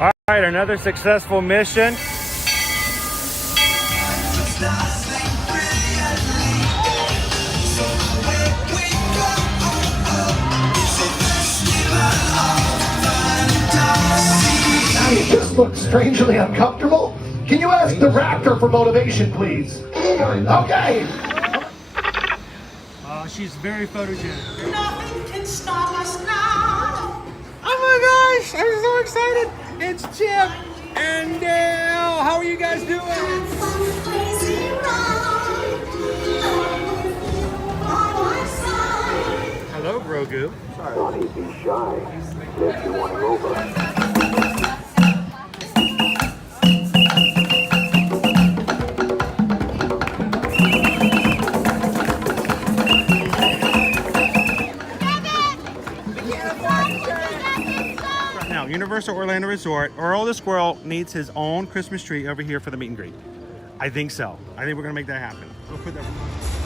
All right, another successful mission. It just looks strangely uncomfortable. Can you ask the raptor for motivation, please? Okay. She's very photogenic. Nothing can stop us now. Oh my gosh, I'm so excited. It's Chip and Dale. How are you guys doing? Hello, Grogu. Sorry. Be shy. If you want him over. Universal Orlando Resort, Earl the Squirrel needs his own Christmas tree over here for the meet and greet. I think so. I think we're gonna make that happen. We'll put that.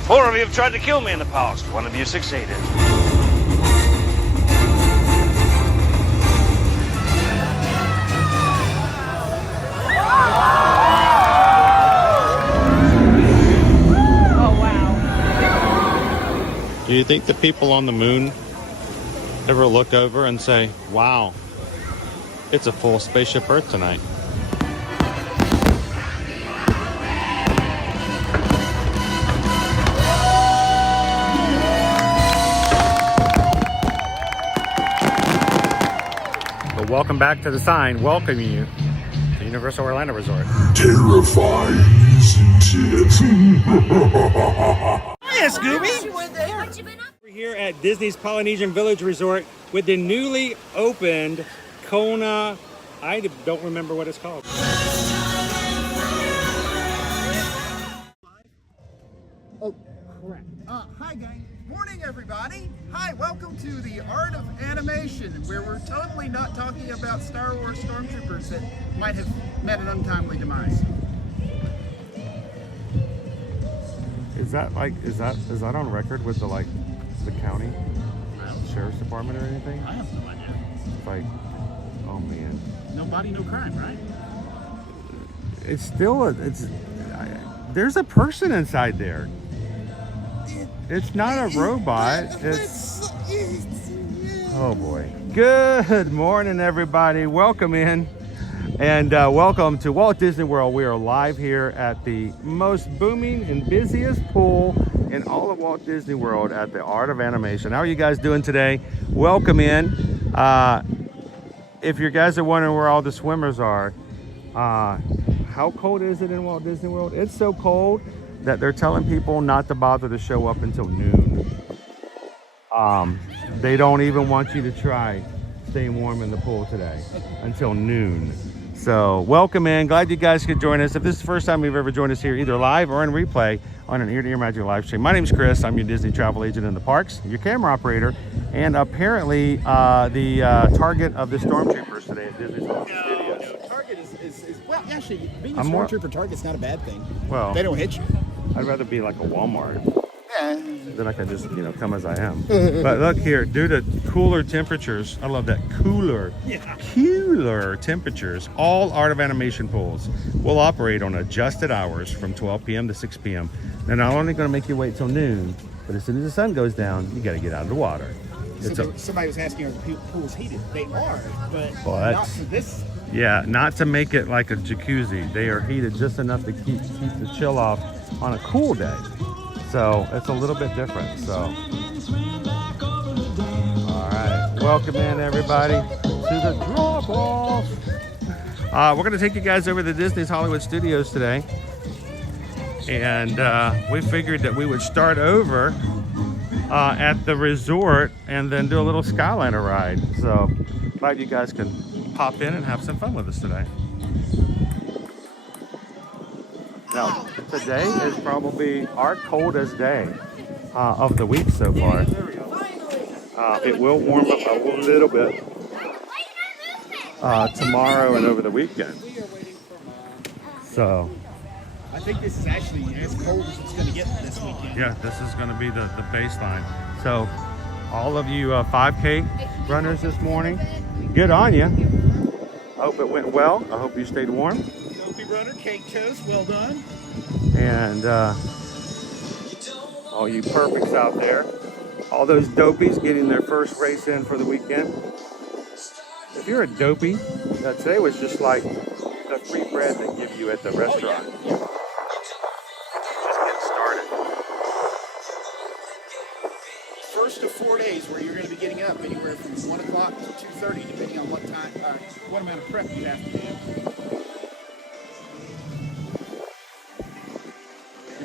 4 of you have tried to kill me in the past. 1 of you succeeded. Oh wow. Do you think the people on the moon ever look over and say, wow, it's a full spaceship Earth tonight? But welcome back to the sign welcoming you to Universal Orlando Resort. Terrifying, isn't it? Hiya, Scooby! We're here at Disney's Polynesian Village Resort with the newly opened Kona, I don't remember what it's called. Oh, correct. Hi, gang. Morning, everybody. Hi, welcome to the Art of Animation, where we're totally not talking about Star Wars stormtroopers that might have met an untimely demise. Is that on record with the county sheriff's department or anything? I have no idea. It's like, oh man. No body, no crime, right? It's still there's a person inside there. It's not a robot. It's oh boy. Good morning, everybody. Welcome in, and welcome to Walt Disney World. We are live here at the most booming and busiest pool in all of Walt Disney World at the Art of Animation. How are you guys doing today? Welcome in. If you guys are wondering where all the swimmers are, how cold is it in Walt Disney World? It's so cold that they're telling people not to bother to show up until noon. They don't even want you to try staying warm in the pool today until noon. So welcome in. Glad you guys could join us. If this is the first time you've ever joined us here, either live or in replay on an ear-to-ear magic live stream. My name's Chris. I'm your Disney travel agent in the parks, your camera operator, and apparently the target of the stormtroopers today at Disney's Studios. No, Target is well, actually, being a stormtrooper Target's not a bad thing. Well, they don't hit you. I'd rather be like a Walmart. Yeah. Then I can just, come as I am. But look here, due to cooler temperatures, I love that, cooler temperatures, all Art of Animation pools will operate on adjusted hours from 12 p.m. to 6 p.m. They're not only going to make you wait till noon, but as soon as the sun goes down, you got to get out of the water. Somebody was asking, are the pools heated? They are, but not for this. Yeah, not to make it like a jacuzzi. They are heated just enough to keep the chill off on a cool day. So it's a little bit different. So, all right, welcome in everybody to the drop off. We're gonna take you guys over to Disney's Hollywood Studios today, and we figured that we would start over at the resort and then do a little Skyliner ride. So glad you guys can pop in and have some fun with us today. Now, today is probably our coldest day of the week so far. It will warm up a little bit tomorrow and over the weekend. So, I think this is actually as cold as it's going to get this weekend. yeah, this is going to be the baseline. So, all of you 5K runners this morning, good on you. hope it went well. I hope you stayed warm. Dopey runner, cake toast, well done. And all you perfects out there, all those dopies getting their first race in for the weekend. If you're a dopey, today was just like the free bread they give you at the restaurant. Oh, yeah. Just getting started. First of 4 days where you're going to be getting up anywhere from 1 o'clock to 2:30, depending on what time, what amount of prep you have to do.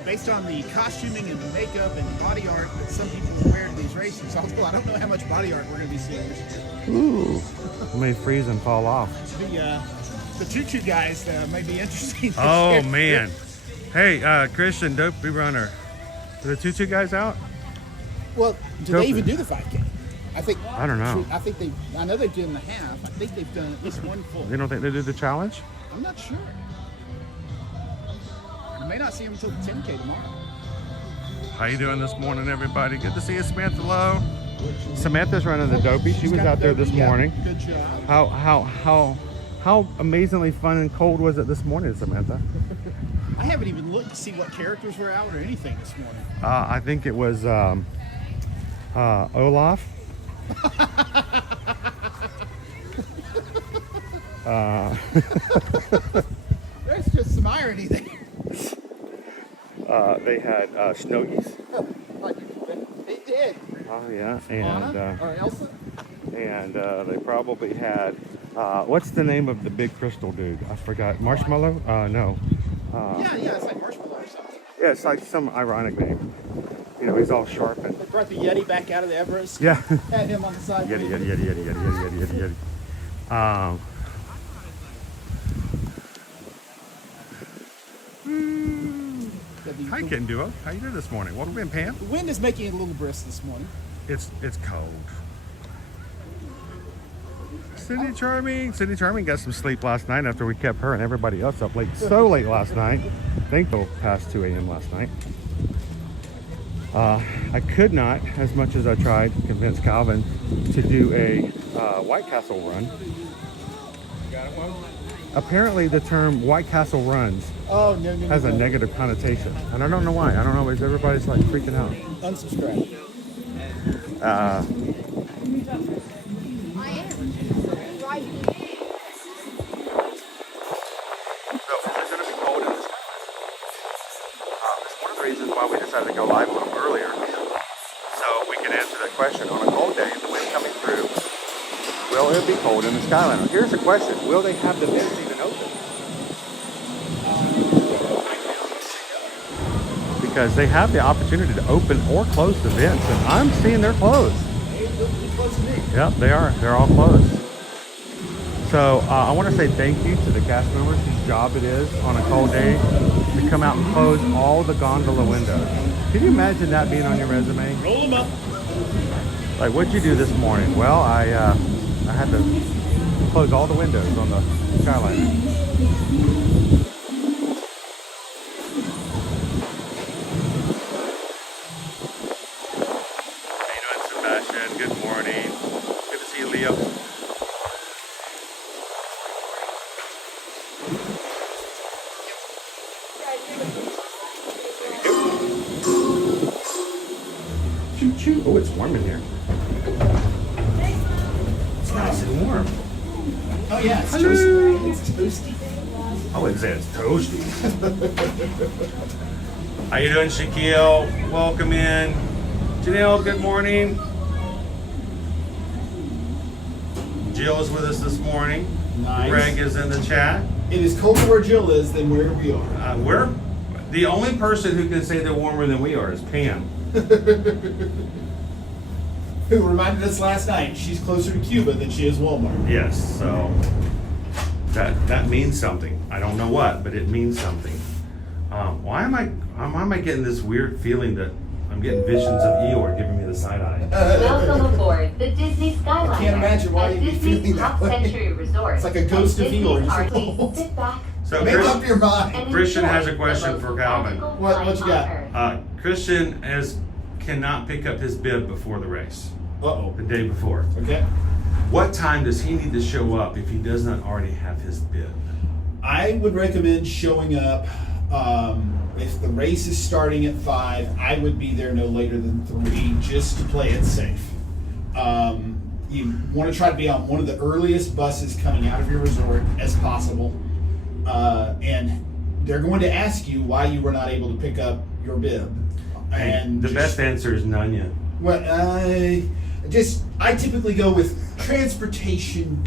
Based on the costuming and the makeup and body art that some people wear to these races, although I don't know how much body art we're going to be seeing this year. Ooh, I may freeze and fall off. The tutu guys may be interesting. Oh year. man. Hey, Christian, dopey runner. Are the tutu guys out? Well, do Dopey. they even do the 5K? I don't know. I know they've done the half. I think they've done at least one full. You don't think they did the challenge? I'm not sure. You may not see them until the 10K tomorrow. How you doing this morning, everybody? Good to see you, Samantha Lowe. Samantha's running the dopey. She was out there this morning. Good job. How amazingly fun and cold was it this morning, Samantha? I haven't even looked to see what characters were out or anything this morning. I think it was Olaf. There's just some irony there. They had Snowgies. They did. Oh yeah, and Anna or Elsa? and they probably had what's the name of the big crystal dude? I forgot. Marshmallow? No. Yeah, it's like marshmallow or something. Yeah, it's like some ironic name. You know, he's all sharpened. They brought the Yeti back out of the Everest. Yeah. Had him on the side. Yeti. Hi, Kitten Duo. How you doing this morning? Welcome in, Pam. The wind is making it a little brisk this morning. It's cold. Cindy Charming got some sleep last night after we kept her and everybody else up late, so late last night. I think till past 2 a.m. last night. I could not, as much as I tried, convince Calvin to do a White Castle run. Apparently the term White Castle runs has a negative connotation. And I don't know why. I don't know. Everybody's like freaking out. Unsubscribe. Reasons why we decided to go live a little earlier, so we can answer that question. On a cold day, the wind coming through, will it be cold in the Skyliner? Here's the question: will they have the vents even open? Because they have the opportunity to open or close the vents, and I'm seeing they're closed. Yep, they are. They're all closed. So I want to say thank you to the cast members whose job it is on a cold day to come out and close all the gondola windows. Can you imagine that being on your resume? Roll them up. Like, what'd you do this morning? Well, I had to close all the windows on the Skyliner. How you doing, Sebastian? Good morning. Good to see you, Leo. Oh, it's warm in here. It's nice and warm. Oh yeah, it's toasty. It's toasty. I wouldn't say it's toasty. How you doing, Shaquille? Welcome in. Janelle, good morning. Jill is with us this morning. Nice. Greg is in the chat. It is colder where Jill is than where we are. We're the only person who can say they're warmer than we are is Pam. Who reminded us last night she's closer to Cuba than she is Walmart. Yes, so that means something. I don't know what, but it means something. Why am I getting this weird feeling that I'm getting visions of Eeyore giving me the side eye? Welcome aboard the Disney Skyliner. I can't imagine why you'd be Disney's feeling that top way. century resort. It's like a ghost of Disney's Eeyore. parties. Sit back. So Make up your mind. and Christian enjoy has a the question most for Calvin. magical What flight you got? on Earth. Christian cannot pick up his bib before the race, Uh-oh. the day before. Okay. What time does he need to show up if he does not already have his bib? I would recommend showing up. If the race is starting at 5, I would be there no later than 3, just to play it safe. You want to try to be on one of the earliest buses coming out of your resort as possible. And they're going to ask you why you were not able to pick up your bib. And the best answer is none yet. Well, I typically go with transportation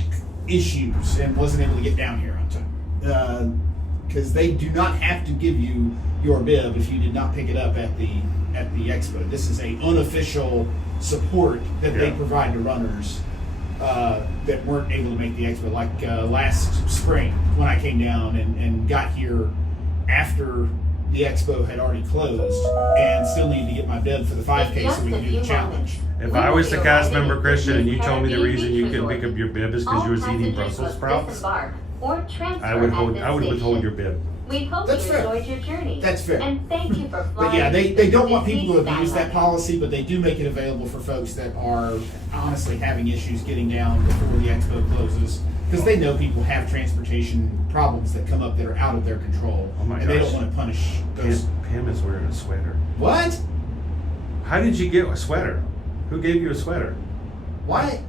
issues and wasn't able to get down here on time. Because they do not have to give you your bib if you did not pick it up at the expo. This is a unofficial support that they provide to runners that weren't able to make the expo. Like last spring when I came down and got here after the expo had already closed and still needed to get my bib for the 5K so we could do the challenge. If I was the cast member, Christian, and you told me the reason you couldn't pick up your bib is because you was eating Brussels sprouts, I would withhold your bib. We hope That's you fair. enjoyed your journey. That's fair. And thank you for flying. But yeah, they don't want Disney people to abuse that Skyliner. policy, but they do make it available for folks that are honestly having issues getting down before the expo closes. Because they know people have transportation problems that come up that are out of their control. Oh my and they gosh. don't want to punish those. Pam is wearing a sweater. What? How did you get a sweater? Who gave you a sweater? Why?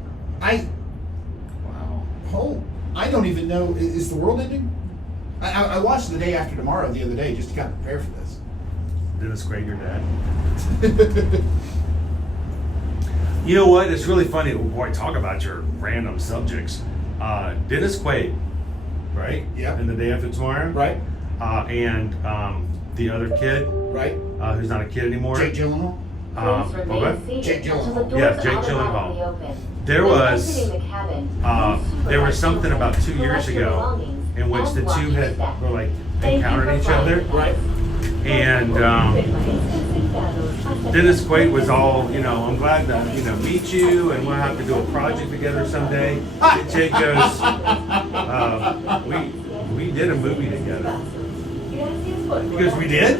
Wow. I don't even know. Is the world ending? I watched The Day After Tomorrow the other day just to kind of prepare for this. Dennis Quaid, your dad. You know what? It's really funny. Boy, talk about your random subjects. Dennis Quaid, right? Yeah. In The Day After Tomorrow. Right? And the other kid, Right? who's not a kid anymore. Jake Gyllenhaal? Please remain what? seated Jake until Gyllenhaal. the doors Yeah, Jake automatically Gyllenhaal. open. There When was, exiting the cabin, please there was supervise something children, about 2 years collect your ago belongings, in which and the watch two your had step. were like Thank you encountered for each flying other. with us. Right. And Dennis Quaid was all, I'm glad to, meet you, and we'll have to do a project together someday. And Jake goes, we did a movie together. He goes, we did?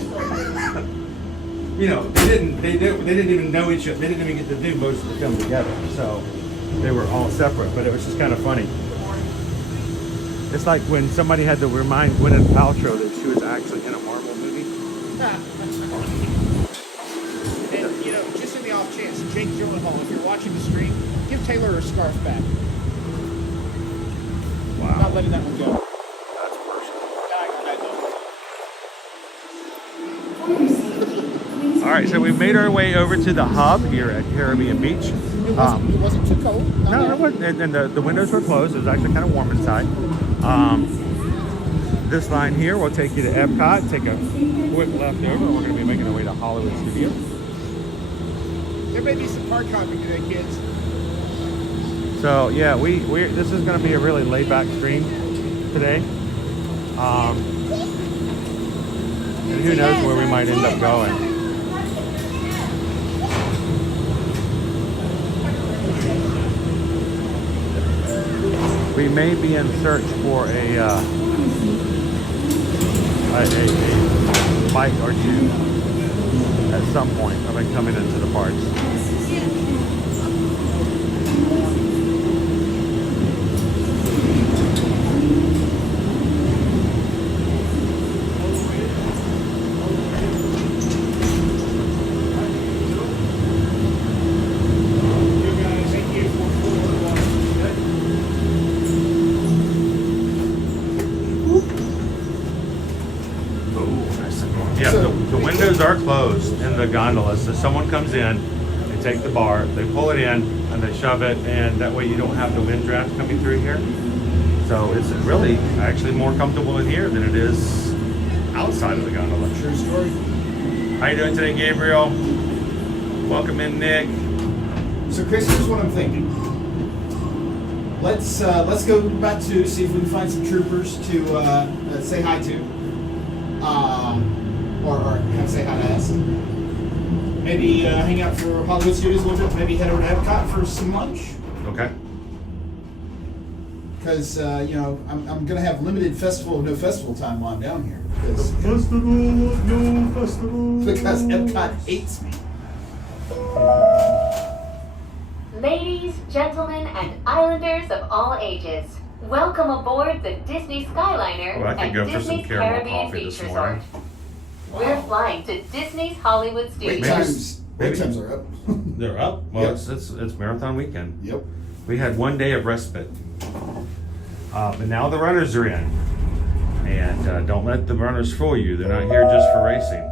They didn't even know each other. They didn't even get to do most of the film together. So they were all separate, but it was just kind of funny. It's like when somebody had to remind Gwyneth Paltrow that she was actually in a Marvel movie. And, just in the off chance, Jake Gyllenhaal, if you're watching the stream, give Taylor her scarf back. Wow. Not letting that one go. That's personal. All right, so we made our way over to the hub here at Caribbean Beach. It wasn't too cold. No, it wasn't, and the windows were closed. It was actually kind of warm inside. This line here will take you to Epcot. Take a quick left over. We're going to be making our way to Hollywood Studios. There may be some park hopping today, kids. So yeah, we this is going to be a really laid back stream today. And who knows where we might end up going. We may be in search for a bike or two at some point of it coming into the parks. Yeah, the windows are closed in the gondolas. So someone comes in, they take the bar, they pull it in, and they shove it, and that way you don't have the wind draft coming through here. So it's really actually more comfortable in here than it is outside of the gondola. True story. How you doing today, Gabriel? Welcome in, Nick. So, Chris, here's what I'm thinking. Let's go back to see if we can find some troopers to say hi to, or have say hi to us. Maybe hang out for Hollywood Studios a little bit. Maybe head over to Epcot for some lunch. Okay. Because I'm gonna have limited festival of no festival time while I'm down here. Because Festival of no festival. Epcot hates me. Ladies, gentlemen, and islanders of all ages. Welcome aboard the Disney Skyliner Oh, I could at go for some Disney's caramel Caribbean coffee Beach this morning. Resort. We're flying to Disney's Hollywood Wait Studios. times are up. They're up. Well, Yep. it's marathon weekend. Yep. We had 1 day of respite, but now the runners are in, and don't let the runners fool you. They're not here just for racing.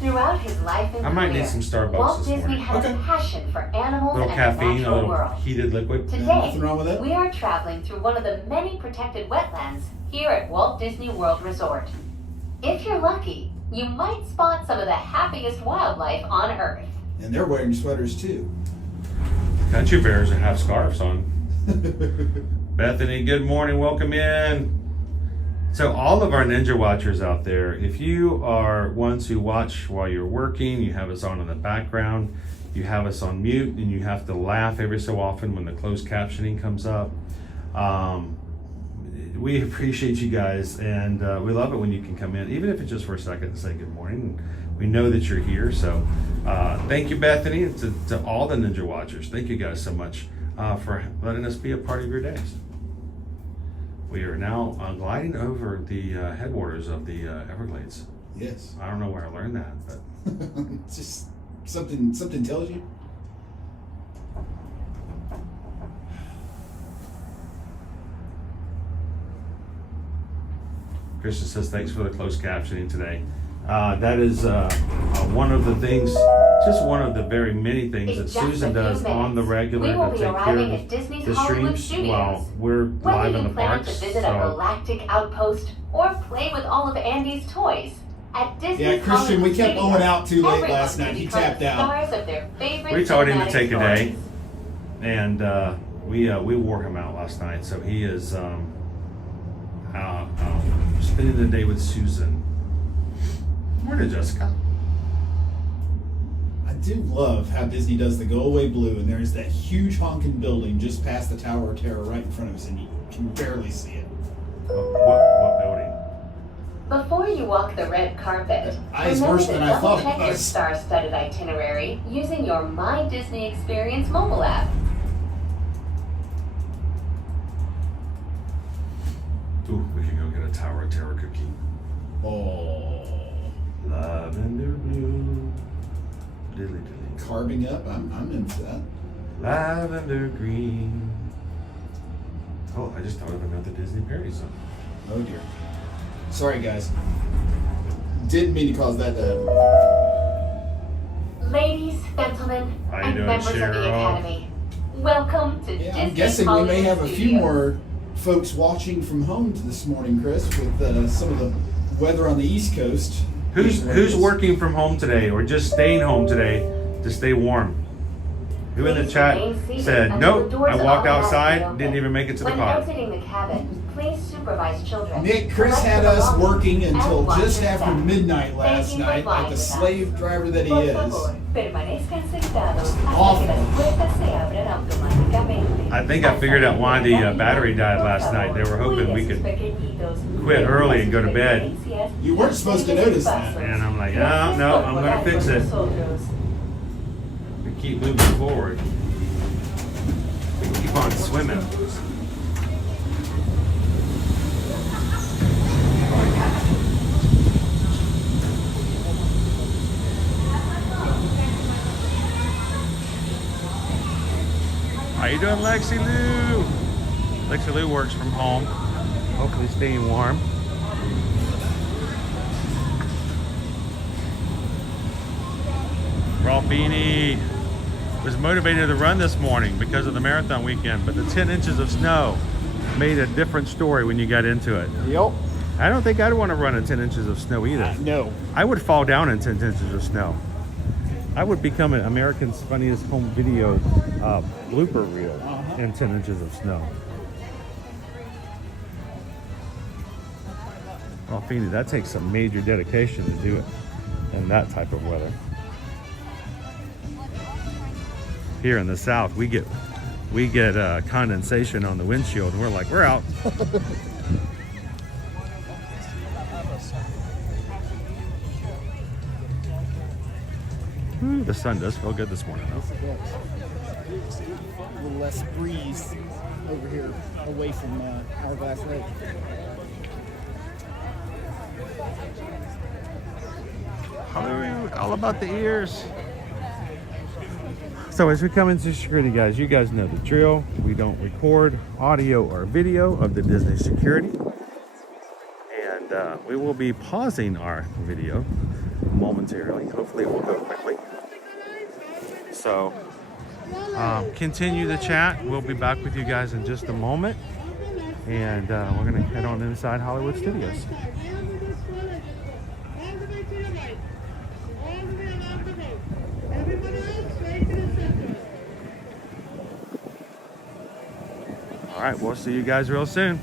Throughout his life and I might need career, some Starbucks Walt this Disney morning. had Okay. a passion for animals A little and caffeine, the a natural little world. heated liquid. Today, Nothing wrong with that. we are traveling through one of the many protected wetlands here at Walt Disney World Resort. If you're lucky, you might spot some of the happiest wildlife on Earth. And they're wearing sweaters too. Country bears that have scarves on. Bethany, good morning. Welcome in. So all of our Ninja Watchers out there, if you are ones who watch while you're working, you have us on in the background, you have us on mute, and you have to laugh every so often when the closed captioning comes up. We appreciate you guys, and we love it when you can come in, even if it's just for a second, and say good morning. We know that you're here, so thank you, Bethany, and to all the Ninja Watchers. Thank you guys so much for letting us be a part of your days. We are now gliding over the headwaters of the Everglades. Yes. I don't know where I learned that, but It's just something tells you. Kristen says thanks for the closed captioning today. That is one of the things, just one of the very many things that In just a Susan few does on the minutes, regular we will to be take care arriving of at Disney's the Hollywood streams Studios. while we're live Whether in you the plan parks. to visit a So galactic outpost or play with all of Andy's toys, at Disney's Yeah, Christian, Hollywood we kept Studios, Owen out too late everyone last can night. He become tapped the out. stars of their favorite we told him to cinematic take a day, stories. and we wore him out last night. So he is spending the day with Susan. Morning, Jessica. I do love how Disney does the go away blue, and there's that huge honking building just past the Tower of Terror right in front of us, and you can barely see it. What building? Before you walk the red carpet, Eyes remember worse to than I thought it double-check your was. star-studded itinerary using your My Disney Experience mobile app. Ooh, we can go get a Tower of Terror cookie. Oh, Lavender blue, dilly dilly. carving up. I'm in for that. Lavender green. Oh, I just thought of another Disney parody song. Oh dear. Sorry, guys. Didn't mean to cause that to happen. Ladies, gentlemen, How you and doing, members of the Cheryl? Academy, welcome to Yeah, Disney I'm guessing we Hollywood may have a few Studios. more folks watching from home this morning, Chris, with some of the weather on the East Coast. Who's working from home today or just staying home today to stay warm? Who in the Please chat remain seated said, until the nope, doors I of walked automatic outside, open. didn't even make it to the When pod. exiting the cabin, please supervise children. Nick, Chris Collect had your us belongings, working and until watch just your after step. midnight Thank last you for night, flying like the with us. slave driver that he Por is. favor, permanezcan sentados hasta Awful. que las puertas se abran automáticamente. I think I figured out why the battery died last night. They were hoping we could quit early and go to bed. You weren't supposed to notice that. And I'm like, no, I'm gonna fix it. We keep moving forward. We keep on swimming. How you doing, Lexi Lou? Lexi Lou works from home, hopefully staying warm. Rolfini was motivated to run this morning because of the marathon weekend, but the 10 inches of snow made a different story when you got into it. Yep. I don't think I'd want to run in 10 inches of snow either. No. I would fall down in 10 inches of snow. I would become an American's Funniest Home Video blooper reel in 10 inches of snow. Well, Feeney, that takes some major dedication to do it in that type of weather. Here in the South, we get condensation on the windshield, and we're like, we're out. Ooh, the sun does feel good this morning, though. A little less breeze over here away from Hourglass Lake. Hallelujah, all about the ears. So as we come into security, guys, you guys know the drill. We don't record audio or video of the Disney security. And we will be pausing our video momentarily. Hopefully it will go quickly. So continue the chat. We'll be back with you guys in just a moment. And we're going to head on inside Hollywood Studios. All right, we'll see you guys real soon.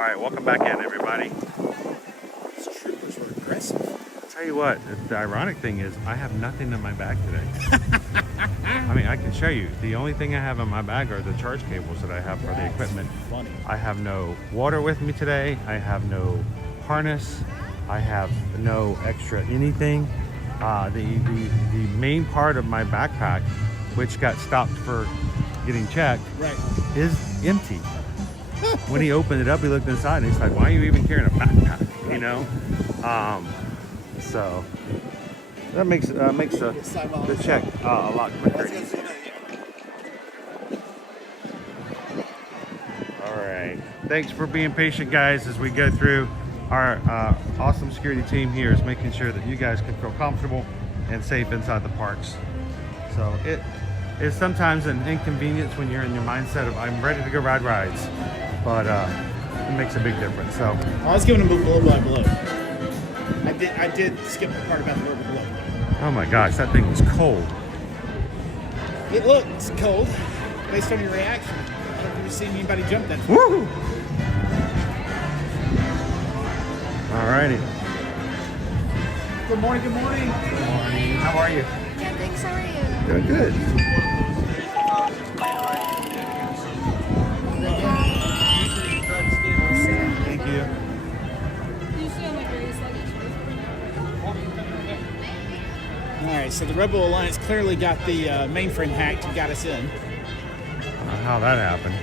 All right, welcome back in, everybody. These troopers were aggressive. I'll tell you what, the ironic thing is I have nothing in my bag today. I mean, I can show you. The only thing I have in my bag are the charge cables that I have for the equipment. Funny. I have no water with me today. I have no harness. I have no extra anything. The main part of my backpack, which got stopped for getting checked, Right. is empty. When he opened it up, he looked inside and he's like, why are you even carrying a backpack? You know? So that makes the check a lot quicker. All right. Thanks for being patient, guys, as we go through. Our awesome security team here is making sure that you guys can feel comfortable and safe inside the parks. So it is sometimes an inconvenience when you're in your mindset of I'm ready to go ride rides, but it makes a big difference. So I was giving them a blow by blow. I did skip the part about the blow by blow. oh my gosh, that thing was cold. It looks cold based on your reaction. I don't think you've seen anybody jump that. Woo! All righty. Good morning, good morning. Good morning. How are you? Yeah, thanks. How are you? Doing good. Thank you. All right, so the Rebel Alliance clearly got the mainframe hacked and got us in. I don't know how that happened.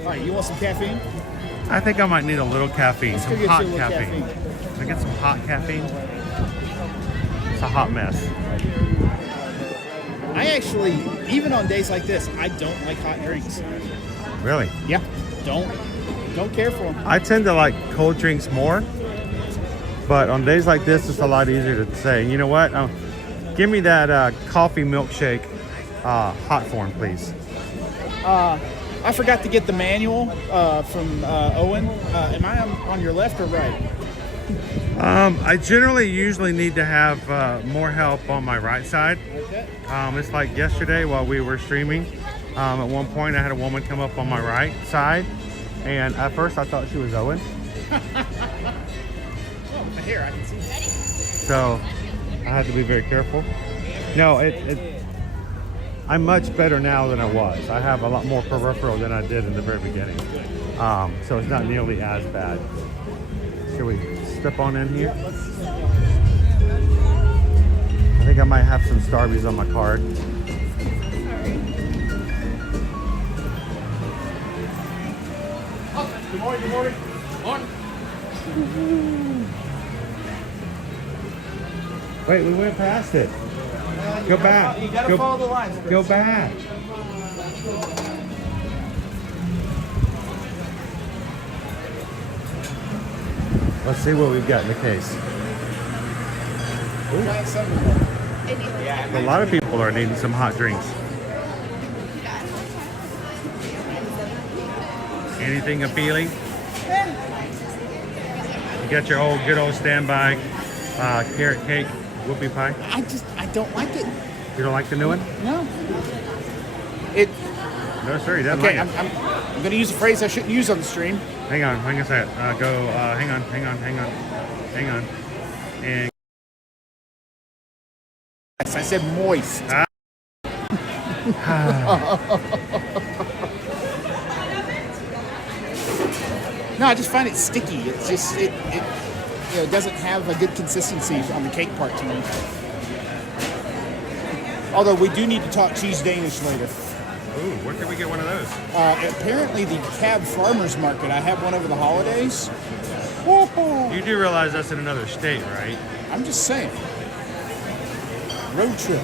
All right, you want some caffeine? I think I might need a little caffeine, Let's some go get hot you a little caffeine. caffeine. Can I get some hot caffeine? It's a hot mess. I actually, even on days like this, I don't like hot drinks. Really? Yeah, don't care for them. I tend to like cold drinks more, but on days like this, it's a lot easier to say, you know what? Give me that coffee milkshake hot form, please. I forgot to get the manual from Owen. Am I on your left or right? I generally usually need to have more help on my right side. Okay. It's like yesterday while we were streaming. At one point, I had a woman come up on my right side, and at first I thought she was Owen. Oh, here, I can see. So I had to be very careful. No, I'm much better now than I was. I have a lot more peripheral than I did in the very beginning. So it's not nearly as bad. Should we step on in here? I think I might have some Starbies on my card. Good morning, good morning. Morning. Wait, we went past it. Go back. You gotta follow the lines. Go back. Let's see what we've got in the case. A lot of people are needing some hot drinks. Anything appealing? You got your old good old standby carrot cake, whoopie pie. I don't like it. You don't like the new one? No. No, sir, he doesn't Okay, like it. I'm going to use a phrase I shouldn't use on the stream. Hang on a second. Hang on. And Yes, I said moist. No, I just find it sticky. It's just it doesn't have a good consistency on the cake part to me. Although we do need to talk cheese Danish later. ooh, where can we get one of those? Apparently the Cab Farmers Market. I had one over the holidays. You do realize that's in another state, right? I'm just saying. Road trip.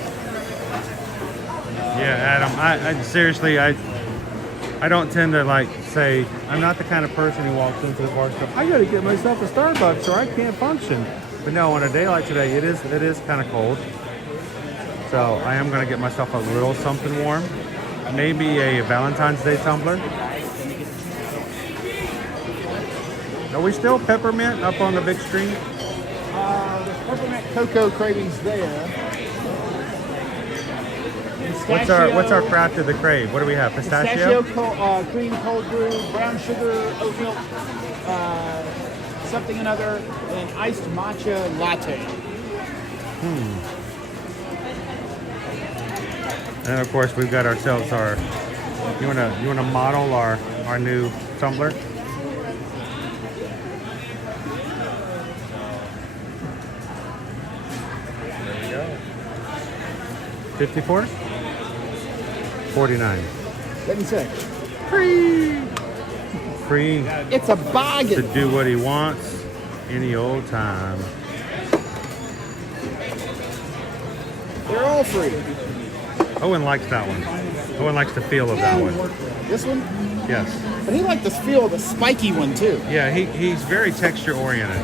Yeah, Adam. I seriously, I don't tend to like say I'm not the kind of person who walks into the bar and goes, I got to get myself a Starbucks or I can't function. But no, on a day like today, it is kind of cold. So I am going to get myself a little something warm. Maybe a Valentine's Day tumbler. Are we still peppermint up on the big screen? The peppermint cocoa cravings there. What's our craft of the crave? What do we have? Pistachio? Cream cold brew, brown sugar, oat milk, something another, and iced matcha latte. And of course we've got ourselves our. You wanna model our new tumbler? There we go. 54? 49. Let me say. Free It's a bargain. to do what he wants any old time. They're all free. Owen likes that one. Owen likes the feel of that one. This one? Yes. But he liked the feel of the spiky one too. Yeah, he's very texture oriented.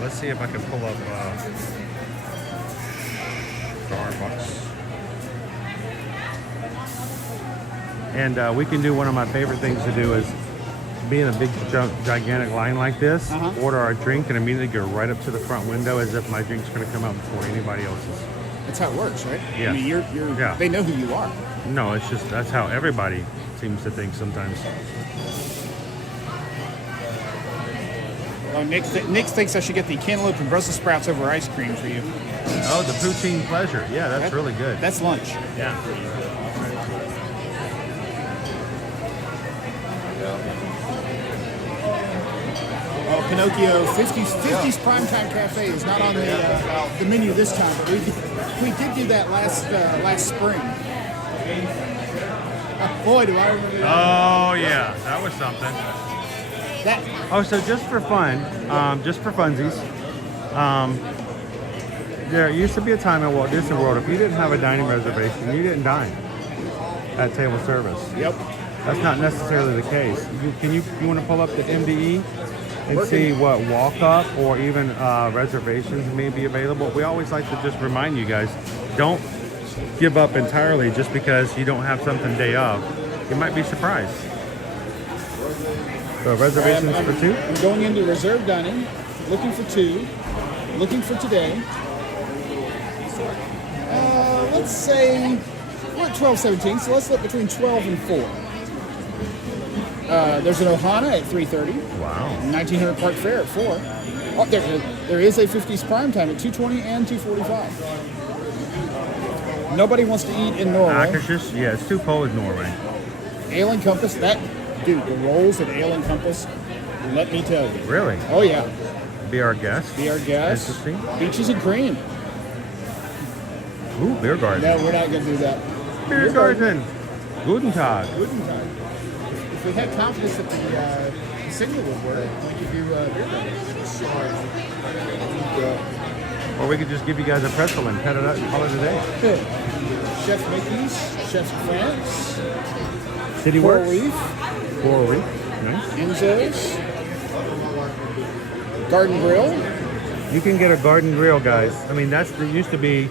Let's see if I can pull up Starbucks. And we can do one of my favorite things to do is be in a big gigantic line like this, order our drink, and immediately go right up to the front window as if my drink's going to come out before anybody else's. That's how it works, right? Yeah. I mean, Yeah. they know who you are. No, it's just that's how everybody seems to think sometimes. Oh, Nick thinks I should get the cantaloupe and Brussels sprouts over ice cream for you. Oh, the poutine pleasure. Yeah, that's really good. That's lunch. Yeah. Oh, Pinocchio, 50s Primetime Cafe is not on the menu this time, but we did do that last spring. Boy, do I remember that. Oh yeah, that was something. Oh, so just for fun, just for funsies, there used to be a time at Walt Disney World, if you didn't have a dining reservation, you didn't dine at table service. Yep. That's not necessarily the case. You want to pull up the MDE and see what walk-up or even reservations may be available? We always like to just remind you guys, don't give up entirely just because you don't have something day of. You might be surprised. So reservations for two? I'm going into reserved dining, looking for two, looking for today. Let's say we're at 12:17, so let's look between 12 and 4. There's an Ohana at 3:30. Wow. 1900 Park Fair at 4. Oh, there is a 50s prime time at 2:20 and 2:45. Nobody wants to eat in Norway. Akershus? Yeah, it's too cold in Norway. Ale and Compass, the rolls at Ale and Compass, let me tell you. Really? Oh, yeah. Be our guest? Be our guest. Interesting. Beaches and cream. Ooh, beer garden. No, we're not going to do that. Beer garden. Guten Tag. Guten Tag. If we had confidence that the signal would work, we could do beer garden. Or we could just give you guys a pretzel and cut it up and call it a day. Chef Mickey's, Chef France, City Coral Works. Reef, Coral Reef. Nice. Enzo's, Garden Grill. You can get a garden grill, guys. I mean, there used to be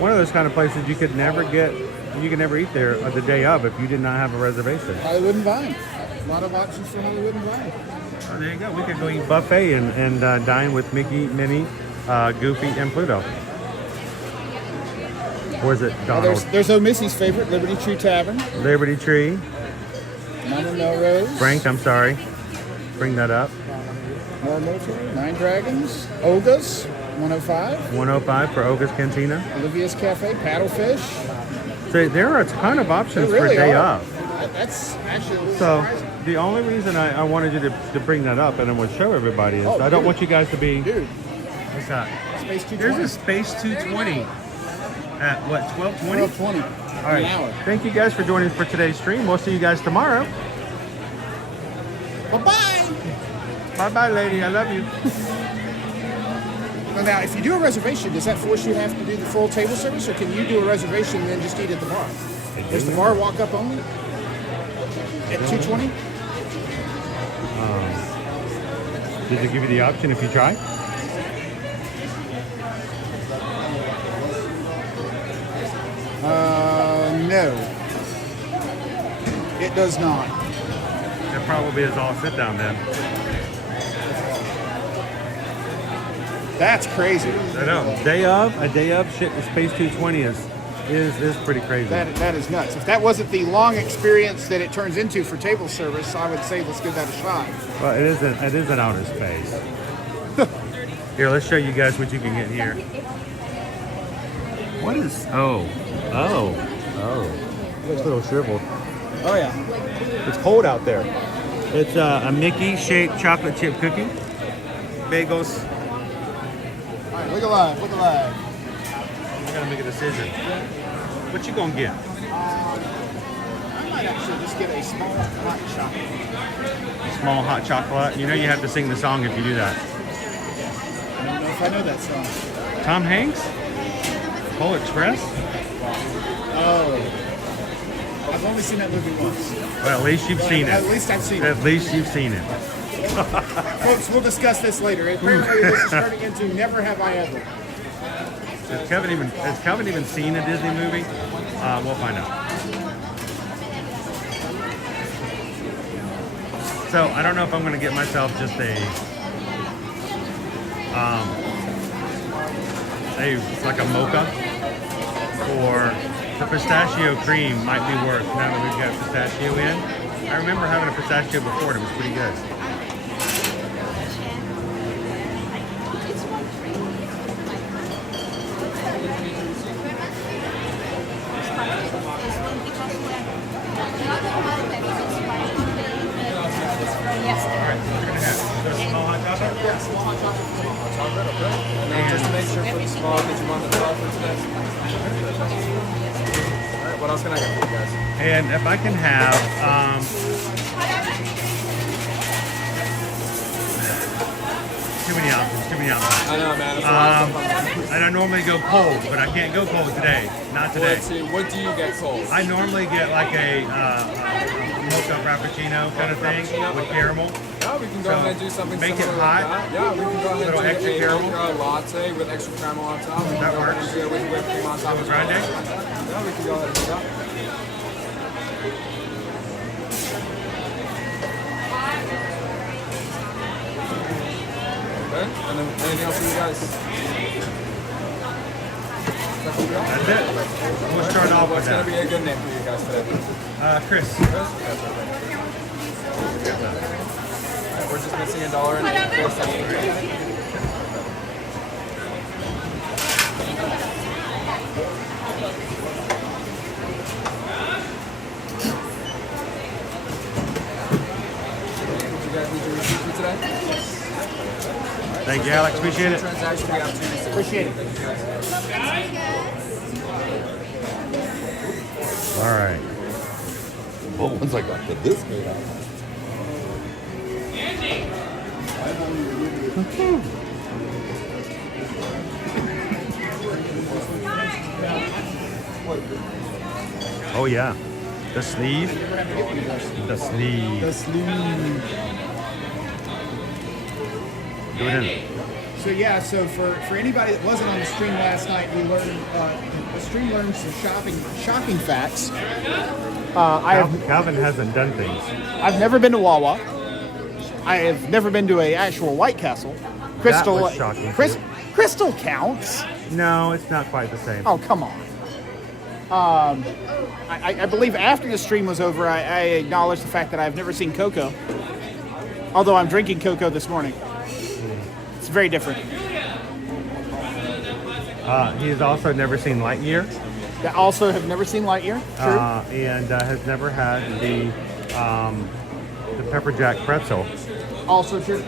one of those kind of places you could never eat there the day of if you did not have a reservation. Hollywood and Vine. A lot of options for Hollywood and Vine. Oh, there you go. We could go eat buffet and dine with Mickey, Minnie, Goofy, and Pluto. Or is it Donald? There's O'Missy's favorite, Liberty Tree Tavern. Liberty Tree. Mama Melrose. Frank, I'm sorry. Bring that up. More Military. Nine Dragons. Olga's. 105. 105 for Oga's Cantina. Olivia's Cafe. Paddlefish. So there are a ton of options There really for day are. of. That's actually a little So surprising. the only reason I wanted you to bring that up and I would show everybody is Oh, I don't dude. want you guys to be. Dude, What's that? Space 220. There's a Space 220 at what, 12:20? 12:20. All right. An hour. Thank you guys for joining us for today's stream. We'll see you guys tomorrow. Bye-bye. Bye-bye, lady. I love you. Now, if you do a reservation, does that force you to have to do the full table service, or can you do a reservation and then just eat at the bar? Is the bar walk-up only at 2:20? Did they give you the option if you try? No. It does not. It probably is all sit down then. That's crazy. I know. A day of shit in Space 220 is pretty crazy. That is nuts. If that wasn't the long experience that it turns into for table service, I would say let's give that a shot. Well, it is an outer space. Here, let's show you guys what you can get here. What is? Oh. Looks a little shriveled. Oh yeah. It's cold out there. It's a Mickey-shaped chocolate chip cookie. Bagels. All right, look alive. We gotta make a decision. What you gonna get? I might actually just get a small hot chocolate. Small hot chocolate. You know you have to sing the song if you do that. I don't know if I know that song. Tom Hanks? Polar Express? Oh. I've only seen that movie once. Well, at least you've seen it. At least I've seen it. At least you've seen it. Folks, we'll discuss this later. Apparently, this is turning into Never Have I Ever. Has Kevin even seen a Disney movie? We'll find out. So I don't know if I'm going to get myself just like a mocha, or the pistachio cream might be worth now that we've got pistachio in. I remember having a pistachio before and it was pretty good. Just to make sure for the small, did you want the dolphin today? Alright, what else can I get for you guys? And if I can have too many options. I know, man. And I normally go cold, but I can't go cold today. Not today. Let's see, what do you get cold? I normally get like a mocha frappuccino kind of thing with caramel. Yeah, we can go ahead and do something make similar it hot. like that. Yeah, we can go ahead Little and do extra a caramel. latte with extra caramel on top. We can That go ahead works. and do it with whipped cream on top as well. Grande? Yeah, we can go ahead and do that. Okay, and then anything else for you guys? That's it. We'll start off with What's going that. to be a good name for you guys today? Chris. Alright, we're just missing $1 and 4 cents. Thank you, Alex. Appreciate it. Transaction, we have 2 receipts. Appreciate it. All right. Oh, once I got to this guy. Oh yeah. The sleeve. The sleeve. Do it in. So yeah, so for anybody that wasn't on the stream last night, we learned the stream learned some shocking facts. Calvin hasn't done things. I've never been to Wawa. I have never been to a actual White Castle. Crystal, That was shocking, too. Crystal counts. No, it's not quite the same. Oh, come on. I believe after the stream was over, I acknowledged the fact that I've never seen Coco. Although I'm drinking Coco this morning. It's very different. He has also never seen Lightyear. I also have never seen Lightyear. True. And has never had the pepper jack pretzel. Also true.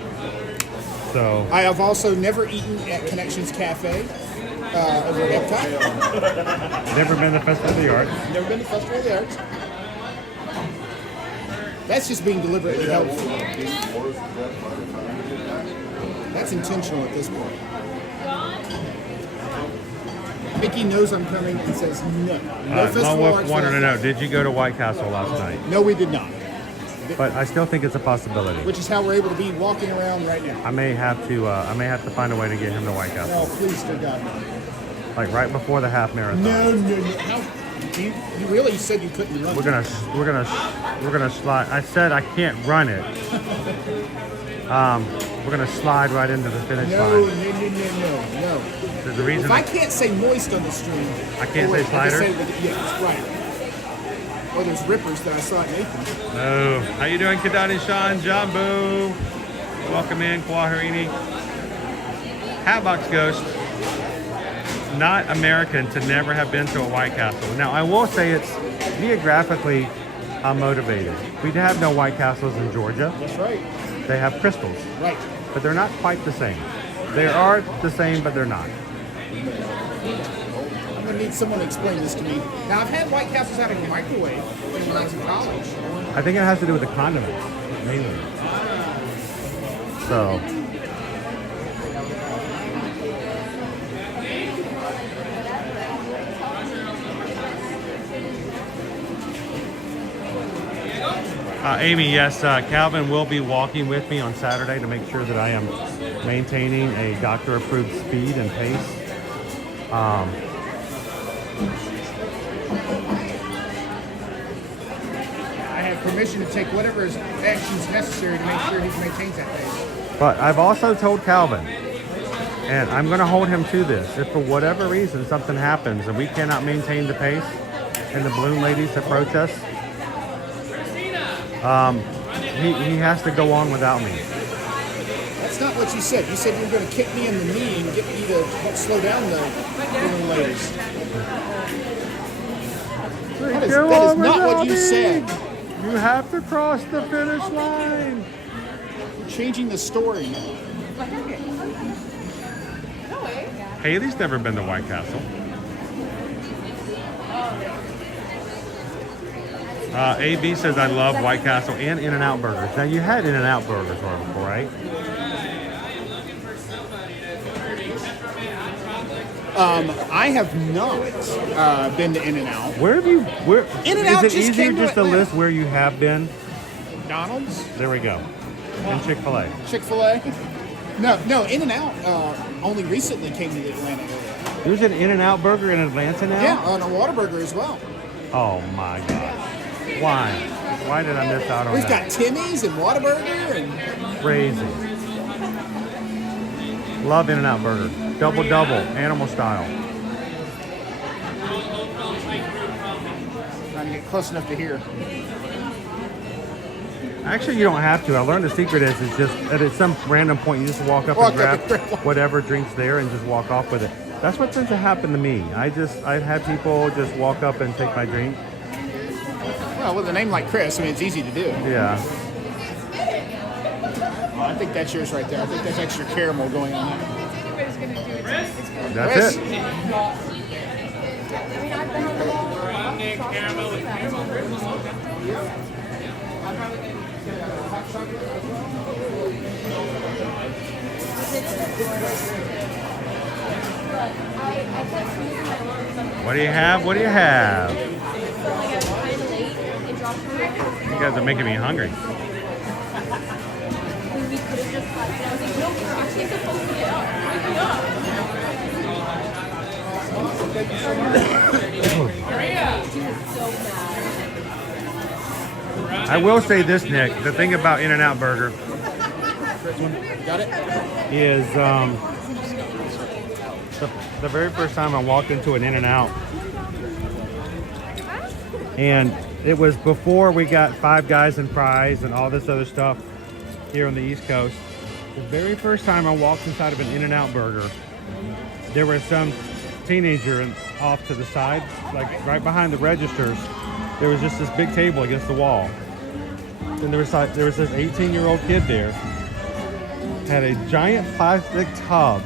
So I have also never eaten at Connections Cafe over at Epcot. never been to Festival of the Arts. Never been to Festival of the Arts. That's just being deliberately helpful. That's intentional at this point. Mickey knows I'm coming and says no. No Festival of Mo Arts. wanted to know, did you go to White Castle last night? No, we did not. But I still think it's a possibility. Which is how we're able to be walking around right now. I may have to find a way to get him to White Castle. Oh, please, dear God. Like right before the half marathon. No. How, you really said you couldn't run. We're gonna slide. I said I can't run it. We're gonna slide right into the finish line. No. No. There's a reason. If I can't say moist on the stream, I can't say slider? Yeah, that's right. Oh, there's rippers that I saw at Nathan's. Oh, how you doing, Kadani Sean, Jambu? Welcome in, Kwaharini. Hatbox Ghost. Not American to never have been to a White Castle. Now, I will say it's geographically motivated. We have no White Castles in Georgia. That's right. They have crystals. Right. But they're not quite the same. They are the same, but they're not. I'm going to need someone to explain this to me. Now, I've had White Castles out of the microwave when I was in college. I think it has to do with the condiments, mainly. So. Amy, yes, Calvin will be walking with me on Saturday to make sure that I am maintaining a doctor-approved speed and pace. I have permission to take whatever actions necessary to make sure he maintains that pace. But I've also told Calvin, and I'm going to hold him to this, if for whatever reason something happens and we cannot maintain the pace and the balloon ladies approach us, he has to go on without me. That's not what you said. You said you were going to kick me in the knee and get me to slow down the balloon ladies. That is not what you said. You have to cross the finish line. We're changing the story. Haley's never been to White Castle. AB says, I love White Castle and In-N-Out burgers. Now, you had In-N-Out burgers before, right? I have not been to In-N-Out. Where have you... In-N-Out is it just easier came to just to Atlanta. list where you have been? McDonald's? There we go. And Chick-fil-A. Chick-fil-A? No, In-N-Out only recently came to the Atlanta area. There's an In-N-Out burger in Atlanta now? Yeah, and a Whataburger as well. Oh, my gosh. Why? Why did I miss out on We've that? got Timmy's and Whataburger and... Crazy. Love In-N-Out burger. Double, animal style. Trying to get close enough to here. Actually, you don't have to. I learned the secret is just at some random point, you just walk up and grab whatever drink's there and just walk off with it. That's what tends to happen to me. I've had people just walk up and take my drink. Well, with a name like Chris, I mean, it's easy to do. Yeah. Well, I think that's yours right there. I think that's extra caramel going on there. That's it. What do you have? What do you have? You guys are making me hungry. I will say this, Nick. The thing about In-N-Out Burger Got it? is the very first time I walked into an In-N-Out, and it was before we got Five Guys and fries and all this other stuff here on the East Coast. The very first time I walked inside of an In-N-Out burger, there was some teenager off to the side, like right behind the registers. There was just this big table against the wall. And there was this 18-year-old kid there, had a giant plastic tub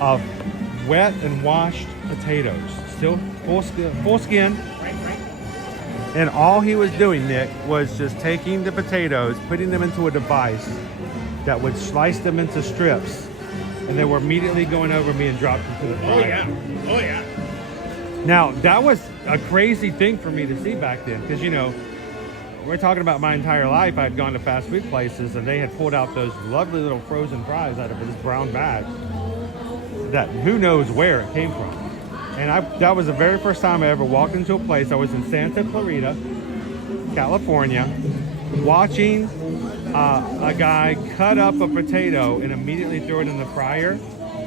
of wet and washed potatoes, still full skin. And all he was doing, Nick, was just taking the potatoes, putting them into a device that would slice them into strips, and they were immediately going over me and dropped into the fryer. Oh, yeah. Now, that was a crazy thing for me to see back then, because, you know, we're talking about my entire life. I'd gone to fast food places, and they had pulled out those lovely little frozen fries out of this brown bag that who knows where it came from. And that was the very first time I ever walked into a place. I was in Santa Clarita, California, watching a guy cut up a potato and immediately throw it in the fryer.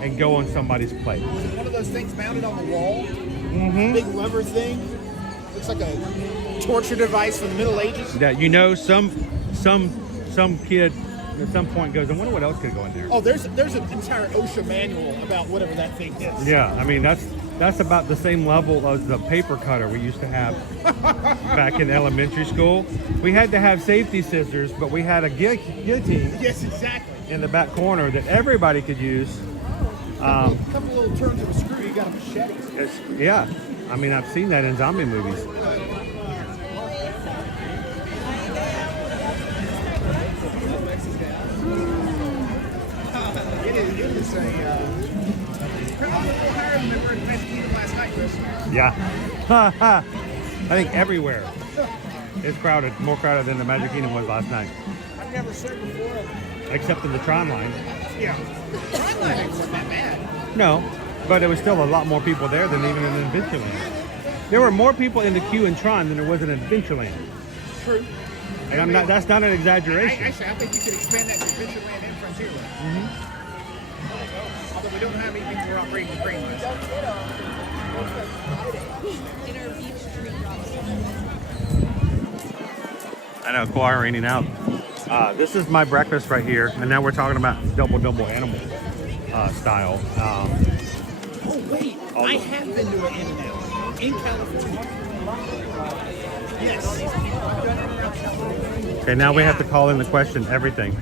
and go on somebody's plate. One of those things mounted on the wall. Mm-hmm. Big lever thing. Looks like a torture device from the Middle Ages. That you know, some kid at some point goes, I wonder what else could go in there. Oh, there's an entire OSHA manual about whatever that thing is. Yeah, I mean that's about the same level as the paper cutter we used to have back in elementary school. We had to have safety scissors, but we had a guillotine Yes, exactly. in the back corner that everybody could use. A couple little turns of a screw, you got a machete. Yeah, I mean I've seen that in zombie movies. It is a probably a little higher than they were in Magic Kingdom last night, Chris. Yeah, I think everywhere it's crowded, more crowded than the Magic Kingdom was last night, I've never said before. except in the Tron line. Yeah. Tron line wasn't that bad. No, but it was still a lot more people there than even in Adventureland. There were more people in the queue in Tron than there was in Adventureland. True. And I'm not. That's not an exaggeration. Actually, I think you could expand that to Adventureland and Frontierland. Although we don't have anything for operating the train lines. I know, choir raining out. This is my breakfast right here, and now we're talking about double animal style. Oh wait, I have been to an In-N-Out in California. Yes. Okay, now we have to call in the question everything.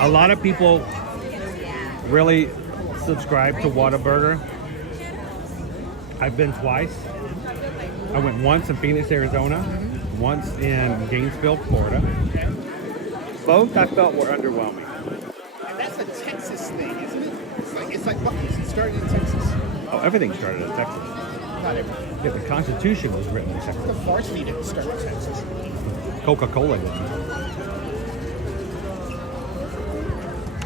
A lot of people really subscribe to Whataburger. I've been twice. I went once in Phoenix, Arizona, once in Gainesville, Florida. Both I felt were underwhelming. And that's a Texas thing, isn't it? It's like Buc-ee's. It started in Texas. Oh, everything started in Texas. Not everything. Yeah, the Constitution was written in Texas. The varsity didn't start in Texas. Coca-Cola didn't.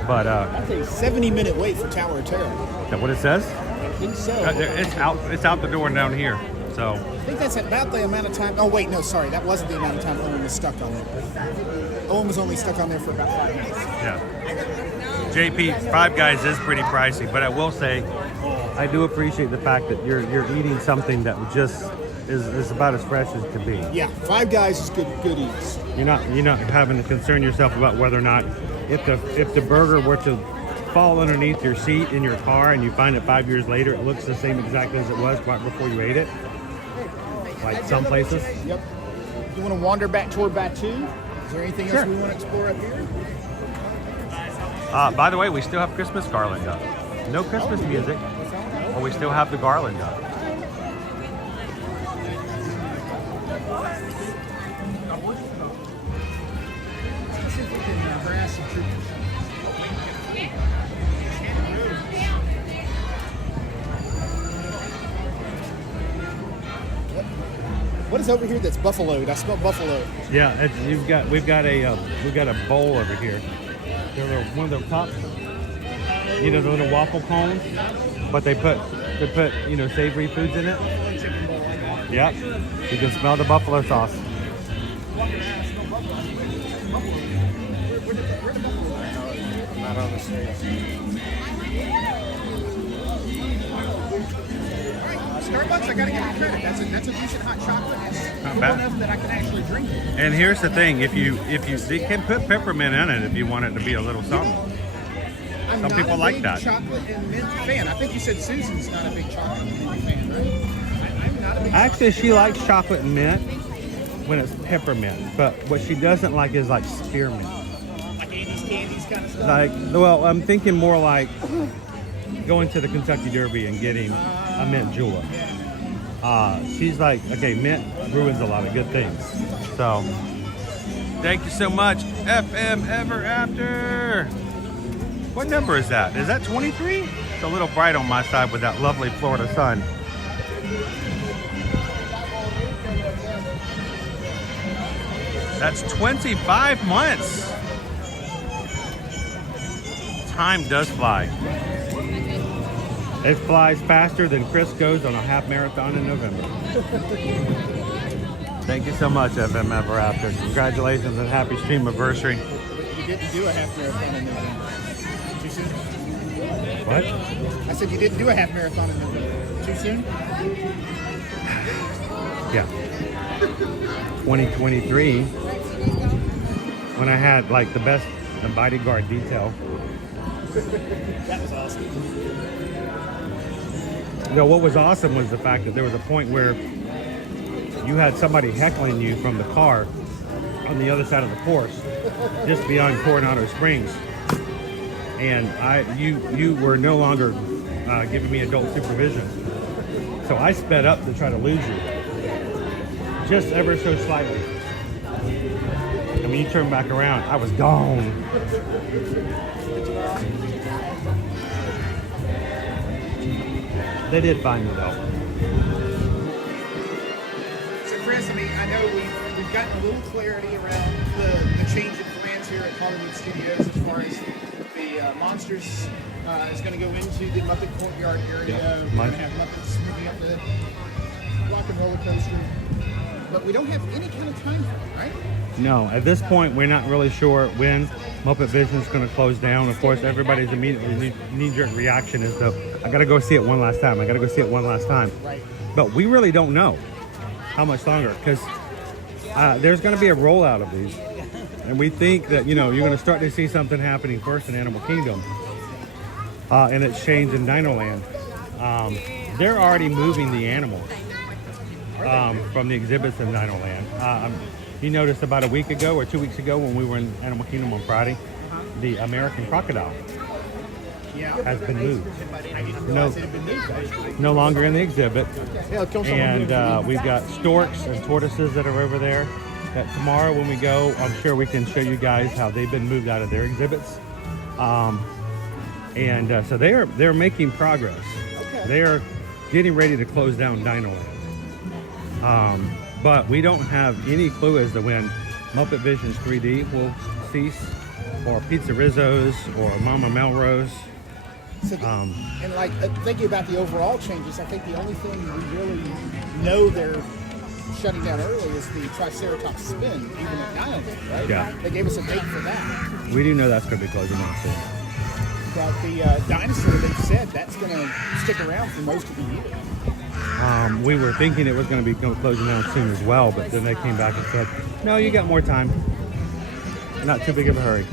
But That's a 70-minute wait for Tower of Terror. is that what it says? I think so. It's out the door down here. So I think that's about the amount of time. Oh, wait, no, sorry. That wasn't the amount of time Owen was stuck on it. Owen was only stuck on there for about 5 minutes. yeah. JP, Five Guys is pretty pricey, but I will say I do appreciate the fact that you're eating something that just is about as fresh as it can be. Yeah, Five Guys is good eats. You're not having to concern yourself about whether or not if the burger were to fall underneath your seat in your car and you find it 5 years later, it looks the same exactly as it was right before you ate it. Like some places. Yep. You want to wander back toward Batu? Is there anything else we want to explore up here? By the way, we still have Christmas garland up. No Christmas music, but we still have the garland up. Let's see if we can harass some troopers. What is over here that's buffaloed? I smell buffalo. Yeah, we've got a bowl over here. They're one of the top, the little waffle cones, but they put savory foods in it. Yep, you can smell the buffalo sauce. Not on the stage. Starbucks, I gotta give you credit. That's a decent hot chocolate. It's Not cool bad. enough that I can actually drink it. And here's the thing: if you they can put peppermint in it if you want it to be a little something. I'm Some not people a like big that. chocolate and mint fan. I think you said Susan's not a big chocolate and mint fan, right? I'm not a big Actually, she likes chocolate and mint when it's peppermint, but what she doesn't like is like spearmint. like Andy's Candies kind of stuff. Well, I'm thinking more like going to the Kentucky Derby and getting a mint julep. She's like, okay, mint ruins a lot of good things. So, thank you so much, FM Ever After. What number is that? Is that 23? It's a little bright on my side with that lovely Florida sun. That's 25 months. Time does fly. It flies faster than Chris goes on a half marathon in November. Thank you so much, FM Ever After. Congratulations and happy stream anniversary. You didn't do a half marathon in November. Too soon? What? I said you didn't do a half marathon in November. Too soon? Yeah. 2023, when I had like the best bodyguard detail. That was awesome. You know, what was awesome was the fact that there was a point where you had somebody heckling you from the car on the other side of the course, just beyond Coronado Springs. And you were no longer giving me adult supervision. So I sped up to try to lose you. Just ever so slightly. And when you turned back around, I was gone. They did find me though. So Chris, I know we've gotten a little clarity around the change of plans here at Hollywood Studios as far as the Monsters is going to go into the Muppet Courtyard area. Yep. We're going to have Muppets moving up the rock and roller coaster. But we don't have any kind of time frame, right? No, at this point, we're not really sure when Muppet Vision is going to close down. Of course, everybody's immediately knee-jerk reaction is, though, I got to go see it one last time. I got to go see it one last time. Right. But we really don't know how much longer, because there's going to be a rollout of these. And we think that, you're going to start to see something happening first in Animal Kingdom. And it's changed in Dinoland. They're already moving the animals from the exhibits in Dinoland. You noticed about a week ago or 2 weeks ago when we were in Animal Kingdom on Friday, the American crocodile has been moved. No longer in the exhibit. And we've got storks and tortoises that are over there. That tomorrow when we go, I'm sure we can show you guys how they've been moved out of their exhibits. So they're making progress. They are getting ready to close down Dinoland. But we don't have any clue as to when Muppet Visions 3D will cease, or Pizza Rizzo's, or Mama Melrose. So thinking about the overall changes, I think the only thing we really know they're shutting down early is the Triceratops spin, even at Dinoland, right? Yeah. They gave us a date for that. We do know that's going to be closing down soon. But the dinosaur, they've said that's going to stick around for most of the year. We were thinking it was going to be closing down soon as well, but then they came back and said, no, you got more time. Not too big of a hurry.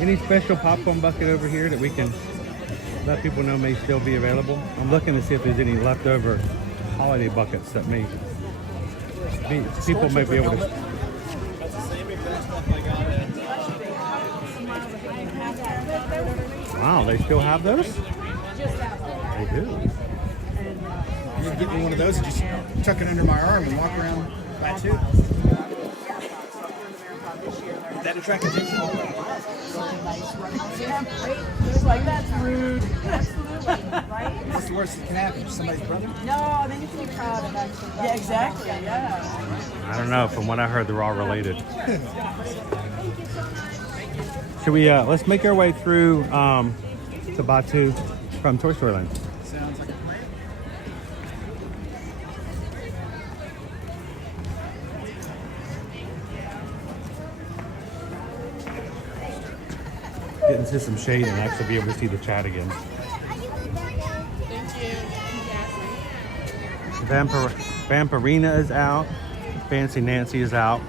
Any special popcorn bucket over here that we can let people know may still be available? I'm looking to see if there's any leftover holiday buckets that people may be able to. Wow, they still have those? They do. I'm going to get me one of those and just tuck it under my arm and walk around by two. That attract attention? Like, that's rude. Absolutely. Right? What's the worst that can happen? Somebody's brother? No, then you can be proud of actually. Yeah, exactly. Yeah. I don't know. From what I heard, they're all related. Should we, let's make our way through to Batu from Toy Story Land. Sounds like a plan. Get into some shade and actually be able to see the chat again. Vampirina is out. Fancy Nancy is out.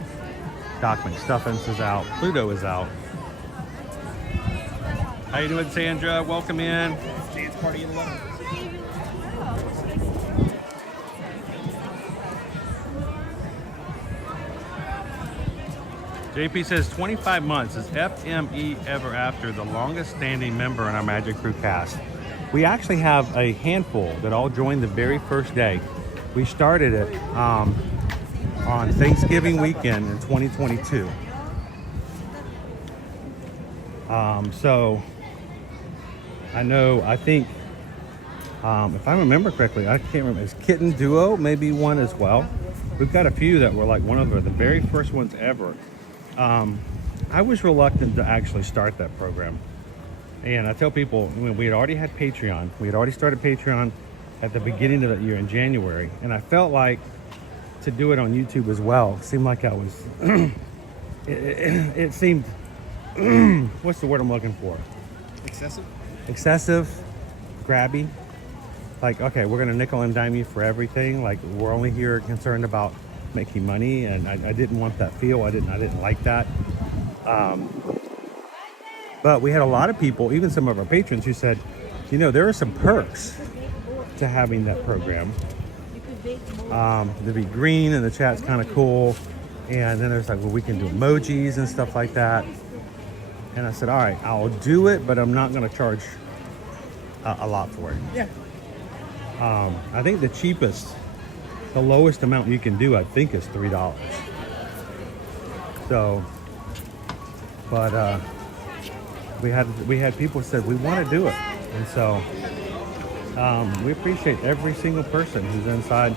Doc McStuffins is out. Pluto is out. How you doing, Sandra? Welcome in. Dance party in London. JP says 25 months. Is FME Ever After the longest standing member in our Magic Crew cast? We actually have a handful that all joined the very first day. We started it on Thanksgiving weekend in 2022. So I think if I remember correctly, I can't remember, is Kitten Duo maybe one as well? We've got a few that were like one of the very first ones ever. I was reluctant to actually start that program. And I tell people, we had already had Patreon. We had already started Patreon at the beginning of the year in January. And I felt like to do it on YouTube as well. It seemed like I was, it seemed, what's the word I'm looking for? Excessive, grabby. Like, okay, we're gonna nickel and dime you for everything. Like, we're only here concerned about making money, and I didn't want that feel. I didn't like that. But we had a lot of people, even some of our patrons, who said, you know, there are some perks to having that program. To be green and the chat's kind of cool. And then there's like, well, we can do emojis and stuff like that. And I said, all right, I'll do it, but I'm not going to charge a lot for it. Yeah. I think the cheapest, the lowest amount you can do, I think, is $3. So, but we had people said we want to do it, and so we appreciate every single person who's inside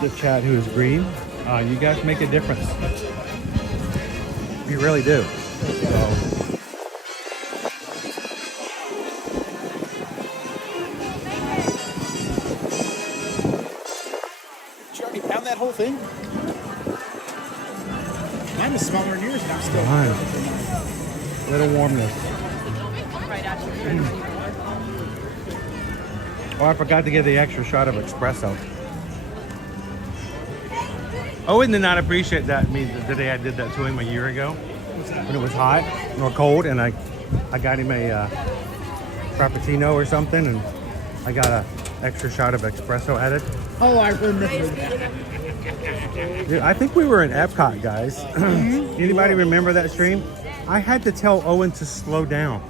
the chat who is green. You guys make a difference. You really do. So, that whole thing? Mine is smaller than yours, and I'm still little warmness. Oh, I forgot to get the extra shot of espresso. Owen did not appreciate that. The day I did that to him a year ago, when it was hot or cold, and I got him a frappuccino or something, and I got an extra shot of espresso added. Oh, I remember that. Dude, I think we were in Epcot, guys. Anybody remember that stream? I had to tell Owen to slow down.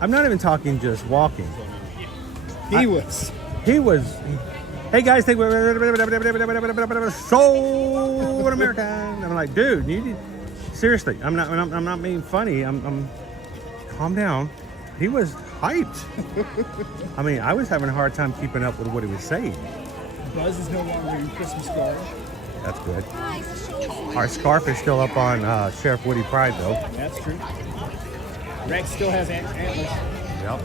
I'm not even talking just walking. He was. Hey guys, think so in America. I'm like, dude, seriously. I'm not being funny. I'm calm down. He was hyped. I mean, I was having a hard time keeping up with what he was saying. Buzz is no longer in Christmas scarf. That's good. Our scarf is still up on Sheriff Woody Pride, though. That's true. Rex still has antlers. Yep.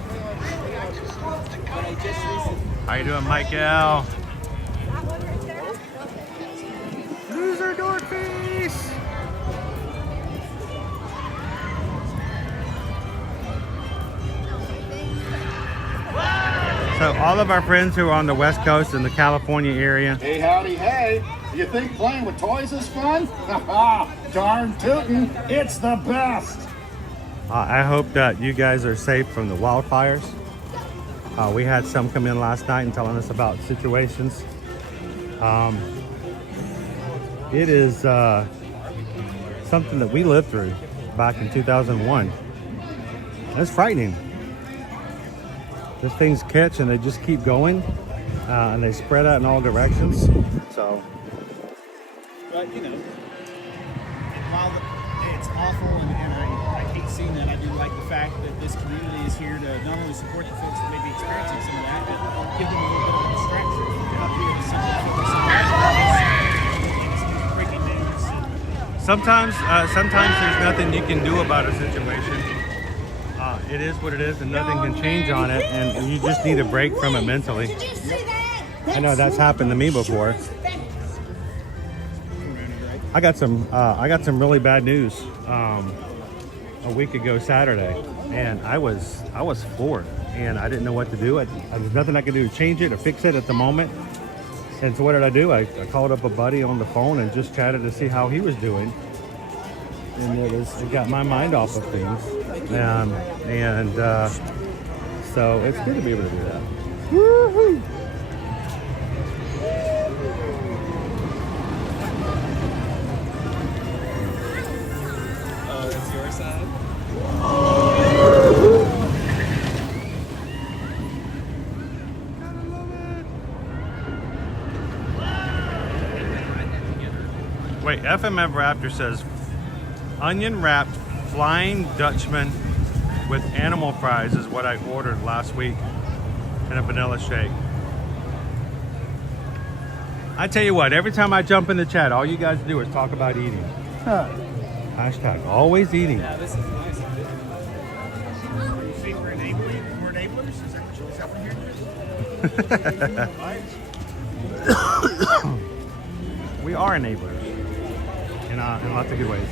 How you doing, Michael? Loser door face. So all of our friends who are on the West Coast in the California area. Hey, howdy, hey. You think playing with toys is fun? Darn tootin', it's the best. I hope that you guys are safe from the wildfires. We had some come in last night and telling us about situations. It is something that we lived through back in 2001. It's frightening. Those things catch and they just keep going, and they spread out in all directions. So, but you know, while it's awful and I hate seeing that, I do like the fact that this community is here to not only support the folks that may be experiencing some of that, but give them a little bit of a distraction. Sometimes there's nothing you can do about a situation. It is what it is, and nothing can change on it, and you just need a break from it mentally. I know that's happened to me before. I got some really bad news a week ago Saturday, and I was floored, and I didn't know what to do. There's nothing I could do to change it or fix it at the moment. And so what did I do? I called up a buddy on the phone and just chatted to see how he was doing. And it got my mind off of things. So it's good to be able to do that. Woo-hoo! Oh, that's your side? Wait, FMF Raptor says onion wrapped Flying Dutchman with animal fries is what I ordered last week in a vanilla shake. I tell you what, every time I jump in the chat, all you guys do is talk about eating. Hashtag always eating. Yeah, this is nice. You think we're enablers? Is that what you're We are enablers in lots of good ways.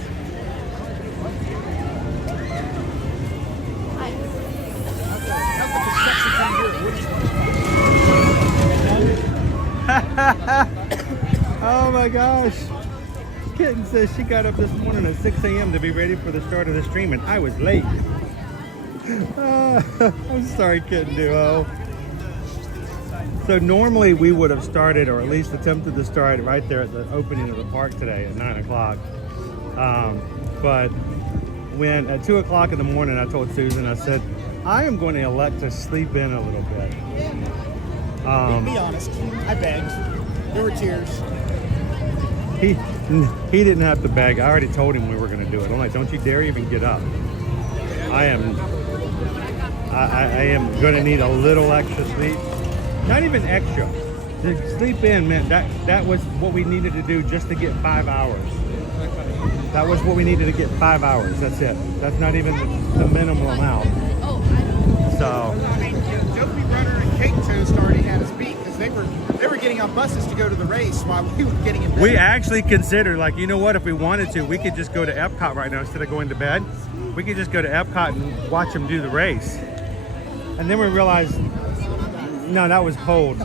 Oh my gosh. Kitten says she got up this morning at 6 a.m. to be ready for the start of the stream, and I was late. I'm sorry, Kitten Duo. So normally we would have started, or at least attempted to start right there at the opening of the park today at 9 o'clock. But when at 2 o'clock in the morning, I told Susan, I said, I am going to elect to sleep in a little bit. Be honest, I begged. There were tears. He didn't have to beg. I already told him we were going to do it. I'm like, don't you dare even get up. I am going to need a little extra sleep. Not even extra. To sleep in meant that was what we needed to do just to get 5 hours. That was what we needed to get 5 hours. That's it. That's not even the minimal amount. So. I mean, Joey Runner and Cake Toast already had us beat because they were getting on buses to go to the race while we were getting in bed. We actually considered, like, you know what, if we wanted to, we could just go to Epcot right now instead of going to bed. We could just go to Epcot and watch them do the race. And then we realized, no, that was cold.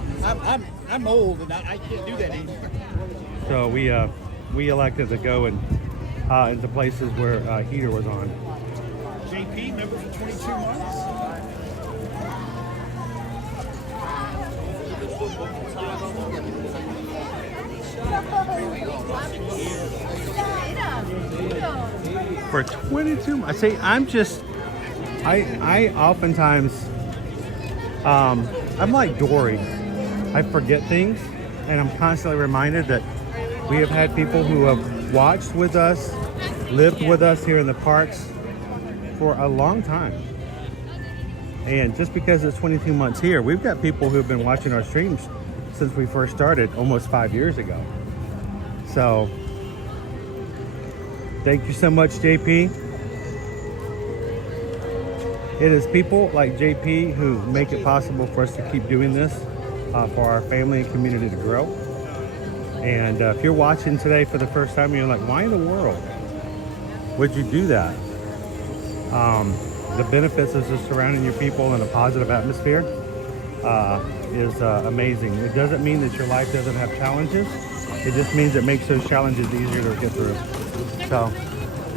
I'm old and I can't do that anymore. So we elected to go and into places where heater was on. JP, member for 22 months. For 22 months. See, I oftentimes, I'm like Dory. I forget things, and I'm constantly reminded that we have had people who have watched with us, lived with us here in the parks for a long time. And just because it's 22 months here, we've got people who have been watching our streams since we first started almost 5 years ago. So, thank you so much, JP. It is people like JP who make it possible for us to keep doing this for our family and community to grow. And if you're watching today for the first time, you're like, why in the world would you do that? The benefits of just surrounding your people in a positive atmosphere is amazing. It doesn't mean that your life doesn't have challenges. It just means it makes those challenges easier to get through. So,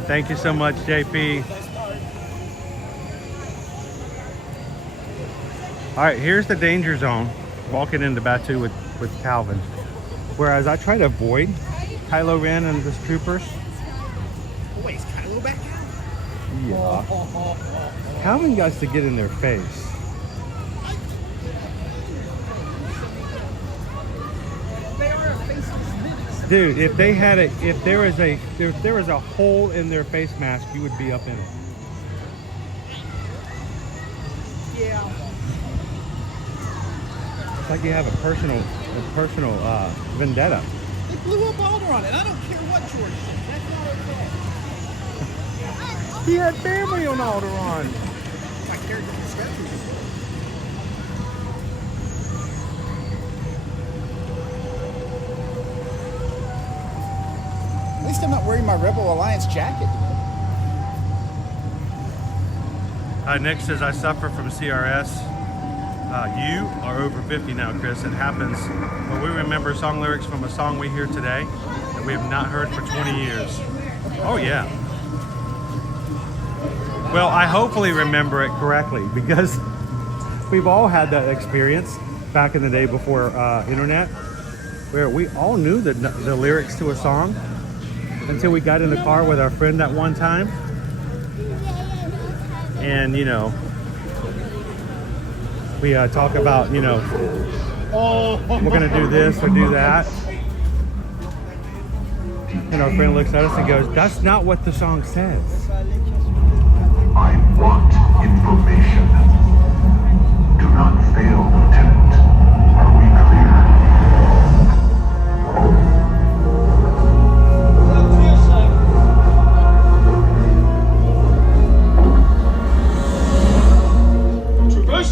thank you so much, JP. All right, here's the danger zone, walking into Batu with Calvin. Whereas I try to avoid Kylo Ren and his troopers. Wait, is Kylo back out? Yeah. Calvin got to get in their face. Dude, if there was a hole in their face mask, you would be up in it. Yeah. It's like you have a personal vendetta. They blew up Alderaan, and I don't care what George said. That's not okay. He had family on Alderaan. My character discovery. At least I'm not wearing my Rebel Alliance jacket. Nick says, I suffer from CRS. You are over 50 now, Chris. It happens when we remember song lyrics from a song we hear today that we have not heard for 20 years. Oh, yeah. Well, I hopefully remember it correctly because we've all had that experience back in the day before internet where we all knew the lyrics to a song until we got in the car with our friend that one time. And, you know, we talk about, you know, we're going to do this or do that. And our friend looks at us and goes, that's not what the song says. I want information. Do not fail, Lieutenant. Are we Troopers,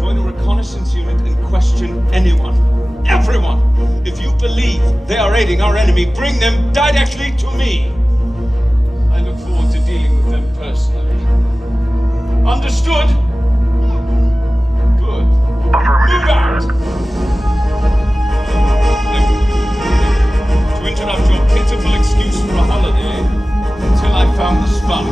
join a reconnaissance unit and question anyone, everyone, if you believe belonging to me. I look forward to dealing with them personally. Understood? Good. Move out! To interrupt your pitiful excuse for a holiday until I found the spot.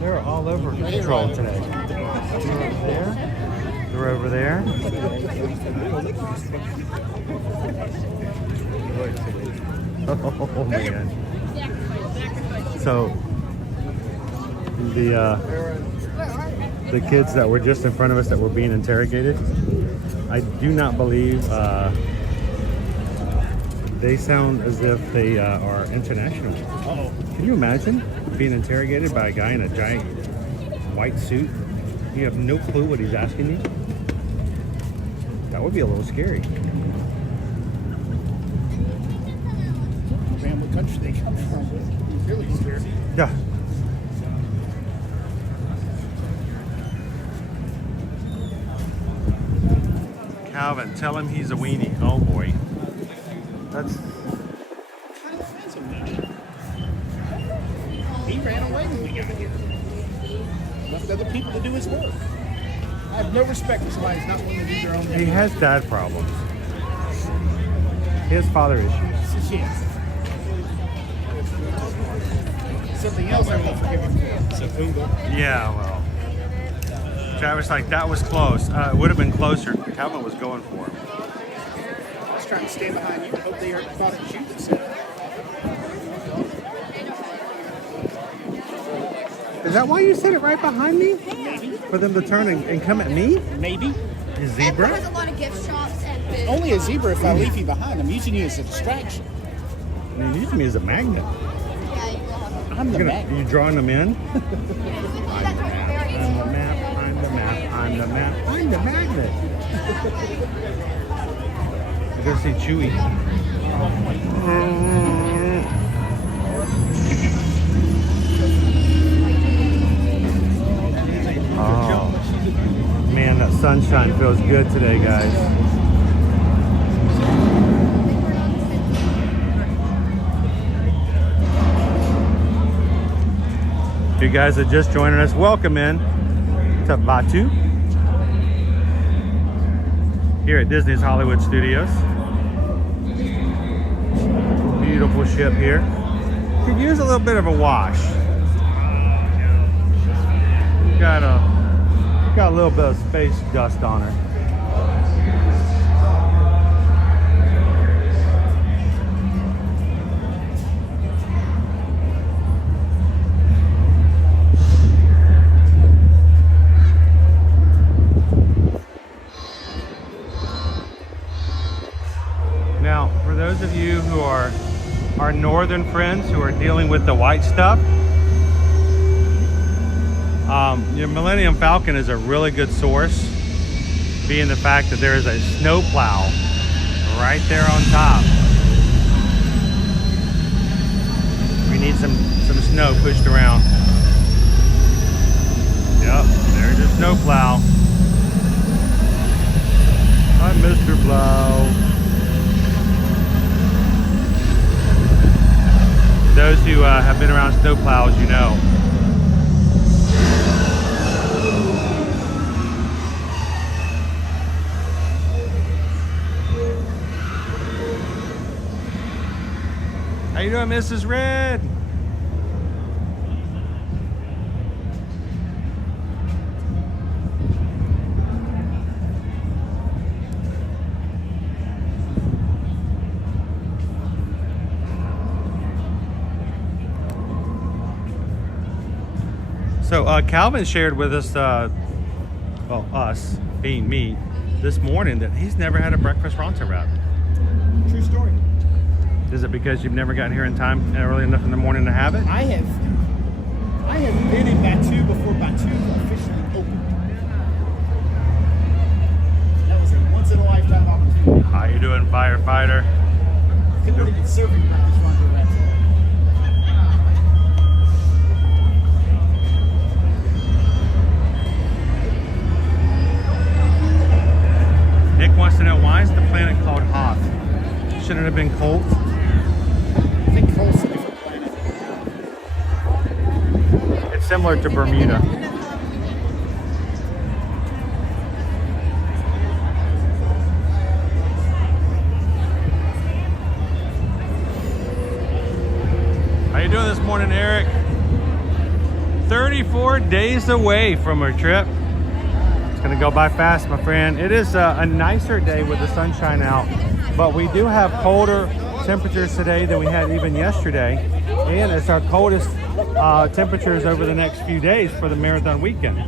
They're all over control today. They're over there. Oh man. So the kids that were just in front of us that were being interrogated, I do not believe they sound as if they are international. Can you imagine being interrogated by a guy in a giant white suit? You have no clue what he's asking you. That would be a little scary. Man, what country they come from? Really scary. Yeah. Calvin, tell him he's a weenie. Oh boy. That's... He ran away when we got here. Left other people to do his work. I have no respect for somebody who's not willing to do their own thing. He has dad problems. He has father issues. Yeah. Something else I won't forgive him for. So Google. Yeah, well. Travis, like, that was close. It would have been closer. Calvin was going for him. I was trying to stand behind you. I hope they thought I'd shoot themselves. Is that why you said it right behind me? Maybe. For them to turn and come at me? Maybe. A zebra? Epcot has a lot of gift shops and food. Only a zebra if I leave you behind. I'm using you as a distraction. I mean, using me as a magnet. Yeah, you will. I'm the Are magnet. you drawing them in? I'm the map, I'm the map, I'm the map, I'm the magnet. I gotta see Chewy. Oh, man, that sunshine feels good today, guys. If you guys are just joining us, welcome in to Batu here at Disney's Hollywood Studios. Beautiful ship here. Could use a little bit of a wash. Got a little bit of space dust on her. Now, for those of you who are our northern friends who are dealing with the white stuff, your Millennium Falcon is a really good source, being the fact that there is a snow plow right there on top. We need some snow pushed around. Yep, there's your snow plow. Hi, Mr. Plow. Those who have been around snow plows, you know. you doing, Mrs. Red? So Calvin shared with us, well, us, being me, this morning that he's never had a breakfast Ronto wrap. True story. Is it because you've never gotten here in time early enough in the morning to have it? I have been in Batu before Batu officially opened. That was a once in a lifetime opportunity. How you doing, firefighter? They weren't even serving breakfast Ronto wraps. Nick wants to know, why is the planet called Hoth? Shouldn't it have been Colt? I think Colt's a different planet. It's similar to Bermuda. How you doing this morning, Eric? 34 days away from our trip. Gonna go by fast, my friend. It is a nicer day with the sunshine out, but we do have colder temperatures today than we had even yesterday, and it's our coldest temperatures over the next few days for the marathon weekend.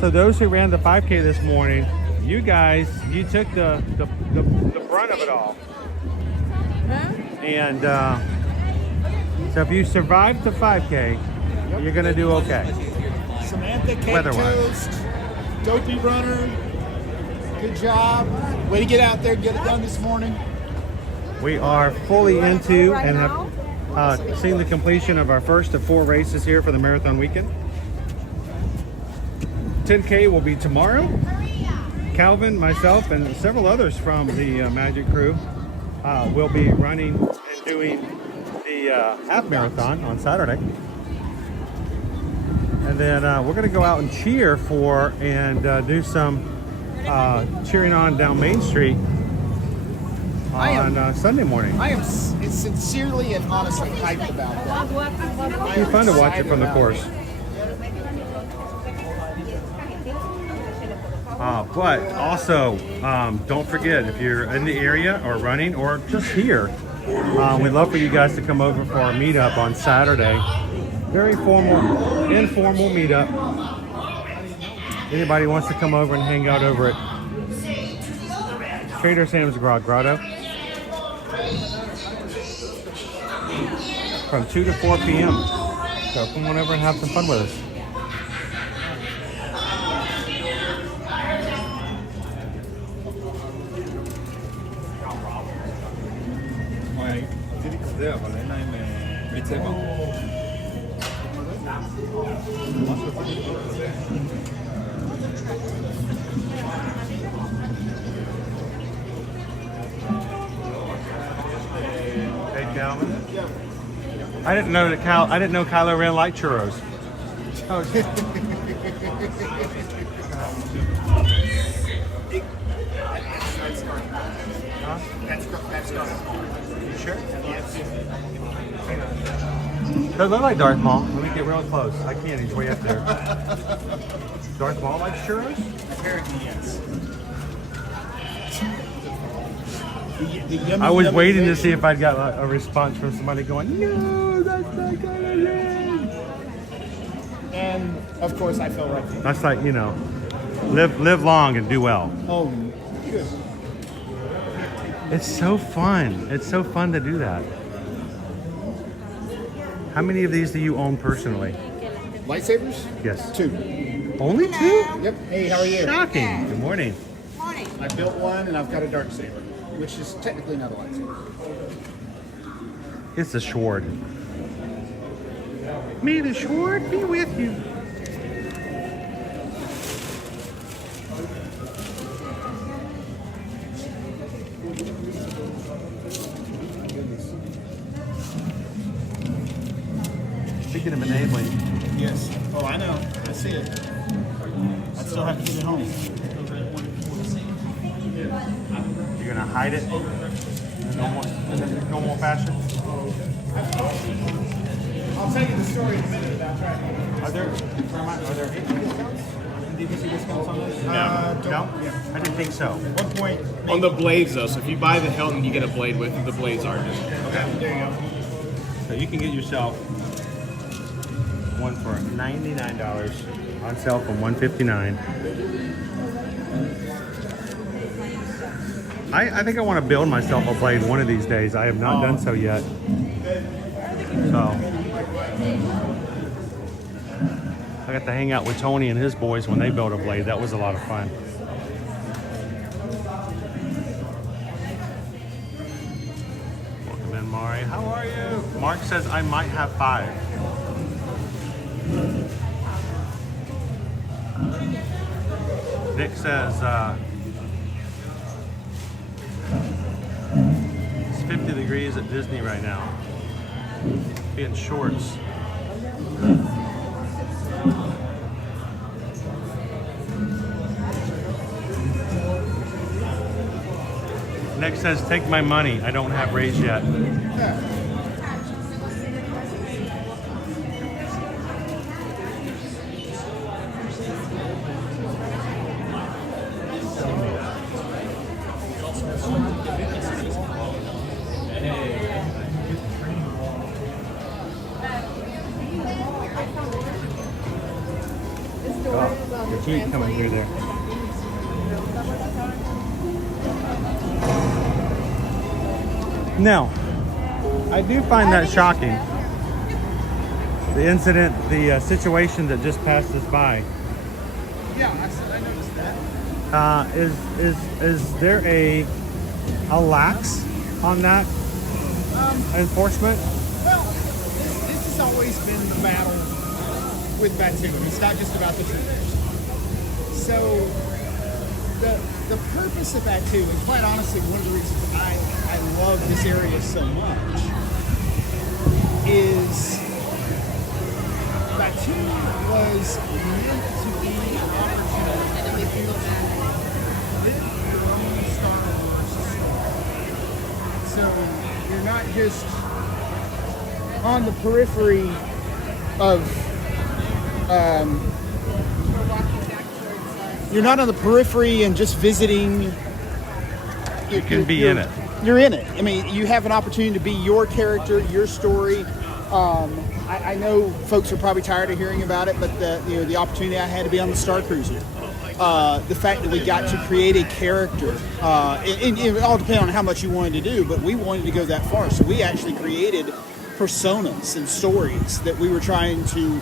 So those who ran the 5K this morning, you guys, you took the brunt of it all. And so if you survived the 5K, you're gonna do okay. Samantha Cake Weather-wise. Toast, Dopey Runner, good job. Way to get out there, get it done this morning. We are fully into and have seen the completion of our first of 4 races here for the marathon weekend. 10K will be tomorrow. Calvin, myself, and several others from the Magic crew will be running and doing the half marathon on Saturday. And then we're going to go out and cheer for and do some cheering on down Main Street on Sunday morning. I am sincerely and honestly hyped about that. It'll be fun to watch it from the course. But also, don't forget, if you're in the area or running or just here, we'd love for you guys to come over for our meetup on Saturday. Very formal, informal meetup. Anybody wants to come over and hang out over at Trader Sam's Grotto from 2 to 4 p.m. So come on over and have some fun with us. Hey, Calvin. I didn't know that Kylo Ren liked churros. Oh, you sure? They look like Darth Maul. Let me get real close. I can't. He's way up there. Darth Maul likes churros? Apparently, yes. I was waiting to see if I'd got a response from somebody going, no, that's not Kylo Ren. And of course, I felt right. That's like, you know, live long and do well. Oh, good. It's so fun. It's so fun to do that. How many of these do you own personally? Lightsabers? Yes. 2. Only 2? Yep. Hey, how are you? Shocking. Good morning. Morning. I built one, and I've got a dark saber, which is technically not a lightsaber. It's a sword. May the sword be with you. Speaking of enabling. Yes. Oh, I know. I see it. I still have to get it home. You're gonna hide it? Normal fashion. I'll tell you the story in a minute about tracking. Are there any discounts? DVC discounts on this? No. No? I didn't think so. 1 point. On the blades though, so if you buy the Hilton, you get a blade with it. The blades are just. Okay. There you go. So you can get yourself one for $99 on sale for $159. I think I want to build myself a blade one of these days. I have not done so yet. So I got to hang out with Tony and his boys when they built a blade. That was a lot of fun. Welcome in, Mari. How are you? Mark says I might have 5. Nick says it's 50 degrees at Disney right now. Be in shorts. Nick says, take my money. I don't have raise yet. Oh, your feet coming through there. Now, I do find that shocking. The incident, the situation that just passed us by. Yeah, I noticed that. Is there a lax on that enforcement? Well, this has always been the battle with Batu. It's not just about the troopers. So the purpose of Batu, and quite honestly, one of the reasons I love this area so much, is Batu was meant to be an opportunity to live your own Star Wars story. So you're not just on the periphery of you're not on the periphery and just visiting. You can be in it. You're in it. I mean, you have an opportunity to be your character, your story. I know folks are probably tired of hearing about it, but the opportunity I had to be on the Star Cruiser, the fact that we got to create a character, it all depends on how much you wanted to do, but we wanted to go that far, so we actually created personas and stories that we were trying to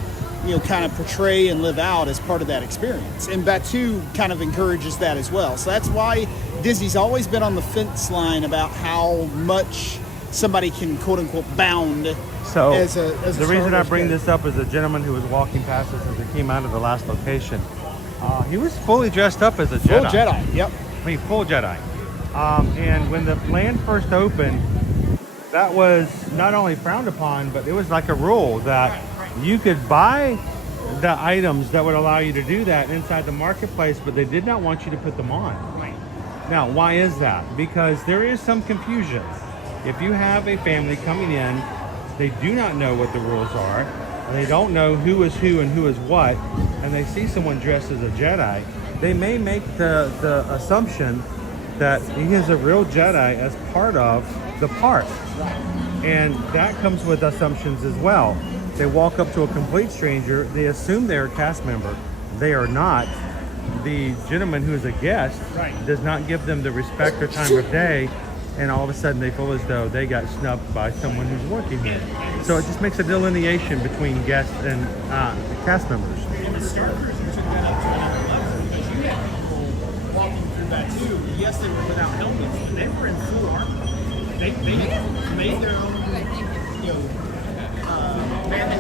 kind of portray and live out as part of that experience. And Batu kind of encourages that as well. So that's why Disney's always been on the fence line about how much somebody can quote unquote bound. So as a the reason I bring this up is a gentleman who was walking past us as we came out of the last location. He was fully dressed up as a Jedi. Full Jedi, yep. I mean, full Jedi. And when the land first opened, that was not only frowned upon, but it was like a rule that you could buy the items that would allow you to do that inside the marketplace, but they did not want you to put them on. Right. Now, why is that? Because there is some confusion. If you have a family coming in, they do not know what the rules are, and they don't know who is who and who is what, and they see someone dressed as a Jedi, they may make the assumption that he is a real Jedi as part of the park. And that comes with assumptions as well. They walk up to a complete stranger, they assume they're a cast member. They are not. The gentleman who is a guest does not give them the respect or time of day, and all of a sudden they feel as though they got snubbed by someone who's working here. So it just makes a delineation between guests and cast members. And the Star Cruiser took that up to another level, because you had people walking through Batu. Yes, they were without helmets, but they were in full armor. They made their own,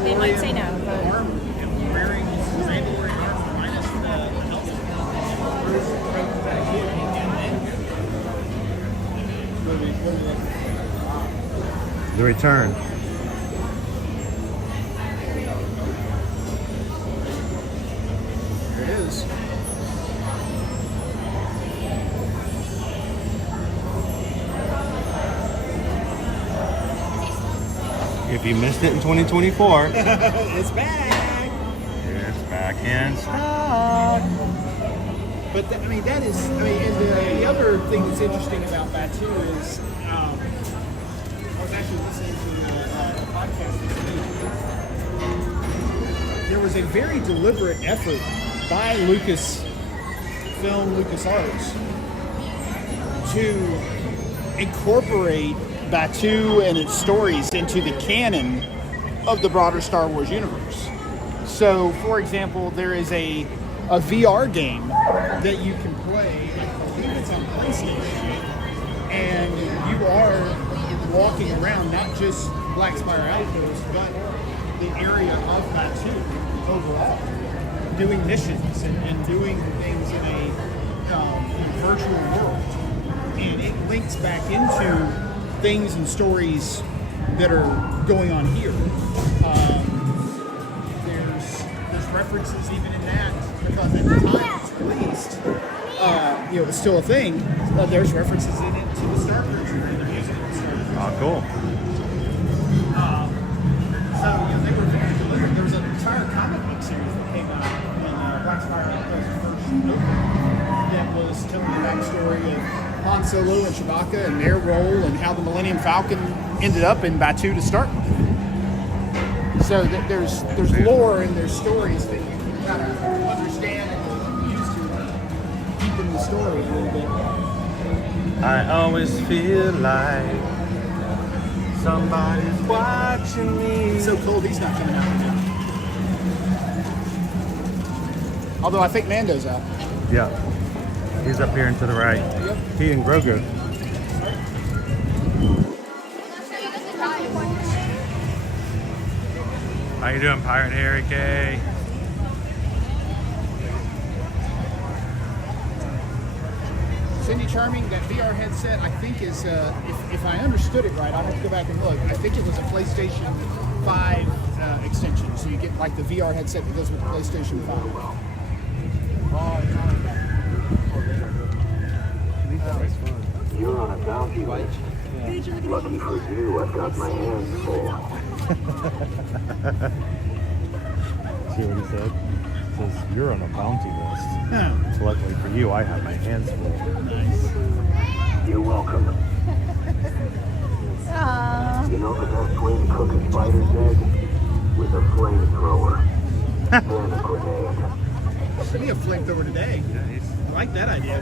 They might say no, but armor, and wearing, was able to wear armor minus the helmet. The return. There it is. If you missed it in 2024, It's back. it's back in stock. But I mean, that is. I mean, and the other thing that's interesting about Batu is, I was actually listening to a podcast this week. There was a very deliberate effort by LucasArts, to incorporate Batu and its stories into the canon of the broader Star Wars universe. So, for example, there is a VR game that you can play, I believe it's on PlayStation, and you are walking around not just Black Spire Outpost, but the area of Batu overall, doing missions and doing things in a virtual world. And it links back into things and stories that are going on here. There's references even in that, because at the time it's released, it's still a thing. There's references in it to the Star Cruiser and the music of the Star Cruiser. Oh, cool. So they were very deliberate. There was an entire comic book series that came out when Black Spire Outpost first opened that was telling the backstory of Han Solo and Chewbacca and their role and how the Millennium Falcon ended up in Batu to start with. So there's lore and there's stories that you can kind of understand and use to deepen the story a little bit. I always feel like somebody's watching me. It's so cold he's not coming out now. Although I think Mando's out. Yeah. He's up here and to the right. Yep. He and Grogu. How you doing, Pirate Harry K? Cindy Charming, that VR headset, I think is, if I understood it right, I'll have to go back and look. I think it was a PlayStation 5 extension, so you get like the VR headset that goes with the PlayStation 5. You're on a bounty list. Lucky for you, I've got my hands full. See what he said? He says, you're on a bounty list. Luckily for you, I have my hands full. Nice. You're welcome. You know the best way to cook a spider's egg? With a flamethrower. And a grenade. Should be a flamethrower today. Yeah, I like that idea.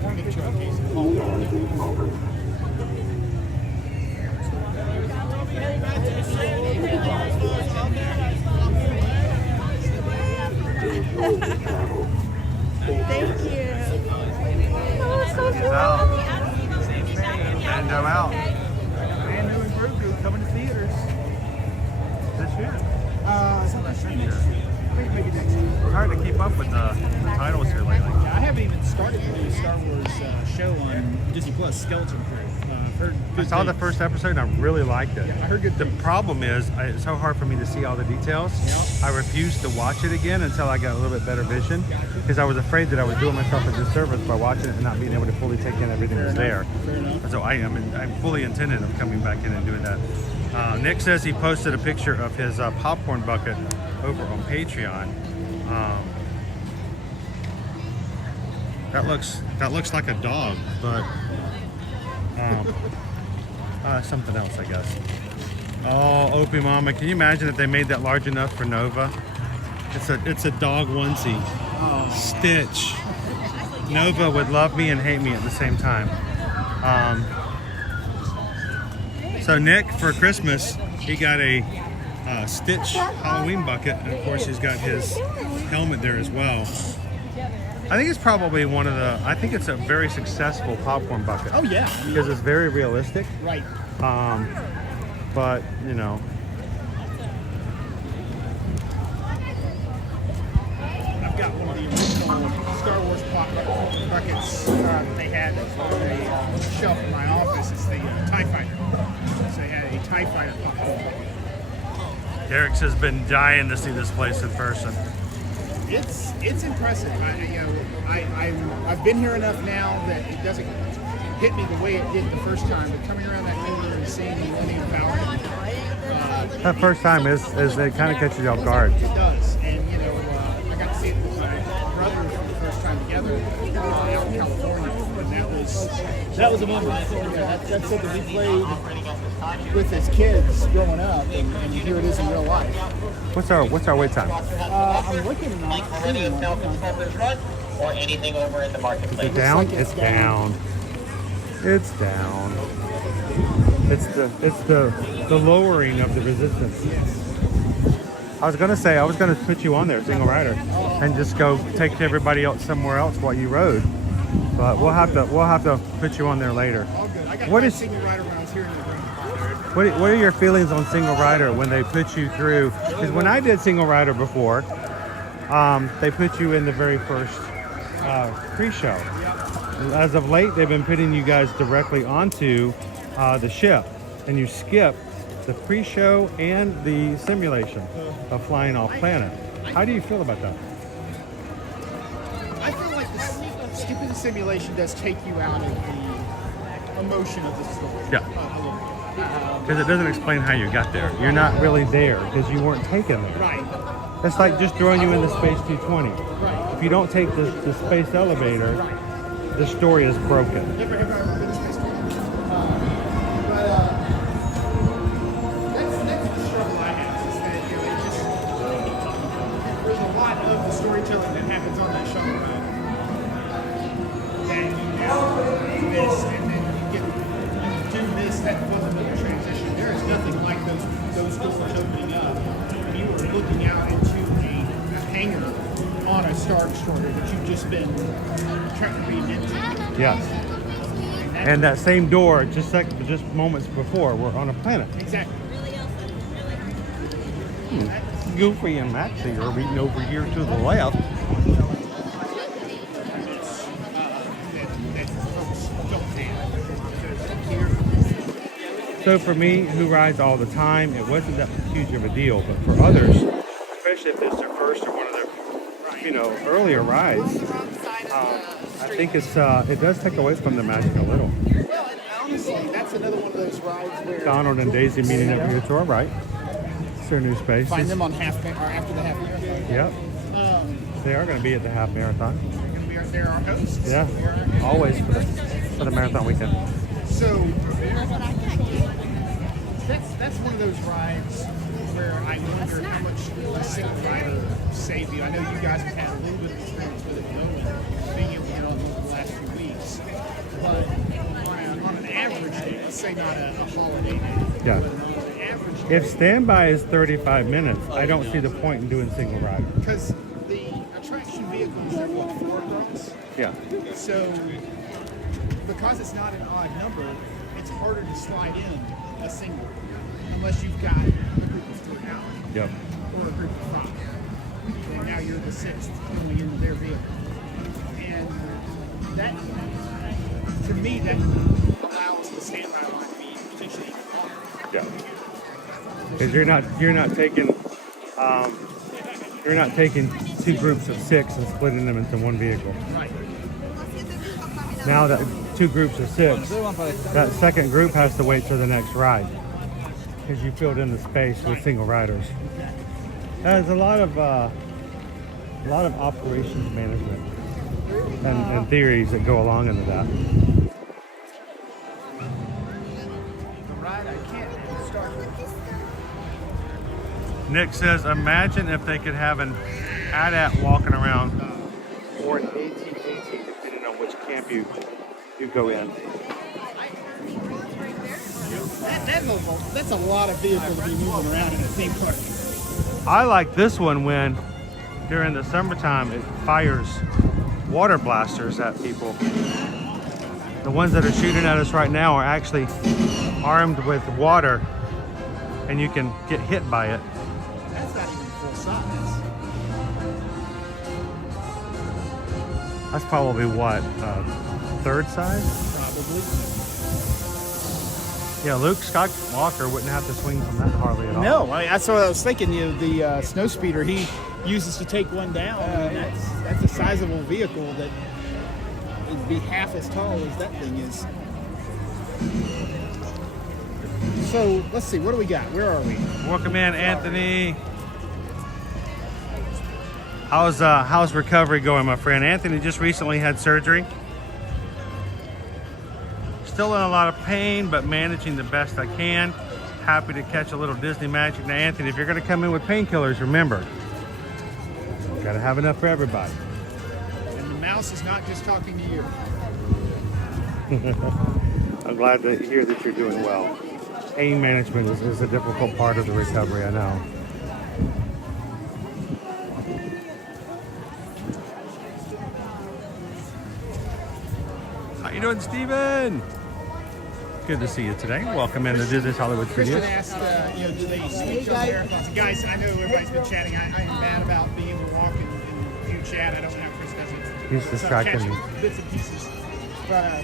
Thank you. He's out. And I'm out. Mando and Grogu coming to theaters. This year. Next year. Maybe next year. It's hard to keep up with the titles here lately. Yeah, I haven't even started the new Star Wars show on Disney Plus, Skeleton Crew. I've heard I saw the first episode and I really liked it. Yeah, I heard good The things. problem is, it's so hard for me to see all the details. Yeah. I refused to watch it again until I got a little bit better vision, because I was afraid that I was doing myself a disservice by watching it and not being able to fully take in everything that's there. Fair enough. So I'm fully intended of coming back in and doing that. Nick says he posted a picture of his popcorn bucket over on Patreon. That looks like a dog, but something else, I guess. Oh, Opie Mama, can you imagine if they made that large enough for Nova? It's a dog onesie. Oh. Stitch. Nova would love me and hate me at the same time. So Nick, for Christmas, he got a Stitch Halloween bucket, and of course he's got his helmet there as well. I think it's probably I think it's a very successful popcorn bucket. Oh yeah. Because it's very realistic. Right. But, you know. I've got one of the original Star Wars buckets they had on a shelf in my office. It's the TIE Fighter. So they had a TIE Fighter popcorn bucket. Derek's has been dying to see this place in person. It's impressive. I've been here enough now that it doesn't hit me the way it did the first time, but coming around that corner and seeing the Millennium Falcon, That first time is it kind of catches you off guard. it does. And I got to see it with my brother for the first time together out in California, and that was a moment. Yeah, that's something we played with as kids growing up, and here it is in real life. What's our wait time? I'm looking or anything over in the marketplace. Is it down? It's down. It's down. It's the lowering of the resistance. I was gonna put you on there, single rider, and just go take everybody else somewhere else while you rode. But we'll have to put you on there later. What is single rider when I was here in the room? what are your feelings on single rider when they put you through? Because when I did single rider before, they put you in the very first pre-show. As of late, they've been putting you guys directly onto the ship, and you skip the pre-show and the simulation of flying off planet. How do you feel about that? I feel like the simulation does take you out of the emotion of the story. Yeah. Because it doesn't explain how you got there. You're not really there because you weren't taken there. Right. It's like just throwing you in the Space 220. Right. If you don't take the space elevator, the story is broken. Never have I ever been to space station. That's the struggle I have. Is that there's a lot of the storytelling that happens on that shuttle ride that you miss, and then you do miss that fundamental transition. There is nothing like those doors opening up. You are looking out into a hangar on a Star Destroyer that you've just been being into. Yes. And that same door, just moments before, we're on a planet. Exactly. Goofy and Maxie are meeting over here to the left. So for me, who rides all the time, it wasn't that huge of a deal. But for others, especially if it's their first or one of their, earlier rides, I think it does take away from the magic a little. Well, and honestly, that's another one of those rides where Donald and Daisy meeting up here to our right. It's their new space. find them on after the half marathon. Yep. They are going to be at the half marathon. They're our hosts. Yeah. Always for the marathon weekend. So that's one of those rides where I wonder how much a single rider save you. I know you guys have had a little bit of experience with it going, being able to get on the last few weeks. But on an average day, let's say not a holiday day, Yeah. but on an average day, If standby is 35 minutes, I don't see the point in doing single rider. because the attraction vehicles are what, 4 across? Yeah. So because it's not an odd number, it's harder to slide in a single unless you've got a group of 3 out. Yep. Or a group of 5. And now you're the 6th going into their vehicle. And that, to me, that allows the standby line to be potentially even longer. Yeah. Because you're not taking 2 groups of 6 and splitting them into one vehicle. Right. Now that 2 groups of 6, that second group has to wait for the next ride because you filled in the space with single riders. There's a lot of operations management and theories that go along into that. The ride I can't start with. Nick says, imagine if they could have an AT-AT walking around or an AT-AT, depending on which camp you go in. That's a lot of vehicles to be moving around in a theme park. I like this one when during the summertime it fires water blasters at people. The ones that are shooting at us right now are actually armed with water and you can get hit by it. That's not even full size. That's probably what, third size? Probably. Yeah, Luke Skywalker wouldn't have to swing from that hardly at all. No, that's what I was thinking. The snow speeder he uses to take one down. I mean, that's a sizable vehicle that would be half as tall as that thing is. So let's see, what do we got? Where are we? Welcome in, Anthony. How's recovery going, my friend? Anthony just recently had surgery. Still in a lot of pain, but managing the best I can. Happy to catch a little Disney magic. Now, Anthony, if you're going to come in with painkillers, remember, you got to have enough for everybody. And the mouse is not just talking to you. I'm glad to hear that you're doing well. Pain management is a difficult part of the recovery, I know. How you doing, Steven? Good to see you today. Welcome into Disney's Hollywood Christian Studios. asked, do they switch on marathons? Guys, I know everybody's been chatting. I am bad about being able to walk and do chat. I don't know how Chris does it. He's distracting me. Bits and pieces. But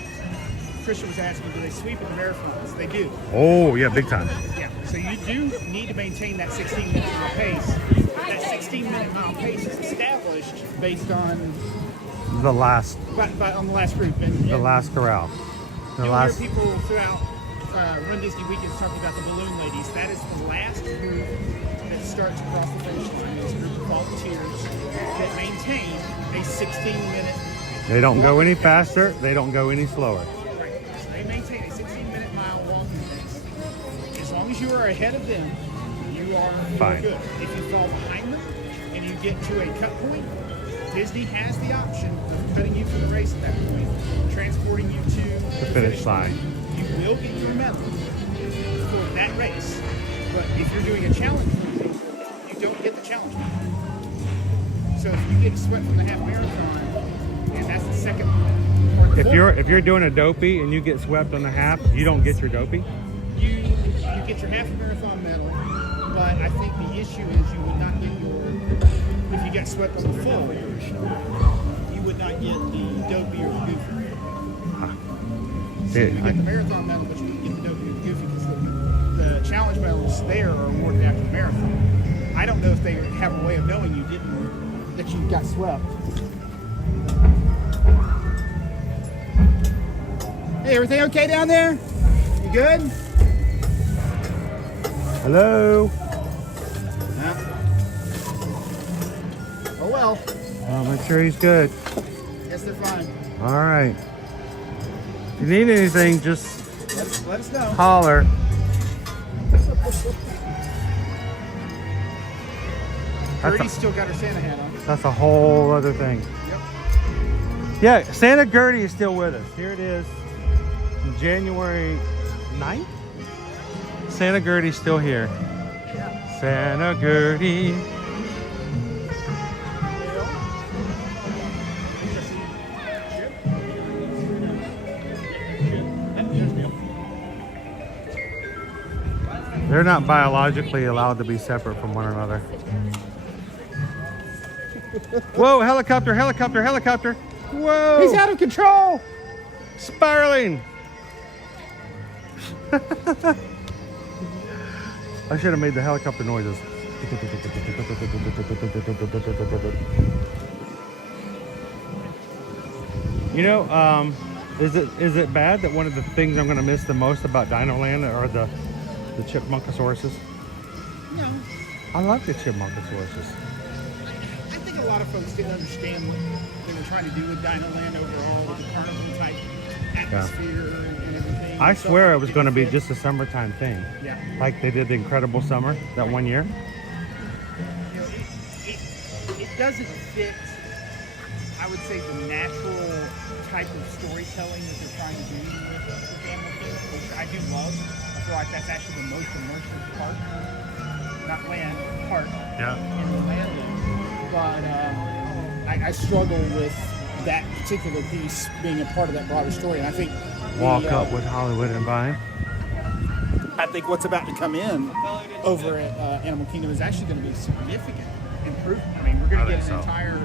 Christian was asking, do they sweep in the marathons? They do. Oh, yeah, big time. Yeah, so you do need to maintain that 16-minute mile pace. That 16-minute mile pace is established based on On the last group. And the last corral. You'll hear people throughout Run Disney Weekends talking about the balloon ladies. That is the last group that starts across the finish line. This group of volunteers that maintain a 16-minute. They don't go any faster. They don't go any slower. Right. So they maintain a 16-minute mile walking pace. As long as you are ahead of them, you are Fine. good. If you fall behind them and you get to a cut point, Disney has the option of cutting you from the race at that point, transporting you to The finish line. You will get your medal for that race, but if you're doing a challenge run, you don't get the challenge medal. So if you get swept from the half marathon, and that's the second or the fourth, If you're doing a dopey and you get swept on the half, you don't get your dopey. you get your half marathon medal, but I think the issue is you would not get if you get swept on the full, you would not get the dopey or the goofy. So you get the marathon medal, but you wouldn't get the dopey or the goofy because the challenge medals there are awarded after the marathon. I don't know if they have a way of knowing you didn't, that you got swept. Hey, everything okay down there? You good? Hello. Oh well. I'll make sure he's good. Guess they're fine. All right. If you need anything, just Let us know. holler. Gertie's still got her Santa hat on. That's a whole other thing. Yep. Yeah, Santa Gertie is still with us. Here it is. January 9th. Santa Gertie's still here. Santa Gertie. They're not biologically allowed to be separate from one another. Whoa, helicopter, helicopter, helicopter. Whoa. He's out of control. Spiraling. I should have made the helicopter noises. You know, is it bad that one of the things I'm going to miss the most about Dino Land are the chipmunkosauruses? No. I love the chipmunkosauruses. I think a lot of folks didn't understand what they were trying to do with Dino Land overall, with the carnival type atmosphere and everything. I swear it was going to be just a summertime thing. Yeah. Like they did the Incredible Summer that one year. You know, it doesn't fit, I would say, the natural type of storytelling that they're trying to do with Animal Kingdom, which I do love. I feel like that's actually the most immersive part, not land, part in the land. But I struggle with that particular piece being a part of that broader story. And I think Walk up with Hollywood and Vine. I think what's about to come in over at Animal Kingdom is actually going to be a significant improvement. I mean, we're going to get an entire...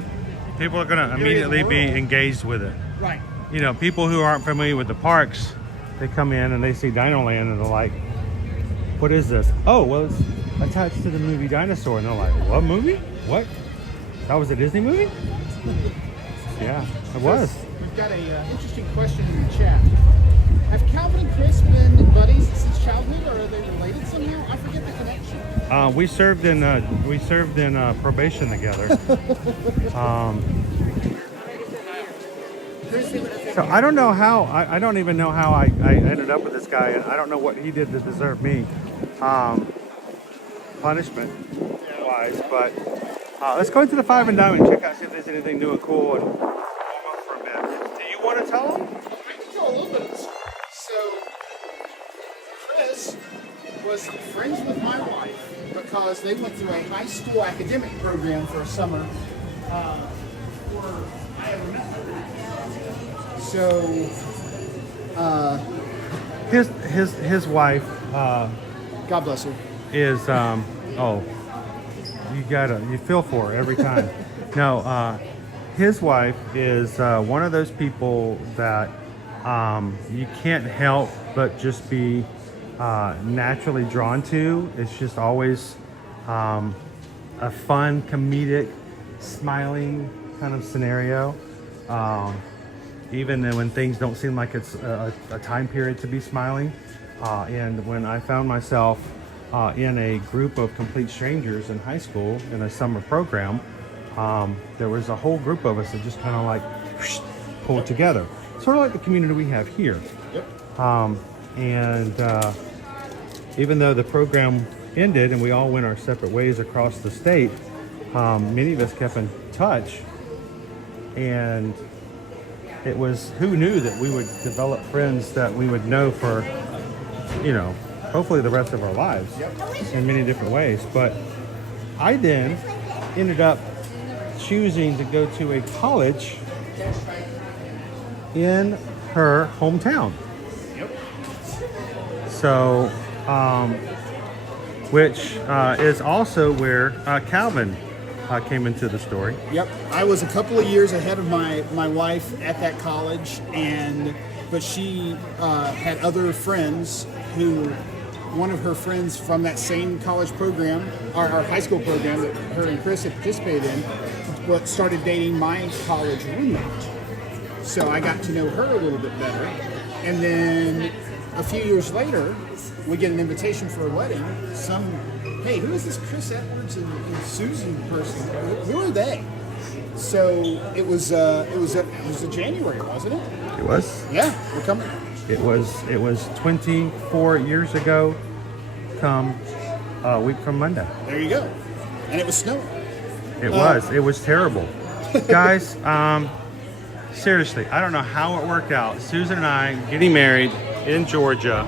People are going to immediately be engaged with it. Right. You know, people who aren't familiar with the parks, they come in and they see Dino Land and they're like, what is this? Oh, well, it's attached to the movie Dinosaur. And they're like, what movie? What? That was a Disney movie? Yeah, it was. We've got a interesting question in the chat. Have Calvin and Chris been buddies since childhood, or are they related somehow? I forget the connection. We served in probation together. So I don't know how. I don't even know how I ended up with this guy, and I don't know what he did to deserve me, punishment wise. But let's go into the Five and Dime and check out, see if there's anything new and cool, and we'll go for a bit. Do you want to tell them? I can tell a little bit of the story. So Chris was friends with my wife because they went through a high school academic program for a summer. I ever met her. So his wife, God bless her, is you feel for her every time. No, his wife is one of those people that you can't help but just be naturally drawn to. It's just always a fun, comedic, smiling kind of scenario. Even when things don't seem like it's a time period to be smiling. And when I found myself in a group of complete strangers in high school in a summer program, there was a whole group of us that just kind of like pulled together. Sort of like the community we have here. Yep. Even though the program ended and we all went our separate ways across the state, many of us kept in touch. And it was, who knew that we would develop friends that we would know for, hopefully the rest of our lives in many different ways. But I then ended up choosing to go to a college in her hometown. So, which is also where Calvin came into the story. Yep, I was a couple of years ahead of my wife at that college, but she had other friends who, one of her friends from that same college program, our high school program that her and Chris had participated in, started dating my college roommate. So I got to know her a little bit better, and then a few years later, we get an invitation for a wedding. Hey, who is this Chris Edwards and Susan person? Who are they? So it was a January, wasn't it? It was. Yeah, we're coming. It was 24 years ago, come a week from Monday. There you go. And it was snowing. It was terrible. Guys, seriously, I don't know how it worked out. Susan and I getting married in Georgia,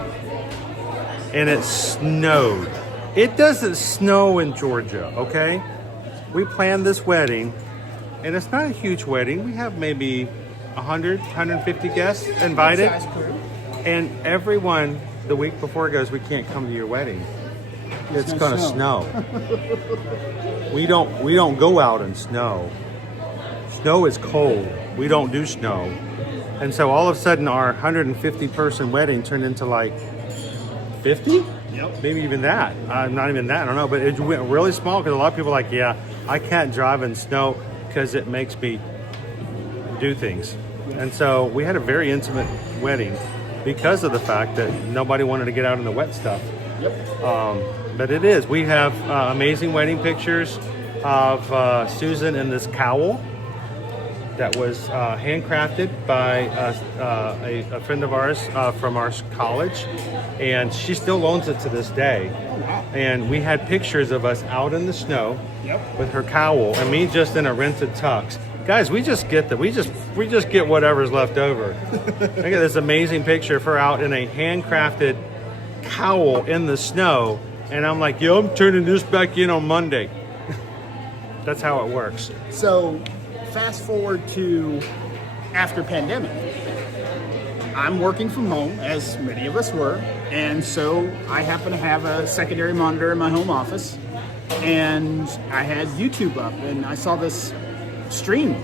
and it snowed. It doesn't snow in Georgia, okay? We planned this wedding, and it's not a huge wedding. We have maybe 100, 150 guests invited. And everyone, the week before, goes, we can't come to your wedding. It's gonna snow. We don't go out in snow. Snow is cold. We don't do snow. And so all of a sudden our 150 person wedding turned into like 50? Yep. Maybe even that. Not even that, I don't know. But it went really small because a lot of people are like, yeah, I can't drive in snow because it makes me do things. And so we had a very intimate wedding because of the fact that nobody wanted to get out in the wet stuff. Yep. But it is. We have amazing wedding pictures of Susan in this cowl that was handcrafted by a friend of ours from our college, and she still owns it to this day. Oh, wow. And we had pictures of us out in the snow with her cowl, and me just in a rented tux. Guys, we just get whatever's left over. Look at this amazing picture of her out in a handcrafted cowl in the snow, and I'm like, yo, I'm turning this back in on Monday. That's how it works. So fast forward to after pandemic. I'm working from home, as many of us were, and so I happen to have a secondary monitor in my home office, and I had YouTube up, and I saw this stream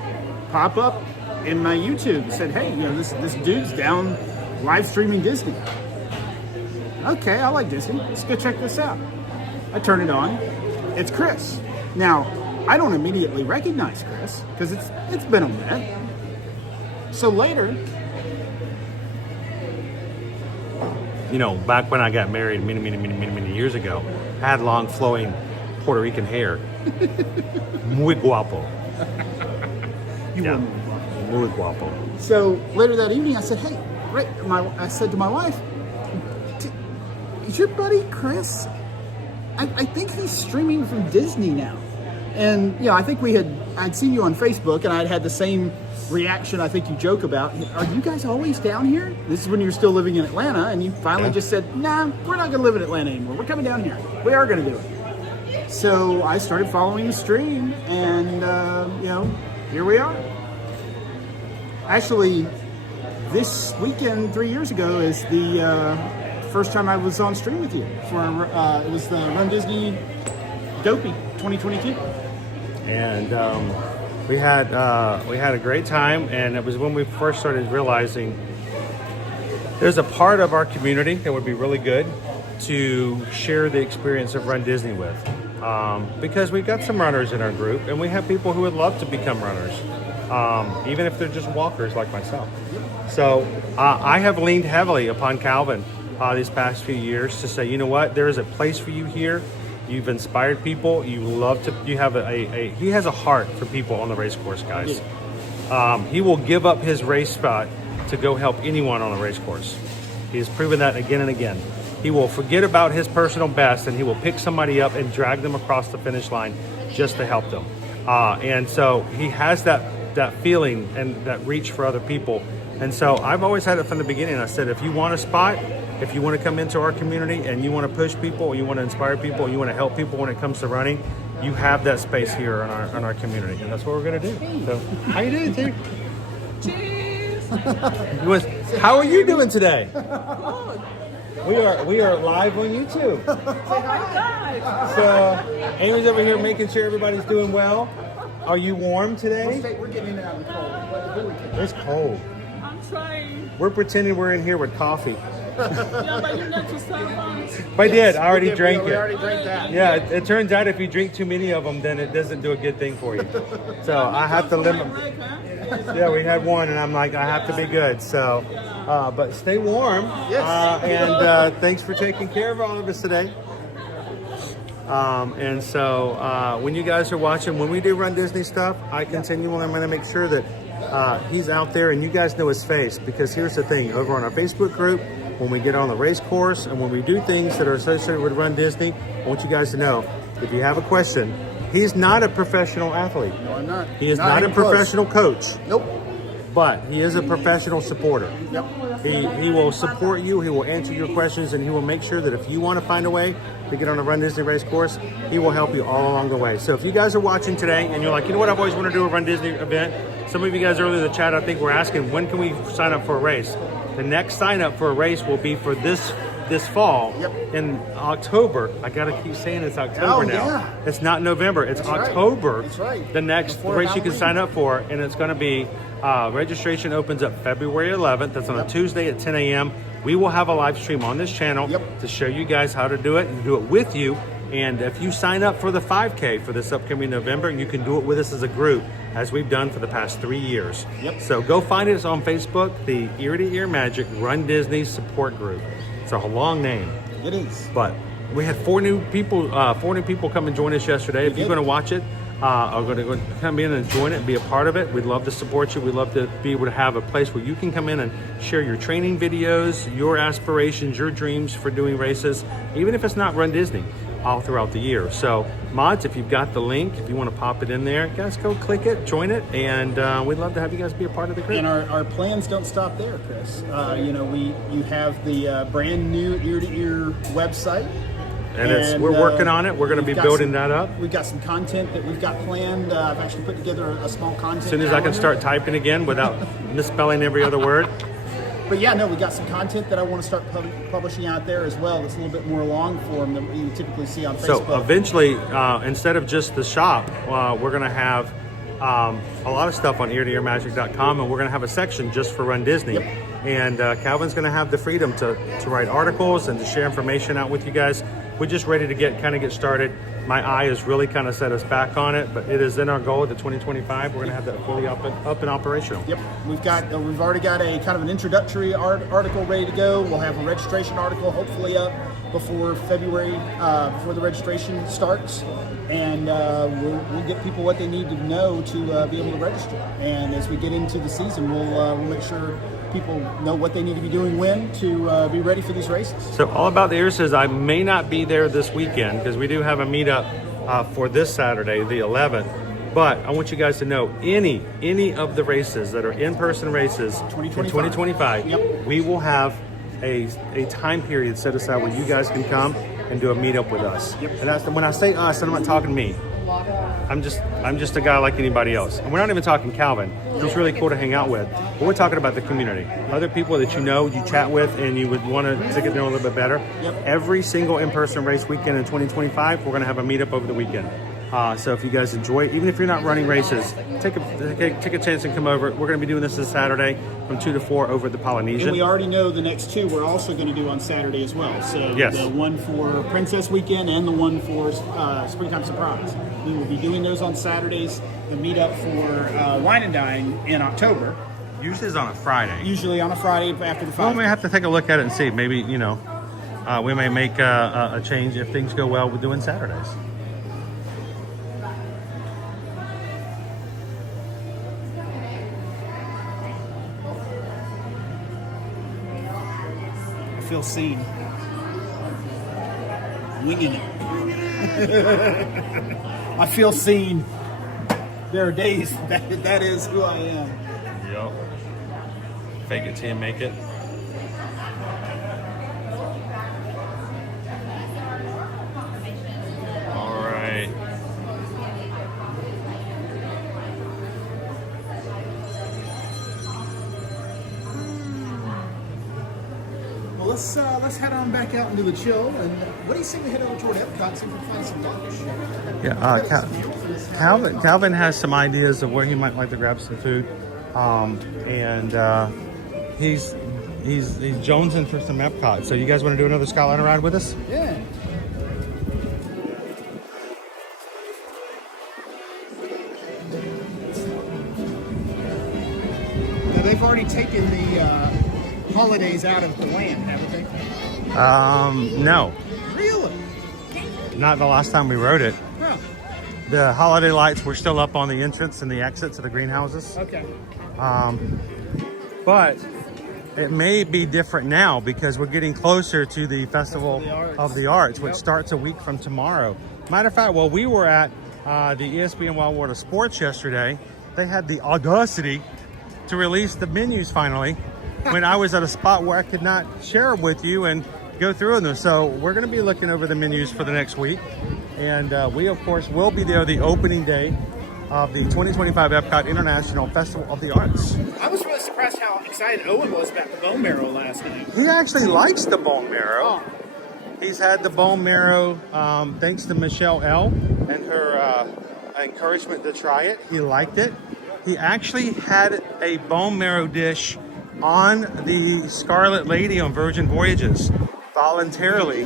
pop up in my YouTube. It said, hey, this dude's down live streaming Disney. Okay, I like Disney. Let's go check this out. I turn it on. It's Chris. Now, I don't immediately recognize Chris because it's been a minute. So later, back when I got married many years ago, I had long flowing Puerto Rican hair. Muy guapo. Muy guapo. So later that evening, I said, "Hey, I said to my wife, is your buddy Chris? I think he's streaming from Disney now." And I think I'd seen you on Facebook, and I'd had the same reaction. I think you joke about, "Are you guys always down here?" This is when you're still living in Atlanta, and you finally just said, "Nah, we're not gonna live in Atlanta anymore. We're coming down here. We are gonna do it." So I started following the stream, and here we are. Actually, this weekend 3 years ago is the first time I was on stream with you for it was the Run Disney Dopey 2022, and we had a great time. And it was when we first started realizing there's a part of our community that would be really good to share the experience of Run Disney with, because we've got some runners in our group, and we have people who would love to become runners, even if they're just walkers like myself. So I have leaned heavily upon Calvin these past few years to say, you know what, there is a place for you here. You've inspired people. You love to. You have he has a heart for people on the race course, guys. He will give up his race spot to go help anyone on the race course. He has proven that again and again. He will forget about his personal best, and he will pick somebody up and drag them across the finish line just to help them. And so he has that feeling and that reach for other people. And so I've always had it from the beginning. I said, if you want a spot, if you want to come into our community and you want to push people, or you want to inspire people, or you want to help people when it comes to running, you have that space here in our community, and that's what we're going to do. So, how you doing, T? Cheers. How are you doing today? We are live on YouTube. Oh my God! So, Amy's over here making sure everybody's doing well. Are you warm today? We're getting in and out of the cold. It's cold. I'm trying. We're pretending we're in here with coffee. Yeah, but you got to Starbucks. I did. I already drank We it. already drank that. Yeah, it turns out if you drink too many of them, then it doesn't do a good thing for you. So I have to limit. Yeah, we had one, and I'm like, I have to be good. So, but stay warm. Yes. And thanks for taking care of all of us today. And so when you guys are watching, when we do Run Disney stuff, I'm going to make sure that he's out there and you guys know his face, because here's the thing, over on our Facebook group, when we get on the race course and when we do things that are associated with Run Disney, I want you guys to know, if you have a question, he's not a professional athlete. No, I'm not. He is not a professional coach. Nope. But he is a professional supporter. Yep. He will support you, he will answer your questions, and he will make sure that if you want to find a way to get on a Run Disney race course, he will help you all along the way. So if you guys are watching today and you're like, you know what, I've always wanted to do a Run Disney event. Some of you guys earlier in the chat, I think, were asking, when can we sign up for a race? The next sign up for a race will be for this fall in October. I gotta keep saying it's October now. Yeah. It's not November, it's October. That's right. The next race you can sign up for, and it's gonna be registration opens up February 11th. That's on a Tuesday at 10 a.m. We will have a live stream on this channel to show you guys how to do it and do it with you. And if you sign up for the 5K for this upcoming November, you can do it with us as a group, as we've done for the past 3 years. So go find us on Facebook, the Ear to Ear Magic Run Disney Support Group. It's a long name. It is. But we had four new people come and join us yesterday. If you're going to watch it, are going to come in and join it and be a part of it, we'd love to support you. We'd love to be able to have a place where you can come in and share your training videos, your aspirations, your dreams for doing races, even if it's not Run Disney, all throughout the year. So mods, if you've got the link, if you want to pop it in there, guys, go click it, join it, and we'd love to have you guys be a part of the group. And our plans don't stop there, Chris. You have the brand new ear-to-ear website. And we're working on it. We're going to be building that up. We've got some content that we've got planned. I've actually put together a small content. As soon as I can start typing again without misspelling every other word. But yeah, no, we got some content that I want to start publishing out there as well. That's a little bit more long form than what you typically see on Facebook. So eventually, instead of just the shop, we're going to have a lot of stuff on eartoearmagic.com, and we're going to have a section just for Run Disney. And Calvin's going to have the freedom to write articles and to share information out with you guys. we're just ready to get started. My eye has really kind of set us back on it, but it is in our goal at the 2025. We're going to have that fully up and operational. Yep, we've already got a kind of an introductory article ready to go. We'll have a registration article hopefully up before February, before the registration starts, and we'll get people what they need to know to be able to register. And as we get into the season, we'll make sure people know what they need to be doing when to be ready for these races. So All About the Ear says I may not be there this weekend because we do have a meetup for this Saturday, the 11th. But I want you guys to know any of the races that are in-person races in 2025, yep, we will have a time period set aside where you guys can come and do a meetup with us. Yep. And that's when I say us, I'm not talking me. I'm just a guy like anybody else. And we're not even talking Calvin, who's really cool to hang out with. But we're talking about the community. Other people that you know, you chat with, and you would want to get to know a little bit better. Yep. Every single in-person race weekend in 2025, we're going to have a meetup over the weekend. So if you guys enjoy it, even if you're not running races, take a chance and come over. We're going to be doing this Saturday from 2 to 4 over at the Polynesian. And we already know the next two we're also going to do on Saturday as well. So yes, the one for Princess Weekend and the one for Springtime Surprise. We will be doing those on Saturdays. The meetup for Wine and Dine in October. Usually is on a Friday. Usually on a Friday after the 5. Well, we may have to take a look at it and see. Maybe, we may make a change if things go well with doing Saturdays. I feel seen. Winging it. I feel seen. There are days that is who I am. Yep. Fake it till you make it. All right. Well, let's head on back out into the chill. And what do you say we head over toward Epcot so we can find some lunch? Yeah, Calvin has some ideas of where he might like to grab some food, and he's jonesing for some Epcot. So you guys want to do another Skyliner ride with us? Yeah. Now they've already taken the holidays out of the land, haven't they? No. Really? Not the last time we rode it. Huh. The holiday lights were still up on the entrance and the exits of the greenhouses. Okay. But it may be different now because we're getting closer to the Festival of the Arts, which starts a week from tomorrow. Matter of fact, while we were at the ESPN Wild World of Sports yesterday, they had the audacity to release the menus finally when I was at a spot where I could not share them with you and go through them. So we're going to be looking over the menus for the next week. And we, of course, will be there the opening day of the 2025 Epcot International Festival of the Arts. I was really surprised how excited Owen was about the bone marrow last night. He actually likes the bone marrow. Oh. He's had the bone marrow thanks to Michelle L. and her encouragement to try it. He liked it. He actually had a bone marrow dish on the Scarlet Lady on Virgin Voyages voluntarily.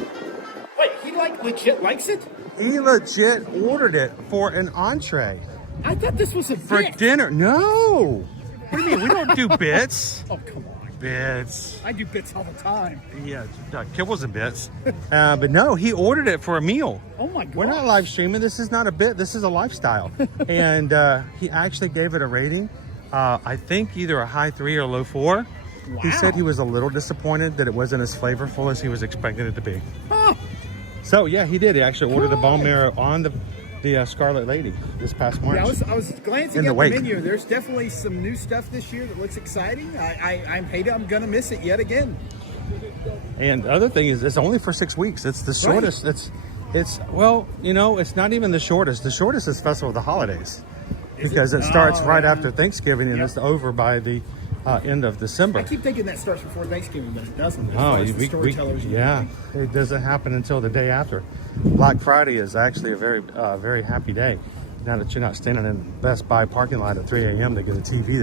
Wait, he legit likes it? He legit ordered it for an entree. I thought this was a for bit. Dinner. No. What do you mean? We don't do bits. Oh, come on. Bits. I do bits all the time. Yeah, kibbles and bits. But no, he ordered it for a meal. Oh my God. We're not live streaming. This is not a bit. This is a lifestyle. And he actually gave it a rating. I think either a high 3 or low 4. Wow. He said he was a little disappointed that it wasn't as flavorful as he was expecting it to be. Huh. So yeah, he did. He actually ordered the bone marrow on the Scarlet Lady this past March. Yeah, I was glancing at the menu. There's definitely some new stuff this year that looks exciting. I'm gonna miss it yet again. And the other thing is, it's only for 6 weeks. It's the shortest. Right. It's well, it's not even the shortest. The shortest is Festival of the Holidays because it starts right after Thanksgiving and it's over by the end of December. I keep thinking that starts before Thanksgiving, but it doesn't. Yeah, it doesn't happen until the day after. Black Friday is actually a very happy day. Now that you're not standing in Best Buy parking lot at 3 a.m. to get a TV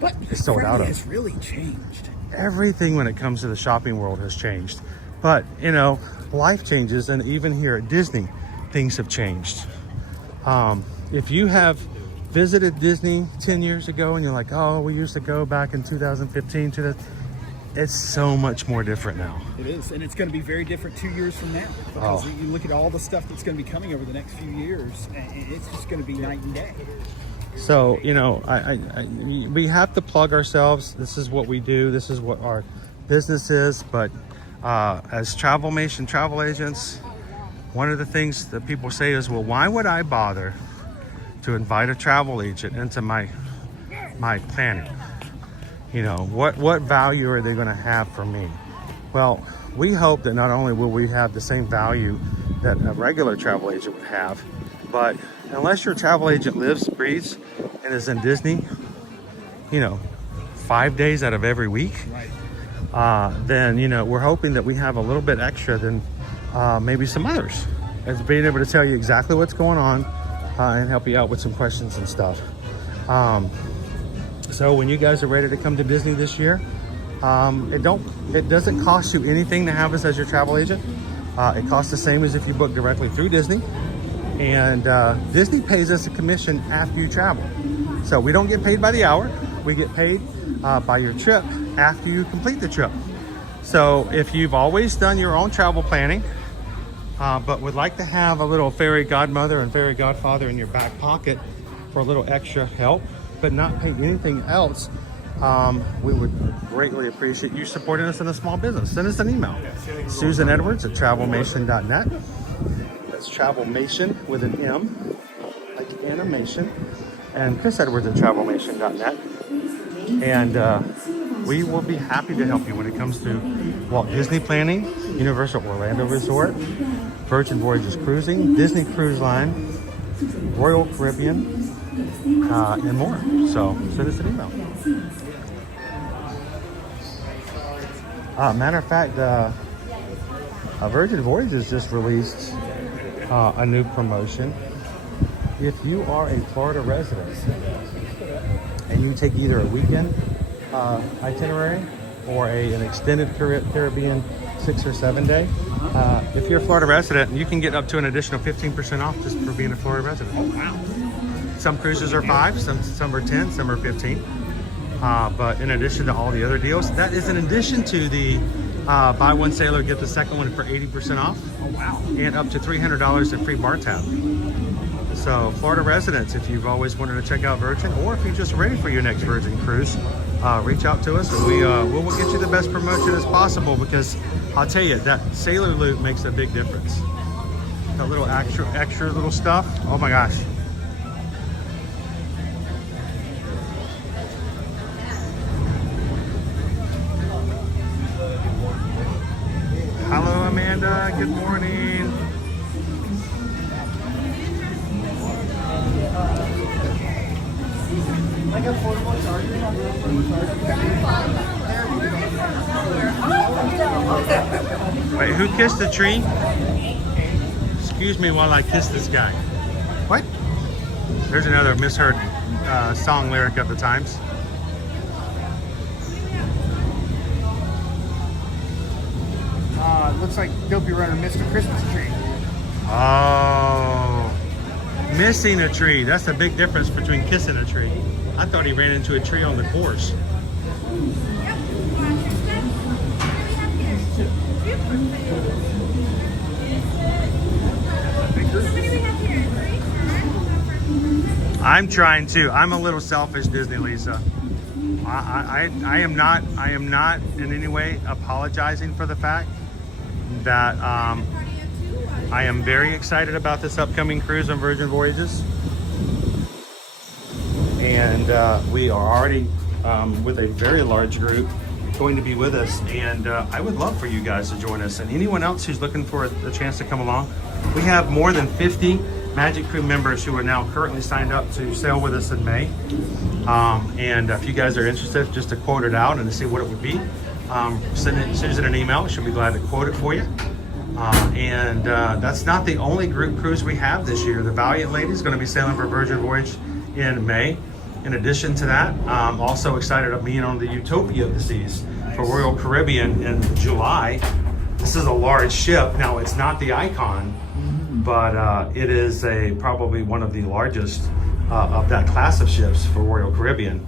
that it's sold out of. It's really changed. Everything when it comes to the shopping world has changed. But, you know, life changes, and even here at Disney, things have changed. If you have visited Disney 10 years ago and you're like, oh, we used to go back in 2015, it's so much more different now. It is, and it's going to be very different 2 years from now, because you look at all the stuff that's going to be coming over the next few years, and it's just going to be night and day. So, you know, we have to plug ourselves. This is what we do. This is what our business is. But as Travelmation travel agents, one of the things that people say is, well, why would I bother to invite a travel agent into my planning? You know, what value are they going to have for me? Well, we hope that not only will we have the same value that a regular travel agent would have, but unless your travel agent lives, breathes, and is in Disney, you know, 5 days out of every week, then, you know, we're hoping that we have a little bit extra than maybe some others, as being able to tell you exactly what's going on and help you out with some questions and stuff. So when you guys are ready to come to Disney this year, it doesn't cost you anything to have us as your travel agent. It costs the same as if you book directly through Disney. And Disney pays us a commission after you travel. So we don't get paid by the hour. We get paid by your trip after you complete the trip. So if you've always done your own travel planning, but would like to have a little fairy godmother and fairy godfather in your back pocket for a little extra help, but not pay anything else, we would greatly appreciate you supporting us in a small business. Send us an email, susanedwards@travelmation.net. That's Travelmation with an M, like animation, and chrisedwards@travelmation.net. And we will be happy to help you when it comes to Walt Disney planning, Universal Orlando Resort, Virgin Voyages Cruising, Disney Cruise Line, Royal Caribbean, and more. So send us an email. Matter of fact, Virgin Voyages just released a new promotion. If you are a Florida resident and you take either a weekend itinerary or an extended Caribbean 6 or 7 day, if you're a Florida resident, you can get up to an additional 15% off just for being a Florida resident. Oh, wow. Some cruises are 5, some are 10, some are 15. But in addition to all the other deals, that is in addition to the buy one sailor, get the second one for 80% off. Oh, wow. And up to $300 in free bar tab. So Florida residents, if you've always wanted to check out Virgin, or if you're just ready for your next Virgin cruise, reach out to us, and we will get you the best promotion as possible, because I'll tell you, that sailor loot makes a big difference. That little extra little stuff, oh my gosh. Hello, Amanda. Good morning. I got portable chargers on the Wait, who kissed the tree? Excuse me while I kiss this guy. What? There's another misheard song lyric of the times. Looks like Dopey Runner missed a Christmas tree. Oh, missing a tree. That's the big difference between kissing a tree. I thought he ran into a tree on the course. I'm trying to. I'm a little selfish, Disney Lisa. I am not in any way apologizing for the fact that I am very excited about this upcoming cruise on Virgin Voyages. And we are already with a very large group going to be with us, and I would love for you guys to join us, and anyone else who's looking for a chance to come along. We have more than 50 Magic Crew members who are now currently signed up to sail with us in May. And if you guys are interested, just to quote it out and to see what it would be, send Susan an email. She'll be glad to quote it for you. And that's not the only group cruise we have this year. The Valiant Lady is going to be sailing for Virgin Voyage in May. In addition to that, I'm also excited about being on the Utopia of the Seas for Royal Caribbean in July. This is a large ship. Now, it's not the Icon, but it is probably one of the largest of that class of ships for Royal Caribbean.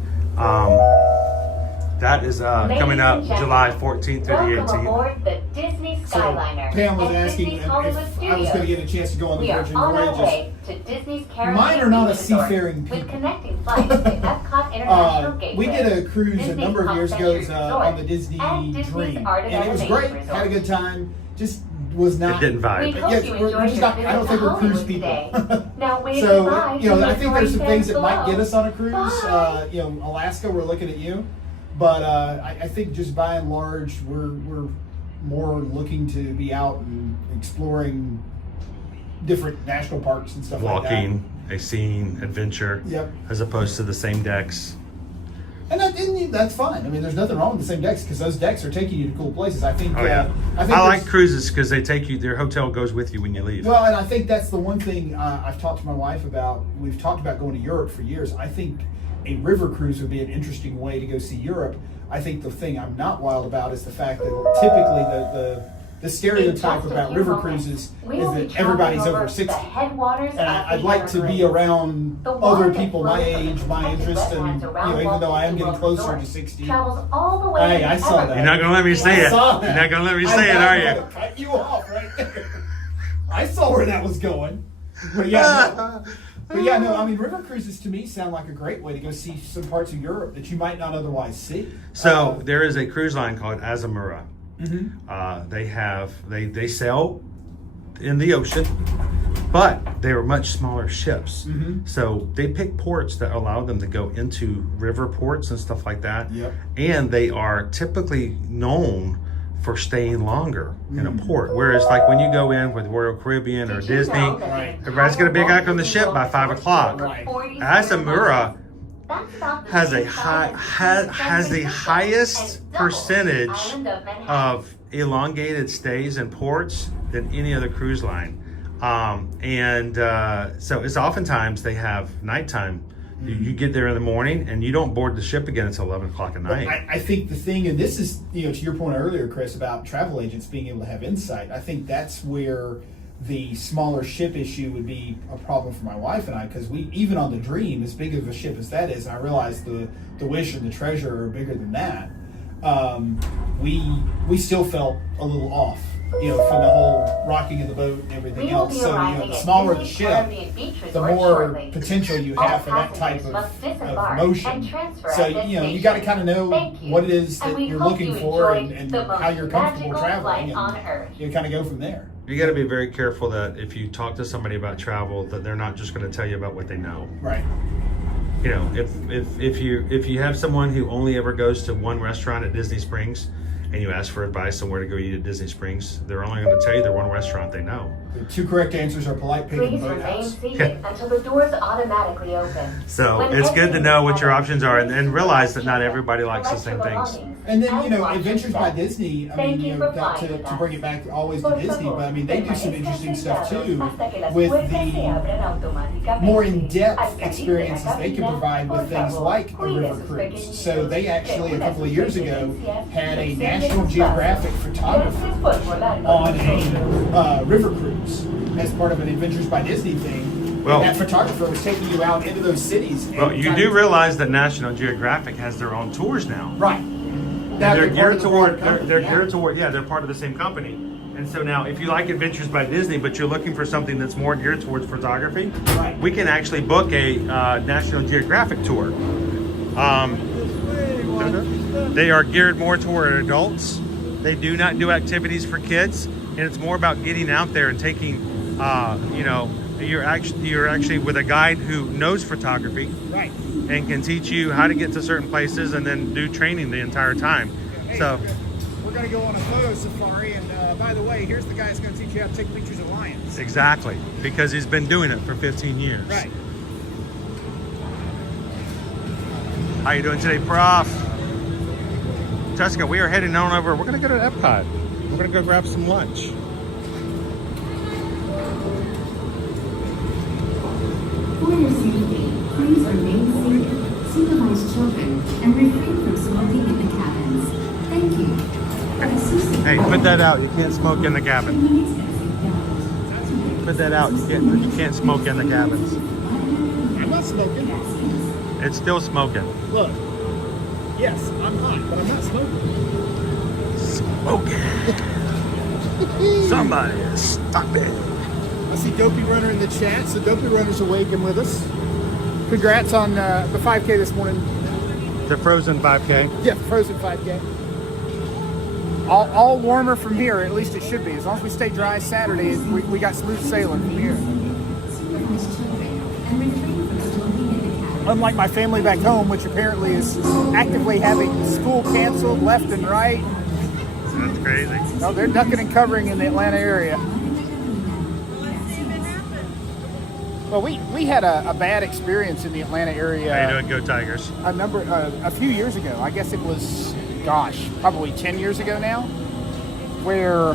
That is coming up July 14th through the 18th. Welcome aboard the Disney Skyliner. Pam was at asking Disney's if Hollywood I was Studios. going to get a chance to go on the We are Virgin on our Voyages. way to Disney's Caribbean Mine are not a Beach Resort, seafaring with people. connecting flights to Epcot International Gateway. We did a cruise a Disney's number of years ago Complimentary on the Resort, Disney and Disney's Dream, Art of and it was Animation great. Resort. Had a good time. Just was not. It didn't vibe. We hope Yes, you we're enjoyed just your not. visit I don't to think we're cruise Hollywood people. today. Now wave So goodbye you know, to I your think there's some story things fans that might below. get us on a cruise. Bye. You know, Alaska, we're looking at you, but I think just by and large, we're more looking to be out and exploring different national parks and stuff like that. Walking, a scene, adventure, Yep. as opposed to the same decks. And that's fine. I mean, there's nothing wrong with the same decks because those decks are taking you to cool places. I think. Oh yeah, I I think like there's- cruises because they take you. Their hotel goes with you when you leave. Well, and I think that's the one thing I've talked to my wife about. We've talked about going to Europe for years. I think a river cruise would be an interesting way to go see Europe. I think the thing I'm not wild about is the fact that typically the stereotype about river cruises is that everybody's over 60. And I'd like to be around other people my age, my interest, and even though I am getting closer to 60. Hey, I saw that. You're not gonna let me say it. saw You're that. not gonna let me say it, are you? Cut you off right there. I saw where that was going. But yeah, no, I mean, river cruises to me sound like a great way to go see some parts of Europe that you might not otherwise see. So there is a cruise line called Azamura. Mm-hmm. They sail in the ocean, but they are much smaller ships. Mm-hmm. So they pick ports that allow them to go into river ports and stuff like that. Yep. And they are typically known for staying longer in a port. Whereas like when you go in with Royal Caribbean or Disney, everybody's gonna be back on the ship by 5 o'clock. Right. Azamura has the highest percentage of elongated stays in ports than any other cruise line. So it's oftentimes they have nighttime. You get there in the morning and you don't board the ship again until 11 o'clock at night. I think the thing, and this is, to your point earlier, Chris, about travel agents being able to have insight, I think that's where the smaller ship issue would be a problem for my wife and I, because we, even on the Dream, as big of a ship as that is, and I realize the Wish and the Treasure are bigger than that, we still felt a little off, from the whole rocking of the boat and everything else. So, the smaller the ship, the more potential you have for that type of motion. So, you got to kind of know what it is that you're looking for and how you're comfortable traveling, and you kind of go from there. You got to be very careful that if you talk to somebody about travel, that they're not just going to tell you about what they know. Right. If you have someone who only ever goes to one restaurant at Disney Springs, and you ask for advice on where to go eat at Disney Springs, they're only going to tell you the one restaurant they know. The two correct answers are polite pig and Please remain boathouse. seated until the doors automatically open. So When it's good to know what your exiting options are and realize that not check-in, everybody likes the same collect your things. belongings, And then, and watch Adventures your by step. Disney, Thank you for not flying with to us. bring it back always to Por Disney, favor, but I mean, they do some interesting stuff too hasta que las with puertas se the abran automáticamente. more Al in-depth salir de la experiences they can cabina, provide with por things favor, like a cuide river sus cruise. pequeñitos. So they actually, a Reúna couple of sus years ago, pertenencias, had a observe National el Geographic espacio. photographer Gracias por volar on con nosotros. a river cruise as part of an Adventures by Disney thing. Well- and that photographer was taking you out into those cities. Well, you do realize that National Geographic has their own tours now. Right. They're geared toward, they're geared toward, they're part of the same company. And so now, if you like Adventures by Disney, but you're looking for something that's more geared towards photography, Right. we can actually book a National Geographic tour. They are geared more toward adults. They do not do activities for kids, and it's more about getting out there and taking, you're actually with a guide who knows photography. Right. And can teach you how to get to certain places and then do training the entire time. So We're going to go on a photo safari, and by the way, here's the guy that's going to teach you how to take pictures of lions. exactly, because he's been doing it for 15 years. Right. How you doing today, Prof? Jessica, we are heading on over. We're going to go to Epcot. We're going to go grab some lunch. For your safety, please remain seated, supervise children, and refrain from smoking in the cabins. Thank you. For assistant Hey, put that out. You can't smoke in the cabin. Put that out. You can't smoke in the cabins. I'm not smoking. It's still smoking. Look. Yes, I'm hot, but I'm not smoking. Smoking. Somebody stop it. I see Dopey Runner in the chat, so Dopey Runner's awake and with us. Congrats on the 5K this morning. The frozen 5K. Yeah, frozen 5K. All warmer from here, at least it should be. As long as we stay dry Saturday, we got smooth sailing from here. Unlike my family back home, which apparently is actively having school canceled left and right. That's crazy. No, they're ducking and covering in the Atlanta area. Well, we had a bad experience in the Atlanta area. How you doing, Go Tigers? A few years ago. I guess it was, gosh, probably 10 years ago now, where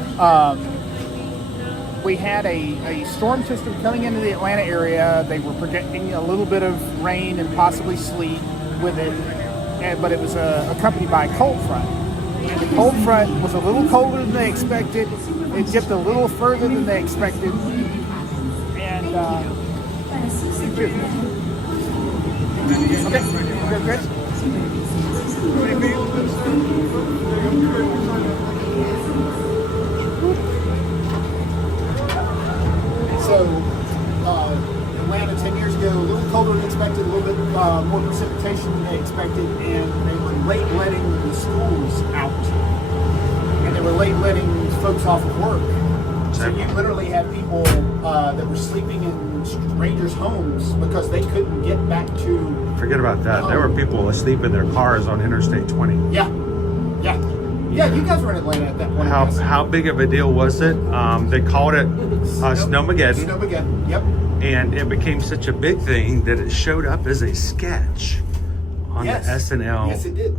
we had a storm system coming into the Atlanta area. They were projecting a little bit of rain and possibly sleet with it, but it was accompanied by a cold front. And the cold front was a little colder than they expected. It dipped a little further than they expected. And, okay, good, Chris. So, Atlanta 10 years ago, a little colder than expected, a little bit more precipitation than they expected, and they were late letting the schools out. And they were late letting folks off of work. So you literally had people that were sleeping in strangers' homes because they couldn't get back to... Forget about that. There were people asleep in their cars on Interstate 20. Yeah. You guys were in Atlanta at that point. How big of a deal was it? They called it Snowmageddon. Snowmageddon, yep. And it became such a big thing that it showed up as a sketch on the SNL Yes, it did.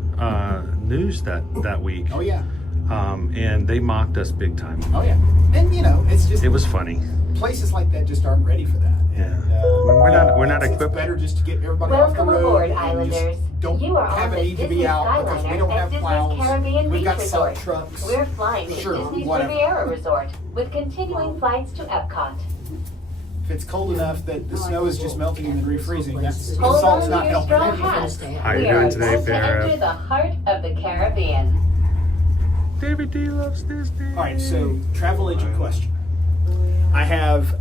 News that week. Oh, yeah. And they mocked us big time. Oh, yeah. And, it's just... It was funny. Places like that just aren't ready for that. Yeah. And, we're not equipped. It's better just to get everybody off the road. Welcome aboard, Islanders. Don't You are have on a the need to be Disney out because we Skyliner don't at have Disney's plows. Caribbean We've Beach got salt Resort. trucks. We're flying to Sure, Disney's whatever. Riviera Resort with continuing flights to Epcot. If it's cold enough that the snow is just melting and then refreezing, the Hold salt's on not to your helping. straw hats. How you We are doing today, about to Farrah? enter the heart of the Caribbean. David D loves Disney. All right, so travel agent question. I have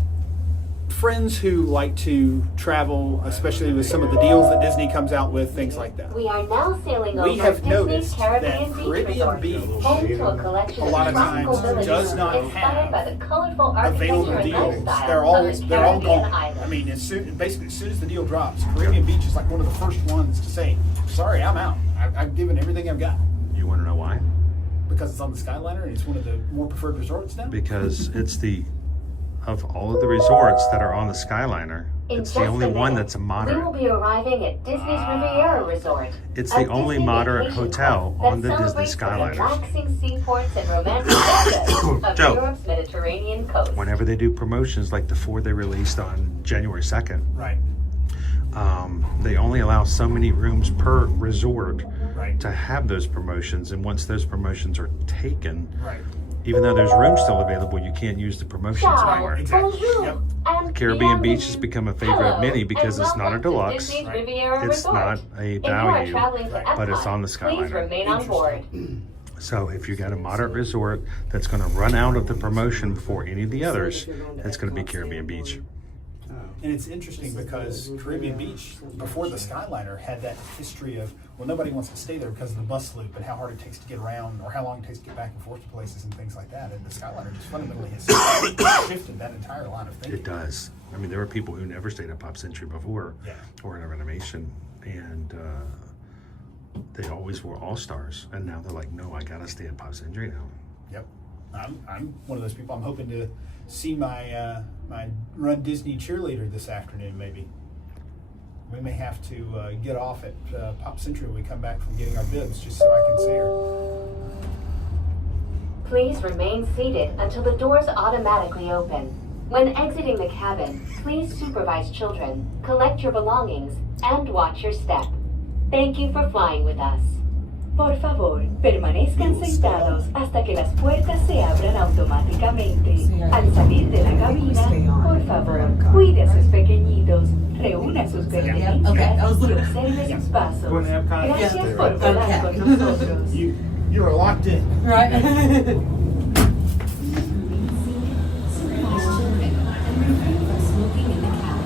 friends who like to travel, especially with some of the deals that Disney comes out with, things like that. We are now sailing We over have Disney's noticed Caribbean that Beach Caribbean Resort, Beach home to a collection a of lot of tropical times villages does not inspired by the colorful available architecture and deals. lifestyle They're all of the Caribbean gone. islands. I mean, as soon as the deal drops, Caribbean Beach is like one of the first ones to say, "Sorry, I'm out. I've given everything I've got." You want to know why? Because it's on the Skyliner and it's one of the more preferred resorts now. Because it's of all of the resorts that are on the Skyliner, it's the only one that's a We will moderate. be arriving at Disney's Riviera Resort. It's a the only Disney moderate vacation hotel club on that the Disney celebrates the Skyliner. relaxing seaports and romantic areas of Joe. Europe's Mediterranean coast. Whenever they do promotions like the 4 they released on January 2nd, Right. They only allow so many rooms per resort Right. to have those promotions. And once those promotions are taken, Right. even though there's rooms still available, you can't use the promotions Ciao, anymore. Exactly. bonjour, Yep. and Caribbean Beach has bienvenue. become a favorite of many because Hello, it's not a and welcome to deluxe. Disney's Right. Riviera It's Resort. not a If you are value, traveling to but it's Epcot, on the please Skyliner. remain on board. So if you got a moderate resort that's going to run out of the promotion before any of the others, it's going to be Caribbean Beach. And it's interesting because Caribbean Beach, before the Skyliner, had that history of, well, nobody wants to stay there because of the bus loop and how hard it takes to get around or how long it takes to get back and forth to places and things like that. And the Skyliner just fundamentally has shifted that entire line of thinking. It does. I mean, there were people who never stayed at Pop Century before or in a renovation, and they always were all-stars. And now they're like, no, I got to stay at Pop Century now. Yep. I'm one of those people. I'm hoping to see my my Run Disney cheerleader this afternoon, maybe. We may have to get off at Pop Century when we come back from getting our bibs, just so I can see her. Please remain seated until the doors automatically open. When exiting the cabin, please supervise children, collect your belongings, and watch your step. Thank you for flying with us. Por favor, permanezcan sentados hasta que las puertas se abran automáticamente. Al salir de la cabina, por favor, cuide a sus pequeñitos, reúna sus pertenencias y observe sus pasos. Gracias por volar con nosotros. You are locked in. Right.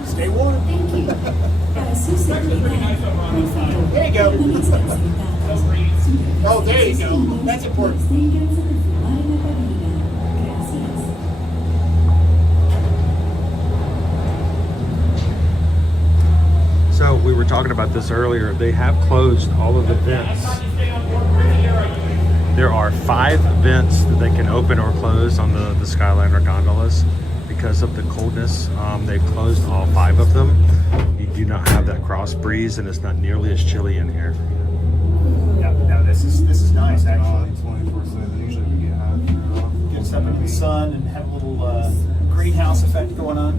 Stay warm. Thank you. There you go. Oh, there you go. That's important. So we were talking about this earlier. They have closed all of the vents. There are 5 vents that they can open or close on the Skyliner gondolas because of the coldness. They've closed all 5 of them. You do not have that cross breeze, and it's not nearly as chilly in here. Yeah, no, this is nice actually. 24/7. Usually we get half year off. Get us up into the sun and have a little greenhouse effect going on.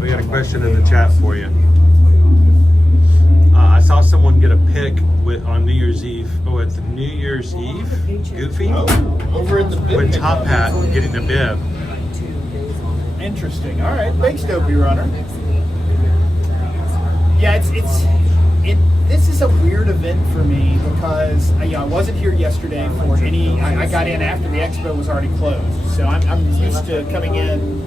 We got a question in the chat for you. I saw someone get a pic on New Year's Eve. Oh, at the New Year's Eve, Goofy, Over at the bib. with Top Hat getting the bib. Interesting. All right, thanks, Dopey Runner. Yeah, this is a weird event for me because I wasn't here yesterday for any. I got in after the expo was already closed, so I'm used to coming in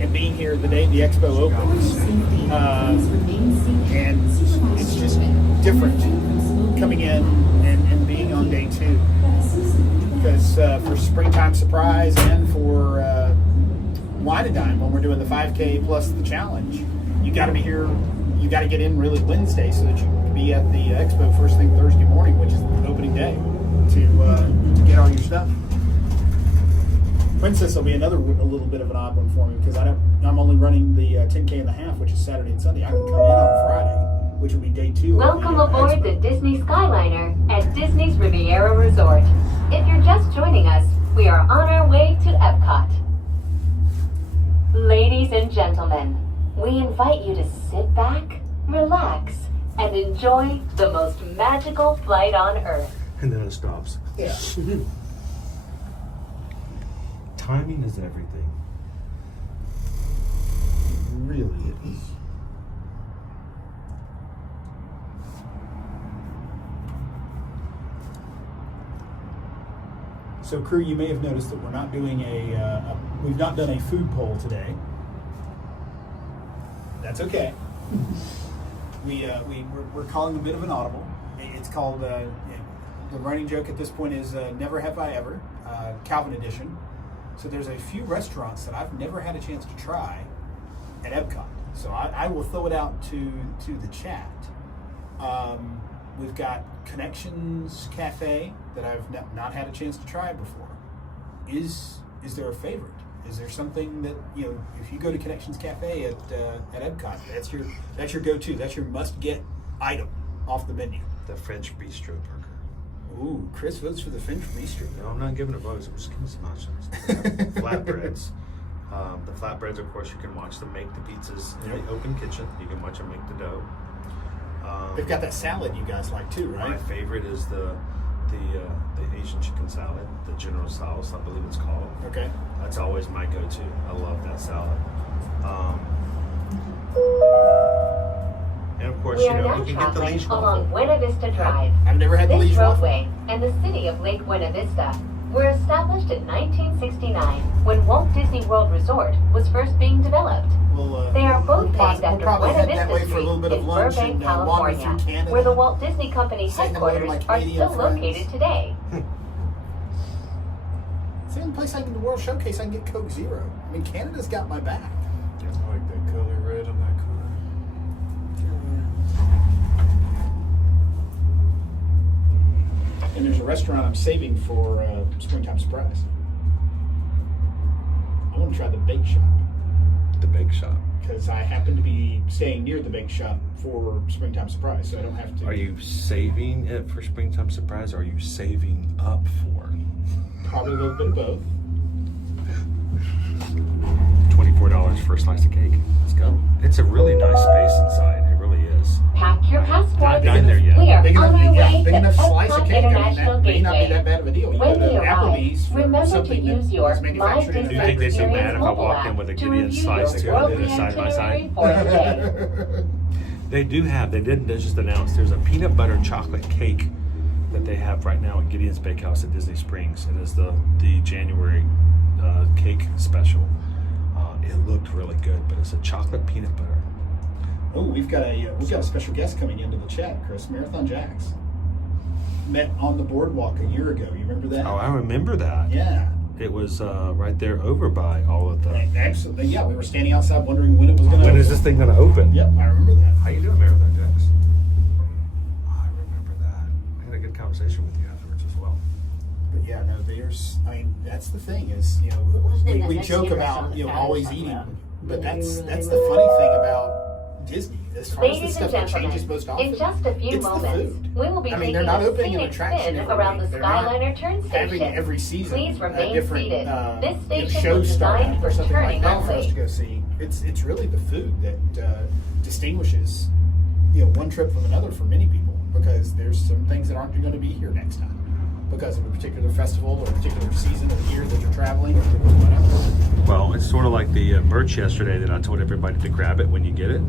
and being here the day the expo opens, and it's just different coming in and being on day 2 because for Springtime Surprise and for Wine and Dine when we're doing the 5K plus the challenge, you got to be here. You got to get in really Wednesday so that you can be at the expo first thing Thursday morning, which is the opening day, to get all your stuff. Princess will be a little bit of an odd one for me because I'm only running the 10K and a half, which is Saturday and Sunday. I can come in on Friday, which will be day 2. Welcome aboard the Disney Skyliner at Disney's Riviera Resort. If you're just joining us, we are on our way to Epcot. Ladies and gentlemen, we invite you to sit back, relax, and enjoy the most magical flight on Earth. And then it stops. Yeah. Timing is everything. Really it is. So, crew, you may have noticed that we're not doing we've not done a food poll today. That's okay. We're calling a bit of an audible. It's called the running joke at this point is Never Have I Ever, Calvin edition. So there's a few restaurants that I've never had a chance to try at Epcot. So I will throw it out to the chat. We've got Connections Cafe that I've not had a chance to try before. Is there a favorite? Is there something that, if you go to Connections Cafe at Epcot, that's your go-to, that's your must-get item off the menu? The French Bistro burger. Ooh, Chris votes for the French Bistro. No, I'm not giving it votes. I'm just giving some options. Flatbreads. The flatbreads, of course, you can watch them make the pizzas in the open kitchen. You can watch them make the dough. They've got that salad you guys like too, right? My favorite is the Asian chicken salad, the General Tso's, I believe it's called. Okay. That's always my go-to. I love that salad. And of course, We are you now can get the traveling leash along Buena Vista Drive. I've never had the This leash waffle. roadway and the city of Lake Buena Vista were established in 1969 when Walt Disney World Resort was first being developed. They are both named after Buena Vista Street in Burbank, California, where the Walt Disney Company headquarters are still located today. It's the only place I can do World Showcase I can get Coke Zero. I mean, Canada's got my back. I like that color red on that cooler. And there's a restaurant I'm saving for Springtime Surprise. I want to try the Bake Shop. The Bake Shop. Because I happen to be staying near the Bake Shop for Springtime Surprise, so I don't have to. Are you saving it for Springtime Surprise, or are you saving up for? Probably a little bit of both. $24 for a slice of cake. Let's go. It's a really nice space inside. It really is. Pack your passports. Not done there yet. We are Big on enough, our yeah, way big to enough slice of Epcot cake. I mean, International that may not be Gateway. that bad of a deal. You When go to you arrive, Applebee's for remember to something use that your is My manufactured in Do you think they'd be Disney mad if I mobile walked in app with a to Gideon review slice your too? I worldly did it side by side. itinerary for the day. They just announced there's a peanut butter chocolate cake that they have right now at Gideon's Bakehouse at Disney Springs. It is the January cake special. It looked really good, but it's a chocolate peanut butter. Oh, we've got a special guest coming into the chat, Chris. Marathon Jacks met on the boardwalk a year ago. You remember that? Oh, I remember that. Yeah. It was right there over by all of the. Absolutely, yeah. We were standing outside wondering when it was going to. When is this thing going to open? Yep, I remember that. How you doing, Marathon Jacks? I remember that. I had a good conversation with you afterwards as well. But yeah, no, I mean, that's the thing is, you know, we joke about, you know, always eating, but that's the funny thing about Disney. As far as the Ladies stuff and that changes gentlemen, most often, in just a few it's the moments, food. we will be I mean, taking they're not a opening an scenic attraction spin every around the week. They're not Skyliner turn having station. every season Please a remain different seated. This you know, station show was designed startup for or something like turning that for us only. to go see. It's really the food that distinguishes, you know, one trip from another for many people, because there's some things that aren't going to be here next time because of a particular festival or a particular season of year that you're traveling or whatever. Well, it's sort of like the merch yesterday that I told everybody to grab it when you get it,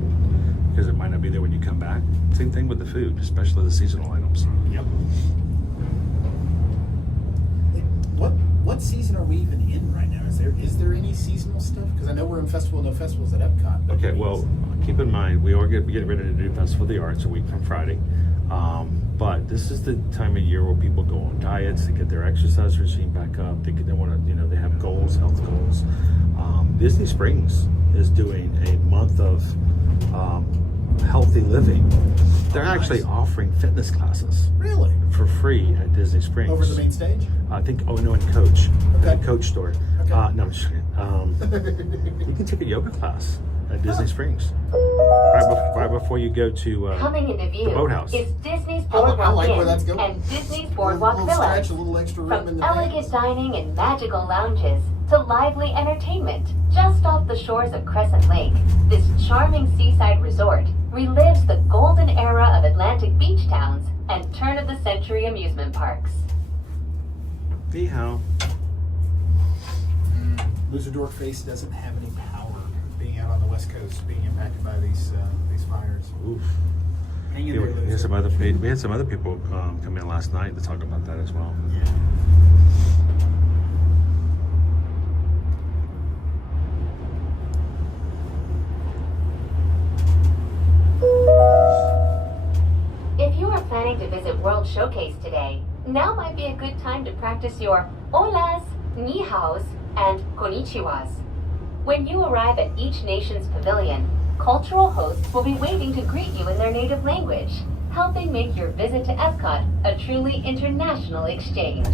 because it might not be there when you come back. Same thing with the food, especially the seasonal items. Yep. What season are we even in right now? Is there any seasonal stuff? Because I know we're in Festival of No Festivals at Epcot. Okay, well, keep in mind, we are getting ready to do Festival of the Arts a week from Friday. But this is the time of year where people go on diets, they get their exercise regime back up, they want to, you know, they have goals, health goals. Disney Springs is doing a month of healthy living. They're actually offering fitness classes. Really? For free at Disney Springs. Over the main stage? I think, oh no, in Coach. Okay. In Coach store. Okay. No, I'm just kidding. You can take a yoga class at Disney Springs. Right before you go to Coming into view the boathouse. is Disney's I Boardwalk like where Inn that's going. and Disney's Boardwalk little stretch, Villas. a little extra room in From the elegant vans. dining and magical lounges to lively entertainment, just off the shores of Crescent Lake, this charming seaside resort relives the golden era of Atlantic beach towns and turn-of-the-century amusement parks. See how? Loser Dork Face doesn't have any power being out on the West Coast, being impacted by these fires. Oof. Hang in Yeah, there, we had loser. some other people come in last night to talk about that as well. Yeah. If you are planning to visit World Showcase today, now might be a good time to practice your holas, ni haos, and konnichiwas. When you arrive at each nation's pavilion, cultural hosts will be waiting to greet you in their native language, helping make your visit to Epcot a truly international exchange.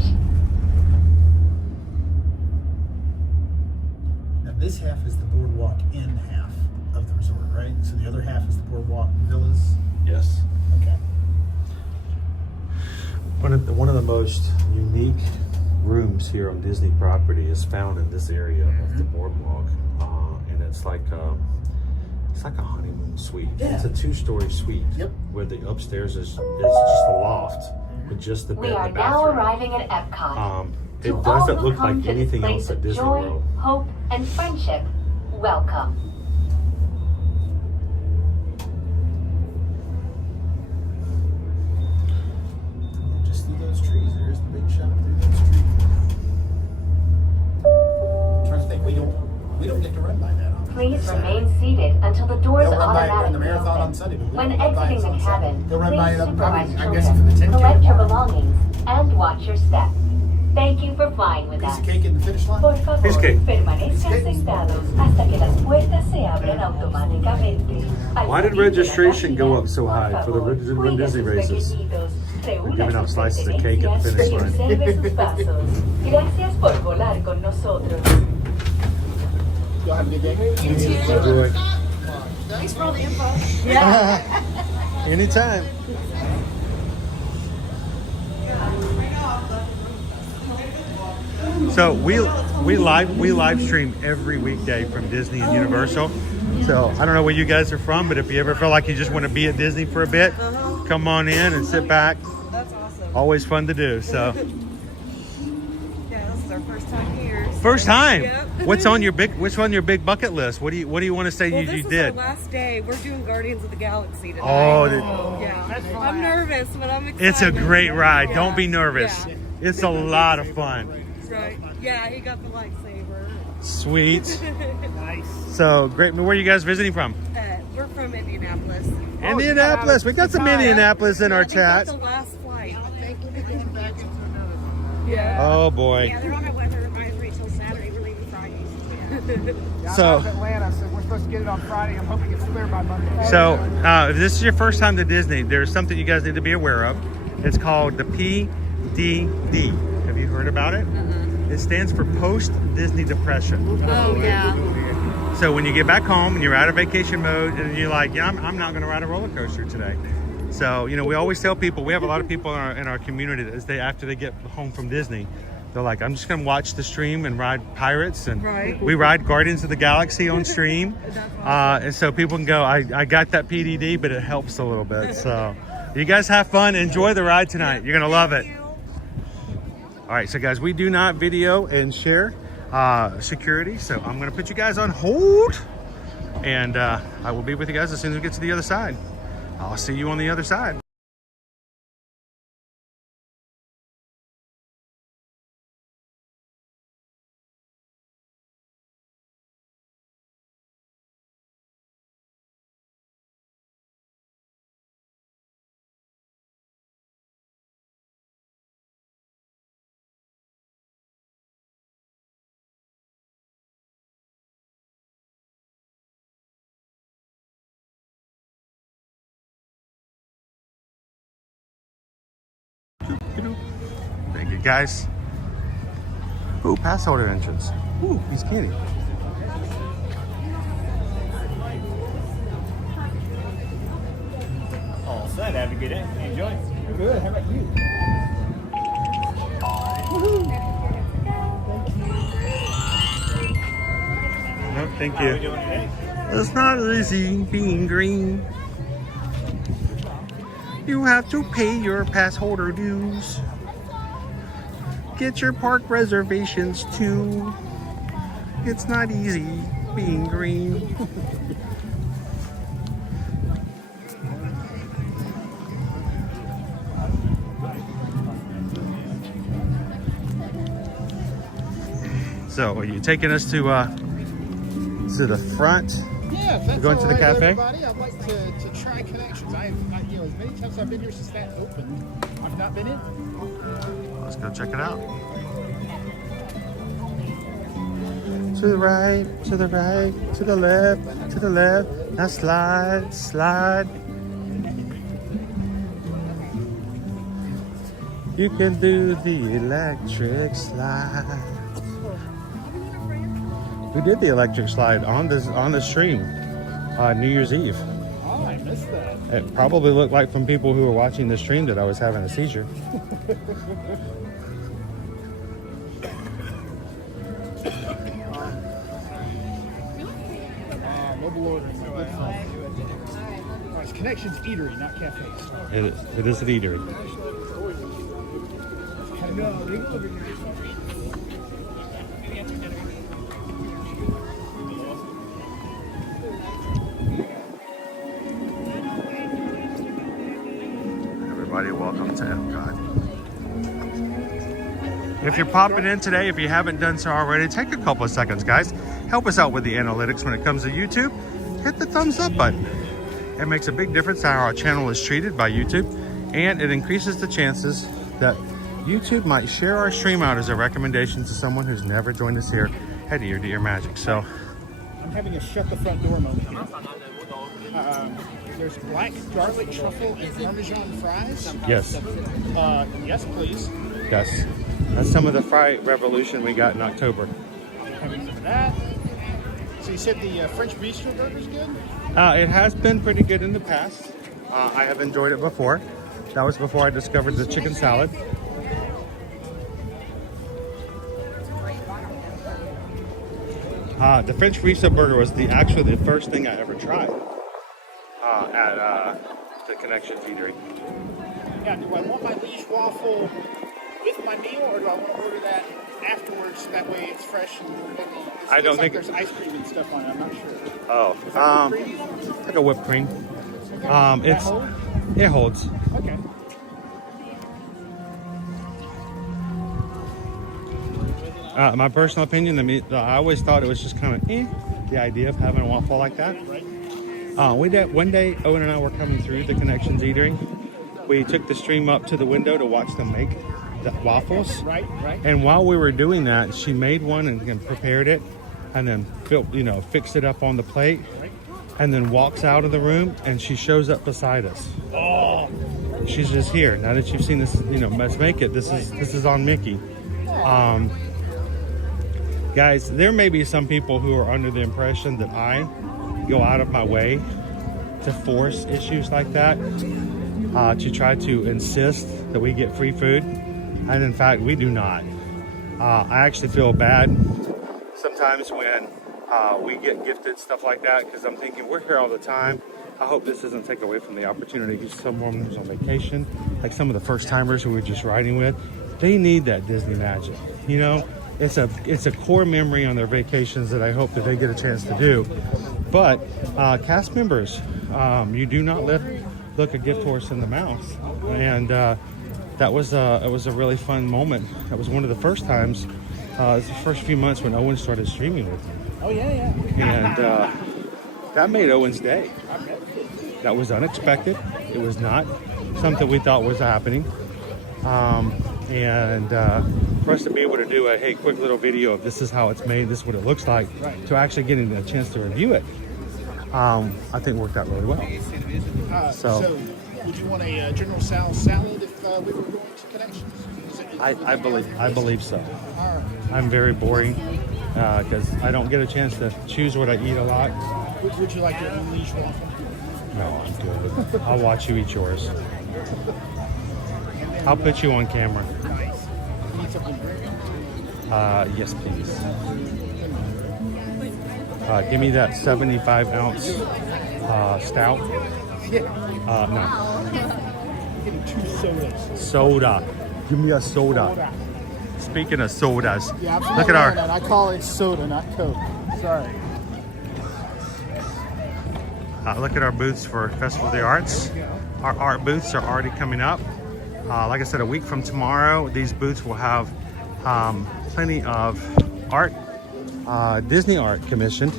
Now this half is the Boardwalk Inn half of the resort, right? So the other half is the Boardwalk Villas. Yes. Okay. One of the most unique rooms here on Disney property is found in this area of the boardwalk, and it's like a honeymoon suite. Yeah. It's a 2-story suite. Yep. Where the upstairs is just a loft with just the bed We and are the now bathroom. arriving at Epcot. It To all doesn't who look come like to this anything place else at of Disney joy, World. hope, and friendship, welcome. Just through those trees. There's the big shop through those trees. I'm trying to think. We don't get to run by that on Please Saturday. remain seated until the doors They'll run by it in automatically the marathon on open. Sunday, but we When don't run by it exiting on the Saturday. cabin, They'll run by please it on supervise probably, I'm guessing, for children, the 10K collect your tomorrow. belongings, and watch your step. Thank you for flying with Piece us. of cake in the finish line. Por favor, Piece of cake. permanezcan sentados hasta que las puertas se abran automáticamente. Al Why did salir de la registration go cabina, up so por high for the favor, Run cuide Disney sus races? pequeñitos, reúna giving out sus slices of cake at the pertenencias finish y line. observe sus pasos. Gracias por volar con nosotros. Y'all have a good day. Enjoy. Thanks for all the info. Anytime. So we live stream every weekday from Disney and Universal. So So I don't know where you guys are from, but if you ever feel like you just want to be at Disney for a bit, come on in and sit back. That's awesome. Always fun to do. So Yeah, this is our first time here. So. first time. Yep. Which on your big bucket list? What do you want to say Well, you this did? is our last day. We're doing Guardians of the Galaxy tonight. Oh, yeah. I'm nervous, but I'm excited. it's a great ride. Yeah. Don't be nervous. Yeah. It's a lot of fun. Right. Yeah, he got the lightsaber. Sweet. Nice. So great. Where are you guys visiting from? We're from Indianapolis. Indianapolis. We got some Indianapolis in our We chat. got the last flight. Thank you for getting back into another. Yeah. Oh boy. Yeah, they're on a weather advisory till Saturday. We're leaving Friday. Yeah, So- I'm out of Atlanta, so we're supposed to get it on Friday. I'm hoping it's clear by Monday. So if this is your first time to Disney, there's something you guys need to be aware of. It's called the PDD. Have you heard about it? It stands for Post-Disney Depression. Oh, yeah. So when you get back home and you're out of vacation mode and you're like, yeah, I'm not going to ride a roller coaster today. So, you know, we always tell people, we have a lot of people in our community that after they get home from Disney, they're like, I'm just going to watch the stream and ride Pirates. And we ride Guardians of the Galaxy on stream. And so people can go, I got that PDD, but it helps a little bit. So you guys have fun. Enjoy the ride tonight. You're going to love it. All right, so guys, we do not video and share security. So I'm going to put you guys on hold. And I will be with you guys as soon as we get to the other side. I'll see you on the other side. Thank you, guys. Ooh, pass holder entrance. Ooh, he's candy. All set. Have a good day. Enjoy. Good. How about you? No, thank you. How are we doing today? It's not easy being green. You have to pay your pass holder dues. Get your park reservations too. It's not easy being green. So, are you taking us to the front? Yeah, if that's We're going to the all right with cafe? everybody, I'd like to try Connections. You know, as many times I've been here since that opened, I've not been in. Let's go check it out. To the right, to the right, to the left, to the left. Now slide, slide. You can do the electric slide. We did the electric slide on the stream New Year's Eve. Oh, I missed that. It probably looked like from people who were watching the stream that I was having a seizure. Mobile ordering. Good fun. All right, it's Connections Eatery, not cafes. It is an eatery. Everybody, welcome to Epcot. If you're popping in today, if you haven't done so already, take a couple of seconds, guys. Help us out with the analytics when it comes to YouTube. Hit the thumbs up button. It makes a big difference how our channel is treated by YouTube, and it increases the chances that YouTube might share our stream out as a recommendation to someone who's never joined us here at Ear to Ear Magic. So I'm having a shut the front door moment here. There's black garlic truffle and Parmesan fries. yes, Yes, please. yes, that's some of the fry revolution we got in October. Having some of that. So you said the French Bistro burger's good? It has been pretty good in the past. I have enjoyed it before. That was before I discovered the chicken salad. The French Friso burger was actually the first thing I ever tried at the Connections Eatery. Yeah, do I want my liege waffle with my meal, or do I want to order that afterwards? That way it's fresh and I don't think there's ice cream and stuff on it. I'm not sure. Oh, like a whipped cream. It holds. Okay. My personal opinion, I always thought it was just kind of the idea of having a waffle like that. One day, Owen and I were coming through the Connections Eatery. We took the stream up to the window to watch them make the waffles. Right. And while we were doing that, she made one and prepared it, and then fixed it up on the plate, and then walks out of the room, and she shows up beside us. Oh. She's just here. Now that you've seen this, let's make it. This is on Mickey. Guys, there may be some people who are under the impression that I go out of my way to force issues like that, to try to insist that we get free food. And in fact, we do not. I actually feel bad sometimes when we get gifted stuff like that, because I'm thinking, we're here all the time. I hope this doesn't take away from the opportunity. Someone who's on vacation, like some of the first timers who we're just riding with, they need that Disney magic. It's a core memory on their vacations that I hope that they get a chance to do. But cast members, you do not look a gift horse in the mouth. And it was a really fun moment. That was one of the first times, it was the first few months when Owen started streaming with me. Oh yeah. And that made Owen's day. That was unexpected. It was not something we thought was happening. For us to be able to do a quick little video of this is how it's made, this is what it looks like, to actually getting a chance to review it, I think worked out really well. So would you want a General Sal's salad if we were going to Connections? I believe so. I'm very boring because I don't get a chance to choose what I eat a lot. Would you like your own liege waffle? No, I'm good. I'll watch you eat yours. I'll put you on camera. Nice. Need something drink? Yes, please. Give me that 75-ounce stout. No. Give me 2 sodas. Soda. Give me a soda. Speaking of sodas, yeah, look at our... I call it soda, not Coke. Sorry. Look at our booths for Festival of the Arts. Our art booths are already coming up. Like I said, a week from tomorrow, these booths will have plenty of art, Disney art commissioned.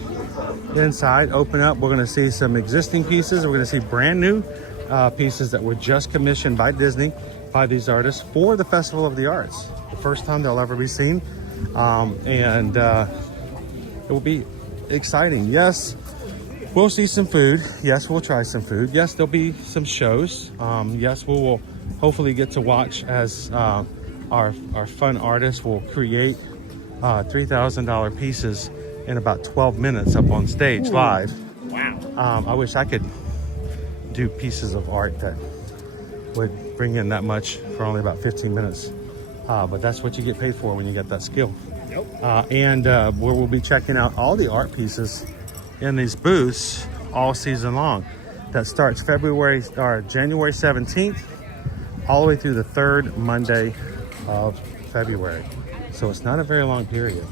Inside, open up, we're gonna see some existing pieces. We're gonna see brand new pieces that were just commissioned by Disney, by these artists for the Festival of the Arts. The first time they'll ever be seen. It will be exciting. Yes, we'll see some food. Yes, we'll try some food. Yes, there'll be some shows. Yes, we will hopefully get to watch as our fun artists will create $3,000 pieces in about 12 minutes up on stage live. Wow. I wish I could do pieces of art that would bring in that much for only about 15 minutes. But that's what you get paid for when you get that skill. Yep. We'll be checking out all the art pieces in these booths all season long. That starts January 17th all the way through the 3rd Monday of February. So it's not a very long period.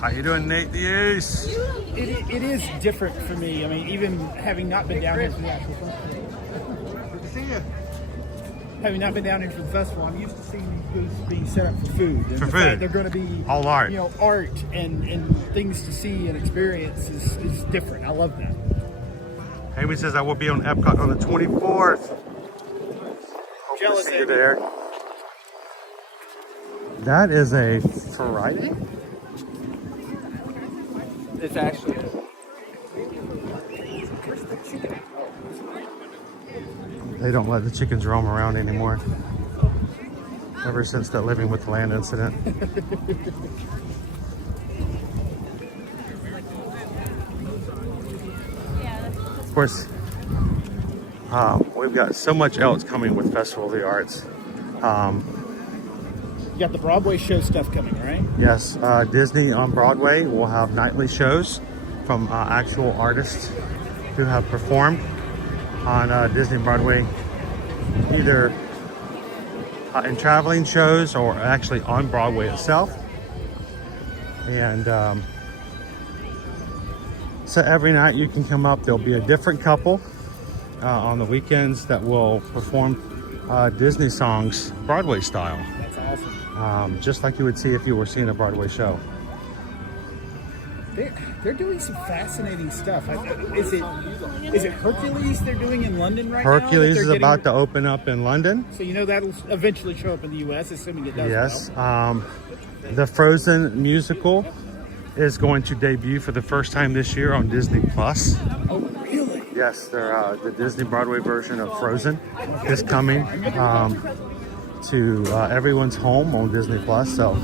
How you doing, Nate Diaz? It is different for me. I mean, even having not been down here for the actual festival. Good to see you. Having not been down here for the festival, I'm used to seeing these booths being set up for food. And for the food. Fact they're going to be all art. Art and things to see and experience is different. I love that. Amy says I will be on Epcot on the 24th. Hope Jealous to see you there. That is a Friday? It's actually... They don't let the chickens roam around anymore. Ever since that living with the land incident. Of course, We've got so much else coming with Festival of the Arts. You got the Broadway show stuff coming, right? Yes, Disney on Broadway will have nightly shows from actual artists who have performed on Disney Broadway, either in traveling shows or actually on Broadway itself. And so every night you can come up, there'll be a different couple on the weekends that will perform Disney songs Broadway style. That's awesome. Just like you would see if you were seeing a Broadway show. They're doing some fascinating stuff. Is it Hercules they're doing in London right now? Hercules is about to open up in London. So you know that'll eventually show up in the U.S., assuming it does. Yes. Well. The Frozen musical is going to debut for the first time this year on Disney Plus. Oh, really? Yes, the Disney Broadway version of Frozen is coming to everyone's home on Disney Plus. So.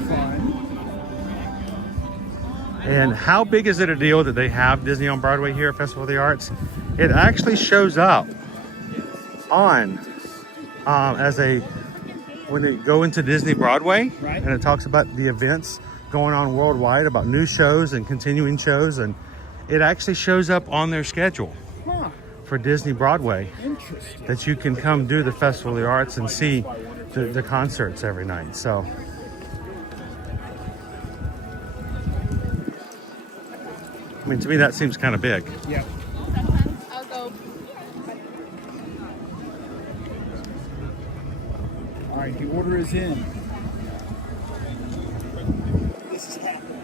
And how big is it a deal that they have Disney on Broadway here at Festival of the Arts? It actually shows up on when they go into Disney Broadway, right. And it talks about the events going on worldwide, about new shows and continuing shows, and it actually shows up on their schedule for Disney Broadway. Interesting. That you can come do the Festival of the Arts and see the concerts every night. So. I mean, to me, that seems kind of big. Yeah. I'll go. All right, the order is in. This is happening.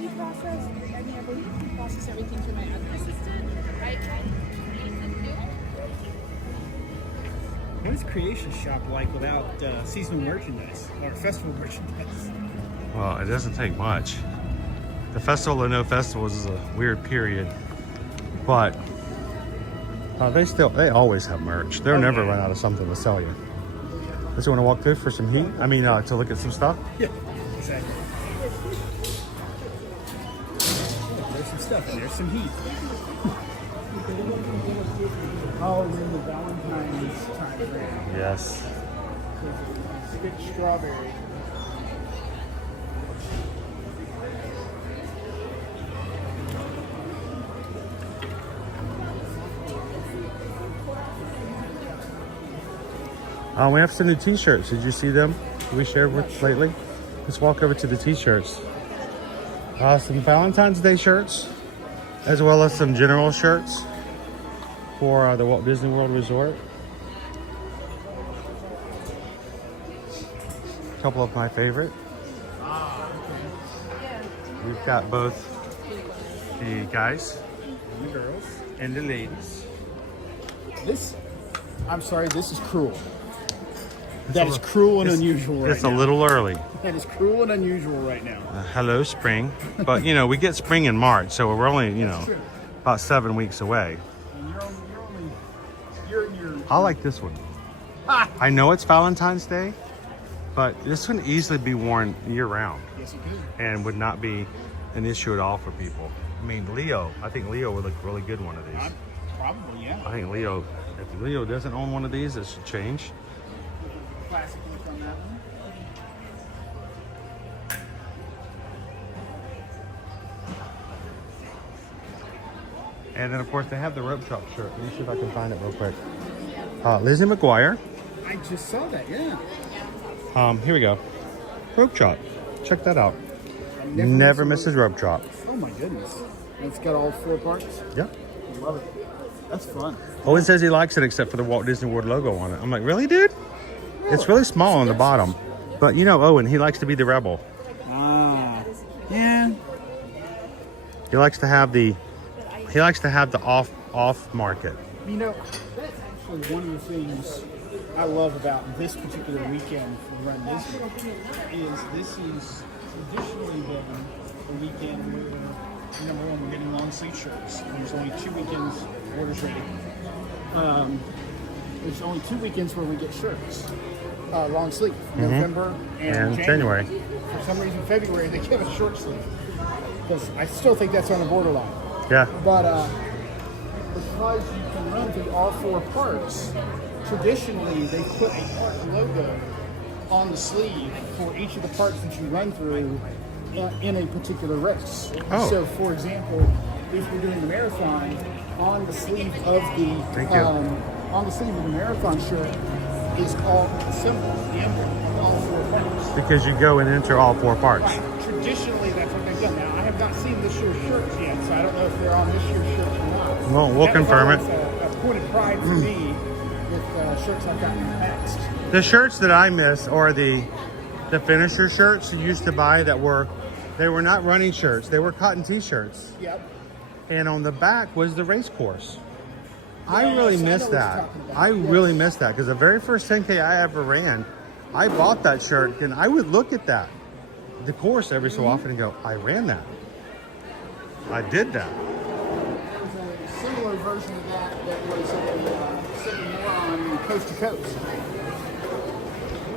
You process, I believe you process everything through my admin system, right? What is Creation Shop like without seasonal merchandise or festival merchandise? Well, it doesn't take much. The Festival of No Festivals is a weird period, but they always have merch. They'll never run out of something to sell you. Just want to walk through for some heat? I mean, to look at some stuff? Yeah, exactly. Oh, there's some stuff and there's some heat. Oh, we're in the Valentine's time frame. Yes. Spit strawberry. We have some new t-shirts. Did you see them? We shared with lately. Let's walk over to the t-shirts. Some Valentine's Day shirts, as well as some general shirts for the Walt Disney World Resort. A couple of my favorite. We've got both the guys And the girls. and the ladies. I'm sorry, this is cruel. That is cruel and unusual right now. It's a little early. That is cruel and unusual right now. Hello, spring. But, we get spring in March, so we're only, about 7 weeks away. And you're in your... I like this one. I know it's Valentine's Day, but this can easily be worn year-round. Yes, it could. And would not be an issue at all for people. I mean, I think Leo would look really good in one of these. Probably, yeah. I think if Leo doesn't own one of these, it should change. Classic look on that one. And then, of course, they have the rope drop shirt. Let me see if I can find it real quick. Lizzie McGuire. I just saw that, yeah. Here we go. Rope drop. Check that out. Never misses rope drop. Oh my goodness. It's got all 4 parts? Yep. I love it. That's fun. Owen says he likes it except for the Walt Disney World logo on it. I'm like, really, dude? Really? It's really small on the bottom. But Owen, he likes to be the rebel. Yeah. He likes to have the off market. That's actually one of the things I love about this particular weekend for Run Disney is this is traditionally been a weekend where, number one, we're getting long sleeve shirts. And there's only 2 weekends, orders ready. There's only 2 weekends where we get shirts, long sleeve, November and January. For some reason, February, they give us short sleeve. Because I still think that's on the borderline. Yeah. But because you can run through all 4 parks, traditionally they put a park logo on the sleeve for each of the parks that you run through in a particular race. Oh. So, for example, if you're doing the marathon, on the sleeve of the marathon shirt is called the symbol, the emblem of all 4 parks. Because you go and enter all 4 parks. Right. Traditionally, that's what they've done. Now, I have not seen this year's shirts yet, so I don't know if they're on this year's shirts or not. Well, we'll confirm it. A point of pride for me with shirts I've gotten in the past. The shirts that I miss are the finisher shirts you used to buy that were not running shirts. They were cotton t-shirts. Yep. And on the back was the race course. I Yes, really I know miss what you're that. talking about. I really miss that because the very first 10K I ever ran, I bought that shirt and I would look at the course every so often and go, I ran that. I did that. There's a similar version of that was sitting more on Coast to Coast.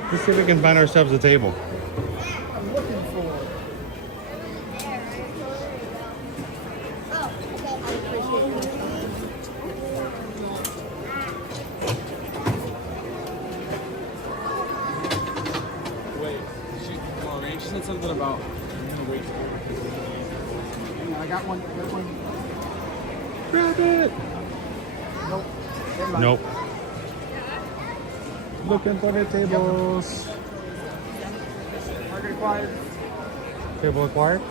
Let's see if we can find ourselves a table. I'm looking for. She said something about wait. I got one. Grab it. Nope. Never mind. Nope. Looking for the tables. Target acquired. Table acquired.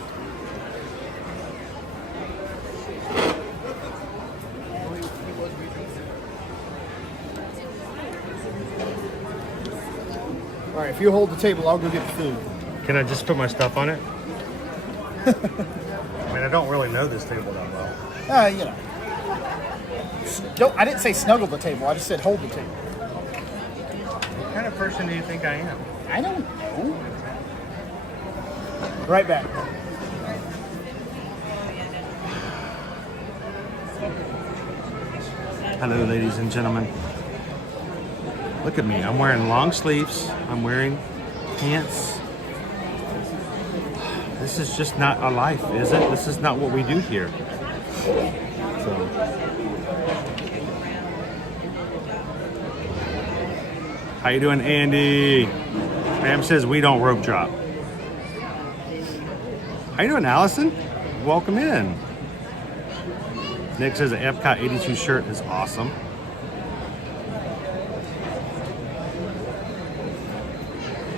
All right, if you hold the table, I'll go get the food. Can I just put my stuff on it? I mean, I don't really know this table that well. You know. Don't, I didn't say snuggle the table. I just said hold the table. What kind of person do you think I am? I don't know. Right back. Hello, ladies and gentlemen. Look at me. I'm wearing long sleeves. I'm wearing pants. This is just not a life, is it? This is not what we do here. So. How you doing, Andy? Pam says we don't rope drop. How you doing, Allison? Welcome in. Nick says the Epcot 82 shirt is awesome.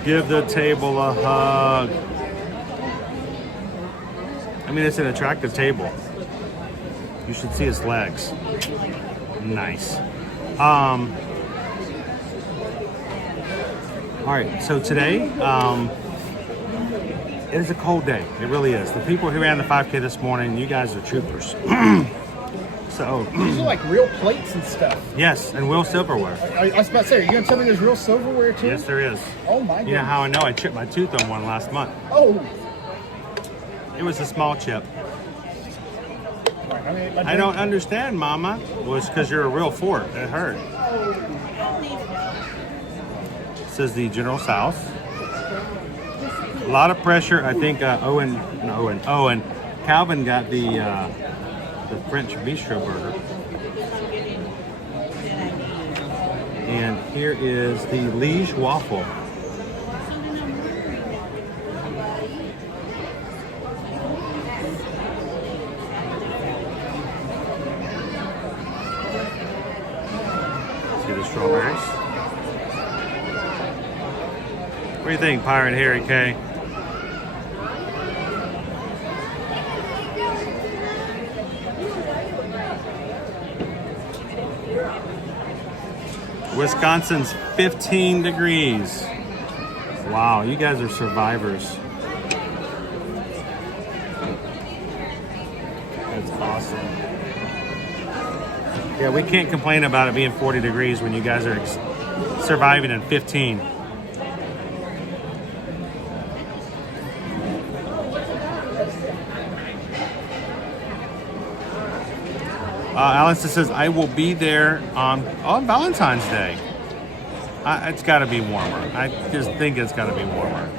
Give the table a hug. I mean, it's an attractive table. You should see its legs. Nice. All right, so today, it is a cold day. It really is. The people who ran the 5K this morning, you guys are troopers. So these are like real plates and stuff. Yes, and real silverware. I was about to say, are you going to tell me there's real silverware too? Yes, there is. Oh my goodness. You know how I know? I chipped my tooth on one last month. Oh. It was a small chip. Right, I don't understand, Mama. Well, it's because you're a real fort. It hurt. Says the General South. A lot of pressure. I think Owen. Calvin got the French bistro burger. And here is the Liege waffle. See the strawberries. What do you think, Pirate Harry K? Wisconsin's 15 degrees. Wow, you guys are survivors. That's awesome. Yeah, we can't complain about it being 40 degrees when you guys are surviving in 15. Alice says, I will be there on Valentine's Day. It's got to be warmer. I just think it's got to be warmer.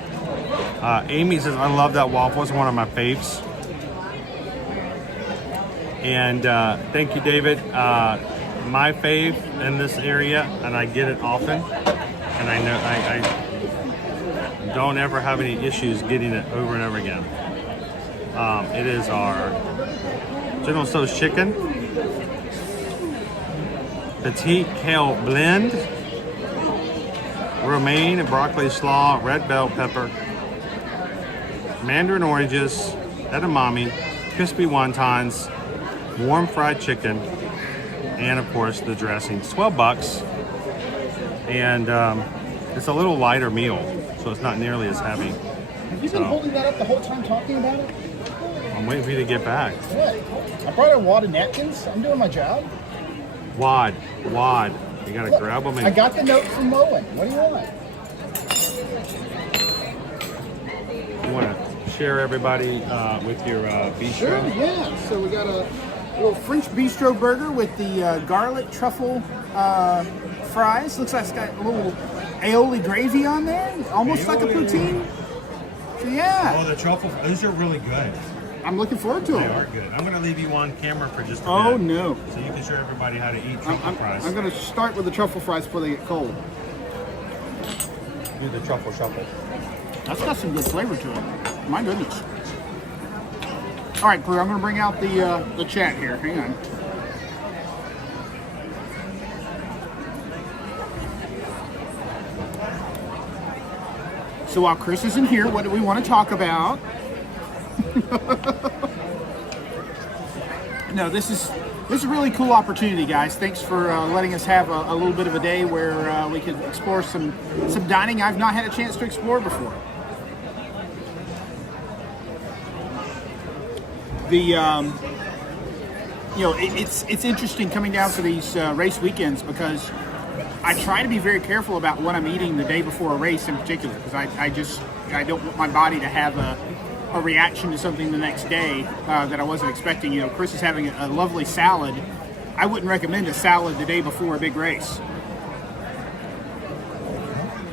Amy says, I love that waffle. It's one of my faves. And thank you, David. My fave in this area, and I get it often, and I know I don't ever have any issues getting it over and over again. It is our General Tso's chicken, petite kale blend, romaine and broccoli slaw, red bell pepper, mandarin oranges, edamame, crispy wontons, warm fried chicken, and of course the dressing. It's $12, and it's a little lighter meal, so it's not nearly as heavy. Have you been holding that up the whole time talking about it? I'm waiting for you to get back. What? I brought a wad of napkins. I'm doing my job. Wad. You gotta grab them. I got the note from Moen. What do you want? You want to share everybody with your bistro? Sure, yeah. So we got a little French bistro burger with the garlic truffle fries. Looks like it's got a little aioli gravy on there, almost like a poutine. So yeah. Oh, the truffle, these are really good. I'm looking forward to them. They are good. I'm going to leave you on camera for just a Oh, bit. no. So you can show everybody how to eat truffle fries. I'm going to start with the truffle fries before they get cold. Do the truffle shuffle. That's got some good flavor to it. My goodness. All right, crew, I'm going to bring out the chat here. Hang on. So while Chris isn't here, what do we want to talk about? No, this is a really cool opportunity, guys. Thanks for letting us have a little bit of a day where we could explore some dining I've not had a chance to explore before. It's interesting coming down to these race weekends because I try to be very careful about what I'm eating the day before a race in particular, because I don't want my body to have a reaction to something the next day that I wasn't expecting. You know, Chris is having a lovely salad. I wouldn't recommend a salad the day before a big race.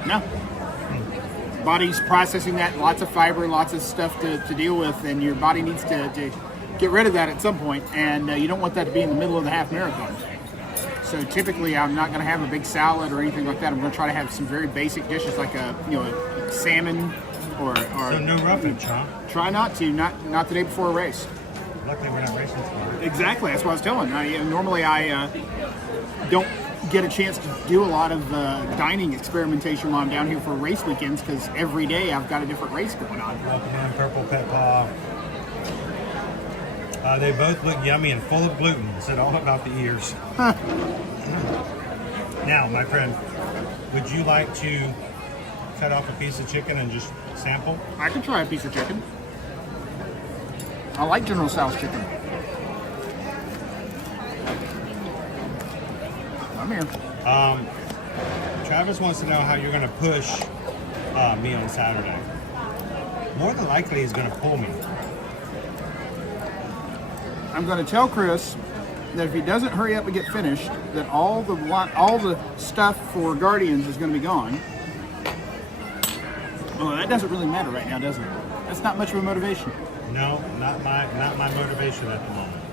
No. Body's processing that, lots of fiber, lots of stuff to deal with, and your body needs to get rid of that at some point, and you don't want that to be in the middle of the half marathon. So typically I'm not going to have a big salad or anything like that. I'm going to try to have some very basic dishes like a salmon or so no roughage, huh? Try not to, not the day before a race. Luckily we're not racing tomorrow. Exactly, that's what I was telling. Normally I don't get a chance to do a lot of dining experimentation while I'm down here for race weekends because every day I've got a different race going on. Welcome in, Purple Pet Paw. They both look yummy and full of gluten. It's all about the ears. Now, my friend, would you like to cut off a piece of chicken and just sample? I could try a piece of chicken. I like General Tso's chicken. I'm here. Travis wants to know how you're going to push me on Saturday. More than likely, he's going to pull me. I'm going to tell Chris that if he doesn't hurry up and get finished, that all the stuff for Guardians is going to be gone. Well, that doesn't really matter right now, does it? That's not much of a motivation. No, not my motivation at the moment.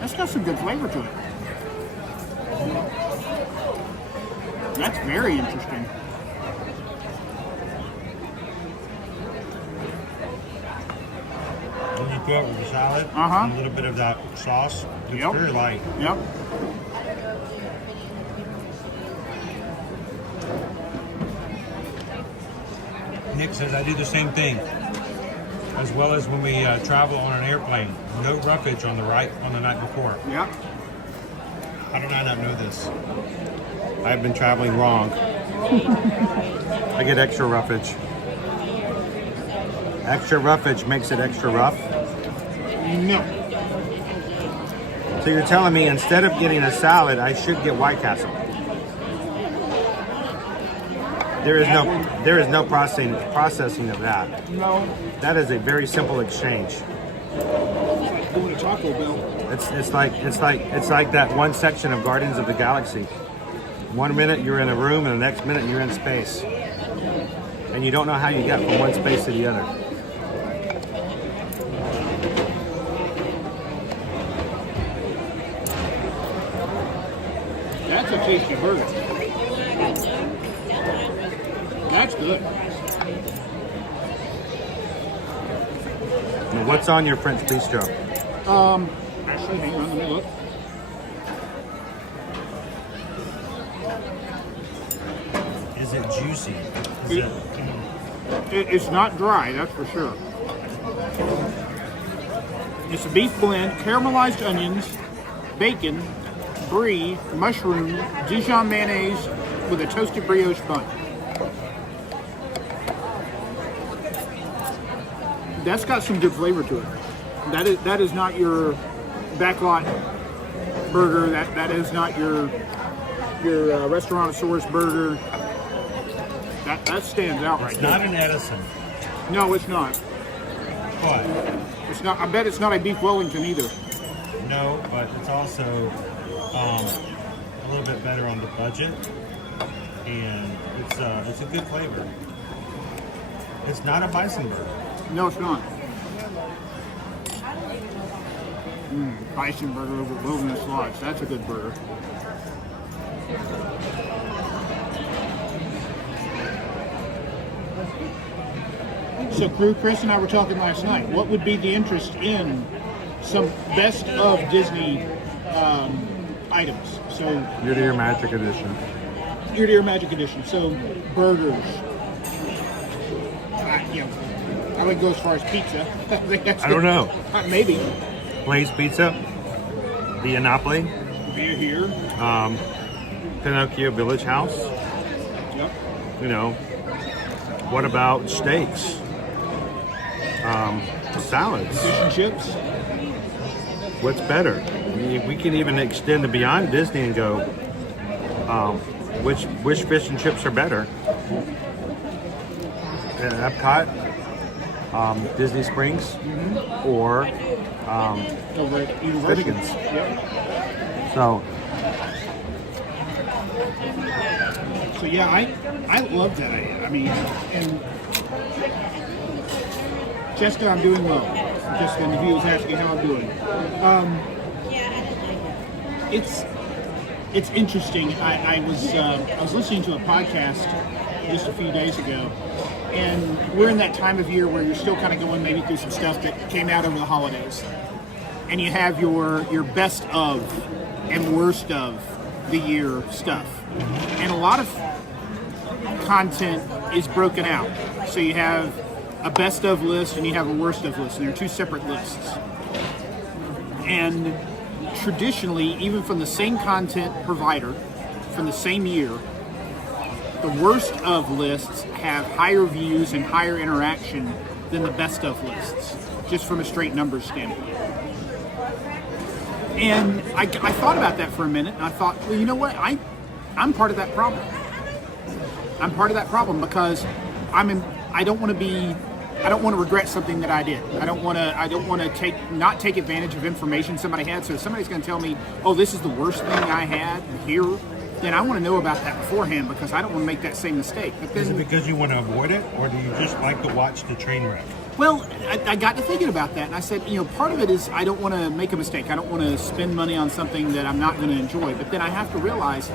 That's got some good flavor to it. That's very interesting. When you throw it with the salad, and a little bit of that sauce, it's very light. Yep. Nick says I do the same thing, as well as when we travel on an airplane. No roughage on the night before. Yep. How did I not know this? I've been traveling wrong. I get extra roughage. Extra roughage makes it extra rough? No. So you're telling me instead of getting a salad, I should get White Castle? There is no processing of that. No. That is a very simple exchange. Going to Taco Bell. It's like that one section of Guardians of the Galaxy. 1 minute you're in a room and the next minute you're in space. And you don't know how you get from one space to the other. That's a tasty burger. That's good. Now, what's on your French bistro? Actually, hang on, let me look. Is it juicy? It's not dry, that's for sure. It's a beef blend, caramelized onions, bacon, brie, mushroom, Dijon mayonnaise with a toasted brioche bun. That's got some good flavor to it. That is not your backlot burger. That is not your restaurantosaurus burger. That stands out right now. Not an Edison. No, it's not. But It's not. I bet it's not a beef Wellington either. no, but it's also a little bit better on the budget, and it's a good flavor. It's not a bison burger. No, it's not. Bison burger over Wilderness Lodge. That's a good burger. So, crew, Chris and I were talking last night. What would be the interest in some best of Disney items? So, Year to Year Magic Edition. Year to Year Magic Edition. So, burgers. I would go as far as pizza. I don't know. Maybe. Blaze Pizza. Via Napoli. Beer here. Pinocchio Village House. Yep. You know. What about steaks? Salads. Fish and chips. What's better? I mean, we can even extend it beyond Disney and go, which fish and chips are better? Epcot, Disney Springs, or Over at University. Fishkins. Yep. So So yeah, I love that idea. I mean, and Jessica, I'm doing well. Jessica, and the view was asking how I'm doing. It's interesting. I was listening to a podcast just a few days ago, and we're in that time of year where you're still kind of going maybe through some stuff that came out over the holidays, and you have your best of and worst of the year stuff, and a lot of content is broken out. So you have a best of list and you have a worst of list, and they're two separate lists. And traditionally, even from the same content provider, from the same year, the worst of lists have higher views and higher interaction than the best of lists, just from a straight numbers standpoint. And I thought about that for a minute, and I thought, well, you know what? I'm part of that problem. I'm part of that problem because I don't want to regret something that I did. I don't want to not take advantage of information somebody had. So if somebody's going to tell me, oh, this is the worst thing I had here, then I want to know about that beforehand because I don't want to make that same mistake. But then, is it because you want to avoid it, or do you just like to watch the train wreck? Well, I got to thinking about that, and I said, part of it is I don't want to make a mistake. I don't want to spend money on something that I'm not going to enjoy. But then I have to realize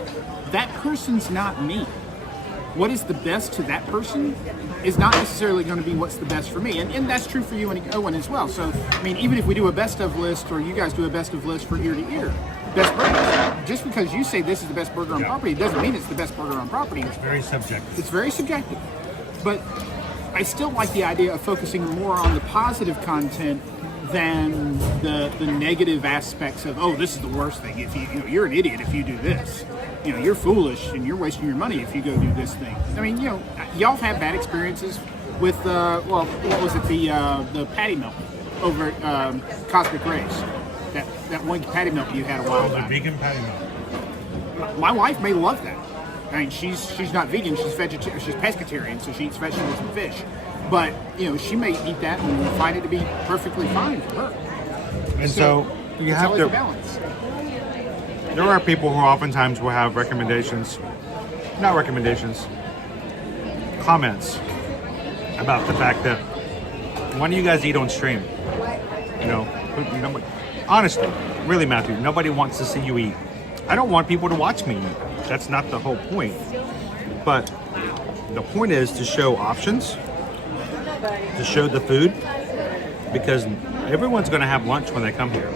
that person's not me. What is the best to that person is not necessarily going to be what's the best for me. And that's true for you and Owen as well. So, I mean, even if we do a best of list, or you guys do a best of list for year to year, best burger, just because you say this is the best burger on property, it doesn't mean it's the best burger on property. It's very subjective. It's very subjective. But I still like the idea of focusing more on the positive content than the negative aspects of, oh, this is the worst thing. If you're an idiot if you do this. You're foolish and you're wasting your money if you go do this thing. I mean, y'all have had bad experiences with, what was it, the patty melt over at Cosmic Rays. That one patty melt you had a while back. The vegan patty melt. My wife may love that. I mean, she's not vegan, she's vegetarian, she's pescatarian, so she eats vegetables and fish. But, she may eat that and find it to be perfectly fine for her. And so you it's have always to a balance. There are people who oftentimes will have comments about the fact that, when do you guys eat on stream? Honestly, really, Matthew, nobody wants to see you eat. I don't want people to watch me eat. That's not the whole point. But the point is to show options, to show the food, because everyone's going to have lunch when they come here.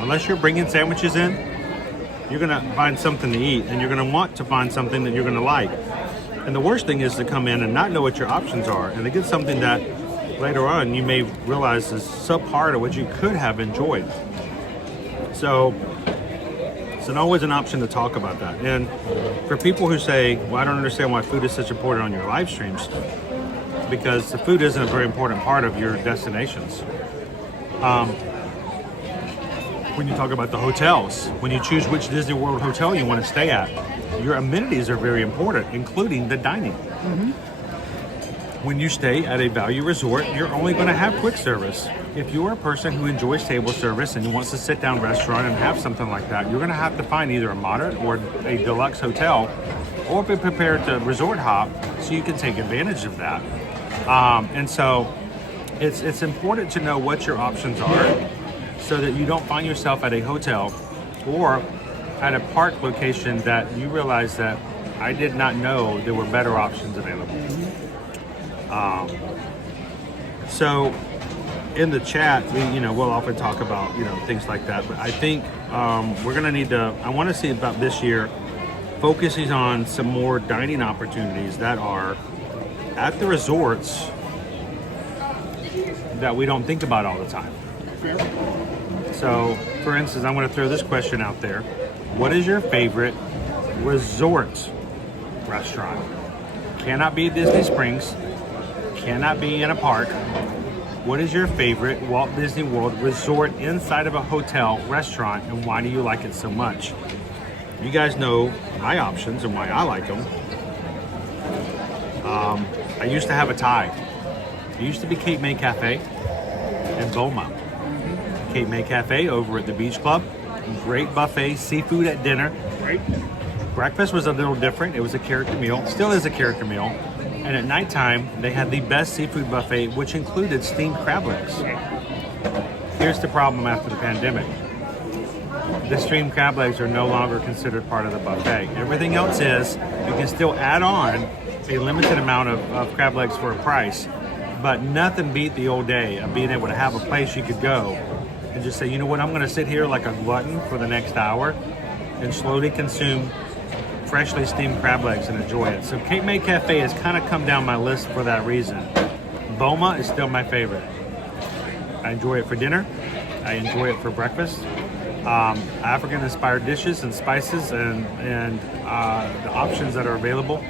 Unless you're bringing sandwiches in, you're going to find something to eat, and you're going to want to find something that you're going to like. And the worst thing is to come in and not know what your options are, and to get something that later on you may realize is subpar to what you could have enjoyed. So it's always an option to talk about that. And for people who say, well, I don't understand why food is such important on your live streams, because the food isn't a very important part of your destinations. When you talk about the hotels, when you choose which Disney World hotel you want to stay at, your amenities are very important, including the dining. When you stay at a value resort, you're only going to have quick service. If you're a person who enjoys table service and wants to sit down restaurant and have something like that, you're going to have to find either a moderate or a deluxe hotel, or be prepared to resort hop so you can take advantage of that. And so it's important to know what your options are, so that you don't find yourself at a hotel or at a park location that you realize that I did not know there were better options available. So in the chat, we'll often talk about, things like that, but I think we're going to need to, I want to see about this year, focusing on some more dining opportunities that are at the resorts that we don't think about all the time. So, for instance, I'm going to throw this question out there. What is your favorite resort restaurant? Cannot be Disney Springs. Cannot be in a park. What is your favorite Walt Disney World resort inside of a hotel restaurant, and why do you like it so much? You guys know my options and why I like them. I used to have a tie. It used to be Cape May Cafe in Boma. Cape May Cafe over at the Beach Club. Great buffet, seafood at dinner. Right. Breakfast was a little different. It was a character meal. Still is a character meal. And at nighttime, they had the best seafood buffet, which included steamed crab legs. Here's the problem after the pandemic. The steamed crab legs are no longer considered part of the buffet. Everything else is. You can still add on a limited amount of crab legs for a price, but nothing beat the old day of being able to have a place you could go and just say, you know what, I'm going to sit here like a glutton for the next hour and slowly consume freshly steamed crab legs and enjoy it. So Cape May Cafe has kind of come down my list for that reason. Boma is still my favorite. I enjoy it for dinner. I enjoy it for breakfast. African-inspired dishes and spices and the options that are available.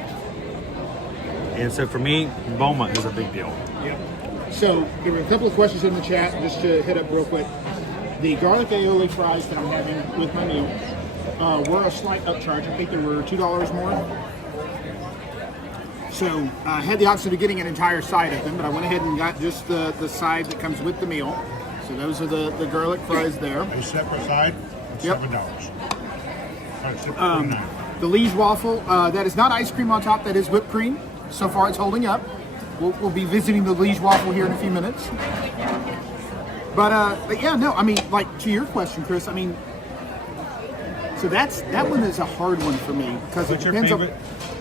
And so for me, Boma is a big deal. Yep. So there were a couple of questions in the chat, just to hit up real quick. The garlic aioli fries that I'm having with my meal were a slight upcharge. I think there were $2 more. So I had the option of getting an entire side of them, but I went ahead and got just the side that comes with the meal. So those are the garlic fries there. A separate side, Yep. $7. The Liege waffle, that is not ice cream on top, that is whipped cream. So far it's holding up. We'll be visiting the Liege waffle here in a few minutes. But yeah, no, I mean, like to your question, Chris, I mean, so that one is a hard one for me because it depends on.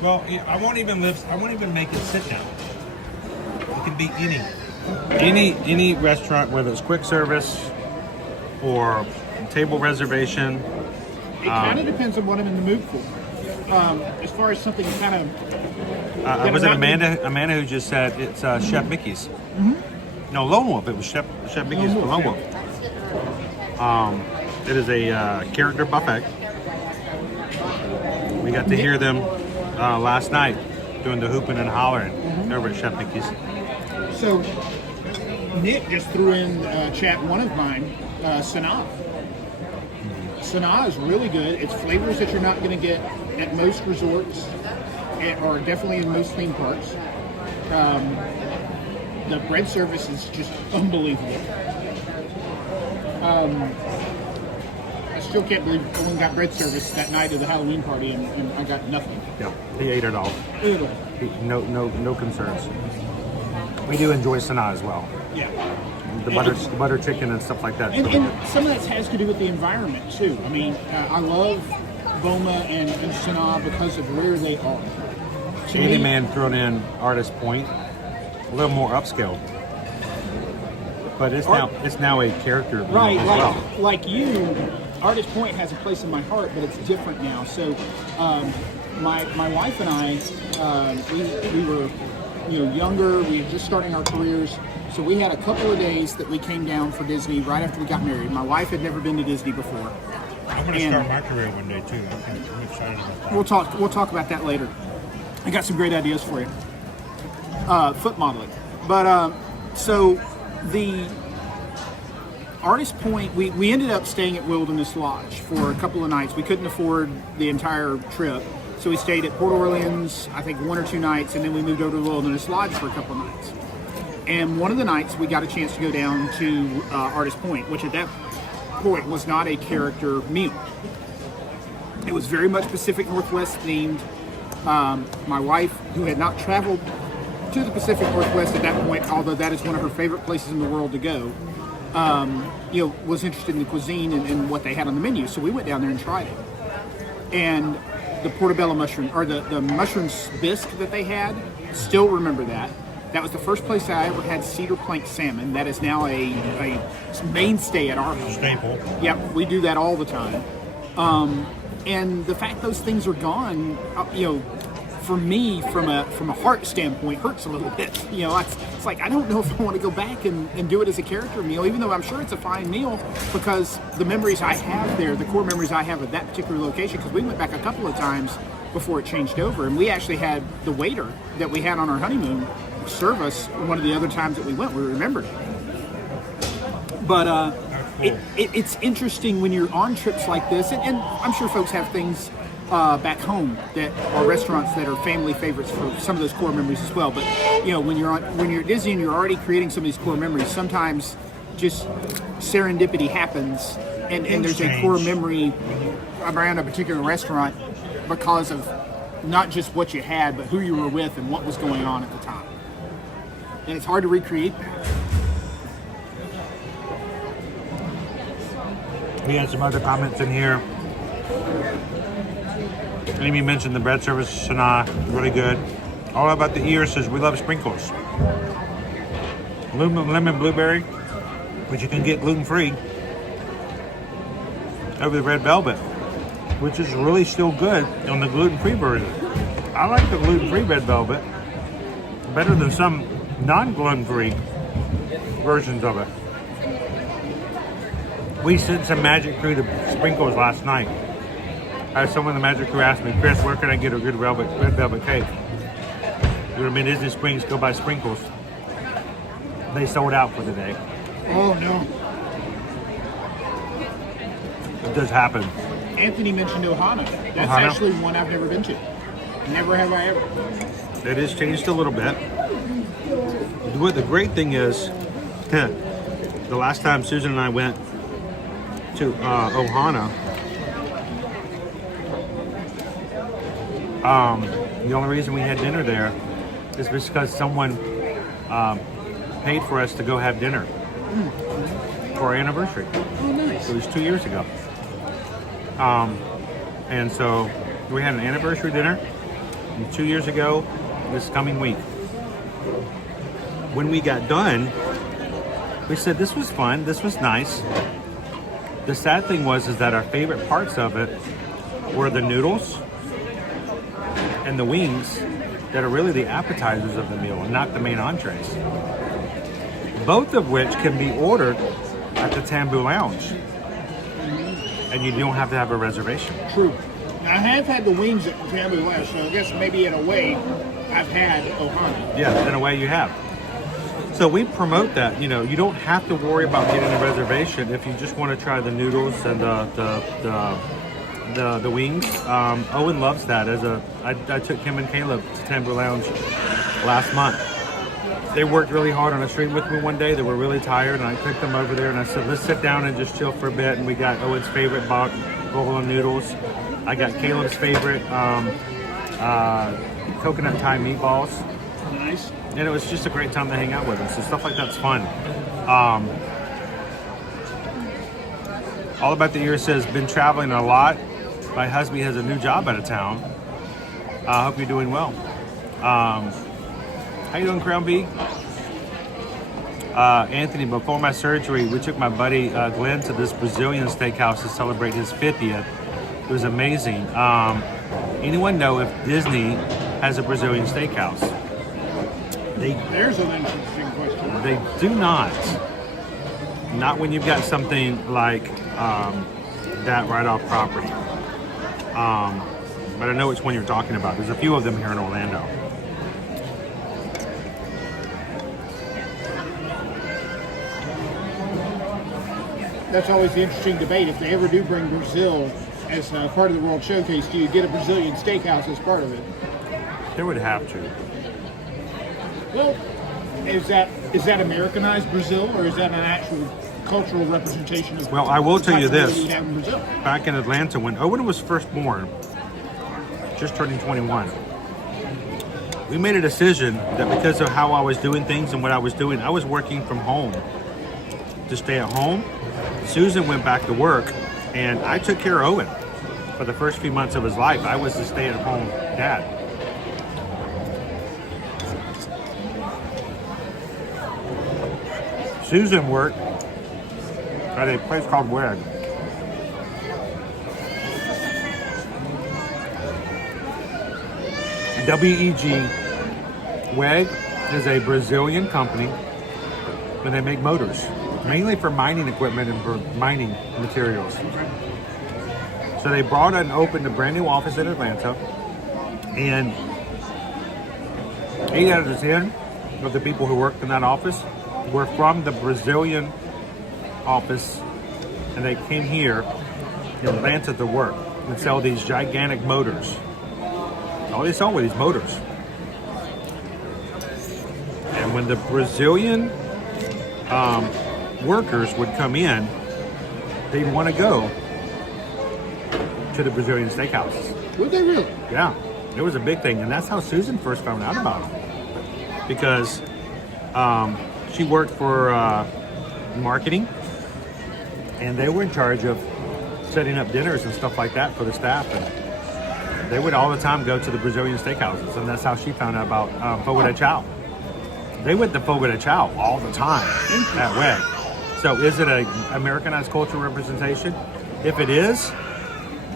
Well, I won't even make it sit down. It can be any restaurant, whether it's quick service or table reservation. It kind of depends on what I'm in the mood for. As far as something kind of. Was it Amanda who just said it's Chef Mickey's? Mm-hmm. No, Lone Wolf. It was Chef Mickey's for Lone Wolf. It is a character buffet. We got to hear them last night doing the hooping and hollering over at Chef Mickey's. So Nick just threw in chat one of mine, Sanaa. Sanaa is really good. It's flavors that you're not going to get at most resorts, or definitely in most theme parks. The bread service is just unbelievable. I still can't believe someone got bread service that night of the Halloween party and I got nothing. Yeah, he ate it all. No concerns. We do enjoy Sanaa as well. Yeah. The butter chicken and stuff like that. And some of that has to do with the environment too. I mean, I love Boma and Sanaa because of where they are. To me, Man thrown in Artist Point, a little more upscale. But it's now a character right, as well. like you, Artist Point has a place in my heart, but it's different now. So, my wife and I, we were, younger. We were just starting our careers, so we had a couple of days that we came down for Disney right after we got married. My wife had never been to Disney before. I'm going to start my career one day too. I'm excited about that. We'll talk about that later. I got some great ideas for you. Foot modeling, but so. The Artist Point, we ended up staying at Wilderness Lodge for a couple of nights. We couldn't afford the entire trip, so we stayed at Port Orleans, I think 1 or 2 nights, and then we moved over to Wilderness Lodge for a couple of nights. And one of the nights, we got a chance to go down to Artist Point, which at that point was not a character meal. It was very much Pacific Northwest themed. My wife, who had not traveled to the Pacific Northwest at that point, although that is one of her favorite places in the world to go, was interested in the cuisine and what they had on the menu. So we went down there and tried it. And the portobello mushroom, or the mushroom bisque that they had, still remember that. That was the first place I ever had cedar plank salmon. That is now a mainstay at our home. Staple. Yep, we do that all the time. And the fact those things are gone, for me, from a heart standpoint, hurts a little bit. It's like I don't know if I want to go back and do it as a character meal, even though I'm sure it's a fine meal, because the memories I have there, the core memories I have of that particular location, because we went back a couple of times before it changed over, and we actually had the waiter that we had on our honeymoon serve us one of the other times that we went. We remembered it. But it's interesting when you're on trips like this, and I'm sure folks have things back home that are restaurants that are family favorites for some of those core memories as well. But when you're at Disney and you're already creating some of these core memories, sometimes just serendipity happens, and there's a core memory around a particular restaurant because of not just what you had, but who you were with and what was going on at the time. And it's hard to recreate that. We had some other comments in here. Amy mentioned the bread service, Sanaa, really good. All About the Ear says we love sprinkles. Lemon blueberry, which you can get gluten-free, over the red velvet, which is really still good on the gluten-free version. I like the gluten-free red velvet better than some non-gluten-free versions of it. We sent some Magic Crew to sprinkles last night. I had someone in the Magic Crew asked me, Chris, where can I get a good red velvet cake? You're in Disney Springs, go buy sprinkles. They sold out for the day. Oh no. It does happen. Anthony mentioned Ohana. That's actually one I've never been to. Never have I ever. It has changed a little bit. What the great thing is, the last time Susan and I went to Ohana, the only reason we had dinner there is because someone paid for us to go have dinner for our anniversary. Oh, nice. It was 2 years ago. And so we had an anniversary dinner 2 years ago this coming week. When we got done, we said this was fun, this was nice. The sad thing is that our favorite parts of it were the noodles and the wings that are really the appetizers of the meal and not the main entrees. Both of which can be ordered at the Tambu Lounge. And you don't have to have a reservation. True. Now, I have had the wings at the Tambu Lounge, so I guess maybe in a way I've had Ohana. Yeah, in a way you have. So we promote that, you don't have to worry about getting a reservation if you just want to try the noodles and the wings. Owen loves that. I took him and Caleb to Tambu Lounge last month. They worked really hard on a stream with me one day. They were really tired, and I took them over there and I said, let's sit down and just chill for a bit. And we got Owen's favorite bowl of noodles. I got Caleb's favorite coconut Thai meatballs. Nice. And it was just a great time to hang out with them. So stuff like that's fun. All About the Ear says, been traveling a lot. My husband has a new job out of town. I hope you're doing well. How you doing, Crown B? Anthony, before my surgery, we took my buddy Glenn to this Brazilian steakhouse to celebrate his 50th. It was amazing. Anyone know if Disney has a Brazilian steakhouse? There's an interesting question. They do not. Not when you've got something like that right off property. But I know which one you're talking about. There's a few of them here in Orlando. That's always the interesting debate. If they ever do bring Brazil as part of the World Showcase, do you get a Brazilian steakhouse as part of it? They would have to. Well, is that Americanized Brazil, or is that an actual cultural representation of? Well, I will tell you this. We have in Brazil? Back in Atlanta, when Owen was first born, just turning 21, we made a decision that because of how I was doing things and what I was doing, I was working from home to stay at home. Susan went back to work, and I took care of Owen for the first few months of his life. I was the stay-at-home dad. Susan worked at a place called WEG. WEG. WEG is a Brazilian company, and they make motors, mainly for mining equipment and for mining materials. So they brought and opened a brand new office in Atlanta, and 8 out of 10 of the people who worked in that office were from the Brazilian office, and they came here in Atlanta to work and sell these gigantic motors. All they sell were these motors. And when the Brazilian workers would come in, they'd want to go to the Brazilian steakhouses. Would they really? Yeah, it was a big thing, and that's how Susan first found out about it. Because she worked for marketing, and they were in charge of setting up dinners and stuff like that for the staff, and they would all the time go to the Brazilian steakhouses, and that's how she found out about Fogo de Chao. They went to Fogo de Chao all the time at WEG. So is it an Americanized cultural representation? If it is,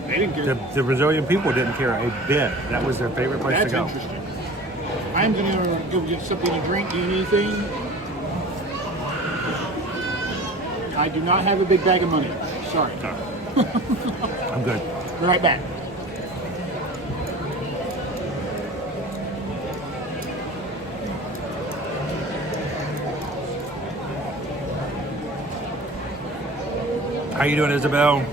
they didn't care. The Brazilian people didn't care a bit. That was their favorite place to go. That's interesting. I'm going to go get something to drink. Do you need anything? I do not have a big bag of money. Sorry. I'm good. Be right back. How you doing, Isabel?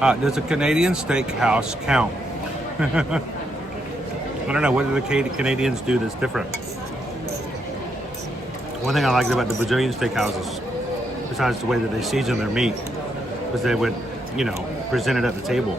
Does a Canadian steakhouse count? I don't know, what do the Canadians do that's different? One thing I liked about the Brazilian steakhouses, besides the way that they season their meat, was they would, present it at the table.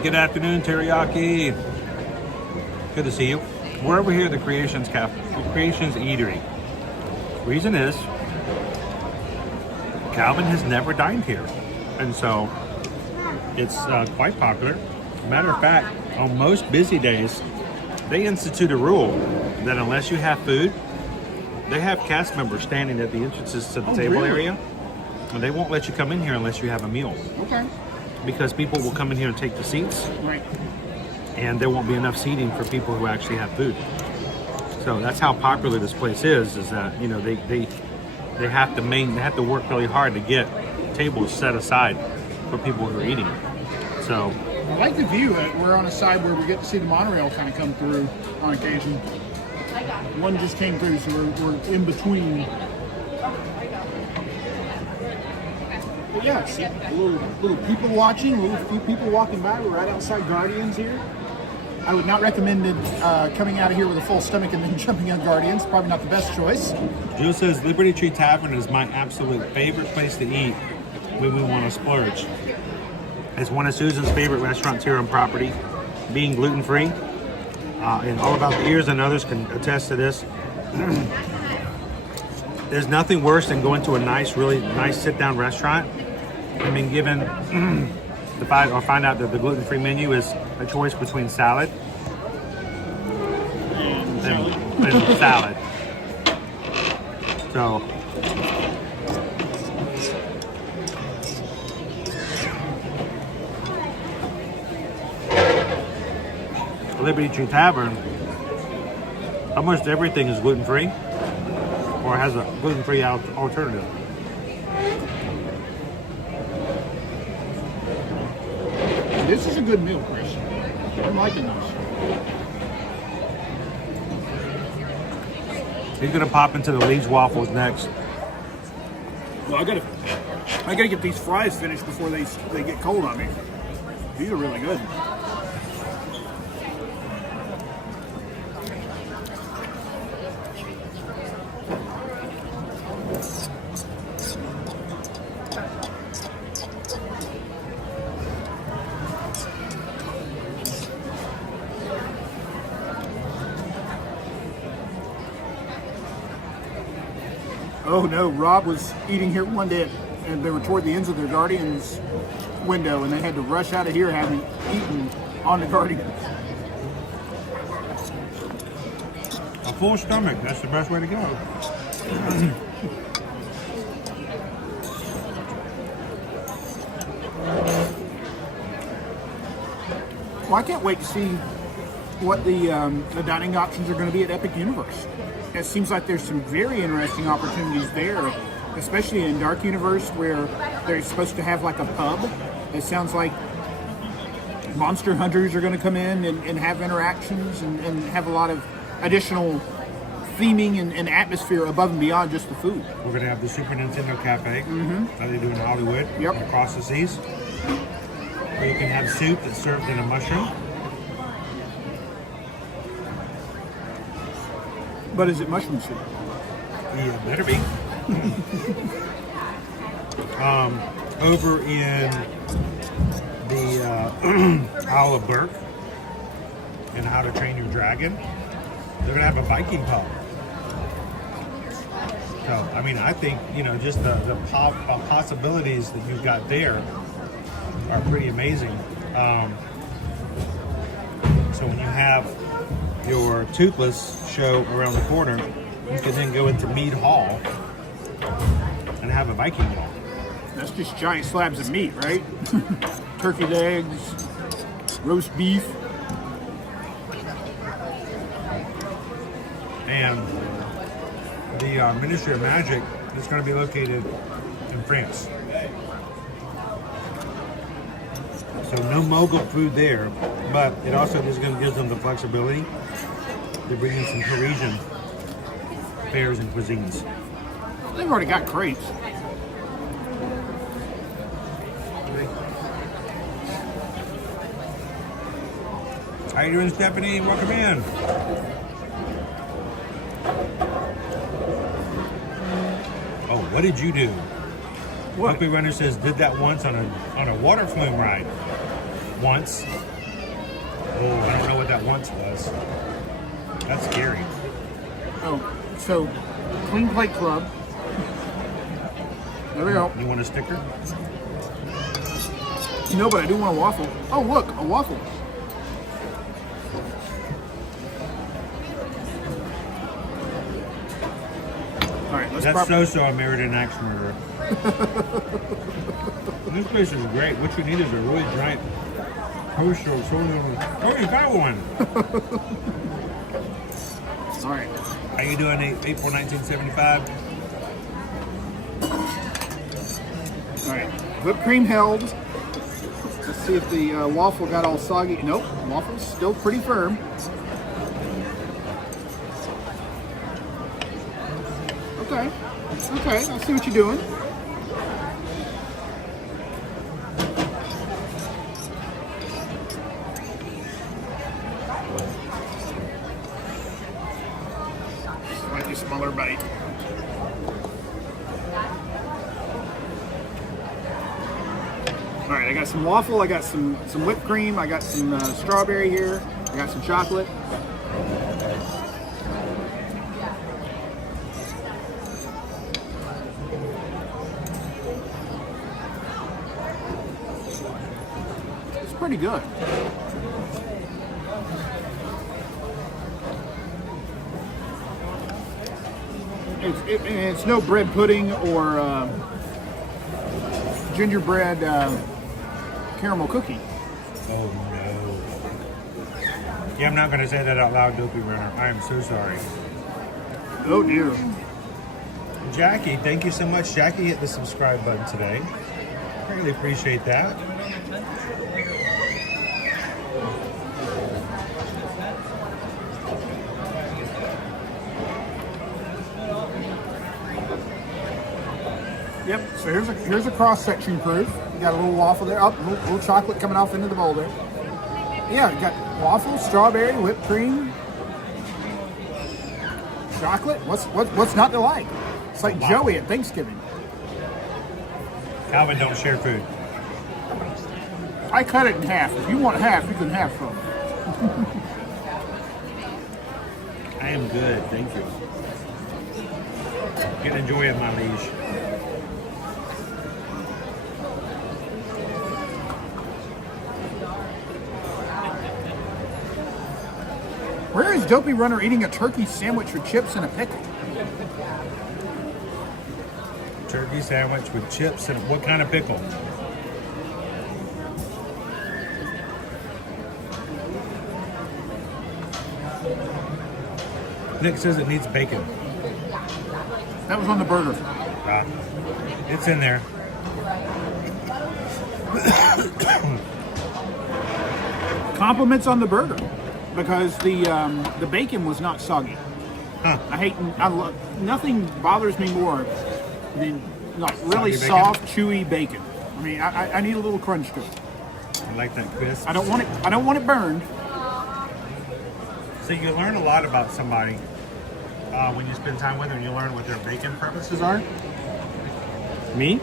Good afternoon, Teriyaki. Good to see you. We're over here at the Creations Cafe, the Creations Eatery. Reason is, Calvin has never dined here, and so it's quite popular. Matter of fact, on most busy days, they institute a rule that unless you have food, they have cast members standing at the entrances to the table area, and they won't let you come in here unless you have a meal. Okay. Because people will come in here and take the seats, right? And there won't be enough seating for people who actually have food. So that's how popular this place is that they have to work really hard to get tables set aside for people who are eating. So I like the view. We're on a side where we get to see the monorail kind of come through on occasion. One just came through, so we're in between. But yeah, see a little people watching, a few people walking by. We're right outside Guardians here. I would not recommend it, coming out of here with a full stomach and then jumping on Guardians. Probably not the best choice. Joe says Liberty Tree Tavern is my absolute favorite place to eat when we want to splurge. It's one of Susan's favorite restaurants here on property, being gluten-free. And All About the Ears and others can attest to this. There's nothing worse than going to a nice, really nice sit-down restaurant and being given find out that the gluten-free menu is a choice between salad and salad. So Liberty Tree Tavern, almost everything is gluten-free or has a gluten-free alternative. This is a good meal, Chris. I'm liking this. He's gonna pop into the Leeds waffles next. Well, I gotta get these fries finished before they get cold on me. These are really good. Oh no, Rob was eating here one day and they were toward the ends of their Guardians window and they had to rush out of here having eaten on the Guardians. A full stomach, that's the best way to go. Well, I can't wait to see what the dining options are going to be at Epic Universe. It seems like there's some very interesting opportunities there, especially in Dark Universe where they're supposed to have like a pub. It sounds like monster hunters are going to come in and have interactions and have a lot of additional theming and atmosphere above and beyond just the food. We're going to have the Super Nintendo Cafe that they do in Hollywood across the seas. Where you can have soup that's served in a mushroom. But is it mushroom soup? Yeah, better be. Over in the Isle of Burke and How to Train Your Dragon, they're going to have a Viking pub. So, I mean, I think, you know, just the possibilities that you've got there are pretty amazing. So when you have your Toothless show around the corner, you can then go into Mead Hall and have a Viking ball. That's just giant slabs of meat, right? Turkey legs, roast beef. And the Ministry of Magic is going to be located in France. So no mogul food there, but it also is going to give them the flexibility to bring in some Parisian fairs and cuisines. They've already got crepes. How you doing, Stephanie? Welcome in. Oh, what did you do? What? Puppy Runner says did that once on a water flume ride. Once. Oh, I don't know what that once was. That's scary. Oh, so Clean Plate Club. There we go. You want a sticker? No, but I do want a waffle. Oh, look, a waffle. All right, let's That's so a Meriden axe murderer. This place is great. What you need is a really giant poster of someone. Oh, you got one. All right. How you doing, April 1975? All right. Whipped cream held. Let's see if the waffle got all soggy. Nope. Waffle's still pretty firm. Okay. Okay. I see what you're doing. slightly smaller bite. All right, I got some waffle, I got some whipped cream, I got some strawberry here, I got some chocolate. It's pretty good. It's no bread pudding or gingerbread caramel cookie. Oh no. Yeah, I'm not going to say that out loud, Dopey Runner. I am so sorry. Oh dear. Jackie, thank you so much. Jackie hit the subscribe button today. Really appreciate that. Yep, so here's a cross-section proof. You got a little waffle there. Oh, little chocolate coming off into the bowl there. Yeah, you got waffle, strawberry, whipped cream, chocolate. What's not to like? It's like Joey at Thanksgiving. Calvin, don't share food. I cut it in half. If you want half, you can have some. I am good, thank you. You can enjoy it, my liege. Where is Dopey Runner eating a turkey sandwich with chips and a pickle? Turkey sandwich with chips and what kind of pickle? Nick says it needs bacon. That was on the burger. Ah, it's in there. Compliments on the burger because the bacon was not soggy. Huh. Nothing bothers me more than like really Soggy soft, chewy bacon. I mean, I need a little crunch to it. I like that crisp. I don't want it burned. So you learn a lot about somebody when you spend time with them. You learn what their bacon preferences are. Me?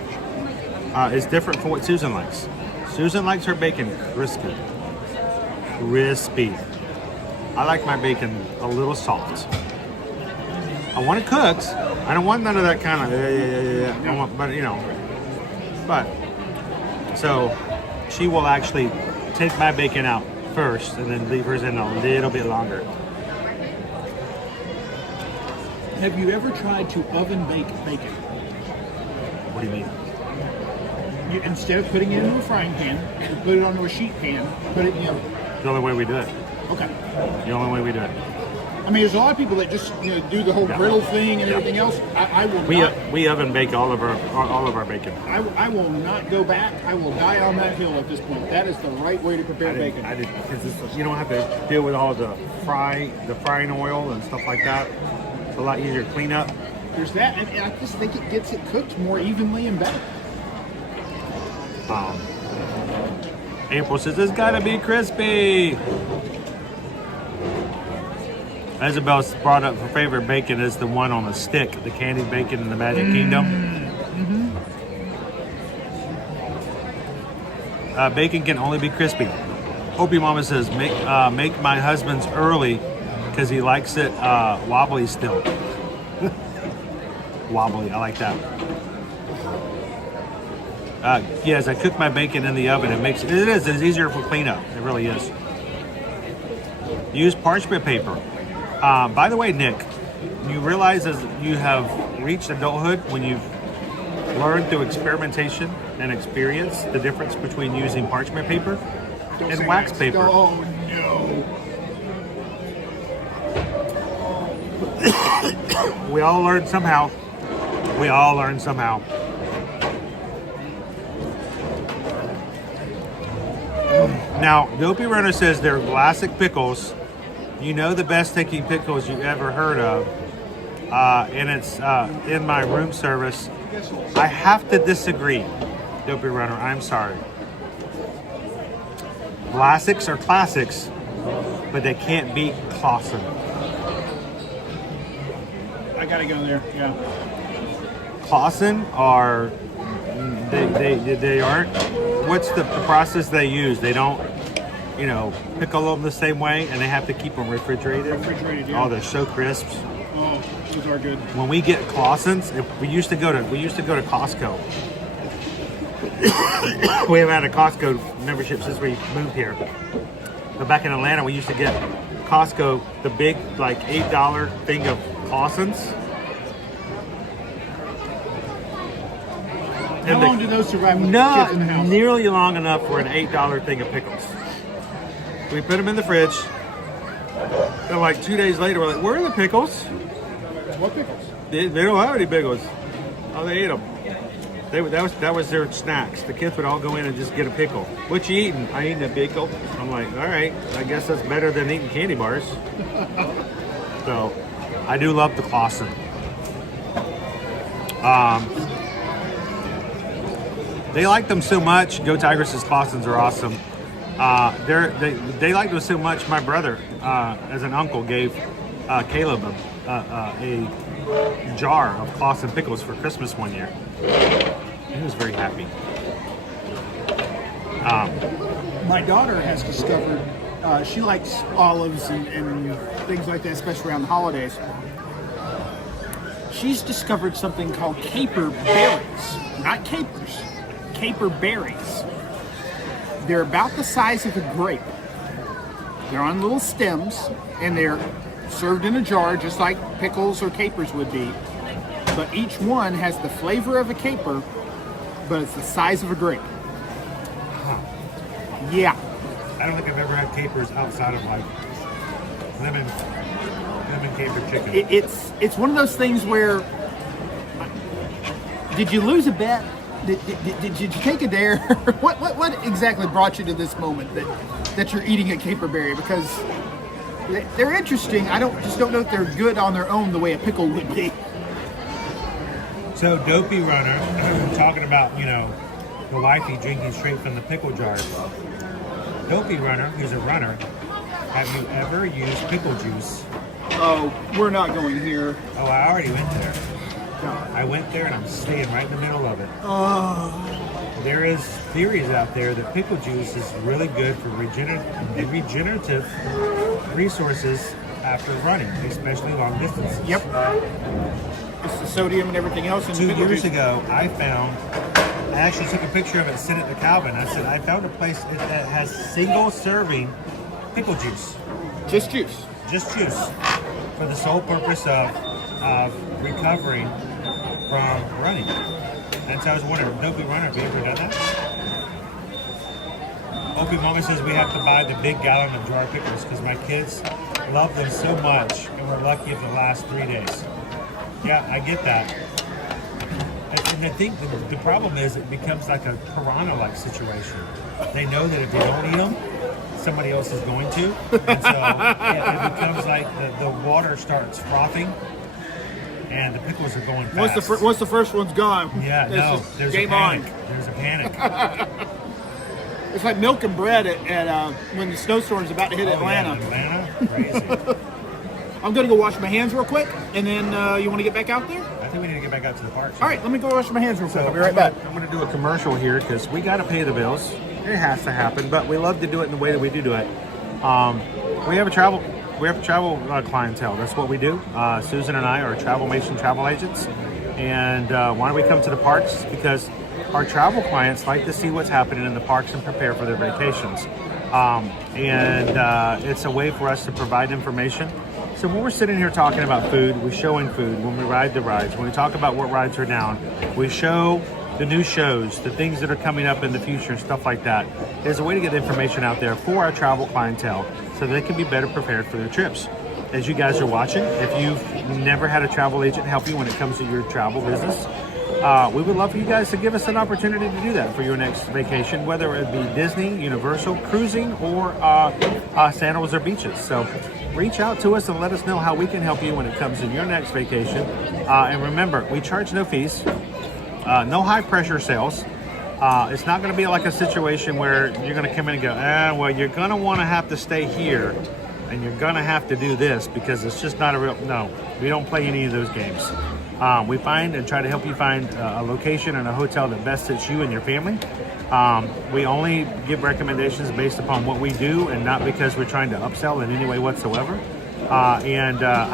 It's different from what Susan likes. Susan likes her bacon crispy. Crispy. I like my bacon a little soft. I want it cooked. I don't want none of that kind of I want, but you know. But so she will actually take my bacon out first and then leave hers in a little bit longer. Have you ever tried to oven bake bacon? What do you mean? Instead of putting it into a frying pan, you put it onto a sheet pan, put it in the oven. The only way we do it. Okay. The only way we do it. I mean, there's a lot of people that just do the whole griddle thing and everything else. I will not. We oven bake all of our bacon. I will not go back. I will die on that hill at this point. That is the right way to prepare bacon. Because you don't have to deal with all the frying oil and stuff like that. It's a lot easier to clean up. There's that, and I just think it gets it cooked more evenly and better. April says it's gotta be crispy. Isabel's brought up her favorite bacon is the one on the stick, the candied bacon in the Magic Kingdom. Mm-hmm. Bacon can only be crispy. Opie Mama says make my husband's early because he likes it wobbly still. Wobbly, I like that. Yes, I cook my bacon in the oven. It's easier for cleanup. It really is. Use parchment paper. By the way, Nick, you realize as you have reached adulthood when you've learned through experimentation and experience the difference between using parchment paper and wax paper. Oh no. We all learn somehow. We all learn somehow. Now, Dopey Runner says they're classic pickles. You know the best tasting pickles you've ever heard of. And it's in my room service. I have to disagree, Dopey Runner. I'm sorry. Classics are classics, but they can't beat Clausen. I gotta go there. Yeah. Clausen are they aren't. What's the process they use? They don't, pickle them the same way, and they have to keep them refrigerated. Refrigerated, yeah. Oh, they're so crisp. Oh, those are good. When we get Clausen's, we used to go to Costco. We haven't had a Costco membership since we moved here. But back in Atlanta, we used to get Costco, the big like $8 thing of Clausen's. How long do those survive with Not kids in the house? nearly long enough for an $8 thing of pickles. We put them in the fridge, and like 2 days later, we're like, where are the pickles? What pickles? They don't have any pickles. Oh, they ate them. That was their snacks. The kids would all go in and just get a pickle. What you eating? I eating a pickle. I'm like, all right, I guess that's better than eating candy bars. So, I do love the Clausen. They like them so much. Go Tigers' Clausens are awesome. They like them so much. My brother, as an uncle, gave Caleb a jar of Clausen pickles for Christmas one year. He was very happy. My daughter has discovered she likes olives and things like that, especially around the holidays. She's discovered something called caper berries, not capers. Caper berries. They're about the size of a grape. They're on little stems, and they're served in a jar just like pickles or capers would be. But each one has the flavor of a caper, but it's the size of a grape. Huh. Yeah. I don't think I've ever had capers outside of like lemon caper chicken. It's one of those things where, did you lose a bet? Did you take a dare? What exactly brought you to this moment that you're eating a caper berry? Because they're interesting. I don't know if they're good on their own the way a pickle would be. So Dopey Runner, talking about, the wifey drinking straight from the pickle jar. Dopey Runner, who's a runner, have you ever used pickle juice? Oh, we're not going here. Oh, I already went there. No. I went there and I'm staying right in the middle of it. Oh. There is theories out there that pickle juice is really good for regenerative resources after running, especially long distances. Yep. It's the sodium and everything else. 2 years ago, I actually took a picture of it, sent it to Calvin. I said, I found a place that has single serving pickle juice. Just juice. Just juice. For the sole purpose of recovering from running. And so I was wondering, Dopey Runner, have you ever done that? Opie Mama says we have to buy the big gallon of jar pickles because my kids love them so much and we're lucky if it lasts 3 days. Yeah, I get that. And I think the problem is it becomes like a piranha-like situation. They know that if they don't eat them, somebody else is going to. And so it becomes like the water starts frothing and the pickles are going fast. Once the first one's gone, yeah, there's game a panic. on. There's a panic. It's like milk and bread at when the snowstorm's about to hit Atlanta. Yeah, Atlanta? Crazy. I'm going to go wash my hands real quick, and then you want to get back out there? I think we need to get back out to the park. All right, let me go wash my hands real quick. So I'll be right back. I'm going to do a commercial here because we got to pay the bills. It has to happen, but we love to do it in the way that we do it. We have a travel clientele. That's what we do. Susan and I are Travelmation travel agents. And why do we come to the parks? Because our travel clients like to see what's happening in the parks and prepare for their vacations. It's a way for us to provide information. So when we're sitting here talking about food, we're showing food. When we ride the rides, when we talk about what rides are down, we show the new shows, the things that are coming up in the future and stuff like that. There's a way to get information out there for our travel clientele so they can be better prepared for their trips. As you guys are watching, if you've never had a travel agent help you when it comes to your travel business, we would love for you guys to give us an opportunity to do that for your next vacation, whether it be Disney, Universal, cruising, or sandals or beaches. So reach out to us and let us know how we can help you when it comes to your next vacation. And remember, we charge no fees, no high pressure sales. It's not going to be like a situation where you're going to come in and go, well, you're going to want to have to stay here. and you're gonna have to do this because it's just not a real, no, we don't play any of those games. We find and try to help you find a location and a hotel that best fits you and your family. We only give recommendations based upon what we do and not because we're trying to upsell in any way whatsoever. I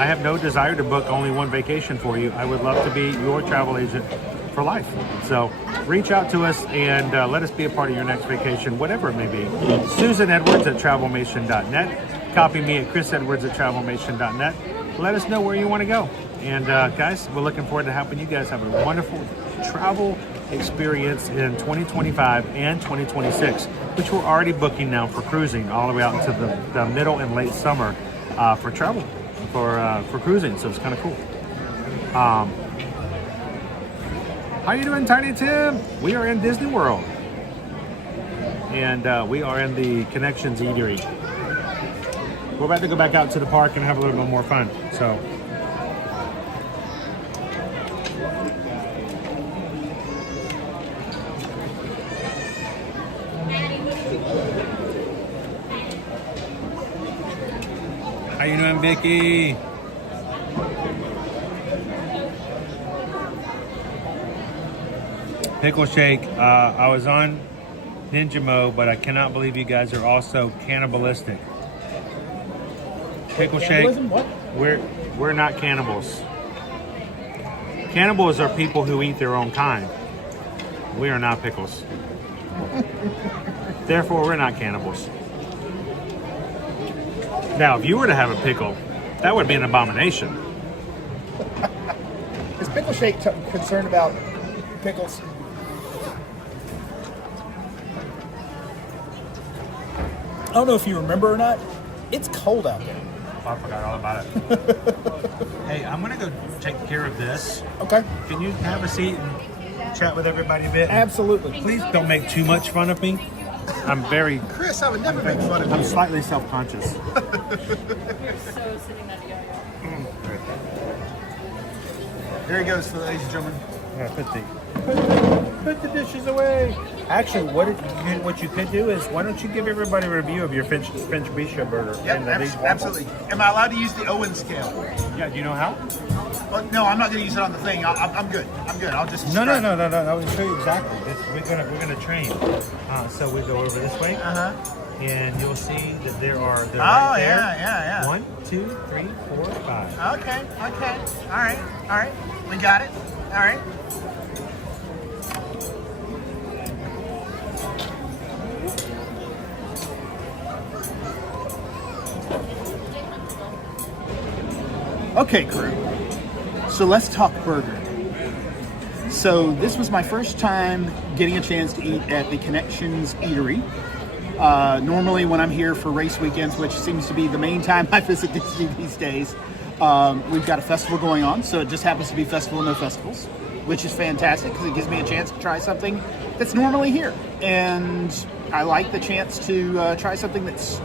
have no desire to book only one vacation for you. I would love to be your travel agent for life. So reach out to us and let us be a part of your next vacation, whatever it may be. Susan Edwards at travelmation.net. Copy me at chrisedwards at travelmation.net. Let us know where you want to go. And guys, we're looking forward to helping you guys have a wonderful travel experience in 2025 and 2026, which we're already booking now for cruising all the way out into the middle and late summer for travel, for cruising. So it's kind of cool. How you doing, Tiny Tim? We are in Disney World. And we are in the Connections Eatery. We're about to go back out to the park and have a little bit more fun. So. How you doing, Vicky? Pickle Shake, I was on Ninja Mode, but I cannot believe you guys are also cannibalistic. Pickle Shake, What? we're not cannibals. Cannibals are people who eat their own kind. We are not pickles. Therefore, we're not cannibals. Now, if you were to have a pickle, that would be an abomination. Is Pickle Shake concerned about pickles? I don't know if you remember or not. It's cold out there. I forgot all about it. Hey, I'm gonna go take care of this. Okay. Can you have a seat and chat with everybody a bit? Absolutely. Please don't make too much fun of me. I'm very... Chris, I would never make fun of you. I'm slightly self-conscious. We're so sitting at yo-yo. There he goes, ladies and gentlemen. Yeah, put the dishes away. Actually, what you could do is, why don't you give everybody a review of your French bistro burger? Yep, absolutely. Am I allowed to use the Owen scale? Yeah, do you know how? No, I'm not going to use it on the thing. I'm good. I'll just... No. I'll show you exactly. We're gonna train. So we go over this way. And you'll see that there are... right there. Yeah. 1, 2, 3, 4, 5. Okay. All right. We got it. All right. Okay, crew. So let's talk burger. So this was my first time getting a chance to eat at the Connections Eatery. Normally when I'm here for race weekends, which seems to be the main time I visit Disney these days, we've got a festival going on. So it just happens to be Festival No Festivals, which is fantastic because it gives me a chance to try something that's normally here. And I like the chance to try something that's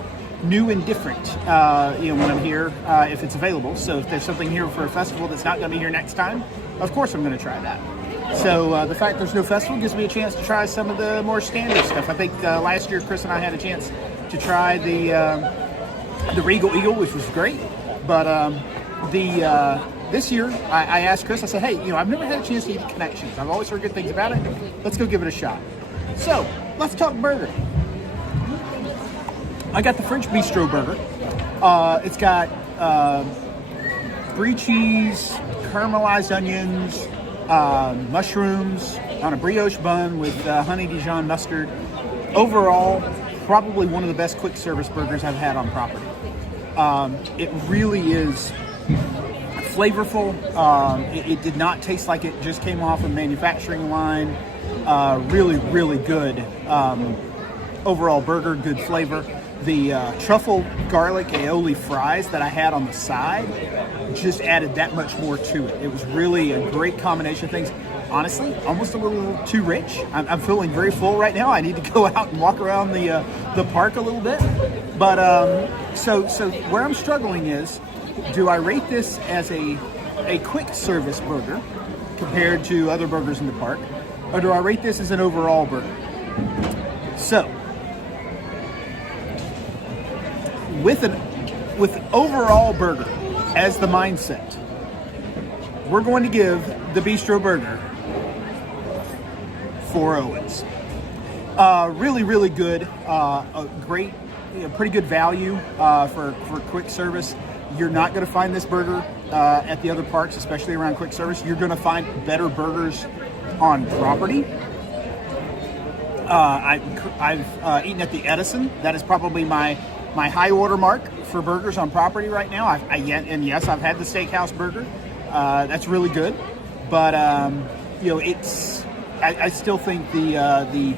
new and different, when I'm here, if it's available. So if there's something here for a festival that's not going to be here next time, of course I'm going to try that. So the fact there's no festival gives me a chance to try some of the more standard stuff. I think last year Chris and I had a chance to try the Regal Eagle, which was great. But this year I asked Chris, I said, hey, I've never had a chance to eat Connections. I've always heard good things about it. Let's go give it a shot. So let's talk burger. I got the French Bistro burger. It's got brie cheese, caramelized onions, mushrooms on a brioche bun with honey Dijon mustard. Overall, probably one of the best quick service burgers I've had on property. It really is flavorful. It did not taste like it just came off a manufacturing line. Really, really good overall burger, good flavor. The truffle garlic aioli fries that I had on the side just added that much more to it. It was really a great combination of things. Honestly, almost a little too rich. I'm feeling very full right now. I need to go out and walk around the park a little bit. But so where I'm struggling is, do I rate this as a quick service burger compared to other burgers in the park, or do I rate this as an overall burger? So, with with overall burger as the mindset, we're going to give the Bistro Burger 4 Owens. Really, really good. A great, pretty good value for quick service. You're not going to find this burger at the other parks, especially around quick service. You're going to find better burgers on property. I've eaten at the Edison. That is probably my high order mark for burgers on property right now. And yes, I've had the steakhouse burger. That's really good. But I still think the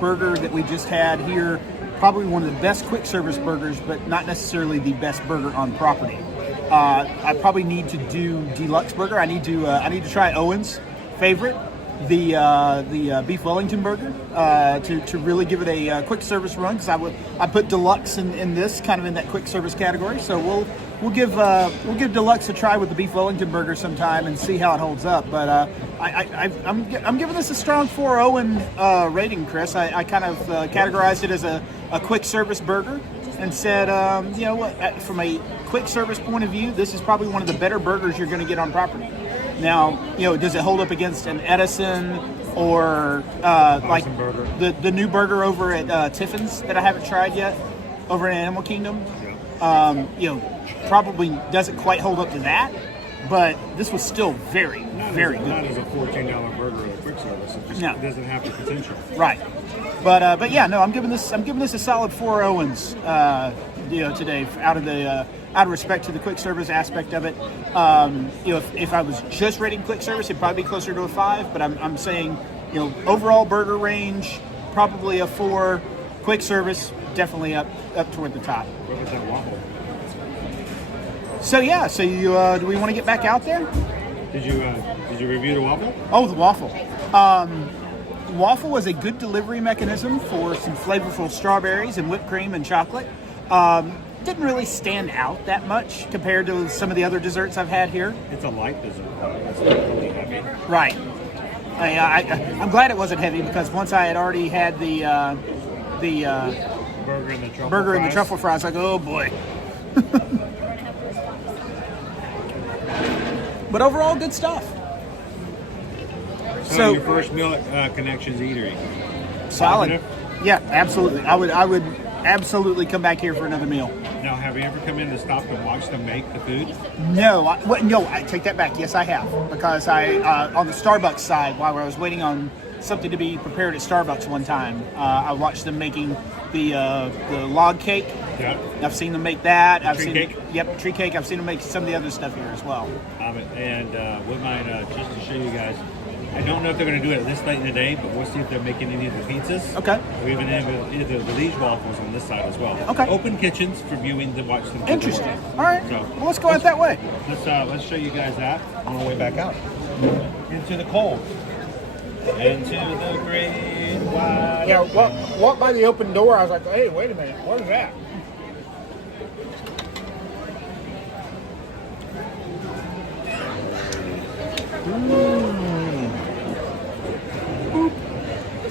burger that we just had here, probably one of the best quick service burgers, but not necessarily the best burger on property. I probably need to do deluxe burger. I need to try Owen's favorite, the beef Wellington burger, to really give it a quick service run, because I put deluxe in this kind of in that quick service category. So we'll give deluxe a try with the beef Wellington burger sometime and see how it holds up. But I'm giving this a strong 4 Owen rating, Chris. I kind of categorized it as a quick service burger and said, from a quick service point of view, this is probably one of the better burgers you're going to get on property. Now, does it hold up against an Edison or like the new burger over at Tiffin's that I haven't tried yet over in Animal Kingdom? Probably doesn't quite hold up to that, but this was still very, very good. Not as a $14 burger at quick service. It just doesn't have the potential. Right. But yeah, no, I'm giving this a solid 4 Owens today out of respect to the quick service aspect of it. If I was just rating quick service, it'd probably be closer to a 5, but I'm saying, overall burger range, probably a 4. Quick service, definitely up toward the top. What was that waffle? So yeah, do we want to get back out there? Did you review the waffle? Oh, the waffle. Waffle was a good delivery mechanism for some flavorful strawberries and whipped cream and chocolate. Didn't really stand out that much compared to some of the other desserts I've had here. It's a light dessert. It's not really heavy. Right. I'm glad it wasn't heavy, because once I had already had the burger and the truffle fries, I go, oh boy. But overall, good stuff. So your first meal at Connections Eatery. Solid. Yeah, absolutely. I would absolutely come back here for another meal. Now, have you ever come in to stop and watch them make the food? No, I take that back. Yes, I have, because I on the Starbucks side, while I was waiting on something to be prepared at Starbucks one time, I watched them making the log cake. Yeah. I've seen them make that. Tree cake? Yep, tree cake. I've seen them make some of the other stuff here as well. And with mine, just to show you guys, I don't know if they're going to do it this late in the day, but we'll see if they're making any of the pizzas. Okay. We even have the Liege waffles on this side as well. Okay. Open kitchens for viewing to watch them. Interesting. All right. So, well, let's go out that way. Let's show you guys that on our way back out into the cold, into the great wide. Yeah. Walk by the open door. I was like, hey, wait a minute. What is that?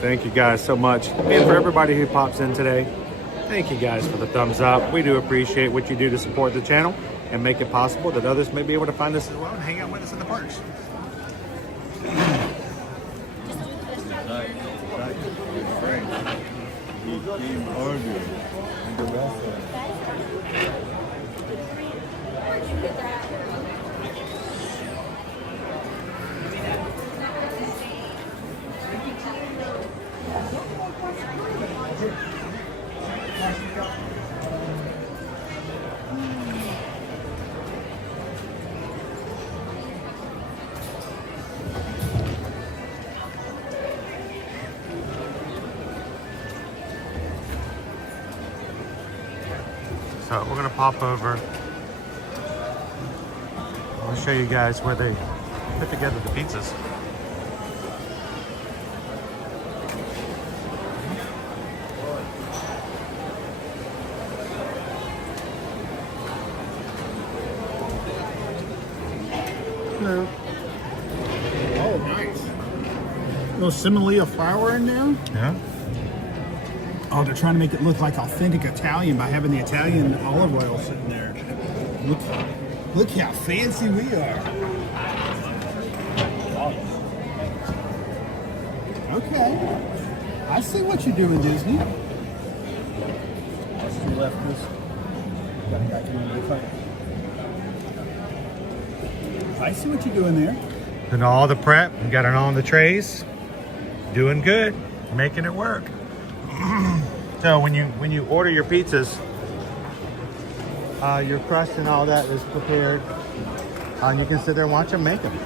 Thank you guys so much. And for everybody who pops in today, thank you guys for the thumbs up. We do appreciate what you do to support the channel and make it possible that others may be able to find us as well and hang out with us in the parks. So we're gonna pop over. I'll show you guys where they put together the pizzas. Hello. Oh, nice. Little simile of flour in there. Yeah. Oh, they're trying to make it look like authentic Italian by having the Italian olive oil sitting there. Look how fancy we are. Okay. I see what you're doing, Disney. You left this. Got it back in the fight. I see what you're doing there. And all the prep, we got it on the trays. Doing good, making it work. So when you order your pizzas, your crust and all that is prepared. And you can sit there and watch them make them.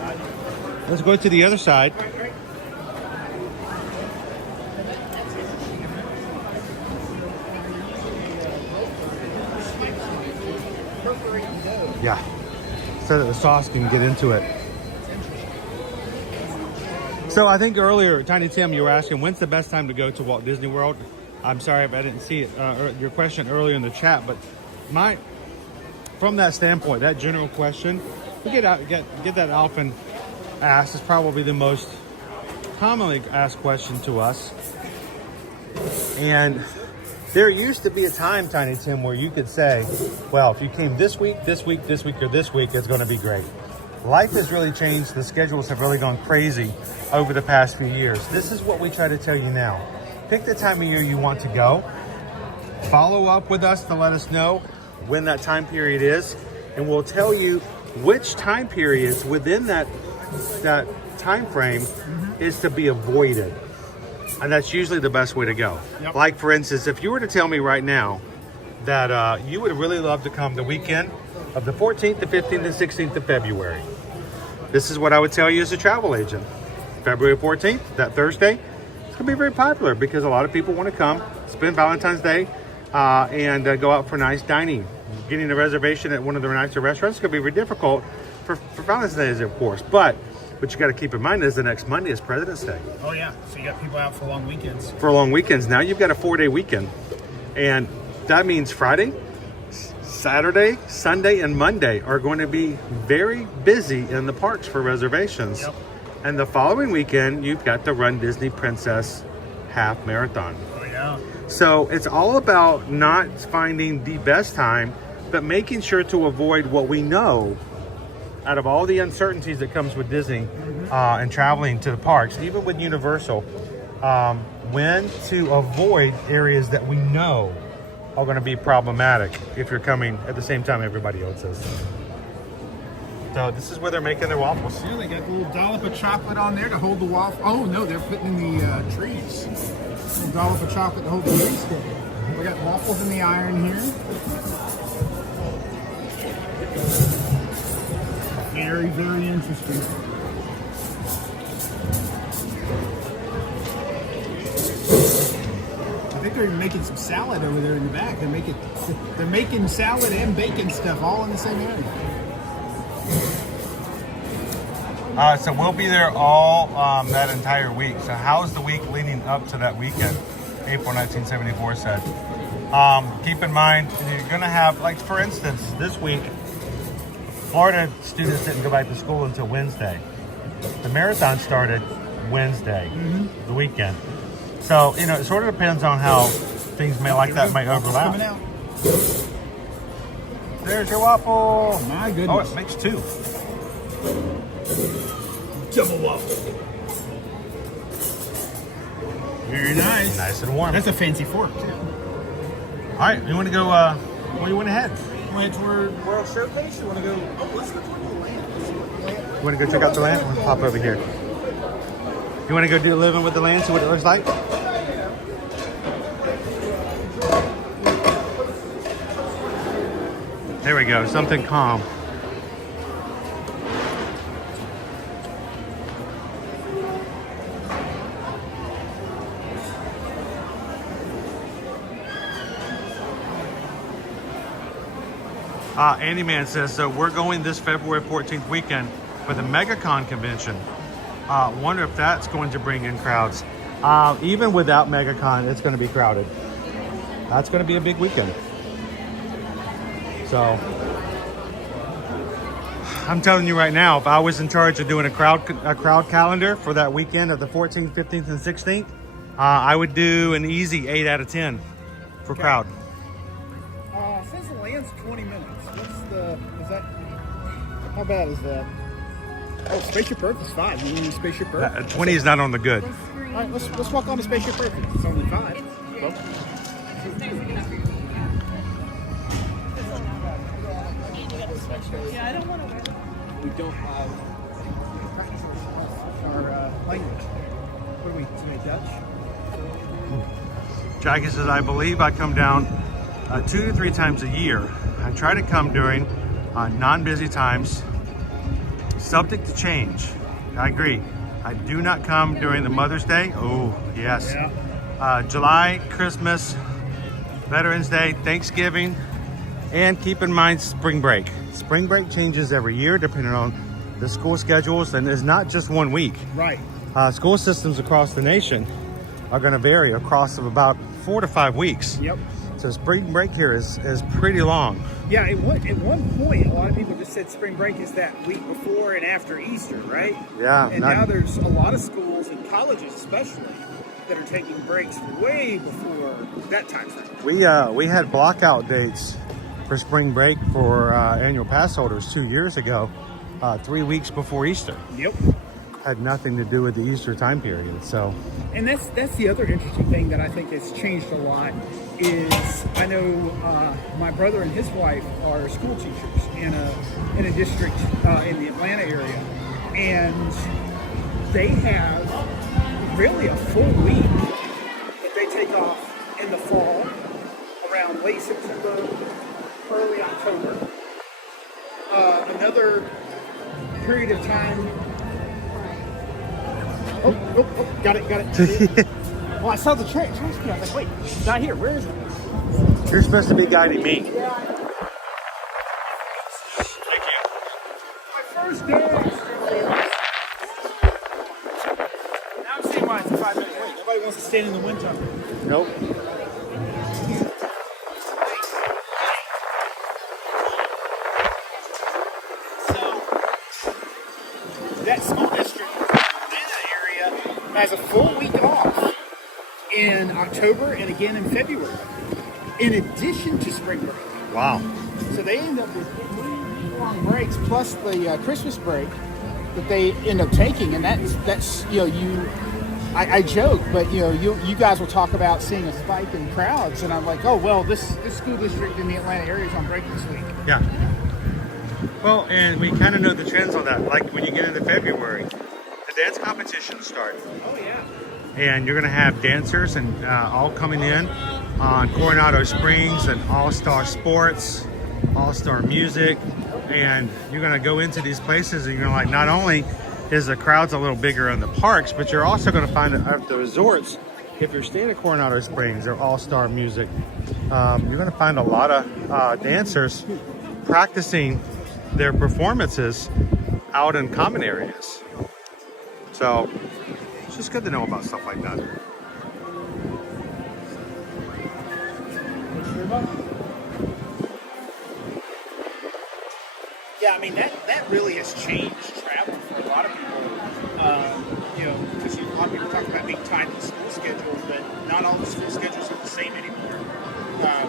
Let's go to the other side. Yeah, so that the sauce can get into it. So I think earlier, Tiny Tim, you were asking, when's the best time to go to Walt Disney World? I'm sorry if I didn't see it, your question earlier in the chat, but from that standpoint, that general question, we get that often asked. It's probably the most commonly asked question to us. And there used to be a time, Tiny Tim, where you could say, well, if you came this week, or this week, it's going to be great. Life has really changed. The schedules have really gone crazy over the past few years. This is what we try to tell you now. Pick the time of year you want to go. Follow up with us to let us know when that time period is, and we'll tell you which time periods within that time frame is to be avoided. And that's usually the best way to go. Yep. Like, for instance, if you were to tell me right now that you would really love to come the weekend of the 14th, the 15th, and 16th of February, this is what I would tell you as a travel agent. February 14th, that Thursday, it's going to be very popular because a lot of people want to come, spend Valentine's Day, and go out for nice dining. Getting a reservation at one of the nicer restaurants is going to be very difficult for Valentine's Day, of course. But what you got to keep in mind is the next Monday is President's Day. Oh yeah, so you got people out for long weekends. For long weekends. Now you've got a 4-day weekend. And that means Friday, Saturday, Sunday, and Monday are going to be very busy in the parks for reservations. Yep. And the following weekend, you've got the Run Disney Princess Half Marathon. Oh yeah. So it's all about not finding the best time, but making sure to avoid what we know out of all the uncertainties that comes with Disney and traveling to the parks, even with Universal, when to avoid areas that we know are going to be problematic if you're coming at the same time everybody else is. So this is where they're making their waffles. Yeah, they got a little dollop of chocolate on there to hold the waffle. Oh no, they're putting in the trees. A little dollop of chocolate to hold the trees together. We got waffles in the iron here. Very, very interesting. I think they're making some salad over there in the back. They're making salad and bacon stuff all in the same area. So we'll be there all that entire week. So how's the week leading up to that weekend? April 1974 said. Keep in mind, you're going to have, like for instance, this week, Florida students didn't go back to school until Wednesday. The marathon started Wednesday, the weekend. So, you know, it sort of depends on how things may overlap. There's your waffle. My goodness. Oh, it makes two. Double waffle. Very nice. Nice and warm. That's a fancy fork, too. All right, you want to go, where you want to head? Went toward World Showcase. You want to go? Oh, let's go toward the land. You want to go check out the land? We'll pop over here. You want to go do living with the land, see what it looks like? There we go, something calm. Andy Man says, so we're going this February 14th weekend for the MegaCon convention. Wonder if that's going to bring in crowds. Even without MegaCon, it's going to be crowded. That's going to be a big weekend. So, I'm telling you right now, if I was in charge of doing a crowd calendar for that weekend of the 14th, 15th, and 16th, I would do an easy 8 out of 10 for crowd. Since the land's 20 minutes, what's the Is that? How bad is that? Oh, Spaceship Earth is 5. You want Spaceship Earth? 20 is not on the good. All right, let's walk on to Spaceship Earth. It's only 5. Well, Yeah, I don't want to wear we don't have our language. What are we? Dutch? Jackie says, I believe I come down 2 to 3 times a year. I try to come during non-busy times, subject to change. I agree. I do not come during the Mother's Day. Oh, yes. Yeah. July, Christmas, Veterans Day, Thanksgiving, and keep in mind spring break. Spring break changes every year depending on the school schedules, and it's not just 1 week. Right. School systems across the nation are going to vary across of about 4 to 5 weeks. Yep. So spring break here is pretty long. Yeah, at one point, a lot of people just said spring break is that week before and after Easter, right? Yeah. And now there's a lot of schools and colleges especially that are taking breaks way before that time frame. We had blockout dates for spring break for annual pass holders 2 years ago, 3 weeks before Easter. Yep. Had nothing to do with the Easter time period. So, and that's the other interesting thing that I think has changed a lot is I know my brother and his wife are school teachers in a district in the Atlanta area, and they have really a full week that they take off in the fall, around late September, early October. Another period of time. Oh, got it. Well, I saw the trash can. I was like, wait, it's not here. Where is it? you're supposed to be guiding me. Thank you. My first day. Now I'm seeing why it's a 5 minute wait. Nobody wants to stand in the wind tunnel. Nope. That school district in that area has a full week off in October and again in February, in addition to spring break. Wow. So they end up with 3 long breaks plus the Christmas break that they end up taking, and that's I joke, but you guys will talk about seeing a spike in crowds, and I'm like, oh well, this school district in the Atlanta area is on break this week. Yeah. Well, and we kind of know the trends on that. Like when you get into February, the dance competitions start. Oh yeah. And you're going to have dancers and all coming in on Coronado Springs and All-Star Sports, All-Star Music, and you're going to go into these places and you're going to not only is the crowds a little bigger in the parks, but you're also going to find it at the resorts. If you're staying at Coronado Springs or All-Star Music, you're going to find a lot of dancers practicing their performances out in common areas. So it's just good to know about stuff like that. Yeah, I mean that really has changed travel for a lot of people. Because a lot of people talk about being tied to the school schedule, but not all the school schedules are the same anymore.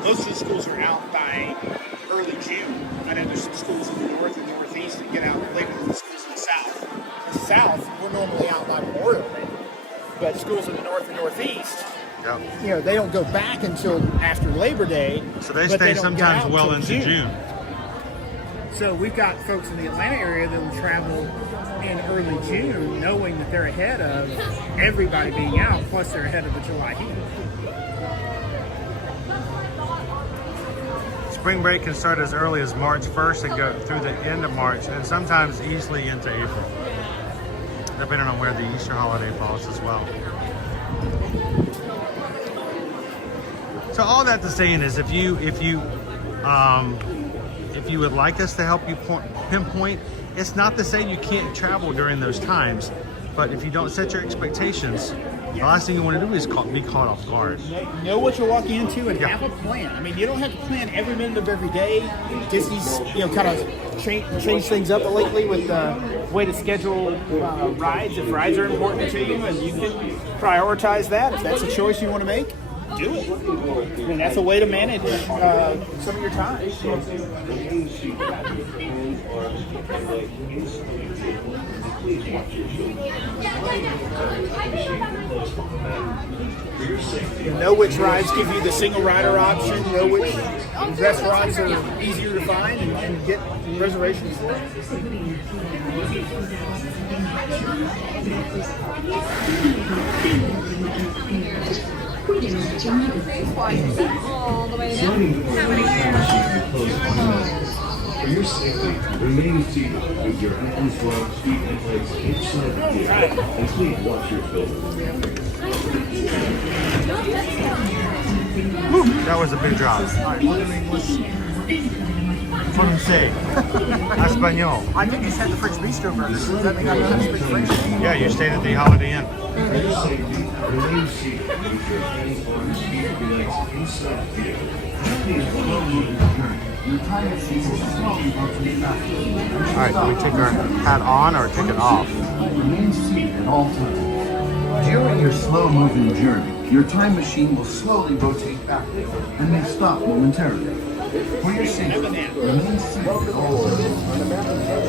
Most of the schools are out by early June. I know there's some schools in the north and northeast that get out later than the schools in the south. In the south, we're normally out by Memorial Day, but schools in the north and northeast, they don't go back until after Labor Day. So they stay sometimes well into June. So we've got folks in the Atlanta area that will travel in early June, knowing that they're ahead of everybody being out, plus they're ahead of the July heat. Spring break can start as early as March 1st and go through the end of March, and sometimes easily into April, depending on where the Easter holiday falls as well. So all that to saying is, if you would like us to help you pinpoint, it's not to say you can't travel during those times, but if you don't set your expectations, the last thing you want to do is be caught off guard. Know what you're walking into and have a plan. I mean, you don't have to plan every minute of every day. Disney's, kind of changed things up lately with the way to schedule rides. If rides are important to you, and you can prioritize that, if that's a choice you want to make, do it. I mean, that's a way to manage some of your time. You know which rides give you the single rider option, know which restaurants are easier to find and get reservations for. All the way down. For your safety, remain seated with your ankles locked, feet and legs inside the vehicle, and please watch your children. Whew, that was a big drop. Francais. Espanol. I think you said the French bistro burgers. Does that mean I don't speak French? Yeah, you stayed at the Holiday Inn. For your safety, remain seated with your hands, arms, feet and legs inside the vehicle. Please follow the current. Your tire seat will slowly rotate back. Alright, do we take our hat on or take it off? Remain seated at all times. During your slow-moving journey, your time machine will slowly rotate backward and may stop momentarily. For your safety, remain seated at all times.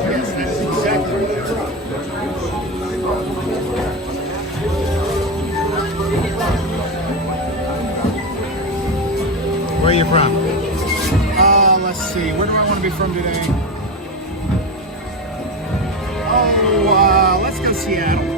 Yes, that's exactly Where are you from? Let's see. Where do I want to be from today? Let's go Seattle.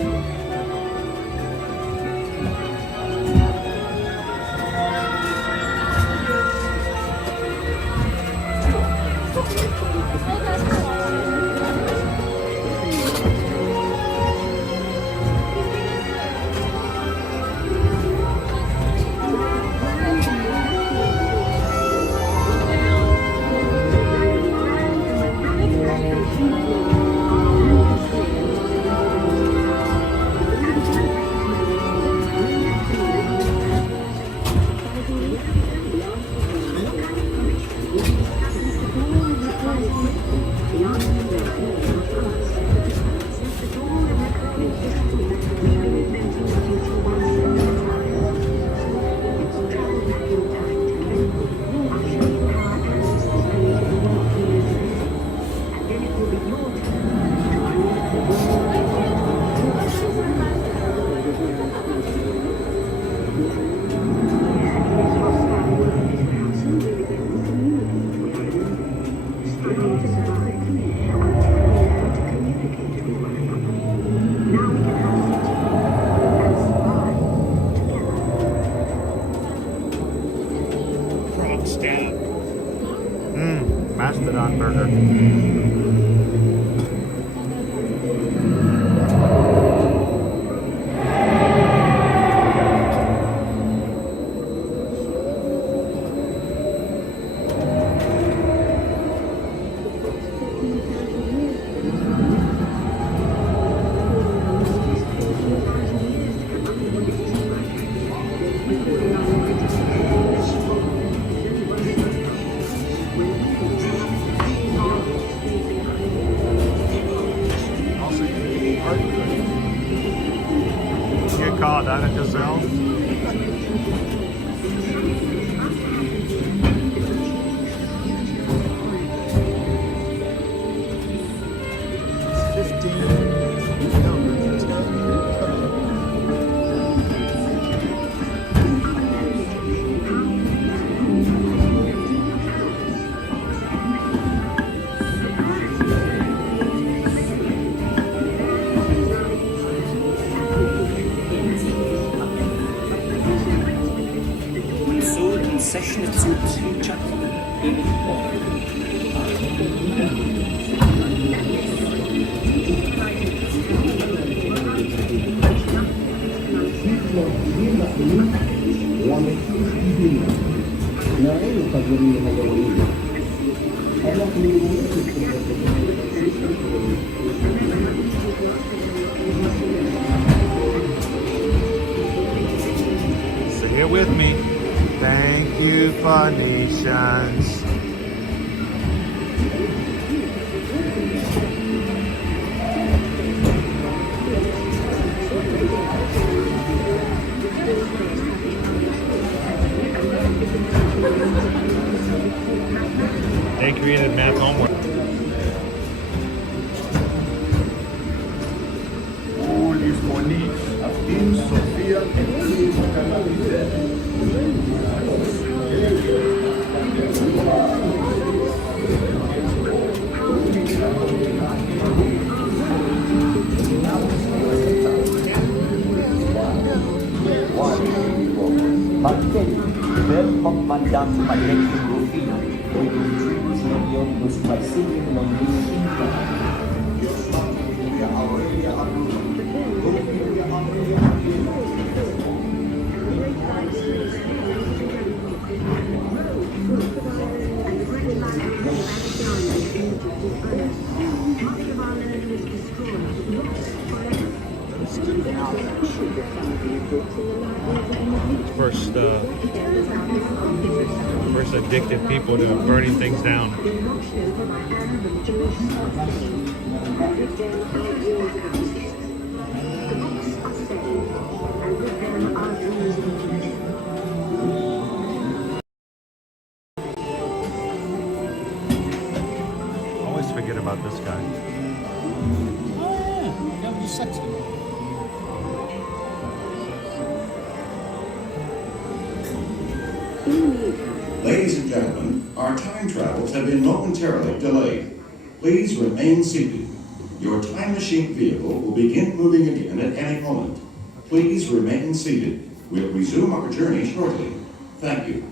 Mastodon burger. Call that a gazelle? Say it with me. Thank you, Phoenicians. First addicted people to burning things down. Always forget about this guy. Oh, yeah, he's sexy. Ladies and gentlemen, our time travels have been momentarily delayed. Please remain seated. Your time machine vehicle will begin moving again at any moment. Please remain seated. We'll resume our journey shortly. Thank you.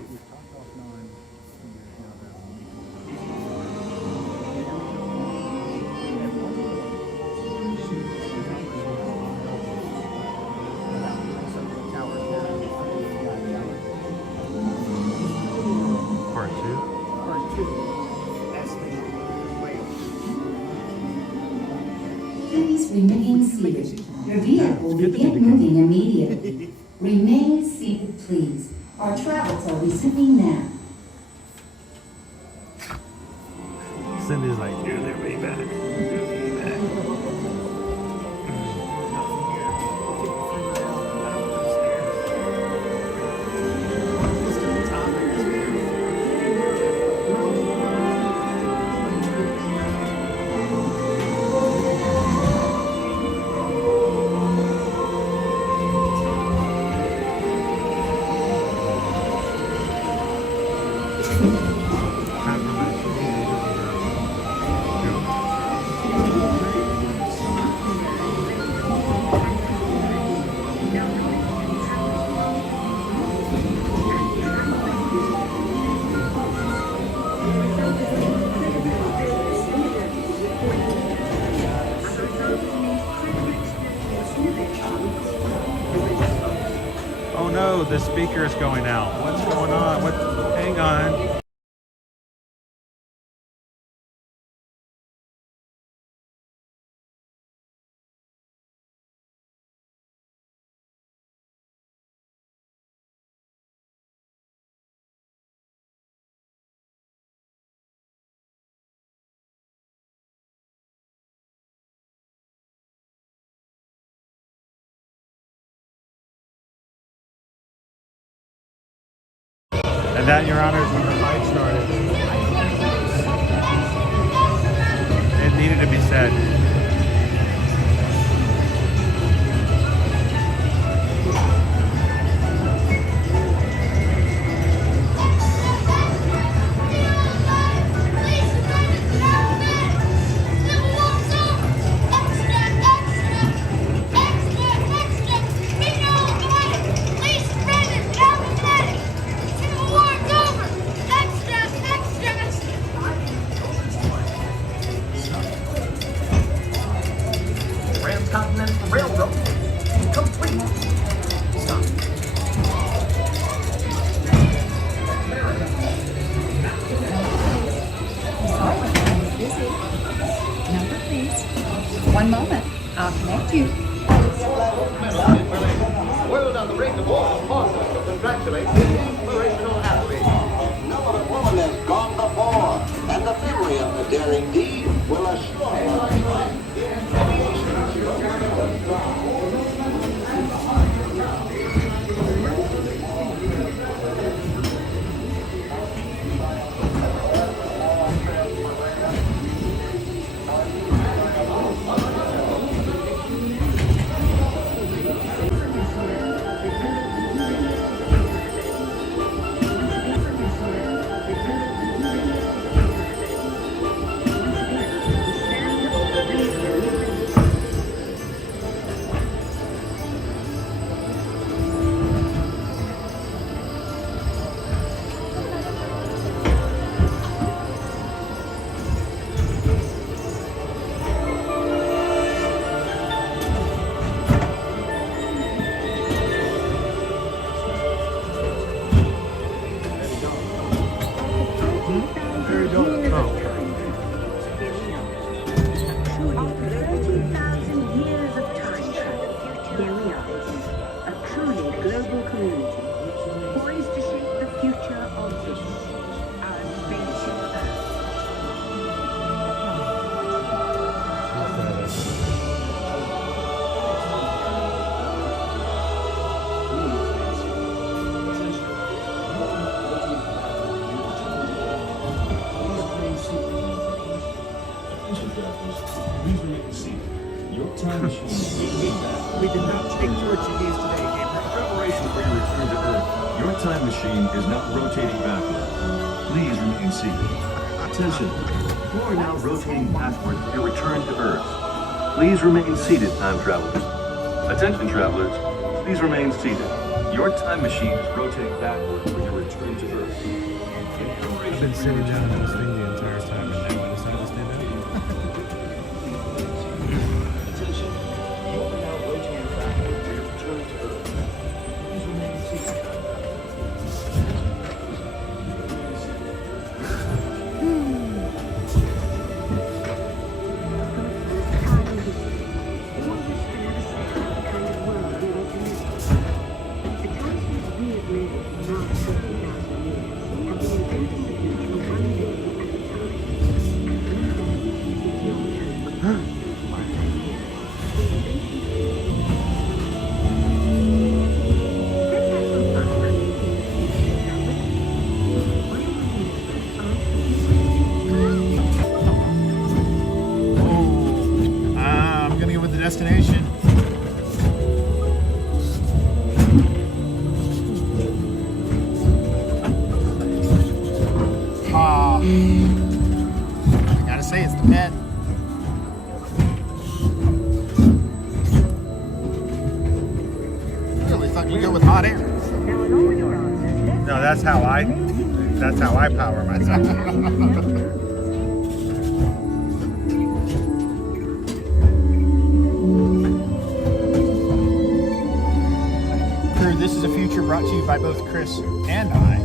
Please remain seated. Your vehicle will begin moving immediately. Remain seated, please. Our travels are resuming now. Cindy's like, dude, they're way back. Oh no, the speaker is going out. What's going on? Hang on. And that, Your Honor, is when the fight started. It needed to be said. One moment. I'll connect you. Well done, the rate of all pauses to congratulate this inspirational athlete. No other woman has gone before, and the memory of the daring deed will assure Please remain seated. Your time machine We did not take Portuguese today, Gabriel. Preparation for your return to Earth. Your time machine is now rotating backward. Please remain seated. Attention. You are now rotating backward for your return to Earth. Please remain seated, time travelers. Attention, travelers. Please remain seated. Your time machine is rotating backward for your return to Earth. I've been sitting down in this thing the entire time, and now I decided to stand up. Attention. You are now rotating backward for your return to Earth. Please remain seated. I'm gonna go with the destination. I gotta say it's the pet. I really thought you'd go with hot air. No, that's how I power myself. Crew, this is a future brought to you by both Chris and I.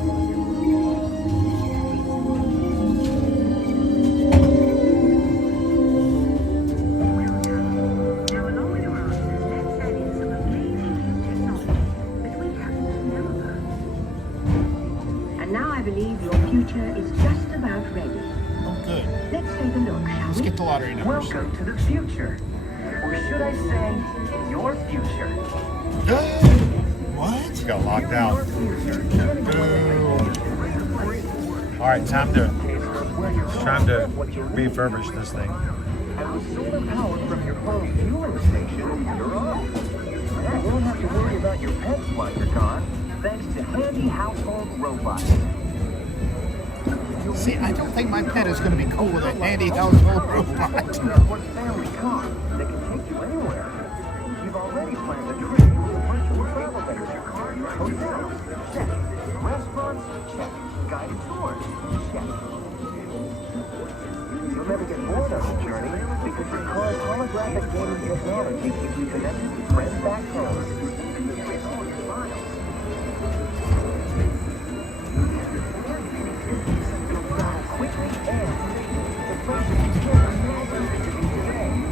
And now I believe your future is just about ready. Oh, good. Let's take a look, shall Let's we? get the lottery numbers. Welcome to the future. Or should I say, your future. What? Got locked out. All right, time to refurbish this thing. And with solar power from your home fueling station, you're off. You won't have to worry about your pets while you're gone, thanks to handy household robots. See, I don't think my pet is going to be cool with a handy household robot. One family car that can take you anywhere. You've already planned a trip with virtual travel vendors, hotels, check. Restaurants, check. Guided tours, check. You'll never get bored of the journey because your car's holographic gaming technology keeps you connected with friends back home.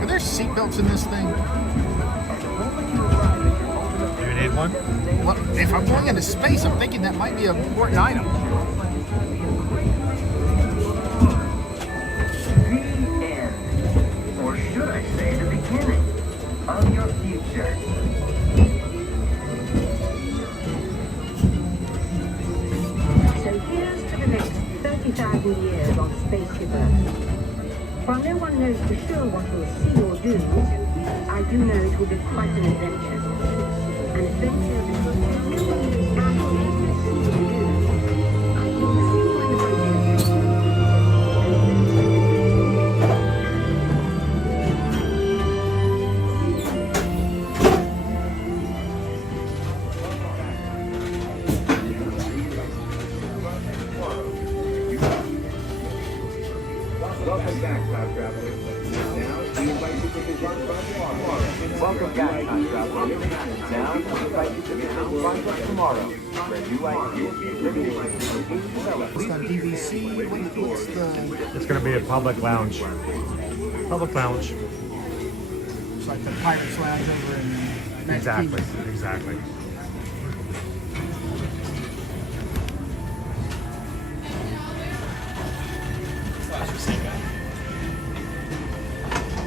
Are there seatbelts in this thing? Do you need one? Well, if I'm going into space, I'm thinking that might be an important item. The end. Or should I say the beginning of your future. So here's to the next 30,000 years on spaceship Earth. While no one knows for sure what we'll see or do, I do know it will be quite an adventure. An adventure because no one knows how to make us see or do. I can see when I do. Welcome back, time travelers. Now, we invite you to visit Welcome back, time travelers. Now, we invite you to visit tomorrow, where new ideas and are being developed. It's on DVC. What's the... It's going to be a public lounge. Public lounge. It's like the Pirates Lounge over in Exactly. Exactly.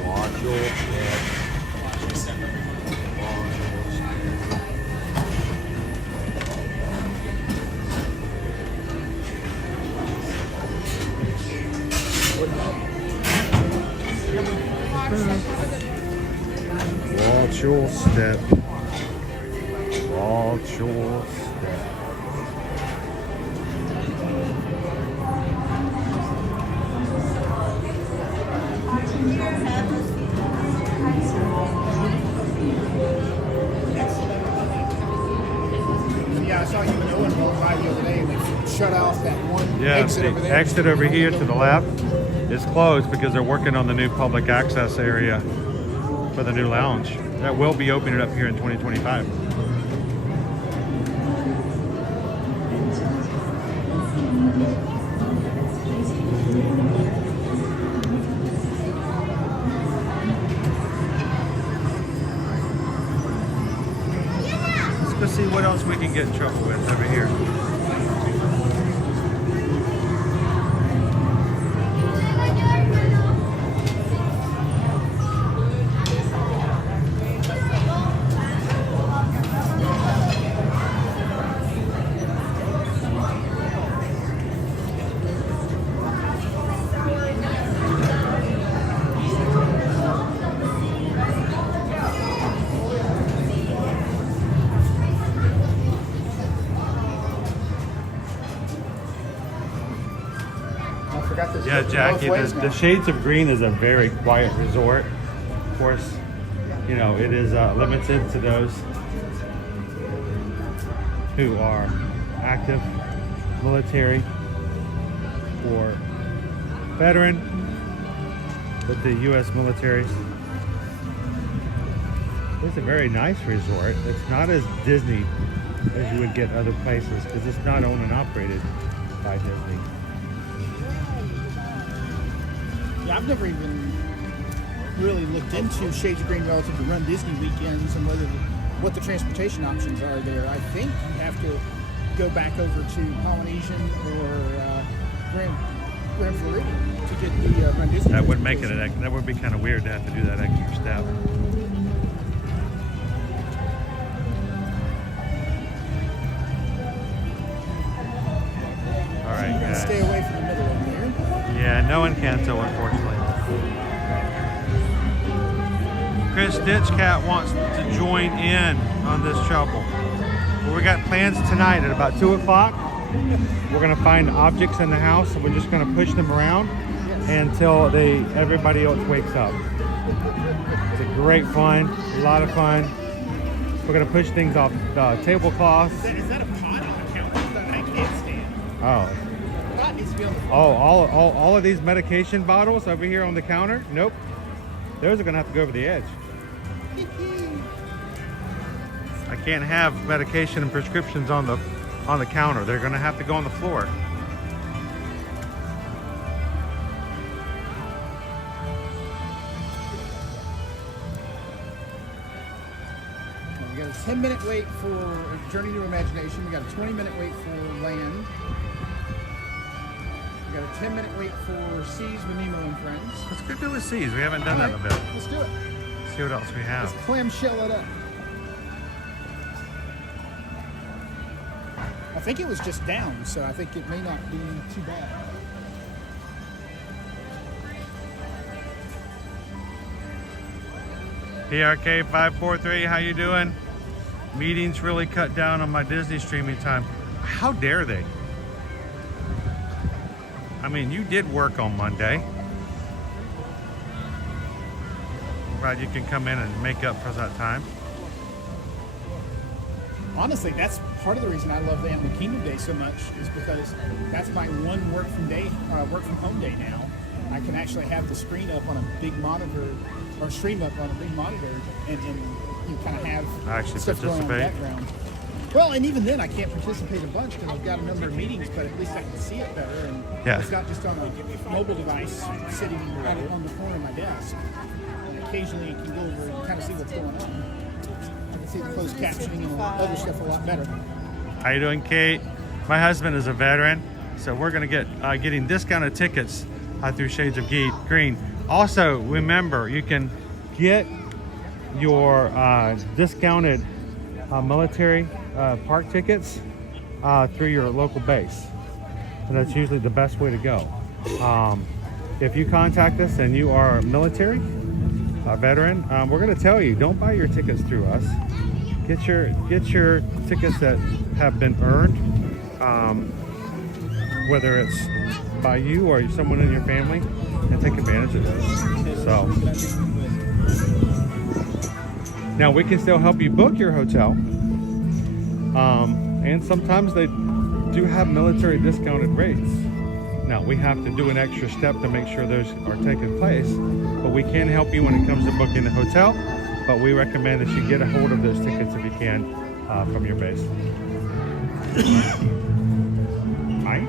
Watch your step. Watch your step. Watch your step. Yeah, I saw you and Owen walk by the other day and they shut off that one exit the over there. exit over here to the left is closed because they're working on the new public access area for the new lounge. That will be opening up here in 2025. Let's go see what else we can get in trouble with over here. Yeah, Jackie, the Shades of Green is a very quiet resort. Of course, you know, it is limited to those who are active military or veteran with the U.S. militaries. It's a very nice resort. It's not as Disney as you would get other places because it's not owned and operated by Disney. Yeah, I've never even really looked into Shades of Green relative to Run Disney weekends and what the transportation options are there. I think you have to go back over to Polynesian or Grand Floridian to get the Run Disney. That would make it that would be kind of weird to have to do that extra step. All right, you guys. Stay away from the middle of there. Yeah, no one can so unfortunately. Chris Ditchcat wants to join in on this trouble. Well, we got plans tonight at about 2 o'clock. We're gonna find objects in the house and we're just gonna push them around until everybody else wakes up. It's a great fun, a lot of fun. We're gonna push things off tablecloths. Is that a pot on the counter that I can't stand? Oh. The pot needs to be on the floor. Oh, all of these medication bottles over here on the counter? Nope. Those are gonna have to go over the edge. I can't have medication and prescriptions on the counter. They're gonna have to go on the floor. We got a 10-minute wait for Journey to Imagination. We got a 20-minute wait for Land. We got a 10-minute wait for Seas with Nemo and Friends. Let's go do with Seas. We haven't done that in a bit. Let's do it. See what else we have. Let's clamshell it up. I think it was just down, so I think it may not be too bad. PRK 543, how you doing? Meetings really cut down on my Disney streaming time. How dare they? I mean, you did work on Monday. Right, you can come in and make up for that time. Honestly, that's part of the reason I love the Animal Kingdom Day so much is because that's my one work from home day now. I can actually have the screen up on a big monitor, or stream up on a big monitor, and you kind of have stuff going on in the background. Well, and even then, I can't participate a bunch because I've got a number of meetings, but at least I can see it better, and it's not just on a mobile device sitting on the corner of my desk. And occasionally, you can go over and kind of see what's going on. I can see the closed captioning and other stuff a lot better. How you doing, Kate? My husband is a veteran, so we're going to get getting discounted tickets through Shades of Green. Also, remember, you can get your discounted military park tickets through your local base. And that's usually the best way to go. If you contact us and you are military, a veteran, we're going to tell you, don't buy your tickets through us. Get your tickets that have been earned, whether it's by you or someone in your family, and take advantage of this. So now we can still help you book your hotel, and sometimes they do have military discounted rates. Now we have to do an extra step to make sure those are taking place, but we can help you when it comes to booking the hotel. But we recommend that you get a hold of those tickets if you can from your base. Hi.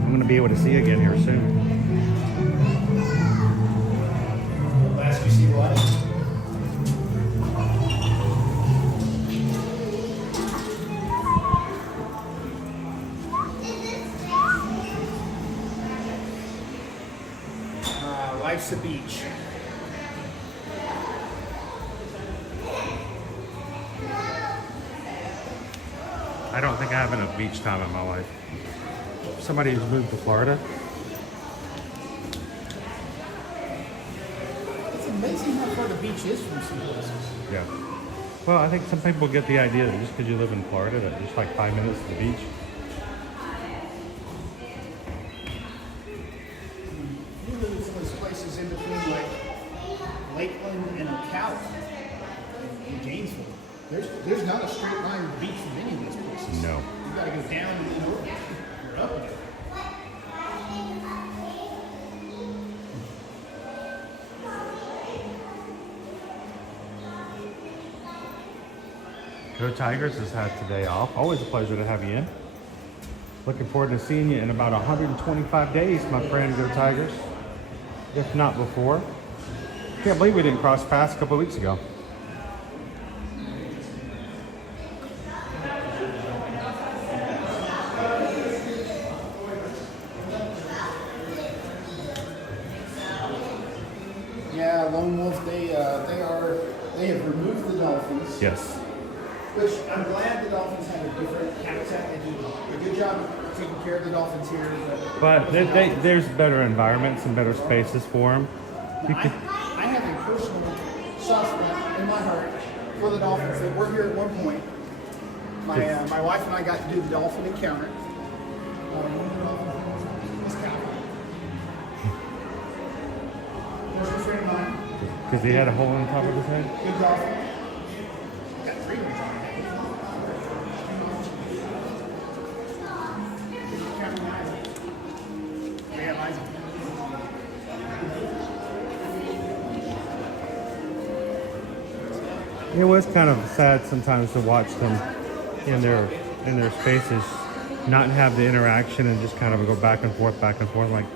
I'm going to be able to see you again here soon. Last we see what? Life's a beach. I don't think I have enough beach time in my life. Somebody who's moved to Florida. It's amazing how far the beach is from some places. Yeah. Well, I think some people get the idea that just because you live in Florida, that just like 5 minutes to the beach. You live in some of those places in between, like Lakeland and Ocala in Gainesville. There's not a straight line beach from any of these places. No. You got to go down and then over. You're up there. Go Tigers has had today off. Always a pleasure to have you in. Looking forward to seeing you in about 125 days, my friend. Go Tigers. If not before. Can't believe we didn't cross paths a couple of weeks ago. Yeah, Lone Wolf. They have removed the dolphins. Yes. Which I'm glad the Dolphins have a different habitat. They do a good job of taking care of the Dolphins here. But there's better environments and better spaces for them. I have a personal soft spot in my heart for the Dolphins. They were here at one point. My wife and I got to do the Dolphin encounter. There's a friend of mine. Because he had a hole on top of his head? Good Dolphin. Got 3 ones on it. It was kind of sad sometimes to watch them in their spaces not have the interaction and just kind of go back and forth. Like,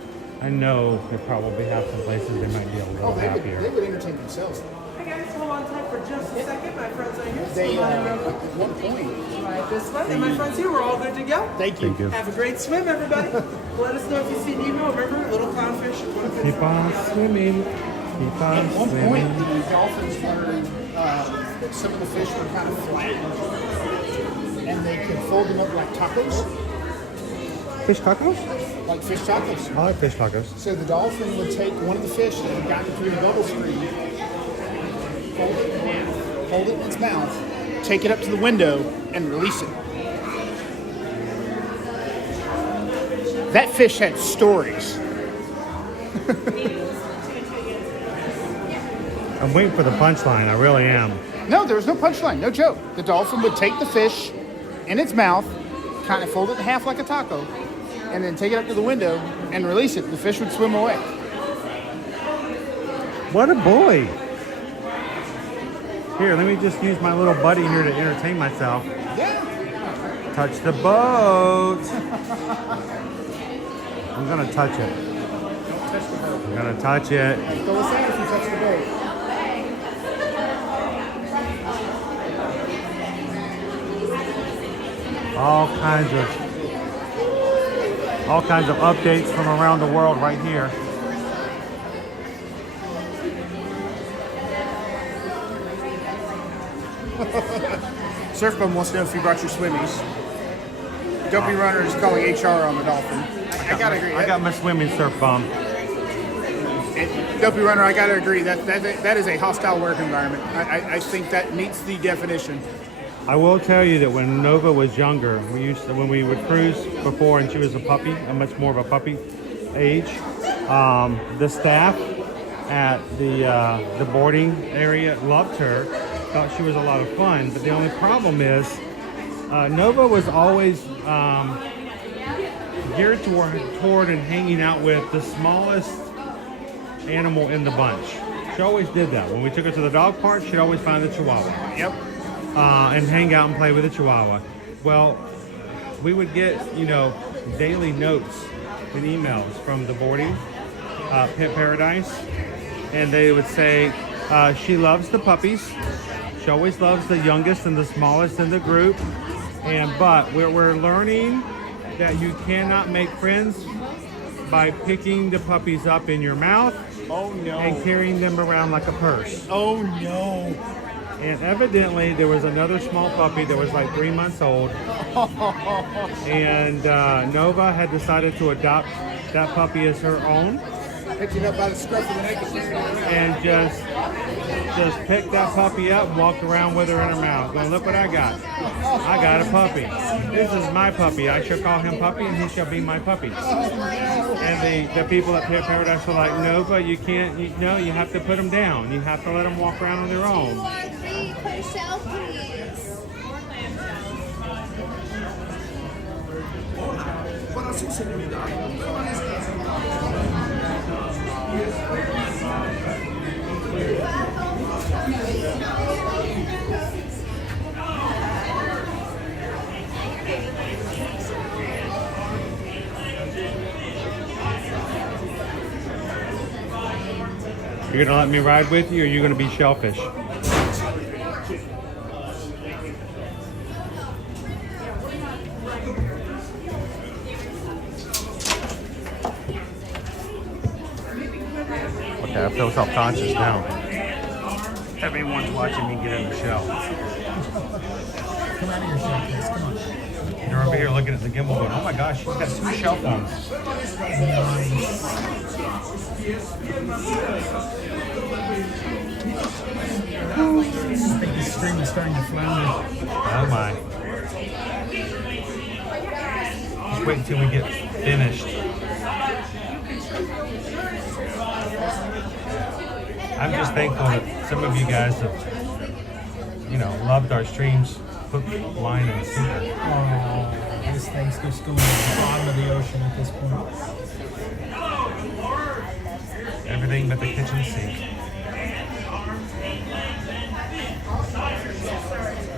I know they probably have some places they might be a little happier. They would entertain themselves. Hey guys, hold on tight for just a second. My friends are here. They, at one point, right this way. And my friends here, we're all good to go. Thank you. Have a great swim, everybody. Let us know if you see Nemo. Remember, little clownfish. Keep on swimming. Keep on at one swimming. point, the Dolphins learned that some of the fish were kind of flat, and they could fold them up like tacos. Fish tacos? Like fish tacos. I like fish tacos. So the dolphin would take one of the fish that had gotten through the bubble screen, hold it in its mouth, take it up to the window, and release it. That fish had stories. I'm waiting for the punchline. I really am. No, there was no punchline. No joke. The dolphin would take the fish in its mouth, kind of fold it in half like a taco, and then take it up to the window and release it. The fish would swim away. What a boy. Here, let me just use my little buddy here to entertain myself. Yeah. Touch the boat. I'm going to touch it. Don't touch the boat. I'm going to touch it. Go inside if you touch the boat. All kinds of updates from around the world right here. Surfbum wants to know if you brought your swimmies. Dopey Runner is calling HR on the dolphin. I gotta agree. I got my swimming surf bomb. Dopey Runner, I gotta agree that is a hostile work environment. I think that meets the definition. I will tell you that when Nova was younger, when we would cruise before, and she was a puppy, a much more of a puppy age. The staff at the boarding area loved her, thought she was a lot of fun. But the only problem is, Nova was always geared toward and hanging out with the smallest animal in the bunch. She always did that. When we took her to the dog park, she'd always find the Chihuahua. Yep. And hang out and play with the Chihuahua. Well, we would get, daily notes and emails from the boarding, Pet Paradise, and they would say, she loves the puppies. She always loves the youngest and the smallest in the group. But we're learning that you cannot make friends by picking the puppies up in your mouth. Oh no. And carrying them around like a purse. Oh no. And evidently there was another small puppy that was like 3 months old. And Nova had decided to adopt that puppy as her own. Picked it up by the scruff of the neck and just picked that puppy up and walked around with her in her mouth. Going, look what I got. I got a puppy. This is my puppy. I shall call him Puppy and he shall be my puppy. And the people at Pet Paradise were like, Nova, you can't, you have to put them down. You have to let them walk around on their own. You're gonna let me ride with you, or you're gonna be shellfish? Okay, I feel self-conscious now. Everyone's watching me get in the shell. Come out of your shell, please. Come on. You're over here looking at the gimbal going, oh my gosh, she's got 2 shell phones. I think the stream is starting to flounder. Oh my. Just wait until we get finished. I'm just thankful that some of you guys have, loved our streams, hook, line, and sinker. Oh, this thing's just going to the bottom of the ocean at this point. Everything but the kitchen sink.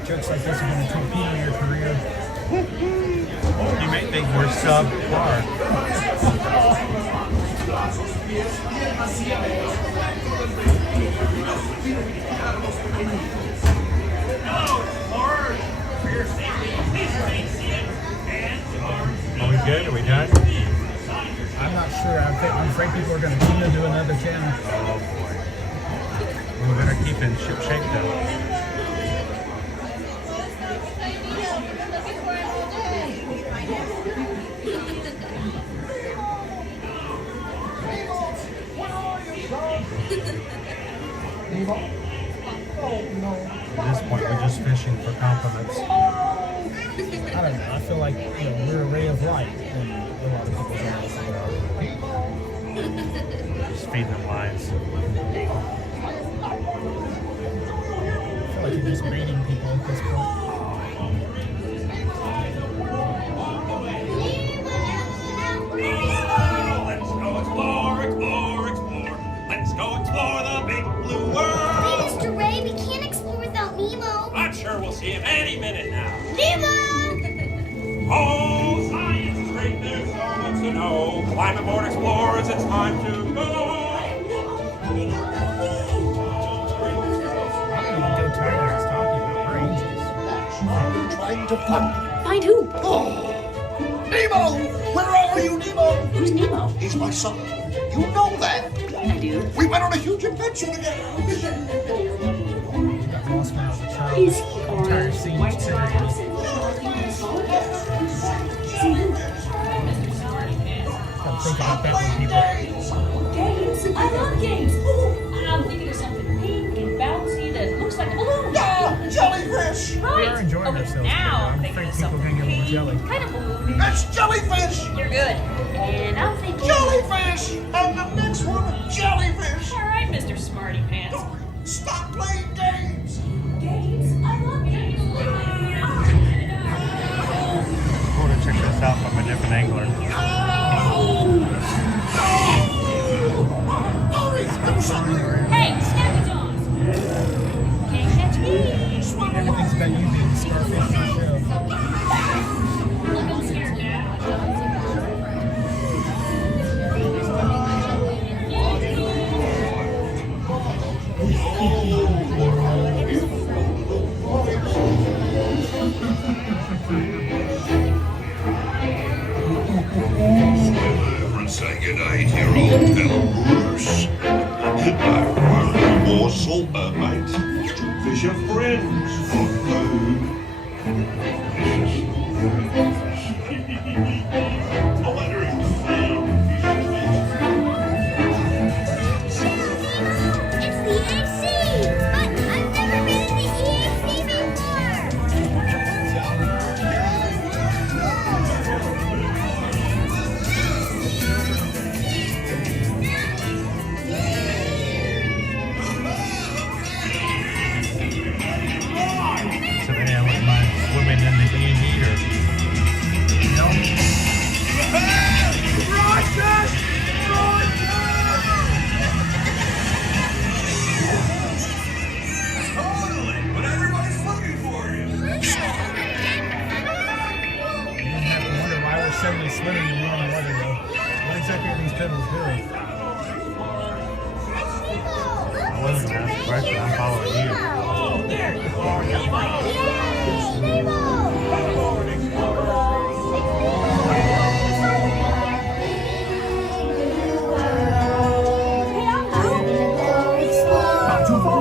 Jokes like this are going to torpedo your career. You may think we're subpar. Are we good? Are we done? I'm not sure. I'm afraid people are going to tune into another channel. Oh boy. We better keep in ship shape though. At this point, we're just fishing for compliments. I don't know. I feel like we're a ray of light in a lot of people's eyes. Just feeding them lines. I feel like you're just baiting people at this point. Let's go explore, explore, explore. Let's go explore the big blue world. Mr. Ray, we can't explore without Nemo. I'm sure we'll see him any minute now. Nemo! Oh, science is great, there's so much to know. Climb aboard, explorers, it's time to go. Trying to find who? Oh, Nemo! Where are you, Nemo? Who's Nemo? He's my son. You know that. I do. We went on a huge adventure together. Is he or what's Think about that one, people. I love no sales. Now I'm afraid people are going to get a little jelly. Kind of blue. That's jellyfish! You're good. And I'm thinking... Jellyfish! And the next one, jellyfish! All right, Mr. Smarty Pants. Stop playing games! Games? I love games. Cool to check this out from a different angler. Hey, Snappy Jaws. Can't catch me. Everything's about you being the starfish on the show. Look, I'm scared now. Say goodnight, your old pal Bruce. One morsel, mate. Fish are friends for food. I wonder if It's the EXC! But I've never been in the EXC So then I wouldn't mind swimming in the D&D or, you know? totally, but everybody's looking for you. You have to wonder why we're suddenly swimming in warm water, though. What exactly are these pedals doing? I wasn't going to ask a question. I'm following you. Oh, there you are. Not too far.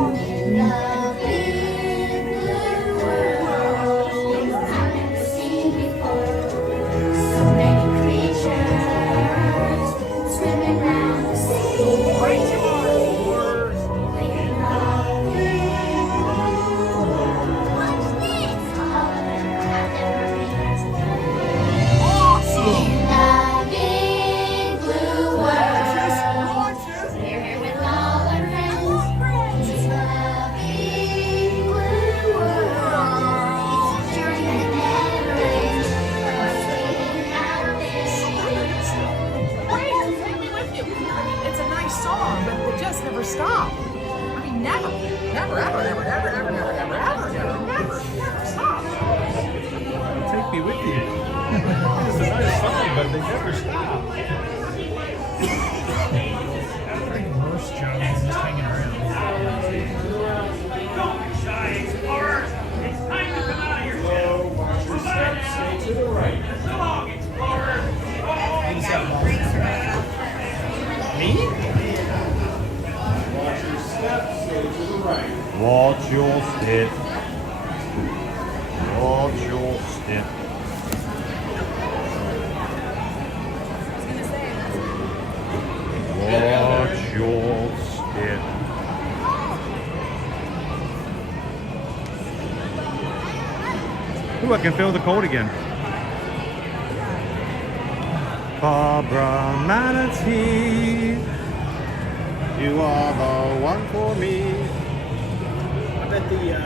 It's a nice song, but they just never stop. I mean, never, never, ever, ever, ever, ever, never, ever, ever, never, never stop. Take me with you. It's a nice song, but they never stop. Most jobs is just hanging around. Don't be shy, explorers. It's time to come out of your shell. Watch your steps, stay to the right. So long, explorers. Me? Watch your steps, stay to the right. Watch your step. Watch your step. Watch your step. Ooh, I can feel the cold again. Barbara Manatee, you are the one for me. I bet the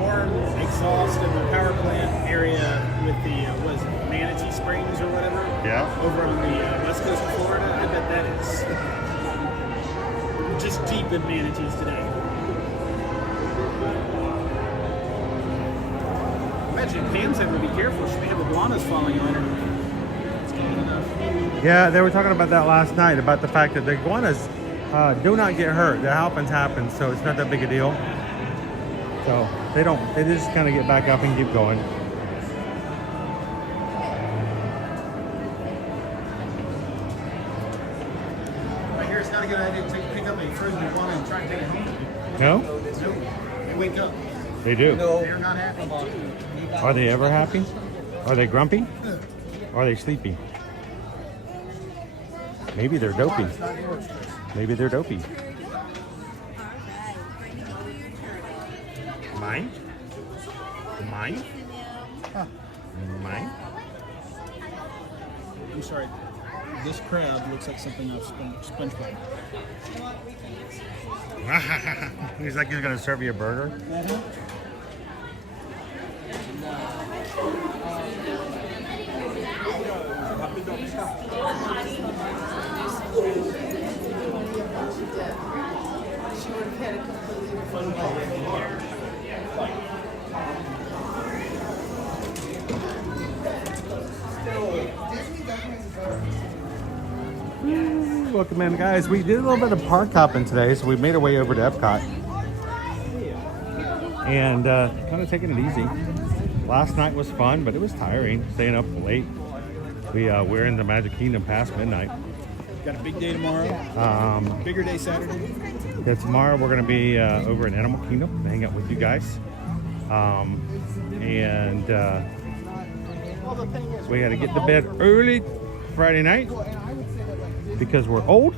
warm exhaust of the power plant area with the, what is it, Manatee Springs or whatever? Yeah. Over on the west coast of Florida, I bet that is just deep in manatees today. Imagine Pam's having to be careful. She may have iguanas falling on her. It's cold enough. Yeah, they were talking about that last night, about the fact that the iguanas do not get hurt. That happens, so it's not that big a deal. So they just kind of get back up and keep going. I hear it's not a good idea to pick up a frozen iguana and try and take it home. No? No. They wake up. They do. They're not happy. Are they ever happy? Are they grumpy? Are they sleepy? Maybe they're dopey. Maybe they're dopey. Mine? Mine? Mine? I'm sorry. This crab looks like something off SpongeBob. He's like he's gonna serve you a burger. Welcome in, guys. We did a little bit of park hopping today, so we made our way over to Epcot and kind of taking it easy. Last night was fun, but it was tiring, staying up late. We're in the Magic Kingdom past midnight. Got a big day tomorrow. Bigger day Saturday. Yeah, tomorrow we're going to be over in Animal Kingdom to hang out with you guys. We got to get to bed early Friday night because we're old.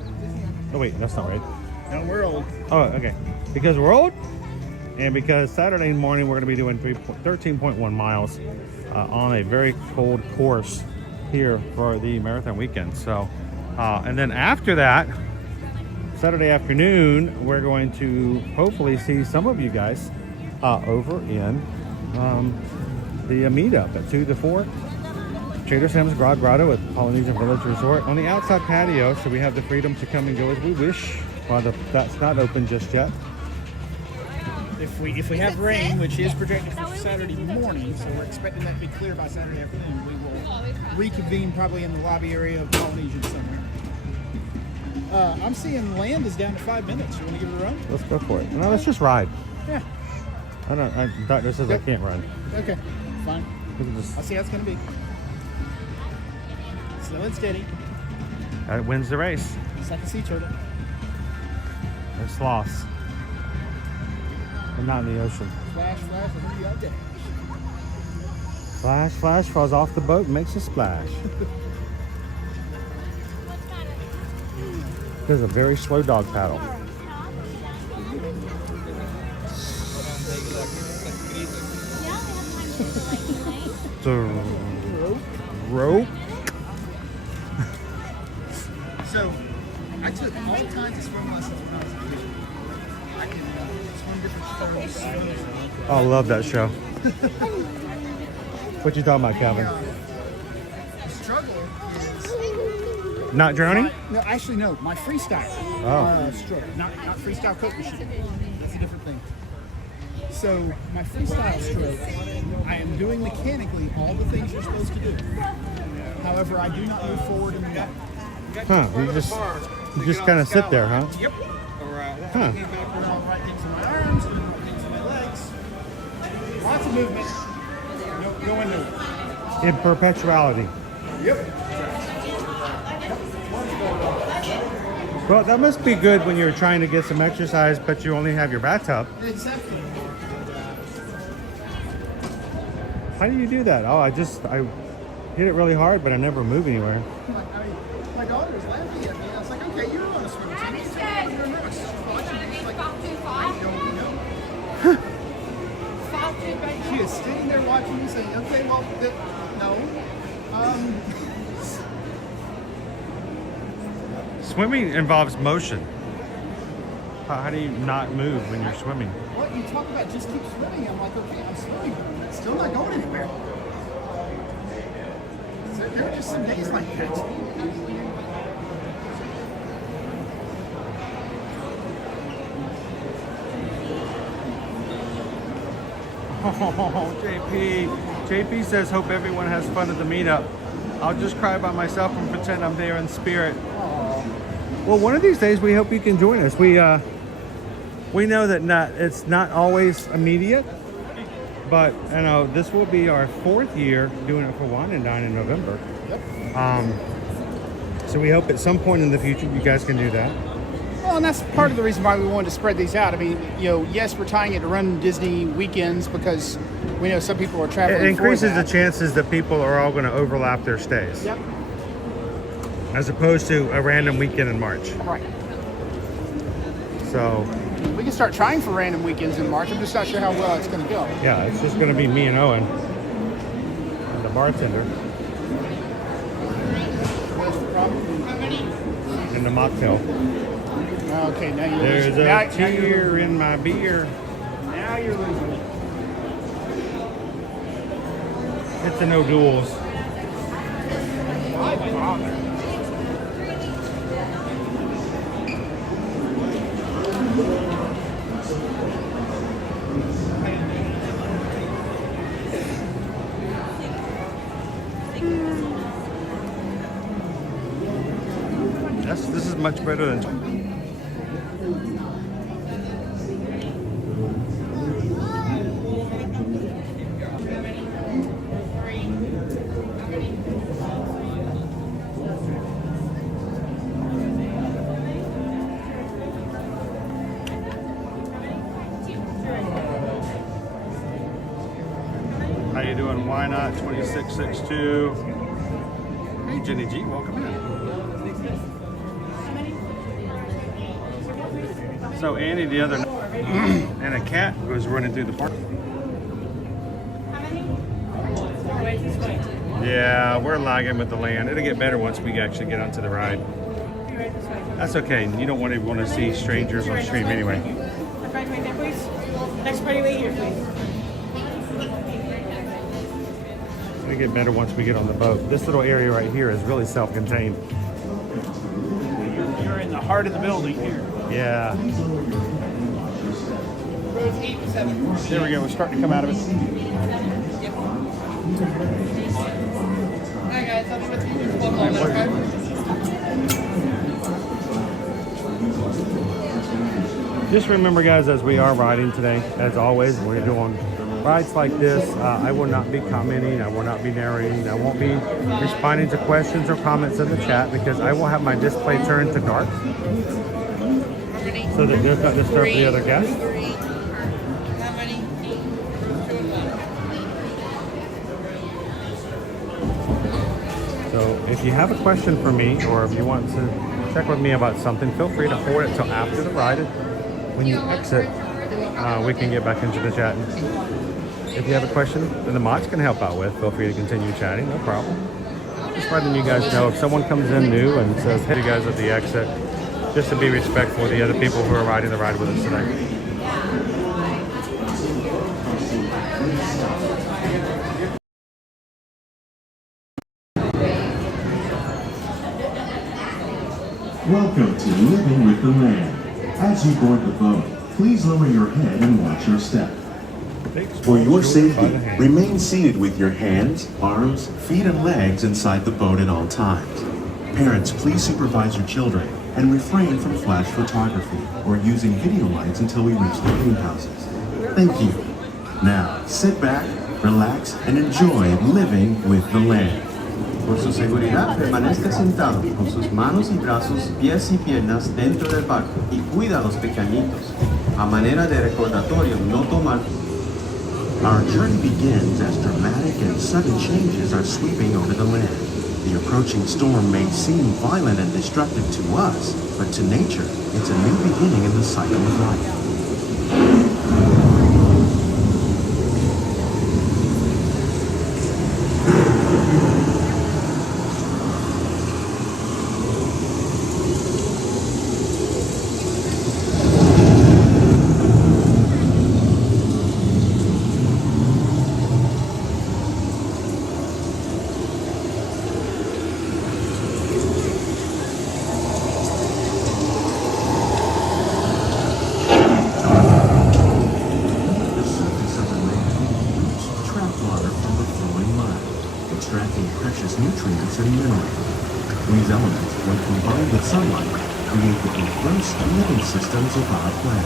Oh wait, that's not right. No, we're old. Oh, okay. Because we're old, and because Saturday morning we're going to be doing 13.1 miles on a very cold course here for the marathon weekend. So, and then after that, Saturday afternoon, we're going to hopefully see some of you guys over in the meetup at 2 to 4. Trader Sam's Grotto at Polynesian Village Resort on the outside patio, so we have the freedom to come and go as we wish while that's not open just yet. If we have rain, which is projected for Saturday morning, so we're expecting that to be clear by Saturday afternoon, we will reconvene probably in the lobby area of Polynesian somewhere. I'm seeing land is down to 5 minutes. You want to give it a run? Let's go for it. No, let's just ride. Yeah. Doctor says I can't run. Okay, fine. I'll see how it's going to be. Slow and steady. That wins the race. Second sea turtle. Or sloths. But not in the ocean. Flash, flash, I heard you out there. Flash, flash, falls off the boat and makes a splash. There's a very slow dog paddle. The rope. So, I took all kinds of swim lessons when I was a kid. I can swim different styles. Oh, I love that show. What you talking about, Calvin? The struggle is... Not drowning? No, actually, no. My freestyle stroke. Not freestyle coke machine. That's a different thing. So, my freestyle stroke, I am doing mechanically all the things you're supposed to do. However, I do not move forward in the water. Huh, you just kind of sit there, huh? Yep. Huh. Right things in my arms, right things in my legs. Lots of movement. No into it. In perpetuality. Yep. Well, that must be good when you're trying to get some exercise, but you only have your bathtub. Exactly. How do you do that? Oh, I hit it really hard, but I never move anywhere. My daughter was laughing at me. I was like, okay, you're on a swim team. You said you remember. She's watching me. She's like, I don't know. She is sitting there watching me saying, okay, well, no. Swimming involves motion. How do you not move when you're swimming? What you talk about, just keep swimming. I'm like, okay, I'm swimming. It's still not going anywhere. So there are just some days like that. Oh, JP says, hope everyone has fun at the meetup. I'll just cry by myself and pretend I'm there in spirit. Well, one of these days we hope you can join us. We know that it's not always immediate, but you know this will be our 4th year doing it for Wine and Dine in November. So we hope at some point in the future you guys can do that. Well, and that's part of the reason why we wanted to spread these out. I mean, yes, we're tying it to Run Disney weekends because we know some people are traveling. It increases the chances that people are all going to overlap their stays. Yep. As opposed to a random weekend in March. Right. So we can start trying for random weekends in March. I'm just not sure how well it's going to go. Yeah, it's just going to be me and Owen. bartender. In the mocktail. Okay, now you're There's losing. a Now tear in my beer. Now you're losing. It's a no duels. My father. This is much better than. How you doing? Why not 2662? Hey Jenny G, welcome in. So Annie the other night, and a cat was running through the park. Yeah, we're lagging with the land. It'll get better once we actually get onto the ride. That's okay. You don't want to see strangers on stream anyway. Next party way here, please. It'll get better once we get on the boat. This little area right here is really self-contained. You're in the heart of the building here. Yeah. There we go. We're starting to come out of it. Hi guys, I'll be with you. Okay? Just remember, guys, as we are riding today, as always, we're doing rides like this. I will not be commenting. I will not be narrating. I won't be responding to questions or comments in the chat because I will have my display turned to dark so that does not disturb the other guests. So if you have a question for me or if you want to check with me about something, feel free to hold it till after the ride. When you exit, we can get back into the chat. If you have a question that the mods can help out with, feel free to continue chatting, no problem. Just letting you guys know if someone comes in new and says, hey, you guys at the exit, just to be respectful of the other people who are riding the ride with us today. Welcome to Living with the Land. As you board the boat, please lower your head and watch your step. For your safety, remain seated with your hands, arms, feet, and legs inside the boat at all times. Parents, please supervise your children and refrain from flash photography or using video lights until we reach the greenhouses. Thank you. Now, sit back, relax, and enjoy living with the land. Por su seguridad, permanezca sentado con sus manos y brazos, pies y piernas dentro del barco y cuida a los pequeñitos. A manera de recordatorio, no tomar. Our journey begins as dramatic and sudden changes are sweeping over the land. The approaching storm may seem violent and destructive to us, but to nature, it's a new beginning in the cycle of life. Systems of our planet.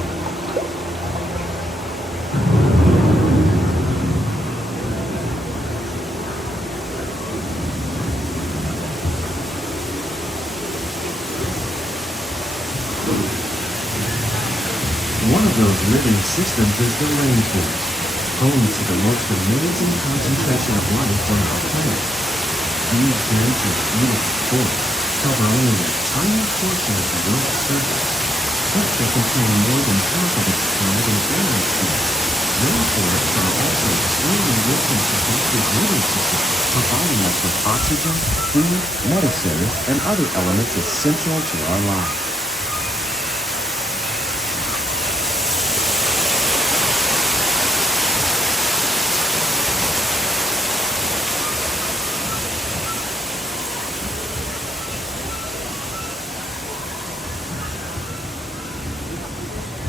One of those living systems is the rainforest, home to the most amazing concentration of life on our planet. These dense and beautiful forests cover only a tiny portion of the Earth's surface. But they contain more than half of its planet and atmosphere. Rainforests are also extremely rich in protective living systems, providing us with oxygen, food, medicine, and other elements essential to our lives.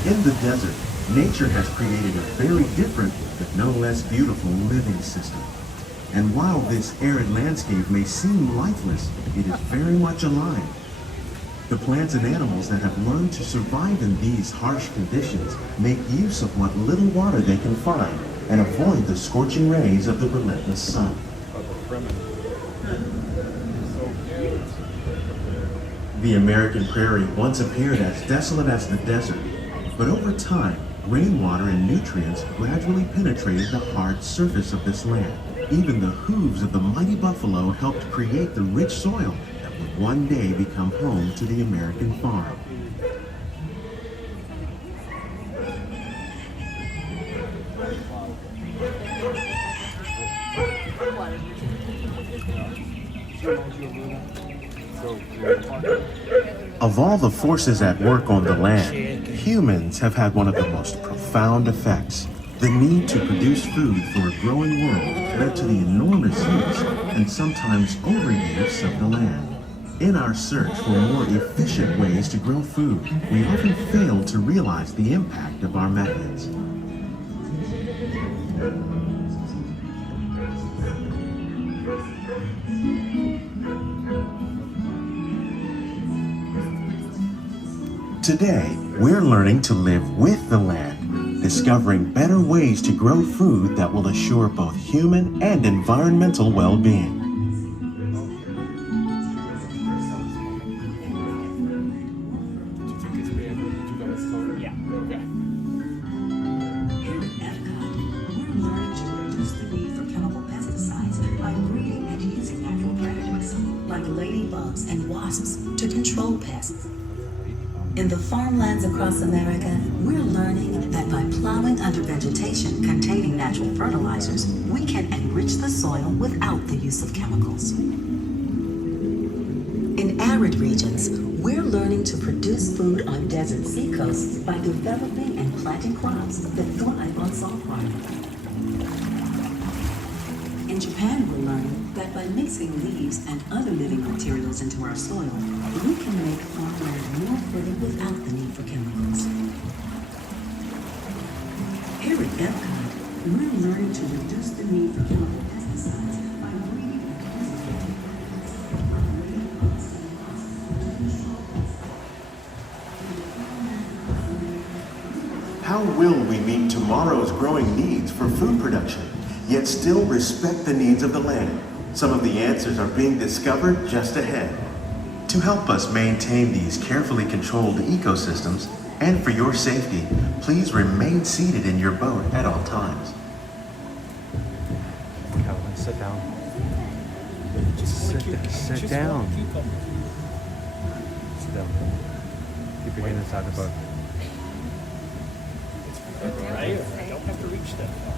In the desert, nature has created a very different, but no less beautiful living system. And while this arid landscape may seem lifeless, it is very much alive. The plants and animals that have learned to survive in these harsh conditions make use of what little water they can find and avoid the scorching rays of the relentless sun. The American prairie once appeared as desolate as the desert. But over time, rainwater and nutrients gradually penetrated the hard surface of this land. Even the hooves of the mighty buffalo helped create the rich soil that would one day become home to the American farm. Of all the forces at work on the land, humans have had one of the most profound effects. The need to produce food for a growing world led to the enormous use and sometimes overuse of the land. In our search for more efficient ways to grow food, we often fail to realize the impact of our methods. Today, we're learning to live with the land, discovering better ways to grow food that will assure both human and environmental well-being. Ladybugs and wasps to control pests. In the farmlands across America, we're learning that by plowing under vegetation containing natural fertilizers, we can enrich the soil without the use of chemicals. In arid regions, we're learning to produce food on desert seacoasts by developing and planting crops that thrive on salt water. In Japan, we're learning that by mixing leaves and other living materials into our soil, we can make farmland more fertile without the need for chemicals. Here at Epcot, we're learning to reduce the need for chemical pesticides by breeding and How will we meet tomorrow's growing needs for food production, yet still respect the needs of the land? Some of the answers are being discovered just ahead. To help us maintain these carefully controlled ecosystems, and for your safety, please remain seated in your boat at all times. Calvin, sit down. Just sit down. Sit down. Keep your hand inside the boat. Right? I don't have to reach that far.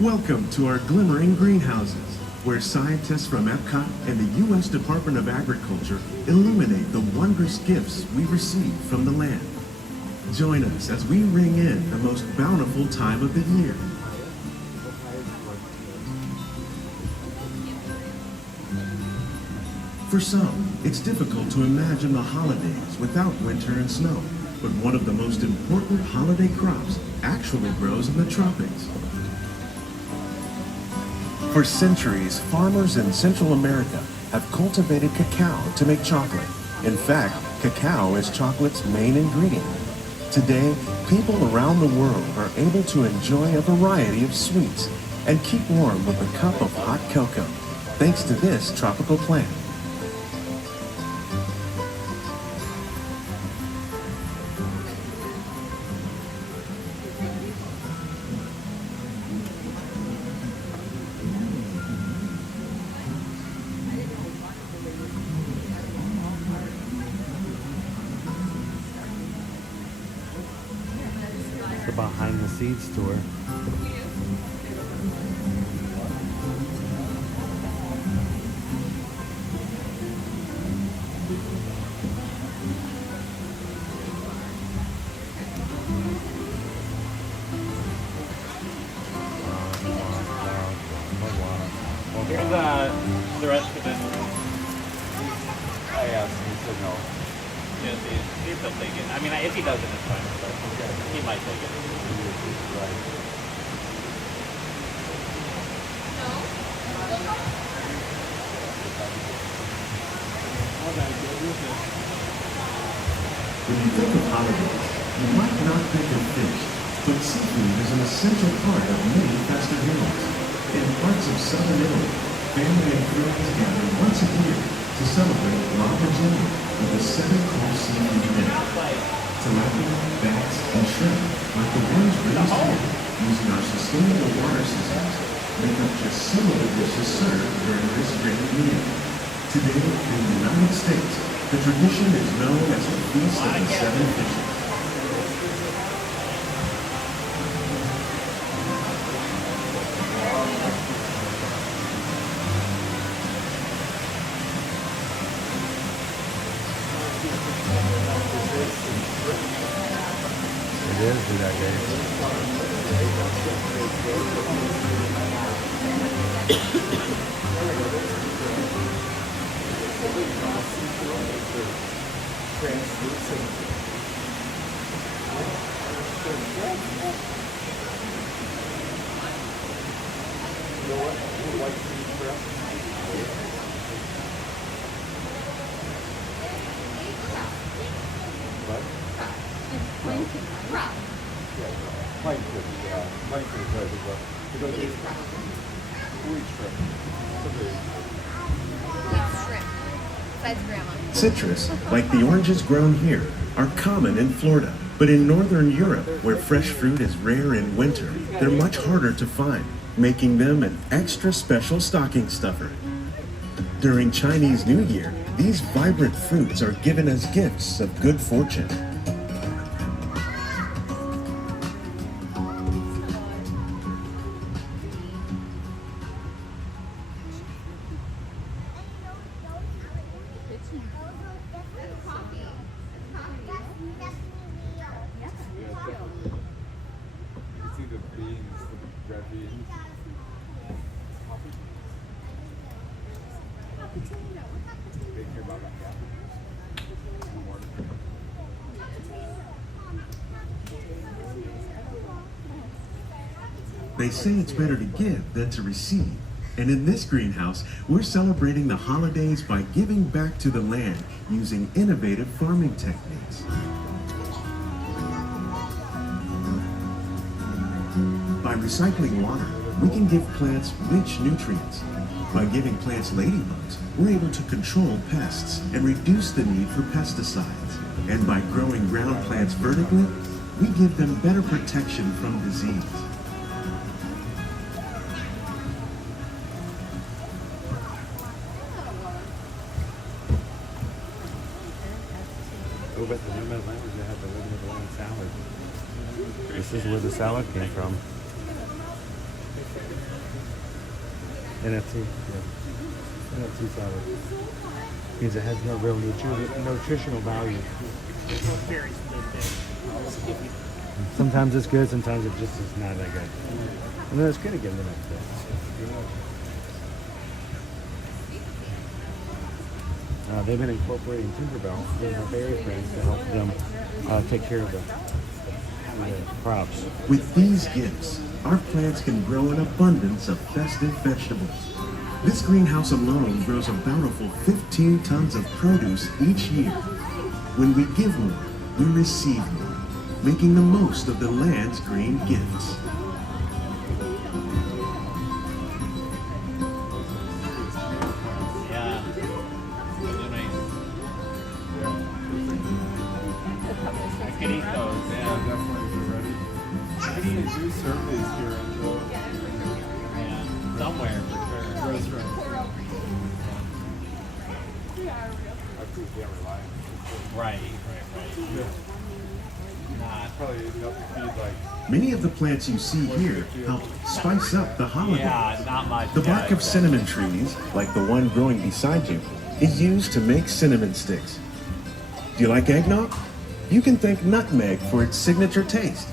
Welcome to our glimmering greenhouses, where scientists from Epcot and the U.S. Department of Agriculture illuminate the wondrous gifts we receive from the land. Join us as we ring in the most bountiful time of the year. For some, it's difficult to imagine the holidays without winter and snow, but one of the most important holiday crops actually grows in the tropics. For centuries, farmers in Central America have cultivated cacao to make chocolate. In fact, cacao is chocolate's main ingredient. Today, people around the world are able to enjoy a variety of sweets and keep warm with a cup of hot cocoa, thanks to this tropical plant. seed store. Here's the rest of it. I asked him, he said no. Yeah, see if he'll take it. I mean, if he doesn't, it's fine. But he might take it. When you think of holidays, you might not think of fish, but seafood is an essential part of many festive meals. In parts of southern Italy, family and friends gather once a year to celebrate La Virginia with a 7-course seafood dinner. Tilapia, bass, and shrimp, like the ones raised here, using our sustainable water systems, make up just some of the dishes served during this grand meal. Today, in the United States, the tradition is known as the Feast of the Seven Fishes. It is do that day. Citrus, like the oranges grown here, are common in Florida. But in Northern Europe, where fresh fruit is rare in winter, they're much harder to find, making them an extra special stocking stuffer. During Chinese New Year, these vibrant fruits are given as gifts of good fortune. They say it's better to give than to receive. And in this greenhouse, we're celebrating the holidays by giving back to the land using innovative farming techniques. By recycling water, we can give plants rich nutrients. By giving plants ladybugs, we're able to control pests and reduce the need for pesticides. And by growing ground plants vertically, we give them better protection from disease. Go back to Limited Land, they have the Limited Land salad. This is where the salad came from. NFT, yeah. NFT salad. Means it has no real nutritional value. Sometimes it's good, sometimes it just is not that good. And then it's good again the next day. They've been incorporating Tinkerbell with our berry friends to help them take care of the crops. With these gifts, our plants can grow an abundance of festive vegetables. This greenhouse alone grows a bountiful 15 tons of produce each year. When we give more, we receive more, making the most of the land's green gifts. Probably enough to feed like. Many of the plants you see here help spice up the holiday. Yeah, not much. The bark of cinnamon trees, like the one growing beside you, is used to make cinnamon sticks. Do you like eggnog? You can thank nutmeg for its signature taste.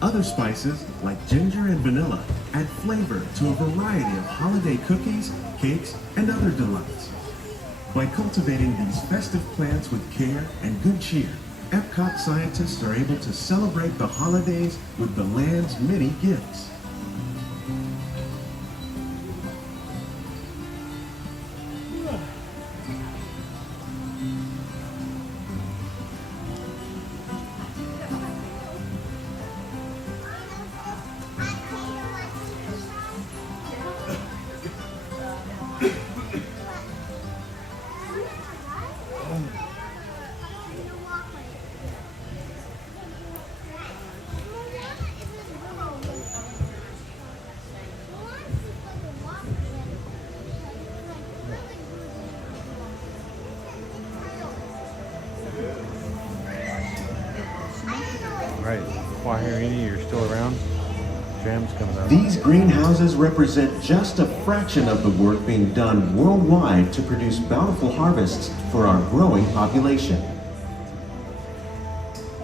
Other spices, like ginger and vanilla, add flavor to a variety of holiday cookies, cakes, and other delights. By cultivating these festive plants with care and good cheer, Epcot scientists are able to celebrate the holidays with the land's many gifts. Right. Quahirini, you're still around? Jam's coming up. These greenhouses represent just a fraction of the work being done worldwide to produce bountiful harvests for our growing population.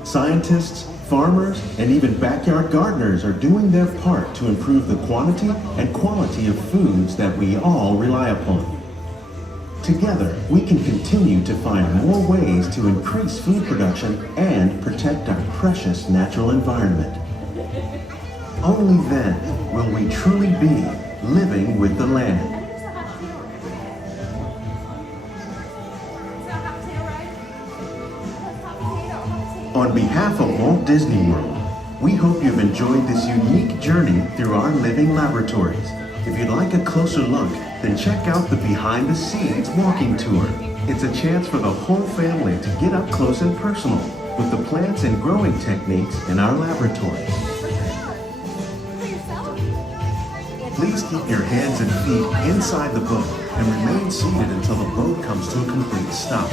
Scientists, farmers, and even backyard gardeners are doing their part to improve the quantity and quality of foods that we all rely upon. Together, we can continue to find more ways to increase food production and protect our precious natural environment. Only then will we truly be living with the land. On behalf of Walt Disney World, we hope you've enjoyed this unique journey through our living laboratories. If you'd like a closer look, then check out the Behind the Scenes walking tour. It's a chance for the whole family to get up close and personal with the plants and growing techniques in our laboratories. Please keep your hands and feet inside the boat and remain seated until the boat comes to a complete stop.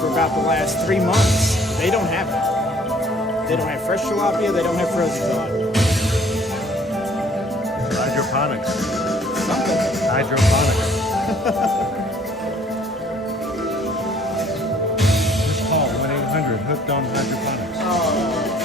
About the last 3 months, they don't have it. They don't have fresh tilapia, they don't have frozen tilapia. Hydroponics. Something. Hydroponics. Just call 1-800 Hooked on Hydroponics. Oh.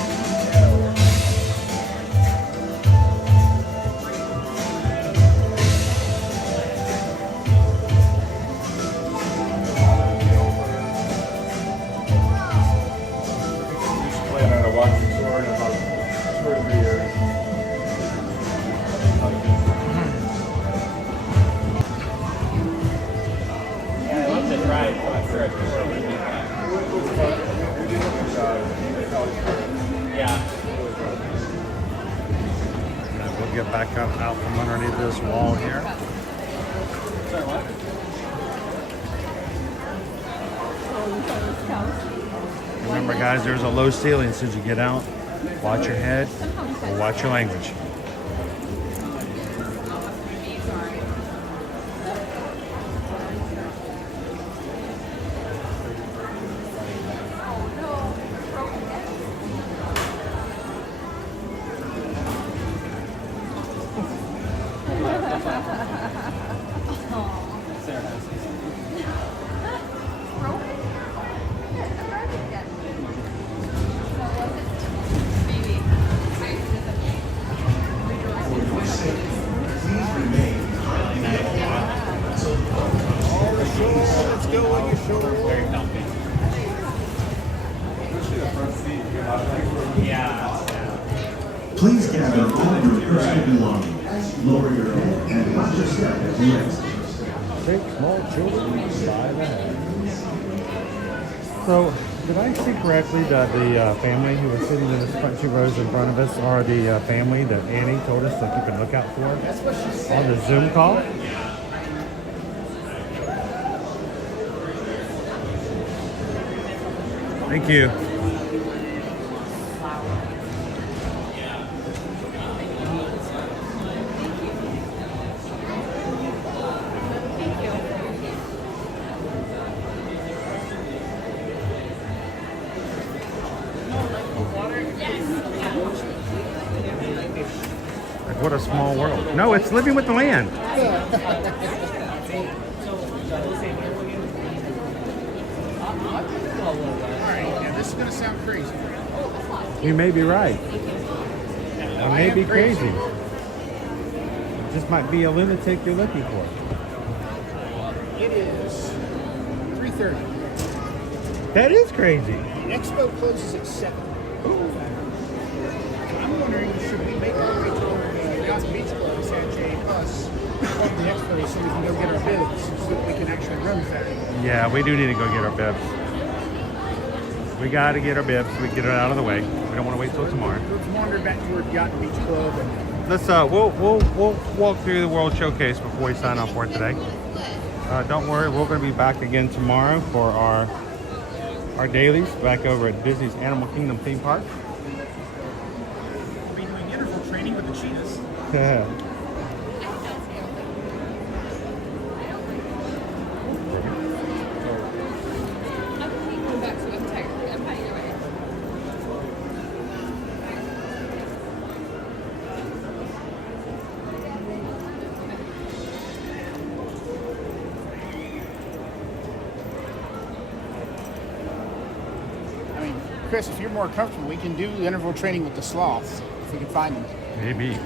We'll get back up out from underneath this wall here. Remember, guys, there's a low ceiling as soon as you get out. Watch your head or watch your language. Please gather all your personal belongings. Lower your head and watch your step as you exit. Take small children by the hand. So, did I see correctly that the family who was sitting in the front 2 rows in front of us are the family that Annie told us to keep a lookout for That's what she said. on the Zoom call? Thank you. Like, what a small world. No, it's living with the land. Alright, yeah, this is going to sound crazy. You may be right. I may be crazy. This might be a lunatic you're looking for. It is 3:30. That is crazy. The expo closes at 7. I'm wondering, should we make our way to the Mountain Beach Club, catch a bus from the expo so we can go get our bibs so that we can actually run Saturday? Yeah, we do need to go get our bibs. We got to get our bibs. We get it out of the way. We don't want to wait till tomorrow. Let's wander back toward Yacht Beach Club. And Let's we'll walk through the World Showcase before we sign off for today. Don't worry, we're going to be back again tomorrow for our dailies back over at Disney's Animal Kingdom theme park. we'll be doing interval training with the cheetahs. Chris, if you're more comfortable, we can do interval training with the sloths if we can find them. Maybe.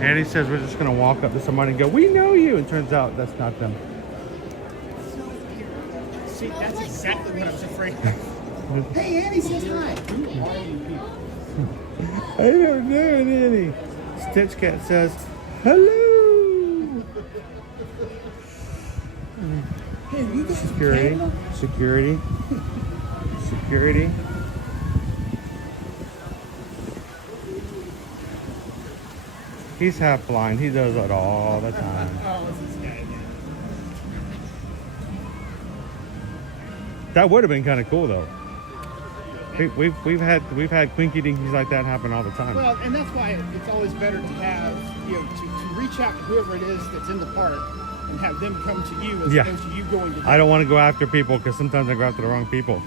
Annie says we're just going to walk up to somebody and go, "We know you," and turns out that's not them. See, that's exactly what I was afraid of. Hey, Annie says hi. Who are you people? I don't know, Annie. Stitch Cat says, "Hello." Hey, you got Security, security, security. He's half blind. He does it all the time. Oh, it's this guy again. That would have been kind of cool, though. We've had quinky dinkies like that happen all the time. Well, and that's why it's always better to have, to reach out to whoever it is that's in the park and have them come to you as opposed to you going to them. I don't want to go after people because sometimes I go after the wrong people.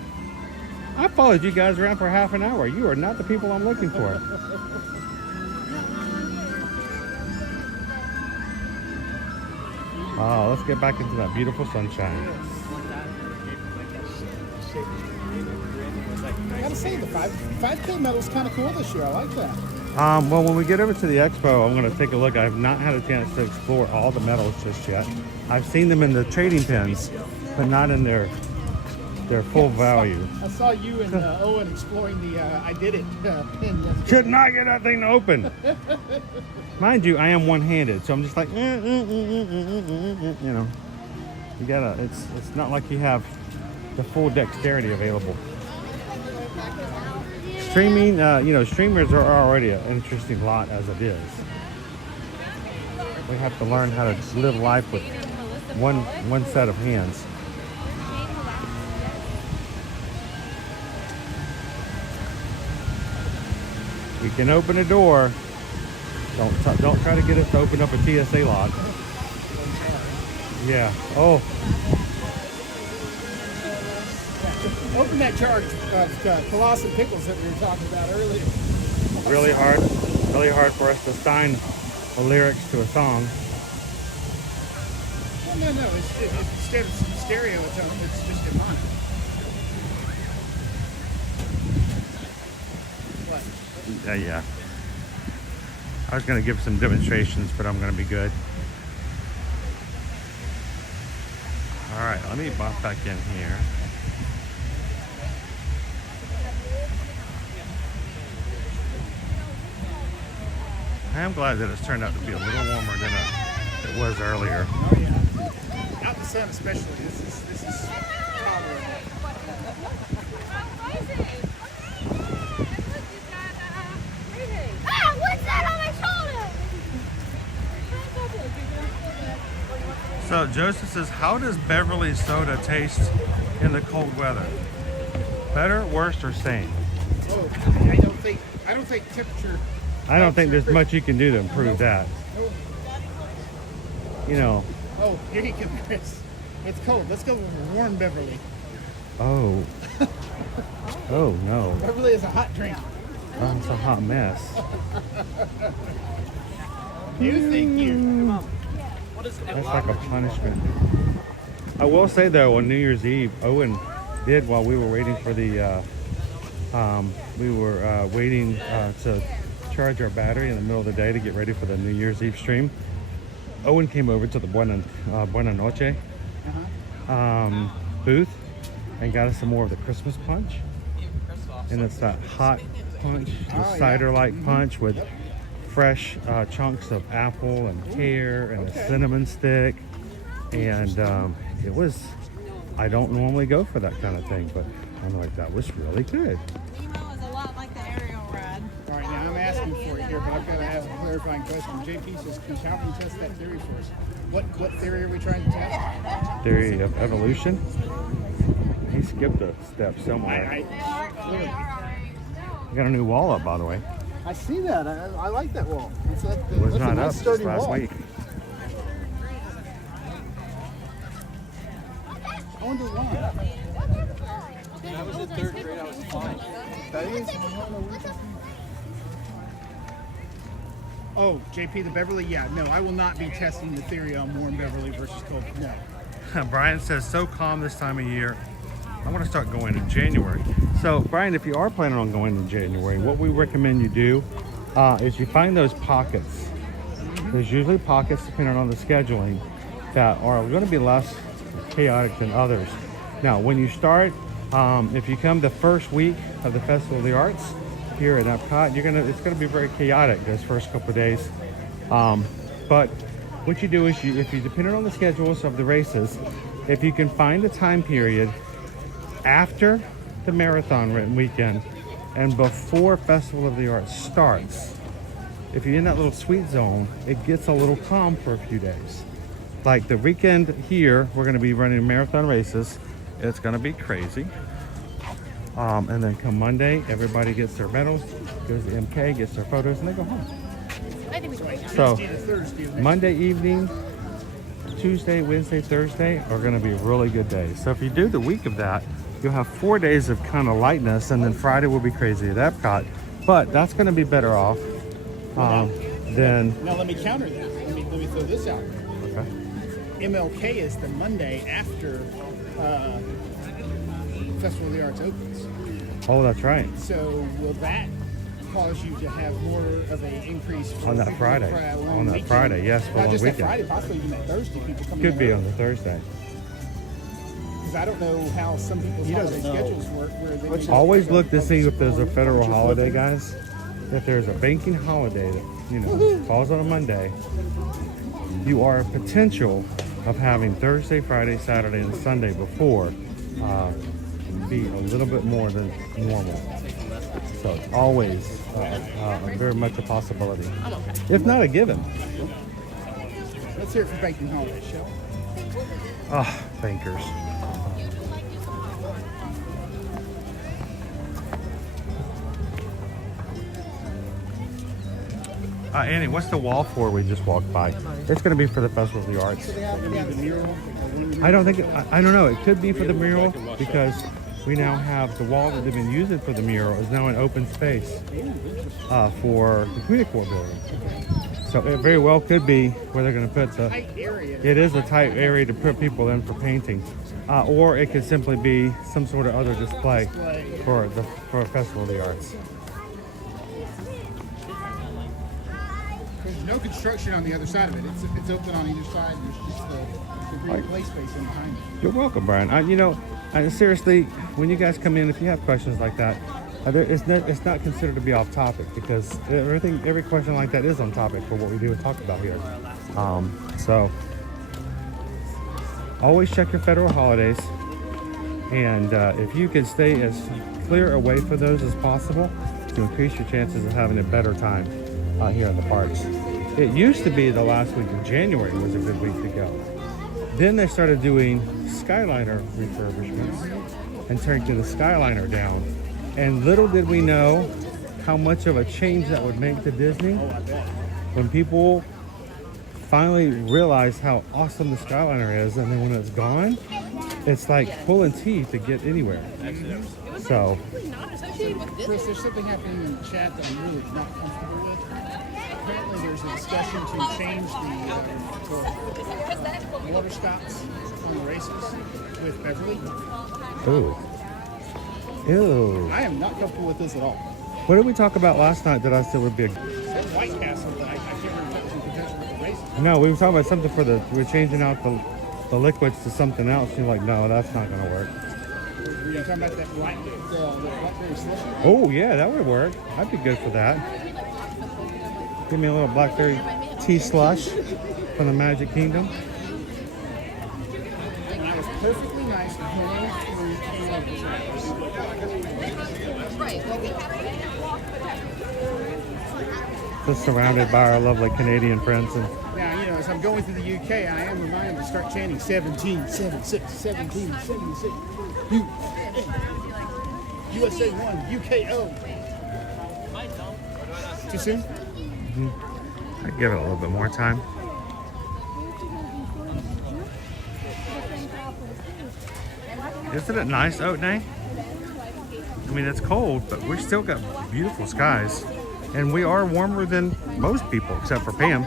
I followed you guys around for half an hour. You are not the people I'm looking for. Oh, let's get back into that beautiful sunshine. I gotta say, the 5K medal's kind of cool this year. I like that. Well, when we get over to the expo, I'm going to take a look. I have not had a chance to explore all the medals just yet. I've seen them in the trading pins, but not in their full value. I saw you and Owen exploring the I Did It pin yesterday. Could not get that thing to open. Mind you, I am one-handed, so I'm just like, you know. You gotta. It's not like you have the full dexterity available. Streaming, streamers are already an interesting lot as it is. We have to learn how to live life with one set of hands. We can open a door. Don't try to get us to open up a TSA lock. Yeah. Oh. Open that jar of colossal pickles that we were talking about earlier. Really hard for us to sign the lyrics to a song. Well, no. Instead of stereo, it's just in mono. What? Yeah. I was going to give some demonstrations, but I'm going to be good. All right, let me bump back in here. I am glad that it's turned out to be a little warmer than it was earlier. Oh yeah. Out in the sun especially. This is tolerable. Ah, what's that on my shoulder? So Joseph says, how does Beverly soda taste in the cold weather? Better, worse, or same? Oh, I don't think temperature. I don't think there's much you can do to improve that. Nope. You know. Oh, here you go, Chris. It's cold. Let's go with warm Beverly. Oh. Oh no. Beverly is a hot drink. Oh, it's a hot mess. You think you? Come on. That's like a punishment. I will say though, on New Year's Eve, Owen did, while we were waiting for the, waiting to charge our battery in the middle of the day to get ready for the New Year's Eve stream. Owen came over to the Buena Noche booth and got us some more of the Christmas punch. And it's that hot punch, the cider-like punch with fresh chunks of apple and pear and a cinnamon stick. And it was, I don't normally go for that kind of thing, but I'm like, that was really good. All right, now I'm asking for it here, but I've got to ask a clarifying question. JP says, can Calvin test that theory for us? What theory are we trying to test? Theory of evolution. He skipped a step somewhere. We got a new wall up, by the way. I see that. I like that wall. It was not up just last week. I wonder why. When I was in 3rd grade, I was fine. That is? Oh, JP, the Beverly? Yeah, no, I will not be testing the theory on warm Beverly versus cold. No. Brian says, so calm this time of year. I want to start going in January. So, Brian, if you are planning on going in January, what we recommend you do is you find those pockets. There's usually pockets, depending on the scheduling, that are going to be less chaotic than others. Now, when you start, if you come the first week of the Festival of the Arts here at Epcot, it's gonna be very chaotic those first couple of days. But what you do is, if you depending on the schedules of the races, if you can find a time period after the marathon weekend and before Festival of the Arts starts, if you're in that little sweet zone, it gets a little calm for a few days. Like the weekend here, we're going to be running marathon races. It's going to be crazy. And then come Monday, everybody gets their medals, goes to MK, gets their photos, and they go home. So Monday evening, Tuesday, Wednesday, Thursday are going to be really good days. So if you do the week of that, you'll have 4 days of kind of lightness, and then Friday will be crazy at Epcot. But that's going to be better off than... Now let me counter that. Let me throw this out. Okay. MLK is the Monday after Festival of the Arts opens. Oh, that's right. So will that cause you to have more of an increase on that Friday? On that Friday, yes, for not one just weekend. that Friday, possibly even that Thursday. People coming Could be in on the Thursday. Because I don't know how some people's holiday schedules work. Where they Always look to see if there's a federal holiday, guys. If there's a banking holiday that falls on a Monday, you are a potential of having Thursday, Friday, Saturday, and Sunday before be a little bit more than normal. So it's always very much a possibility, if not a given. Let's hear it for banking holidays, shall we? Ah, bankers. Annie, what's the wall for we just walked by? It's going to be for the Festival of the Arts. I don't think, I don't know. It could be for the mural because we now have the wall that they've been using for the mural is now an open space for the Community Corps building. So it very well could be where they're going to put the, it is a tight area to put people in for painting. Or it could simply be some sort of other display for a Festival of the Arts. There's no construction on the other side of it. It's open on either side. There's just the green play space in behind it. You're welcome, Brian. Seriously, when you guys come in, if you have questions like that, It's not considered to be off topic because every question like that is on topic for what we do and talk about here. So always check your federal holidays, and if you can stay as clear away from those as possible to increase your chances of having a better time here in the parks. It used to be the last week of January was a good week to go. Then they started doing Skyliner refurbishments and turning the Skyliner down. And little did we know how much of a change that would make to Disney when people finally realized how awesome the Skyliner is, and then when it's gone, it's like pulling teeth to get anywhere. So, Chris, there's something happening in the chat that I'm really not comfortable with. Apparently there's a discussion to change the water stops on the races with Beverly. ooh. Ew. I am not comfortable with this at all. What did we talk about last night that I said would be a... That White Castle, but I can't remember if that was in conjunction with the races. No, we were talking about something for we're changing out the liquids to something else. You're like, no, that's not going to work. Were you talking about that the blackberry slush? Oh, yeah, that would work. I'd be good for that. Give me a little blackberry tea slush from the Magic Kingdom. And I was perfectly nice going through Canada. Just surrounded by our lovely Canadian friends. And Now, you know, as I'm going through the UK, I am reminded to start chanting 1776, 1776. USA 1, UK 0. Too soon? I'd give it a little bit more time. Isn't it nice out there? I mean, it's cold, but we've still got beautiful skies. And we are warmer than most people, except for Pam,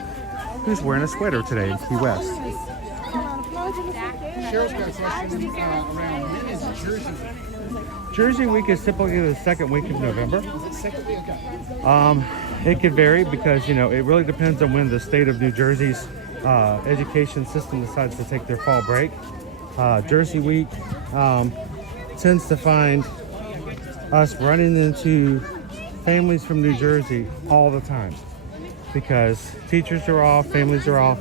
who's wearing a sweater today in Key West. Cheryl's got a question around when is Jersey Week? Jersey Week is typically the second week of November. Is it second week? Okay. It could vary because, you know, it really depends on when the state of New Jersey's education system decides to take their fall break. Jersey Week tends to find us running into families from New Jersey all the time because teachers are off, families are off,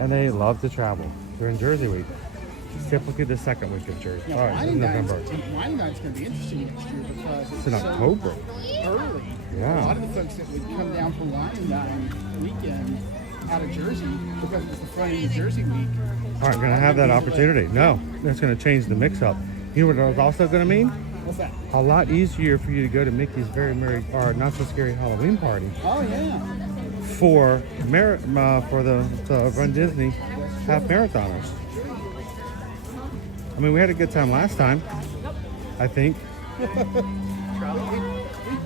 and they love to travel during Jersey Week. It's typically the second week of Jersey. Now, November. Wine Night's going to be interesting next year because It's in October. Early. Yeah. A lot of the folks that would come down for Wine Night weekend out of Jersey because it was the front of New Jersey Week Aren't going to have that opportunity. No, that's going to change the mix-up. You know what it's also going to mean? What's that? A lot easier for you to go to Mickey's Very Merry or Not So Scary Halloween Party Oh, yeah. for the Run Disney half marathoners. I mean, we had a good time last time, I think.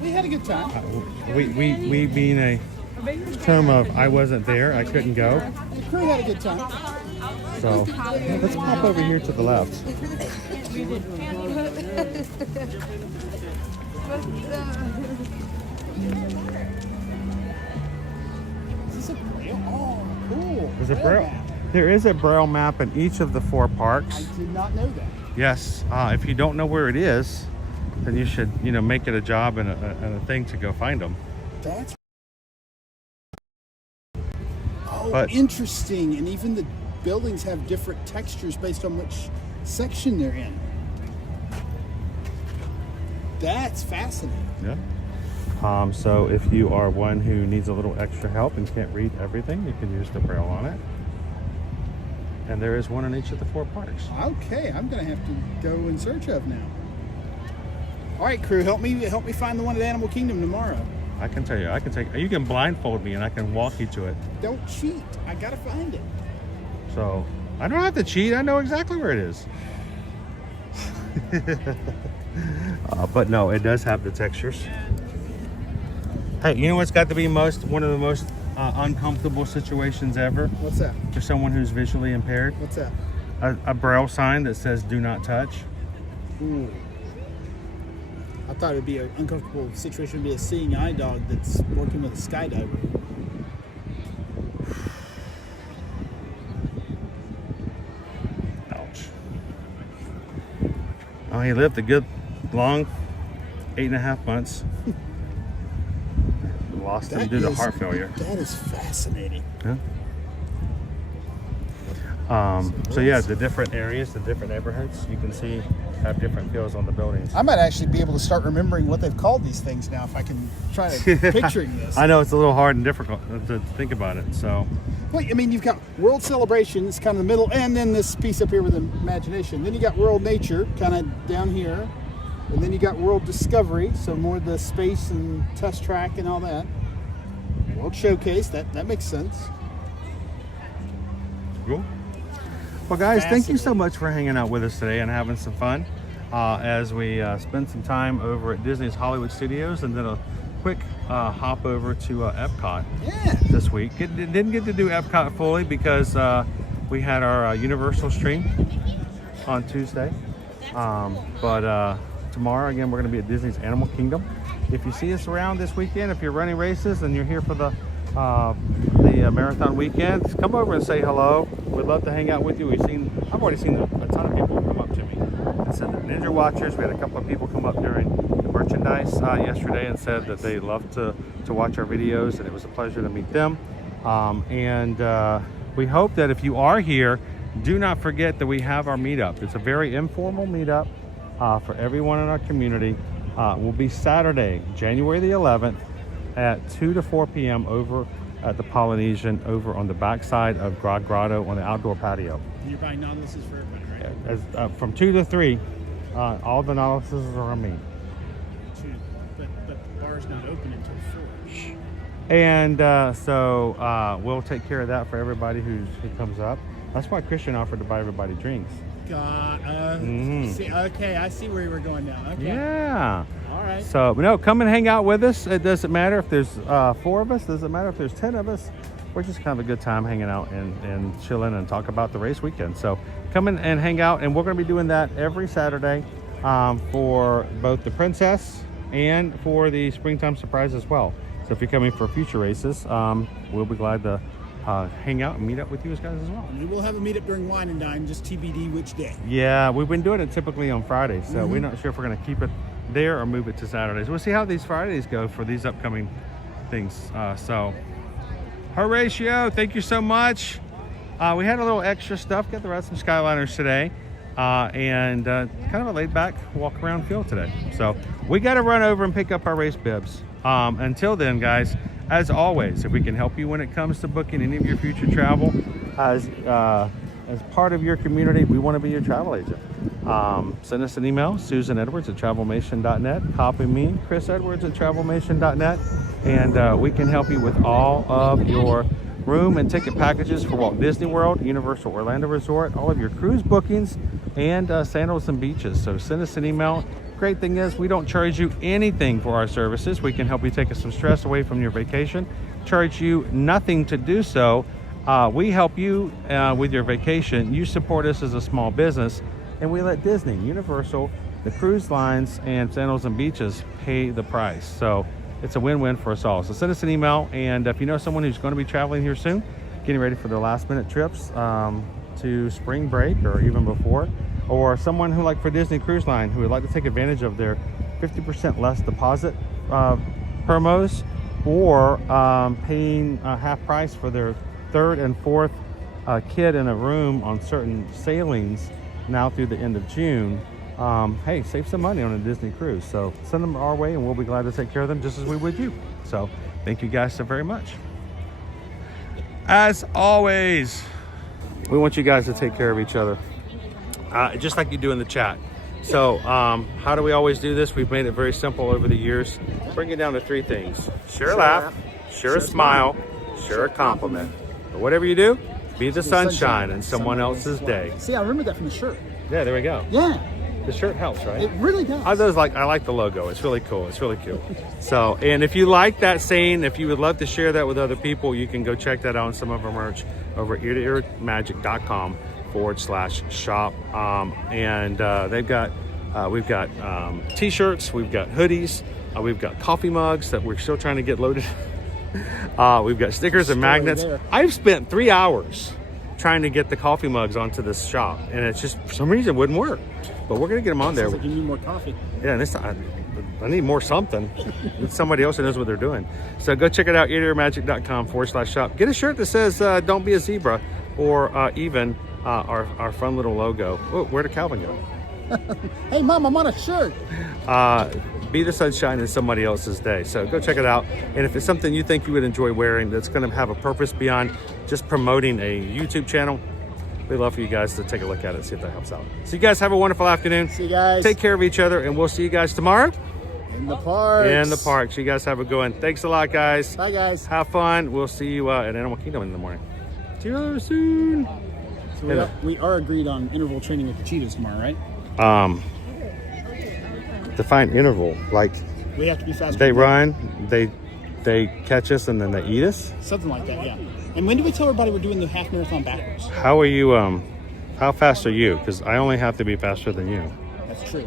We had a good time. We being a term of I wasn't there, I couldn't go. The crew had a good time. So let's pop over here to the left. Is this a braille? Oh, cool. There's a braille. There is a braille map in each of the 4 parks. I did not know that. Yes. If you don't know where it is, then you should, you know, make it a job and a thing to go find them. That's interesting. And even the buildings have different textures based on which section they're in. That's fascinating. Yeah. So if you are one who needs a little extra help and can't read everything, you can use the braille on it. And there is one in each of the 4 parks. Okay, I'm gonna have to go in search of now. All right, crew, help me find the one at Animal Kingdom tomorrow. I can tell you, you can blindfold me and I can walk you to it. Don't cheat. I gotta find it. So I don't have to cheat. I know exactly where it is. But no, it does have the textures. Hey, you know what's got to be one of the most uncomfortable situations ever? What's that? For someone who's visually impaired? What's that? A braille sign that says "Do not touch." Ooh. I thought it'd be an uncomfortable situation to be a seeing eye dog that's working with a skydiver. Ouch. Oh, he lived a good, long 8.5 months. Lost him due to heart failure. That is fascinating. Yeah. So yeah, the different areas, the different neighborhoods, you can see have different feels on the buildings. I might actually be able to start remembering what they've called these things now if I can try to picturing this. I know it's a little hard and difficult to think about it. So, well, I mean, you've got World Celebrations kind of the middle, and then this piece up here with Imagination. Then you got World Nature kind of down here, and then you got World Discovery, so more the space and test track and all that. World Showcase, that makes sense. Cool. Well, guys, thank you so much for hanging out with us today and having some fun as we spend some time over at Disney's Hollywood Studios and then a quick hop over to Epcot this week. Didn't get to do Epcot fully because we had our Universal stream on Tuesday. But tomorrow, again, we're going to be at Disney's Animal Kingdom. If you see us around this weekend, if you're running races and you're here for the marathon weekend, come over and say hello. We'd love to hang out with you. I've already seen a ton of people come up to me and said they're Ninja Watchers. We had a couple of people come up during the merchandise yesterday and said that they love to watch our videos, and it was a pleasure to meet them. We hope that if you are here, do not forget that we have our meetup. It's a very informal meetup for everyone in our community. Will be Saturday, January the 11th at 2 to 4 p.m. over at the Polynesian over on the backside of Grog Grotto on the outdoor patio. And you're buying Nautiluses for everybody, right? From 2 to 3, all the Nautiluses are on me. But the bar's not open until 4. And so we'll take care of that for everybody who comes up. That's why Christian offered to buy everybody drinks. See, okay, I see where you were going now. Okay. Yeah. All right. So, no, come and hang out with us. It doesn't matter if there's 4 of us. Doesn't matter if there's 10 of us. We're just kind of a good time hanging out and chilling and talk about the race weekend. So come in and hang out. And we're going to be doing that every Saturday for both the Princess and for the Springtime Surprise as well. So if you're coming for future races, we'll be glad to hang out and meet up with you guys as well. We will have a meetup during Wine and Dine, just TBD which day. Yeah, we've been doing it typically on Fridays, so we're not sure if we're going to keep it there or move it to Saturdays. We'll see how these Fridays go for these upcoming things. So, Horatio, thank you so much. We had a little extra stuff, got to ride some Skyliners today, and kind of a laid-back walk-around feel today. So, we got to run over and pick up our race bibs. Until then, guys, as always, if we can help you when it comes to booking any of your future travel, as part of your community, we want to be your travel agent. Send us an email, susanedwards@travelmation.net. Copy me, chrisedwards@travelmation.net, and we can help you with all of your room and ticket packages for Walt Disney World, Universal Orlando Resort, all of your cruise bookings, and sandals and beaches. So send us an email. Great thing is we don't charge you anything for our services. We can help you take some stress away from your vacation, charge you nothing to do so. We help you with your vacation. You support us as a small business, and we let Disney, Universal, the cruise lines, and Sandals and Beaches pay the price. So it's a win-win for us all. So send us an email, and if you know someone who's going to be traveling here soon, getting ready for their last-minute trips to spring break or even before, or someone who, like for Disney Cruise Line, who would like to take advantage of their 50% less deposit promos, or paying half price for their 3rd and 4th kid in a room on certain sailings now through the end of June. Hey, save some money on a Disney cruise. So send them our way and we'll be glad to take care of them just as we would you. So thank you guys so very much. As always, we want you guys to take care of each other. Just like you do in the chat. So how do we always do this? We've made it very simple over the years. Bring it down to 3 things. Share a laugh, share a smile, share a compliment. But whatever you do, be the sunshine in someone else's day. See, I remember that from the shirt. Yeah, there we go. Yeah. The shirt helps, right? It really does. I like the logo. It's really cool. It's really cool. So, and if you like that saying, if you would love to share that with other people, you can go check that out on some of our merch over at eartoearmagic.com/shop. We've got t-shirts, we've got hoodies, we've got coffee mugs that we're still trying to get loaded. We've got stickers and magnets. I've spent 3 hours trying to get the coffee mugs onto this shop, and it's just for some reason it wouldn't work. But we're gonna get them on there. Like you need more coffee. Yeah, this time I need more something. Need somebody else who knows what they're doing. So go check it out, eartoearmagic.com/shop. Get a shirt that says "Don't be a zebra," or even our fun little logo. Oh, where did Calvin go? Hey, Mom, I'm on a shirt. Be the sunshine in somebody else's day. So go check it out. And if it's something you think you would enjoy wearing that's going to have a purpose beyond just promoting a YouTube channel, we'd love for you guys to take a look at it and see if that helps out. So you guys have a wonderful afternoon. See you guys. Take care of each other, and we'll see you guys tomorrow. In the parks. In the parks. You guys have a good one. Thanks a lot, guys. Bye, guys. Have fun. We'll see you at Animal Kingdom in the morning. See you soon. So we are agreed on interval training with the cheetahs tomorrow, right? Define interval. Like we have to be fast. They run, they catch us, and then they eat us. Something like that, yeah. And when do we tell everybody we're doing the half marathon backwards? How are you? How fast are you? Because I only have to be faster than you. That's true.